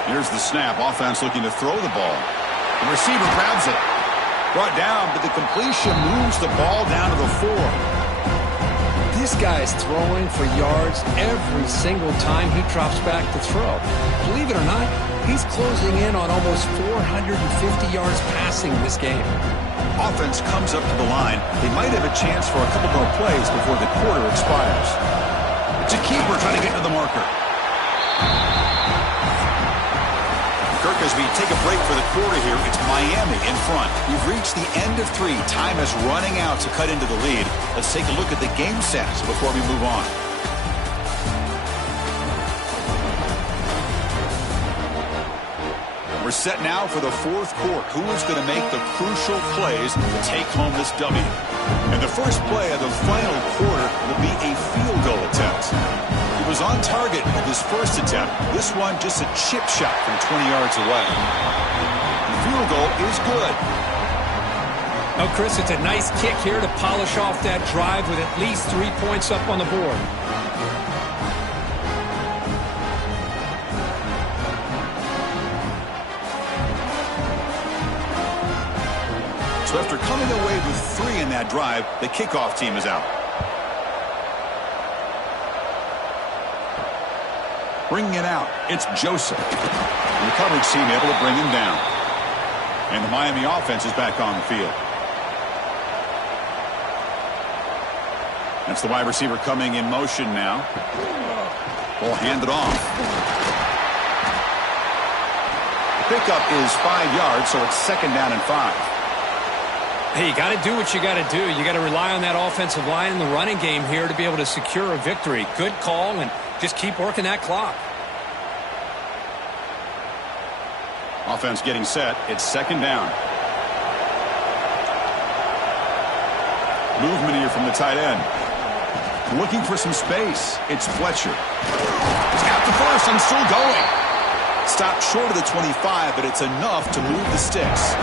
Here's the snap. Offense looking to throw the ball. The receiver grabs it. Brought down, but the completion moves the ball down to the 4. This guy's throwing for yards every single time he drops back to throw. Believe it or not, he's closing in on almost 450 yards passing in this game. Offense comes up to the line. They might have a chance for a couple more plays before the quarter expires. It's a keeper trying to get to the marker. Kirk, as we take a break for the quarter here, it's Miami in front. We've reached the end of 3. Time is running out to cut into the lead. Let's take a look at the game stats before we move on. We're set now for the fourth quarter. Who is going to make the crucial plays to take home this W? And the first play of the final quarter will be a field goal attempt. He was on target with his first attempt. This one just a chip shot from 20 yards away. The field goal is good. Oh, Chris, it's a nice kick here to polish off that drive with at least 3 points up on the board. So after coming away with 3 in that drive, the kickoff team is out. Bringing it out, it's Joseph. And the coverage team able to bring him down. And the Miami offense is back on the field. That's the wide receiver coming in motion now. Ball handed off. Pickup is 5 yards, so it's second down and 5. Hey, you got to do what you got to do. You got to rely on that offensive line in the running game here to be able to secure a victory. Good call, and just keep working that clock. Offense getting set. It's second down. Movement here from the tight end. Looking for some space. It's Fletcher. He's got the first and still going. Stopped short of the 25, but it's enough to move the sticks.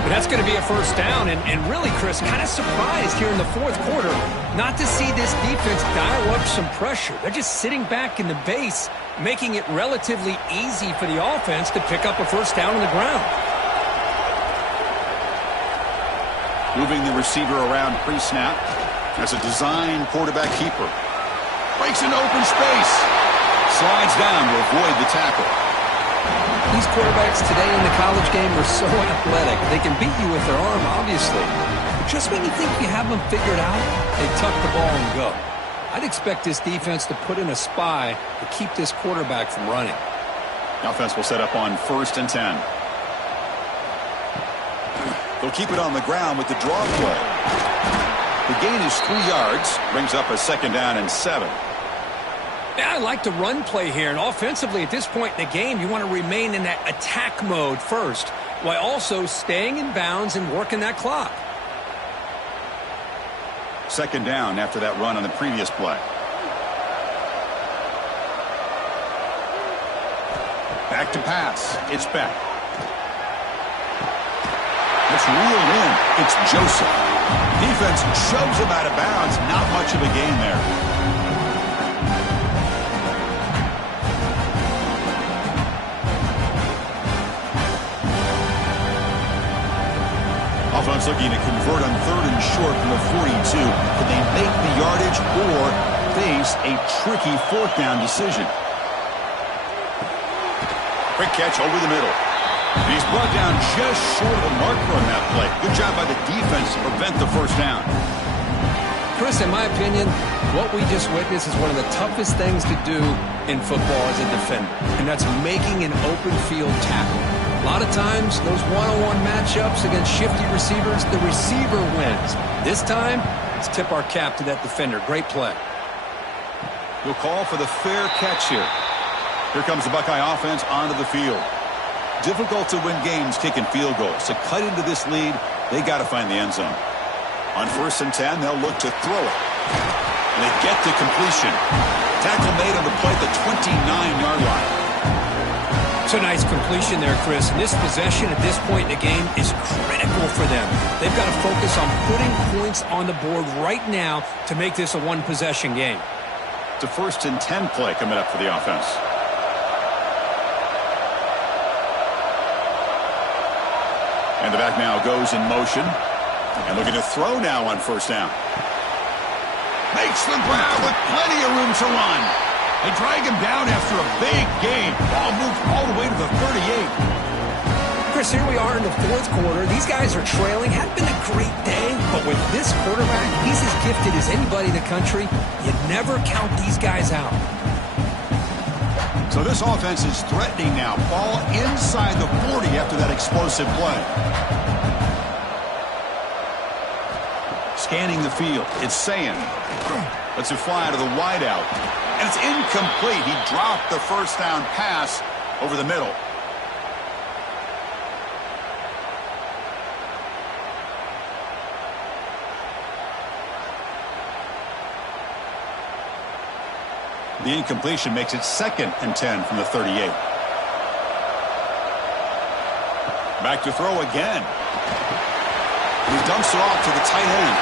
But that's going to be a first down, and really, Chris, kind of surprised here in the fourth quarter not to see this defense dial up some pressure. They're just sitting back in the base, making it relatively easy for the offense to pick up a first down on the ground. Moving the receiver around pre-snap as a design quarterback keeper. Breaks into open space. Slides down to avoid the tackle. These quarterbacks today in the college game are so athletic. They can beat you with their arm, obviously. But just when you think you have them figured out, they tuck the ball and go. I'd expect this defense to put in a spy to keep this quarterback from running. The offense will set up on 1st and 10. They'll keep it on the ground with the draw play. The gain is 3 yards, brings up a second down and 7. Yeah, I like the run play here, and offensively at this point in the game, you want to remain in that attack mode first, while also staying in bounds and working that clock. Second down after that run on the previous play. Back to pass. It's Beck. It's reeled in. It's Joseph. Defense shoves him out of bounds. Not much of a gain there. Offense looking to convert on 3rd and short from the 42. Can they make the yardage or face a tricky 4th down decision? Quick catch over the middle. He's brought down just short of the marker on that play. Good job by the defense to prevent the first down. Chris, in my opinion, what we just witnessed is one of the toughest things to do in football as a defender, and that's making an open field tackle. A lot of times, those one-on-one matchups against shifty receivers, the receiver wins. This time, let's tip our cap to that defender. Great play. He'll call for the fair catch here. Here comes the Buckeye offense onto the field. Difficult to win games kicking field goals. To cut into this lead, they got to find the end zone. On 1st and 10, they'll look to throw it. And they get to completion. Tackle made on the play at the 29-yard line. It's a nice completion there, Chris. And this possession at this point in the game is critical for them. They've got to focus on putting points on the board right now to make this a one-possession game. It's a 1st and 10 play coming up for the offense. And the back now goes in motion. And looking to throw now on 1st down. Makes the grab with plenty of room to run. They drag him down after a big gain. Ball moves all the way to the 38. Chris, here we are in the 4th quarter. These guys are trailing. Hadn't been a great day, but with this quarterback, he's as gifted as anybody in the country. You never count these guys out. So this offense is threatening now. Ball inside the 40 after that explosive play. Scanning the field. It's Sayin. Lets it fly to the wideout. And it's incomplete. He dropped the first down pass over the middle. The incompletion makes it 2nd and 10 from the 38. Back to throw again. He dumps it off to the tight end.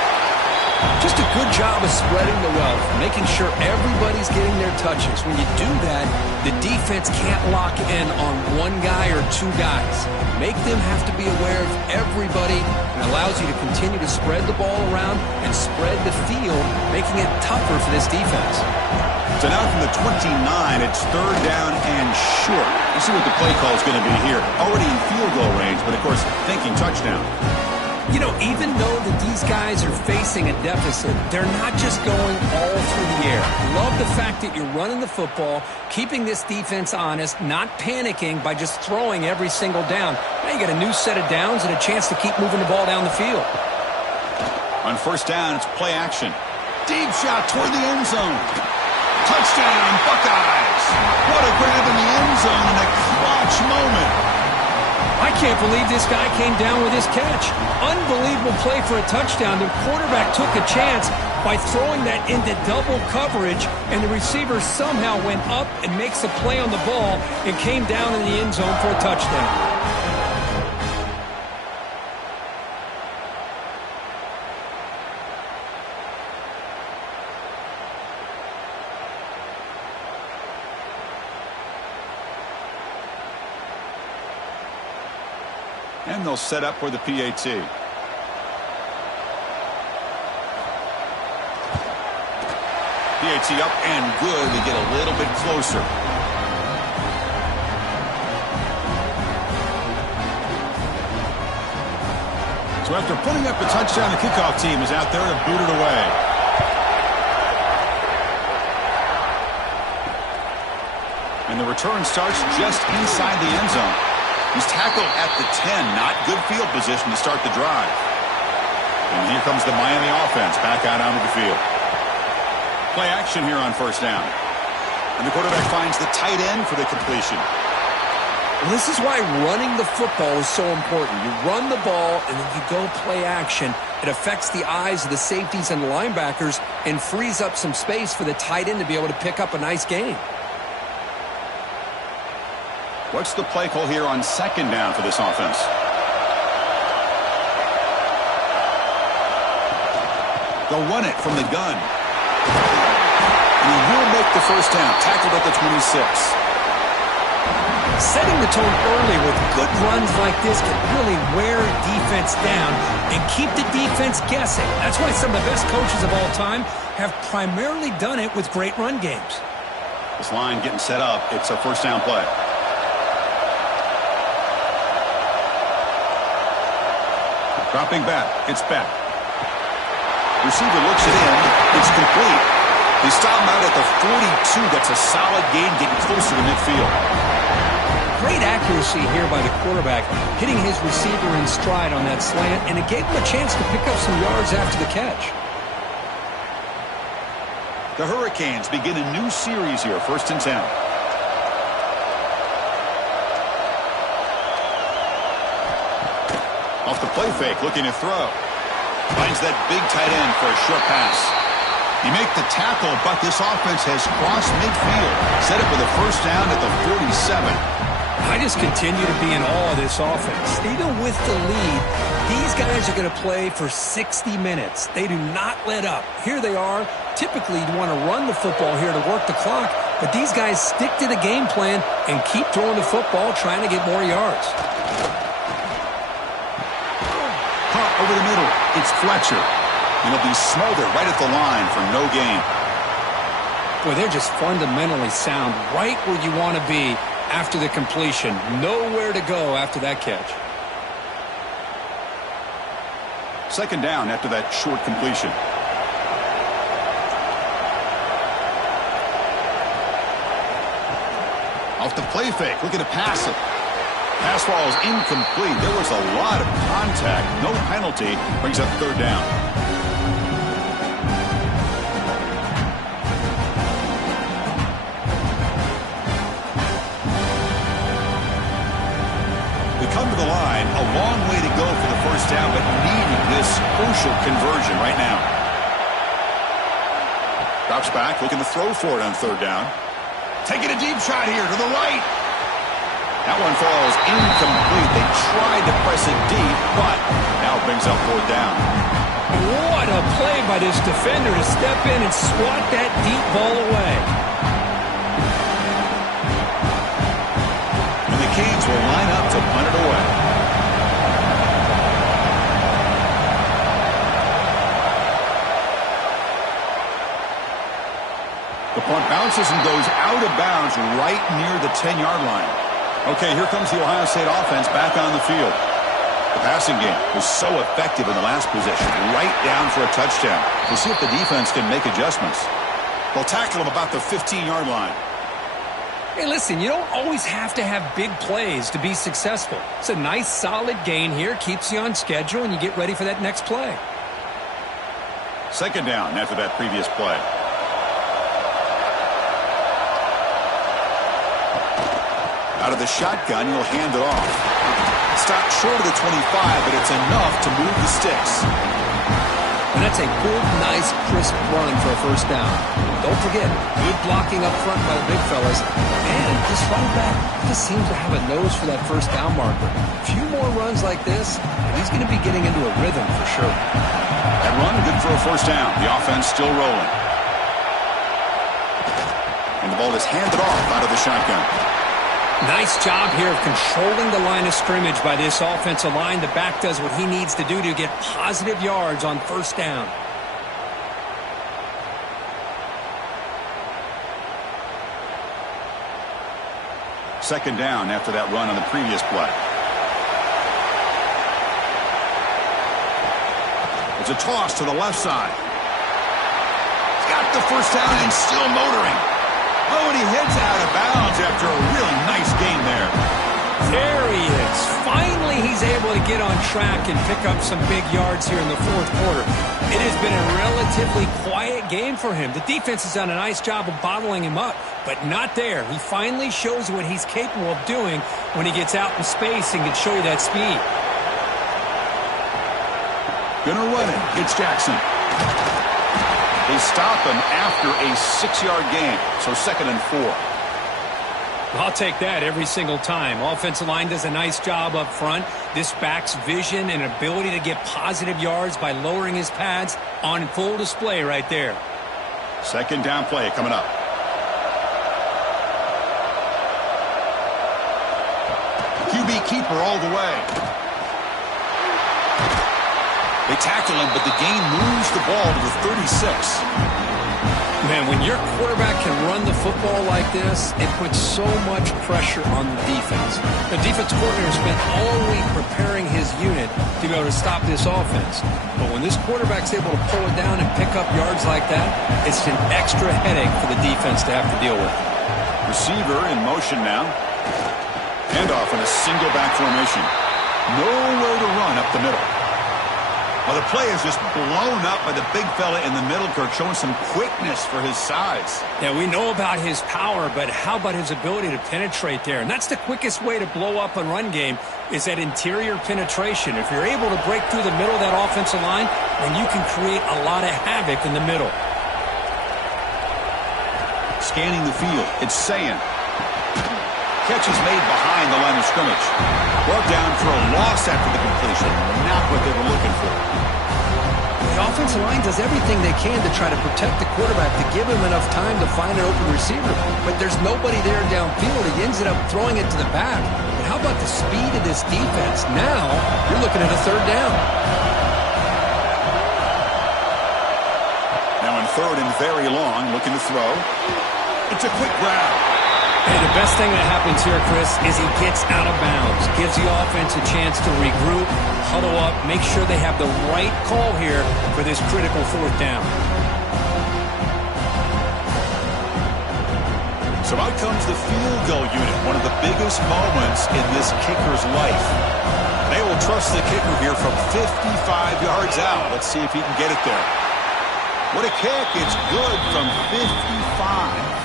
Just a good job of spreading the wealth, making sure everybody's getting their touches. When you do that, the defense can't lock in on one guy or 2 guys. Make them have to be aware of everybody, and allows you to continue to spread the ball around and spread the field, making it tougher for this defense. So now from the 29, it's 3rd down and short. You see what the play call is going to be here. Already in field goal range, but of course, thinking touchdown. You know, even though that these guys are facing a deficit, they're not just going all through the air. Love the fact that you're running the football, keeping this defense honest, not panicking by just throwing every single down. Now you got a new set of downs and a chance to keep moving the ball down the field. On 1st down, it's play action. Deep shot toward the end zone. Touchdown, Buckeyes. What a grab in the end zone in a clutch moment. can't believe this guy came down with his catch. Unbelievable play for a touchdown. The quarterback took a chance by throwing that into double coverage, and the receiver somehow went up and makes a play on the ball and came down in the end zone for a touchdown. And they'll set up for the PAT. PAT up and good. We get a little bit closer. So after putting up a touchdown, the kickoff team is out there to boot it away. And the return starts just inside the end zone. He's tackled at the 10. Not good field position to start the drive. And here comes the Miami offense back out onto the field. Play action here on first down. And the quarterback finds the tight end for the completion. Well, this is why running the football is so important. You run the ball, and then you go play action. It affects the eyes of the safeties and the linebackers and frees up some space for the tight end to be able to pick up a nice gain. What's the play call here on second down for this offense? They'll run it from the gun. And he will make the first down. Tackled at the 26. Setting the tone early with good runs like this can really wear defense down and keep the defense guessing. That's why some of the best coaches of all time have primarily done it with great run games. This line getting set up. It's a first down play. Dropping back. It's back. Receiver looks it in. It's complete. They stop him out at the 42. That's a solid gain getting closer to midfield. Great accuracy here by the quarterback, hitting his receiver in stride on that slant, and it gave him a chance to pick up some yards after the catch. The Hurricanes begin a new series here, 1st and 10. Off the play fake, looking to throw. Finds that big tight end for a short pass. You make the tackle, but this offense has crossed midfield. Set up with a first down at the 47. I just continue to be in awe of this offense. Even with the lead, these guys are going to play for 60 minutes. They do not let up. Here they are. Typically, you want to run the football here to work the clock, but these guys stick to the game plan and keep throwing the football, trying to get more yards. Caught over the middle. It's Fletcher. And he'll be smothered right at the line for no gain. Boy, they're just fundamentally sound, right where you want to be after the completion. Nowhere to go after that catch. Second down after that short completion. Off the play fake, looking to pass it. Pass ball is incomplete. There was a lot of contact. No penalty. Brings up third down. Come to the line, a long way to go for the first down, but needing this crucial conversion right now. Drops back, looking to throw for it on third down. Taking a deep shot here to the right. That one falls incomplete. They tried to press it deep, but now it brings up fourth down. What a play by this defender to step in and swat that deep ball away. Canes will line up to punt it away. The punt bounces and goes out of bounds right near the 10-yard line. Okay, here comes the Ohio State offense back on the field. The passing game was so effective in the last possession, right down for a touchdown. We'll see if the defense can make adjustments. They'll tackle him about the 15-yard line. Hey, listen, you don't always have to have big plays to be successful. It's a nice, solid gain here, keeps you on schedule, and you get ready for that next play. Second down after that previous play. Out of the shotgun, you'll hand it off. stopped short of the 25, but it's enough to move the sticks. And that's a good, nice, crisp run for a first down. Don't forget, good blocking up front by the big fellas. And this running back just seems to have a nose for that first down marker. A few more runs like this, and he's going to be getting into a rhythm for sure. That run, good for a first down. The offense still rolling. And the ball is handed off out of the shotgun. Nice job here of controlling the line of scrimmage by this offensive line. The back does what he needs to do to get positive yards on first down. Second down after that run on the previous play. It's a toss to the left side. He's got the first down and still motoring. Oh, and he heads out of bounds after a really nice game there. There he is. Finally, he's able to get on track and pick up some big yards here in the fourth quarter. It has been a relatively quiet game for him. The defense has done a nice job of bottling him up, but not there. He finally shows what he's capable of doing when he gets out in space and can show you that speed. Gonna run it. It's Jackson. They stop him after a 6-yard gain, so 2nd and 4. I'll take that every single time. Offensive line does a nice job up front. This back's vision and ability to get positive yards by lowering his pads on full display right there. Second down play coming up. QB keeper all the way. They tackle him, but the gain moves the ball to the 36. Man, when your quarterback can run the football like this, it puts so much pressure on the defense. The defense coordinator spent all week preparing his unit to be able to stop this offense. But when this quarterback's able to pull it down and pick up yards like that, it's an extra headache for the defense to have to deal with. Receiver in motion now. Handoff in a single back formation. Nowhere to run up the middle. Well, the play is just blown up by the big fella in the middle, Kirk, showing some quickness for his size. Yeah, we know about his power, but how about his ability to penetrate there? And that's the quickest way to blow up a run game is that interior penetration. If you're able to break through the middle of that offensive line, then you can create a lot of havoc in the middle. Scanning the field, it's Sayan. Catch is made behind the line of scrimmage. Brought down for a loss after the completion. Not what they were looking for. The offensive line does everything they can to try to protect the quarterback to give him enough time to find an open receiver. But there's nobody there downfield. He ends up throwing it to the back. But how about the speed of this defense? Now you're looking at a third down. Now in third and very long, looking to throw. It's a quick grab. Hey, the best thing that happens here, Chris, is he gets out of bounds, gives the offense a chance to regroup, huddle up, make sure they have the right call here for this critical fourth down. So out comes the field goal unit, one of the biggest moments in this kicker's life. They will trust the kicker here from 55 yards out. Let's see if he can get it there. What a kick. It's good from 55.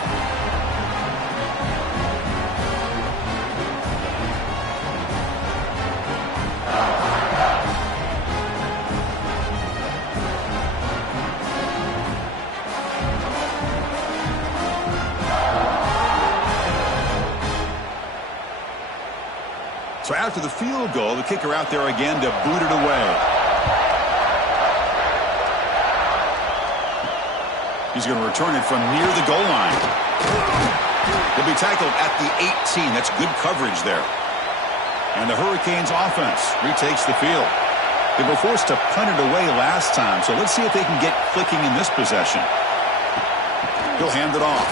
So after the field goal, the kicker out there again to boot it away. He's going to return it from near the goal line. He'll be tackled at the 18. That's good coverage there. And the Hurricanes offense retakes the field. They were forced to punt it away last time, so let's see if they can get clicking in this possession. He'll hand it off.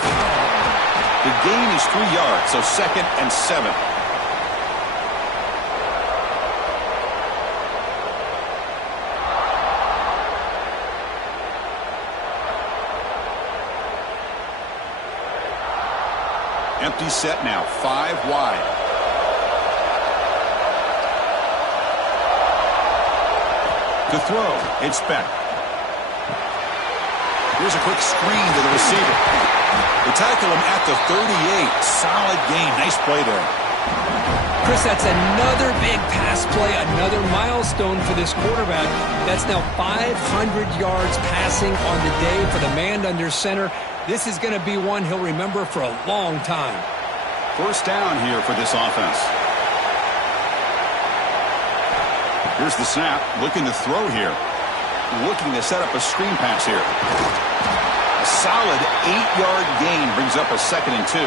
The gain is 3 yards, so 2nd and 7. Empty set now, 5 wide. To throw, it's Beck. Here's a quick screen to the receiver. They tackle him at the 38. Solid gain. Nice play there. Chris, that's another big pass play, another milestone for this quarterback. That's now 500 yards passing on the day for the man under center. This is going to be one he'll remember for a long time. First down here for this offense. Here's the snap, looking to throw here. Looking to set up a screen pass here. A solid 8-yard gain brings up a 2nd and 2.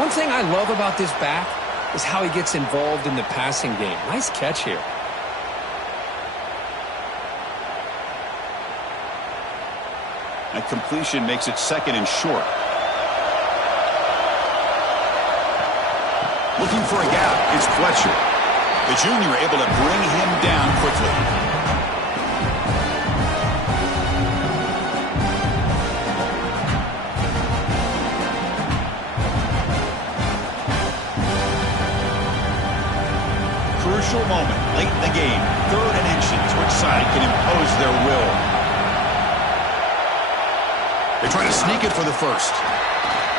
One thing I love about this back is how he gets involved in the passing game. Nice catch here. That completion makes it 2nd and short. Looking for a gap. It's Fletcher. The junior able to bring him down quickly. Crucial moment late in the game. 3rd and inches. Which side can impose their will? They're trying to sneak it for the first.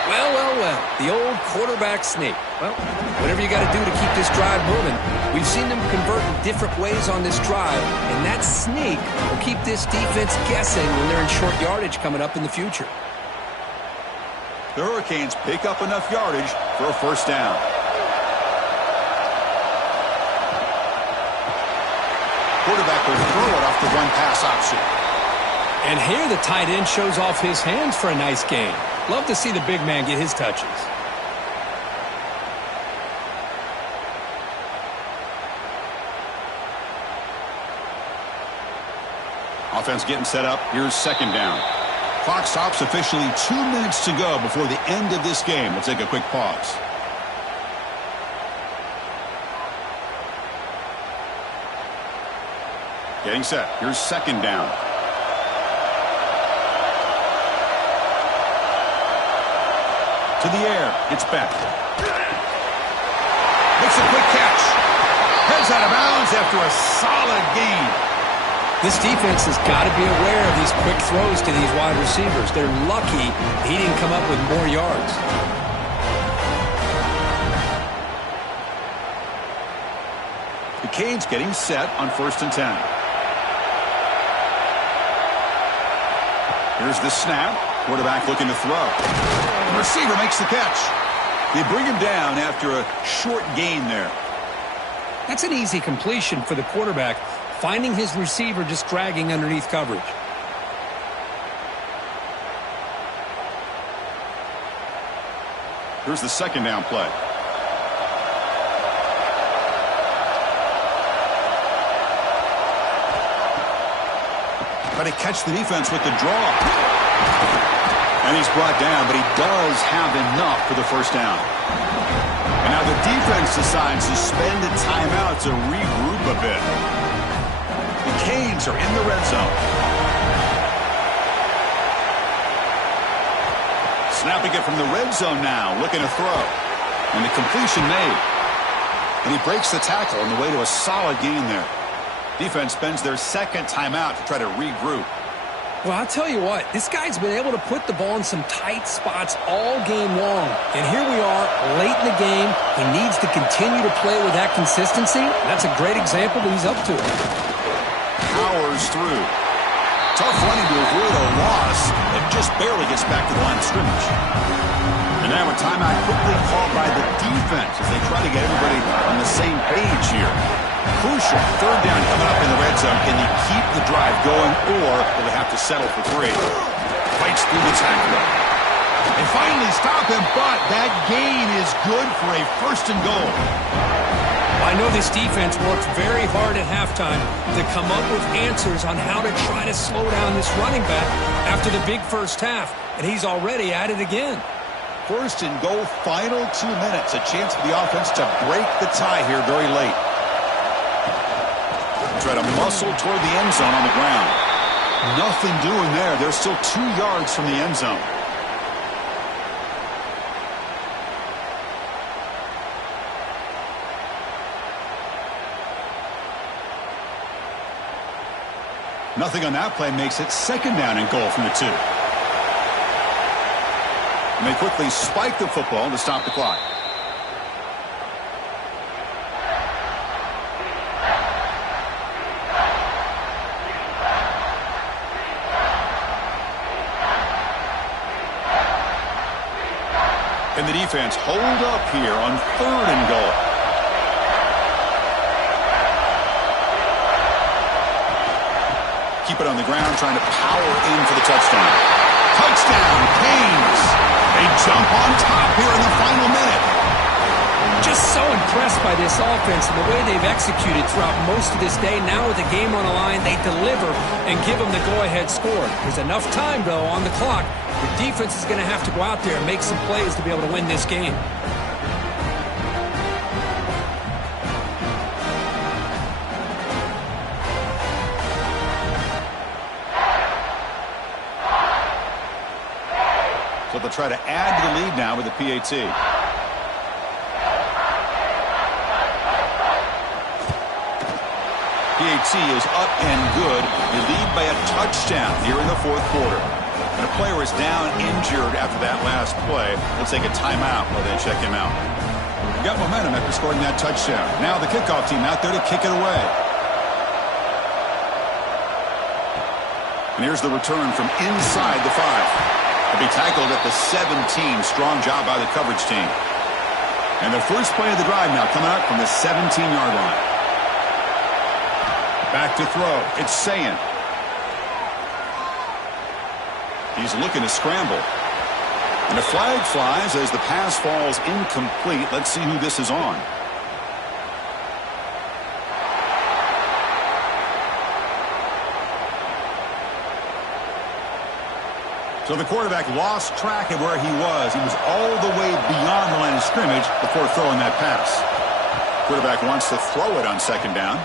Well, well, well. The old quarterback sneak. Well, whatever you got to do to keep this drive moving. We've seen them convert in different ways on this drive, and that sneak will keep this defense guessing when they're in short yardage coming up in the future. The Hurricanes pick up enough yardage for a first down. Quarterback will throw it off the one-pass option. And here the tight end shows off his hands for a nice gain. Love to see the big man get his touches. Offense getting set up. Here's 2nd down. Clock stops officially 2 minutes to go before the end of this game. We'll take a quick pause. Getting set. Here's 2nd down. To the air. It's Beck. Makes a quick catch. Heads out of bounds after a solid gain. This defense has got to be aware of these quick throws to these wide receivers. They're lucky he didn't come up with more yards. The Canes getting set on 1st and 10. Here's the snap. Quarterback looking to throw. The receiver makes the catch. They bring him down after a short gain there. That's an easy completion for the quarterback, finding his receiver just dragging underneath coverage. Here's the 2nd down play. Try to catch the defense with the draw. And he's brought down, but he does have enough for the first down. And now the defense decides to spend a timeout to regroup a bit. The Canes are in the red zone. Snapping it from the red zone now, looking to throw. And the completion made. And he breaks the tackle on the way to a solid gain there. Defense spends their 2nd timeout to try to regroup. Well, I'll tell you what, this guy's been able to put the ball in some tight spots all game long. And here we are, late in the game. He needs to continue to play with that consistency. That's a great example that he's up to. Powers through. Tough running to avoid a loss. It just barely gets back to the line of scrimmage. And now a timeout quickly called by the defense as they try to get everybody on the same page here. Crucial 3rd down coming up in the red zone. Can they keep the drive going, or will they have to settle for 3? Fights through the tackle. They finally stop him, but that gain is good for a 1st and goal. I know this defense worked very hard at halftime to come up with answers on how to try to slow down this running back after the big first half, and he's already at it again. 1st and goal, final 2 minutes. A chance for the offense to break the tie here very late. Try to muscle toward the end zone on the ground. Nothing doing there. They're still 2 yards from the end zone. Nothing on that play makes it 2nd down and goal from the 2. And they quickly spike the football to stop the clock. Can the defense hold up here on 3rd and goal? Keep it on the ground, trying to power in for the touchdown. Touchdown, Canes. They jump on top here in the final minute. Just so impressed by this offense and the way they've executed throughout most of this day. Now with the game on the line, they deliver and give them the go-ahead score. There's enough time, though, on the clock. The defense is going to have to go out there and make some plays to be able to win this game. So they'll try to add to the lead now with the PAT. PAT is up and good. They lead by a touchdown here in the 4th quarter. And a player is down injured after that last play. They'll take a timeout while they check him out. Got momentum after scoring that touchdown. Now the kickoff team out there to kick it away. And here's the return from inside the 5. He'll be tackled at the 17. Strong job by the coverage team. And the first play of the drive now coming up from the 17-yard line. Back to throw. It's Sayin. He's looking to scramble. And a flag flies as the pass falls incomplete. Let's see who this is on. So the quarterback lost track of where he was. He was all the way beyond the line of scrimmage before throwing that pass. Quarterback wants to throw it on 2nd down.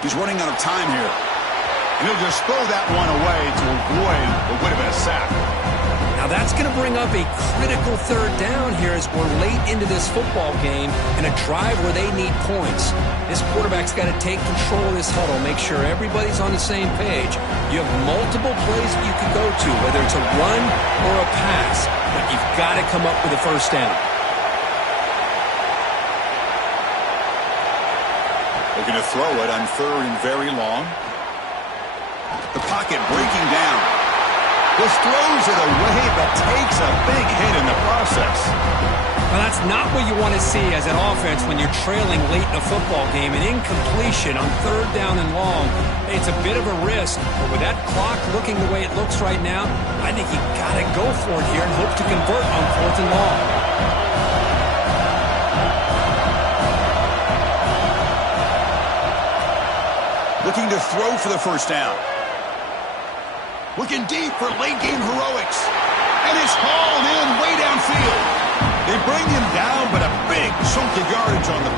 He's running out of time here. And he'll just throw that one away to avoid what would have been a sack. Now that's going to bring up a critical 3rd down here as we're late into this football game in a drive where they need points. This quarterback's got to take control of this huddle, make sure everybody's on the same page. You have multiple plays that you can go to, whether it's a run or a pass, but you've got to come up with a 1st down. Looking to throw it on 3rd and very long. The pocket breaking down. Just throws it away, but takes a big hit in the process. Well, that's not what you want to see as an offense when you're trailing late in a football game. An incompletion on 3rd down and long. It's a bit of a risk, but with that clock looking the way it looks right now, I think you got to go for it here and hope to convert on 4th and long. Looking to throw for the 1st down. Looking deep for late-game heroics. And it's hauled in way downfield. They bring him down, but a big chunk of yardage on the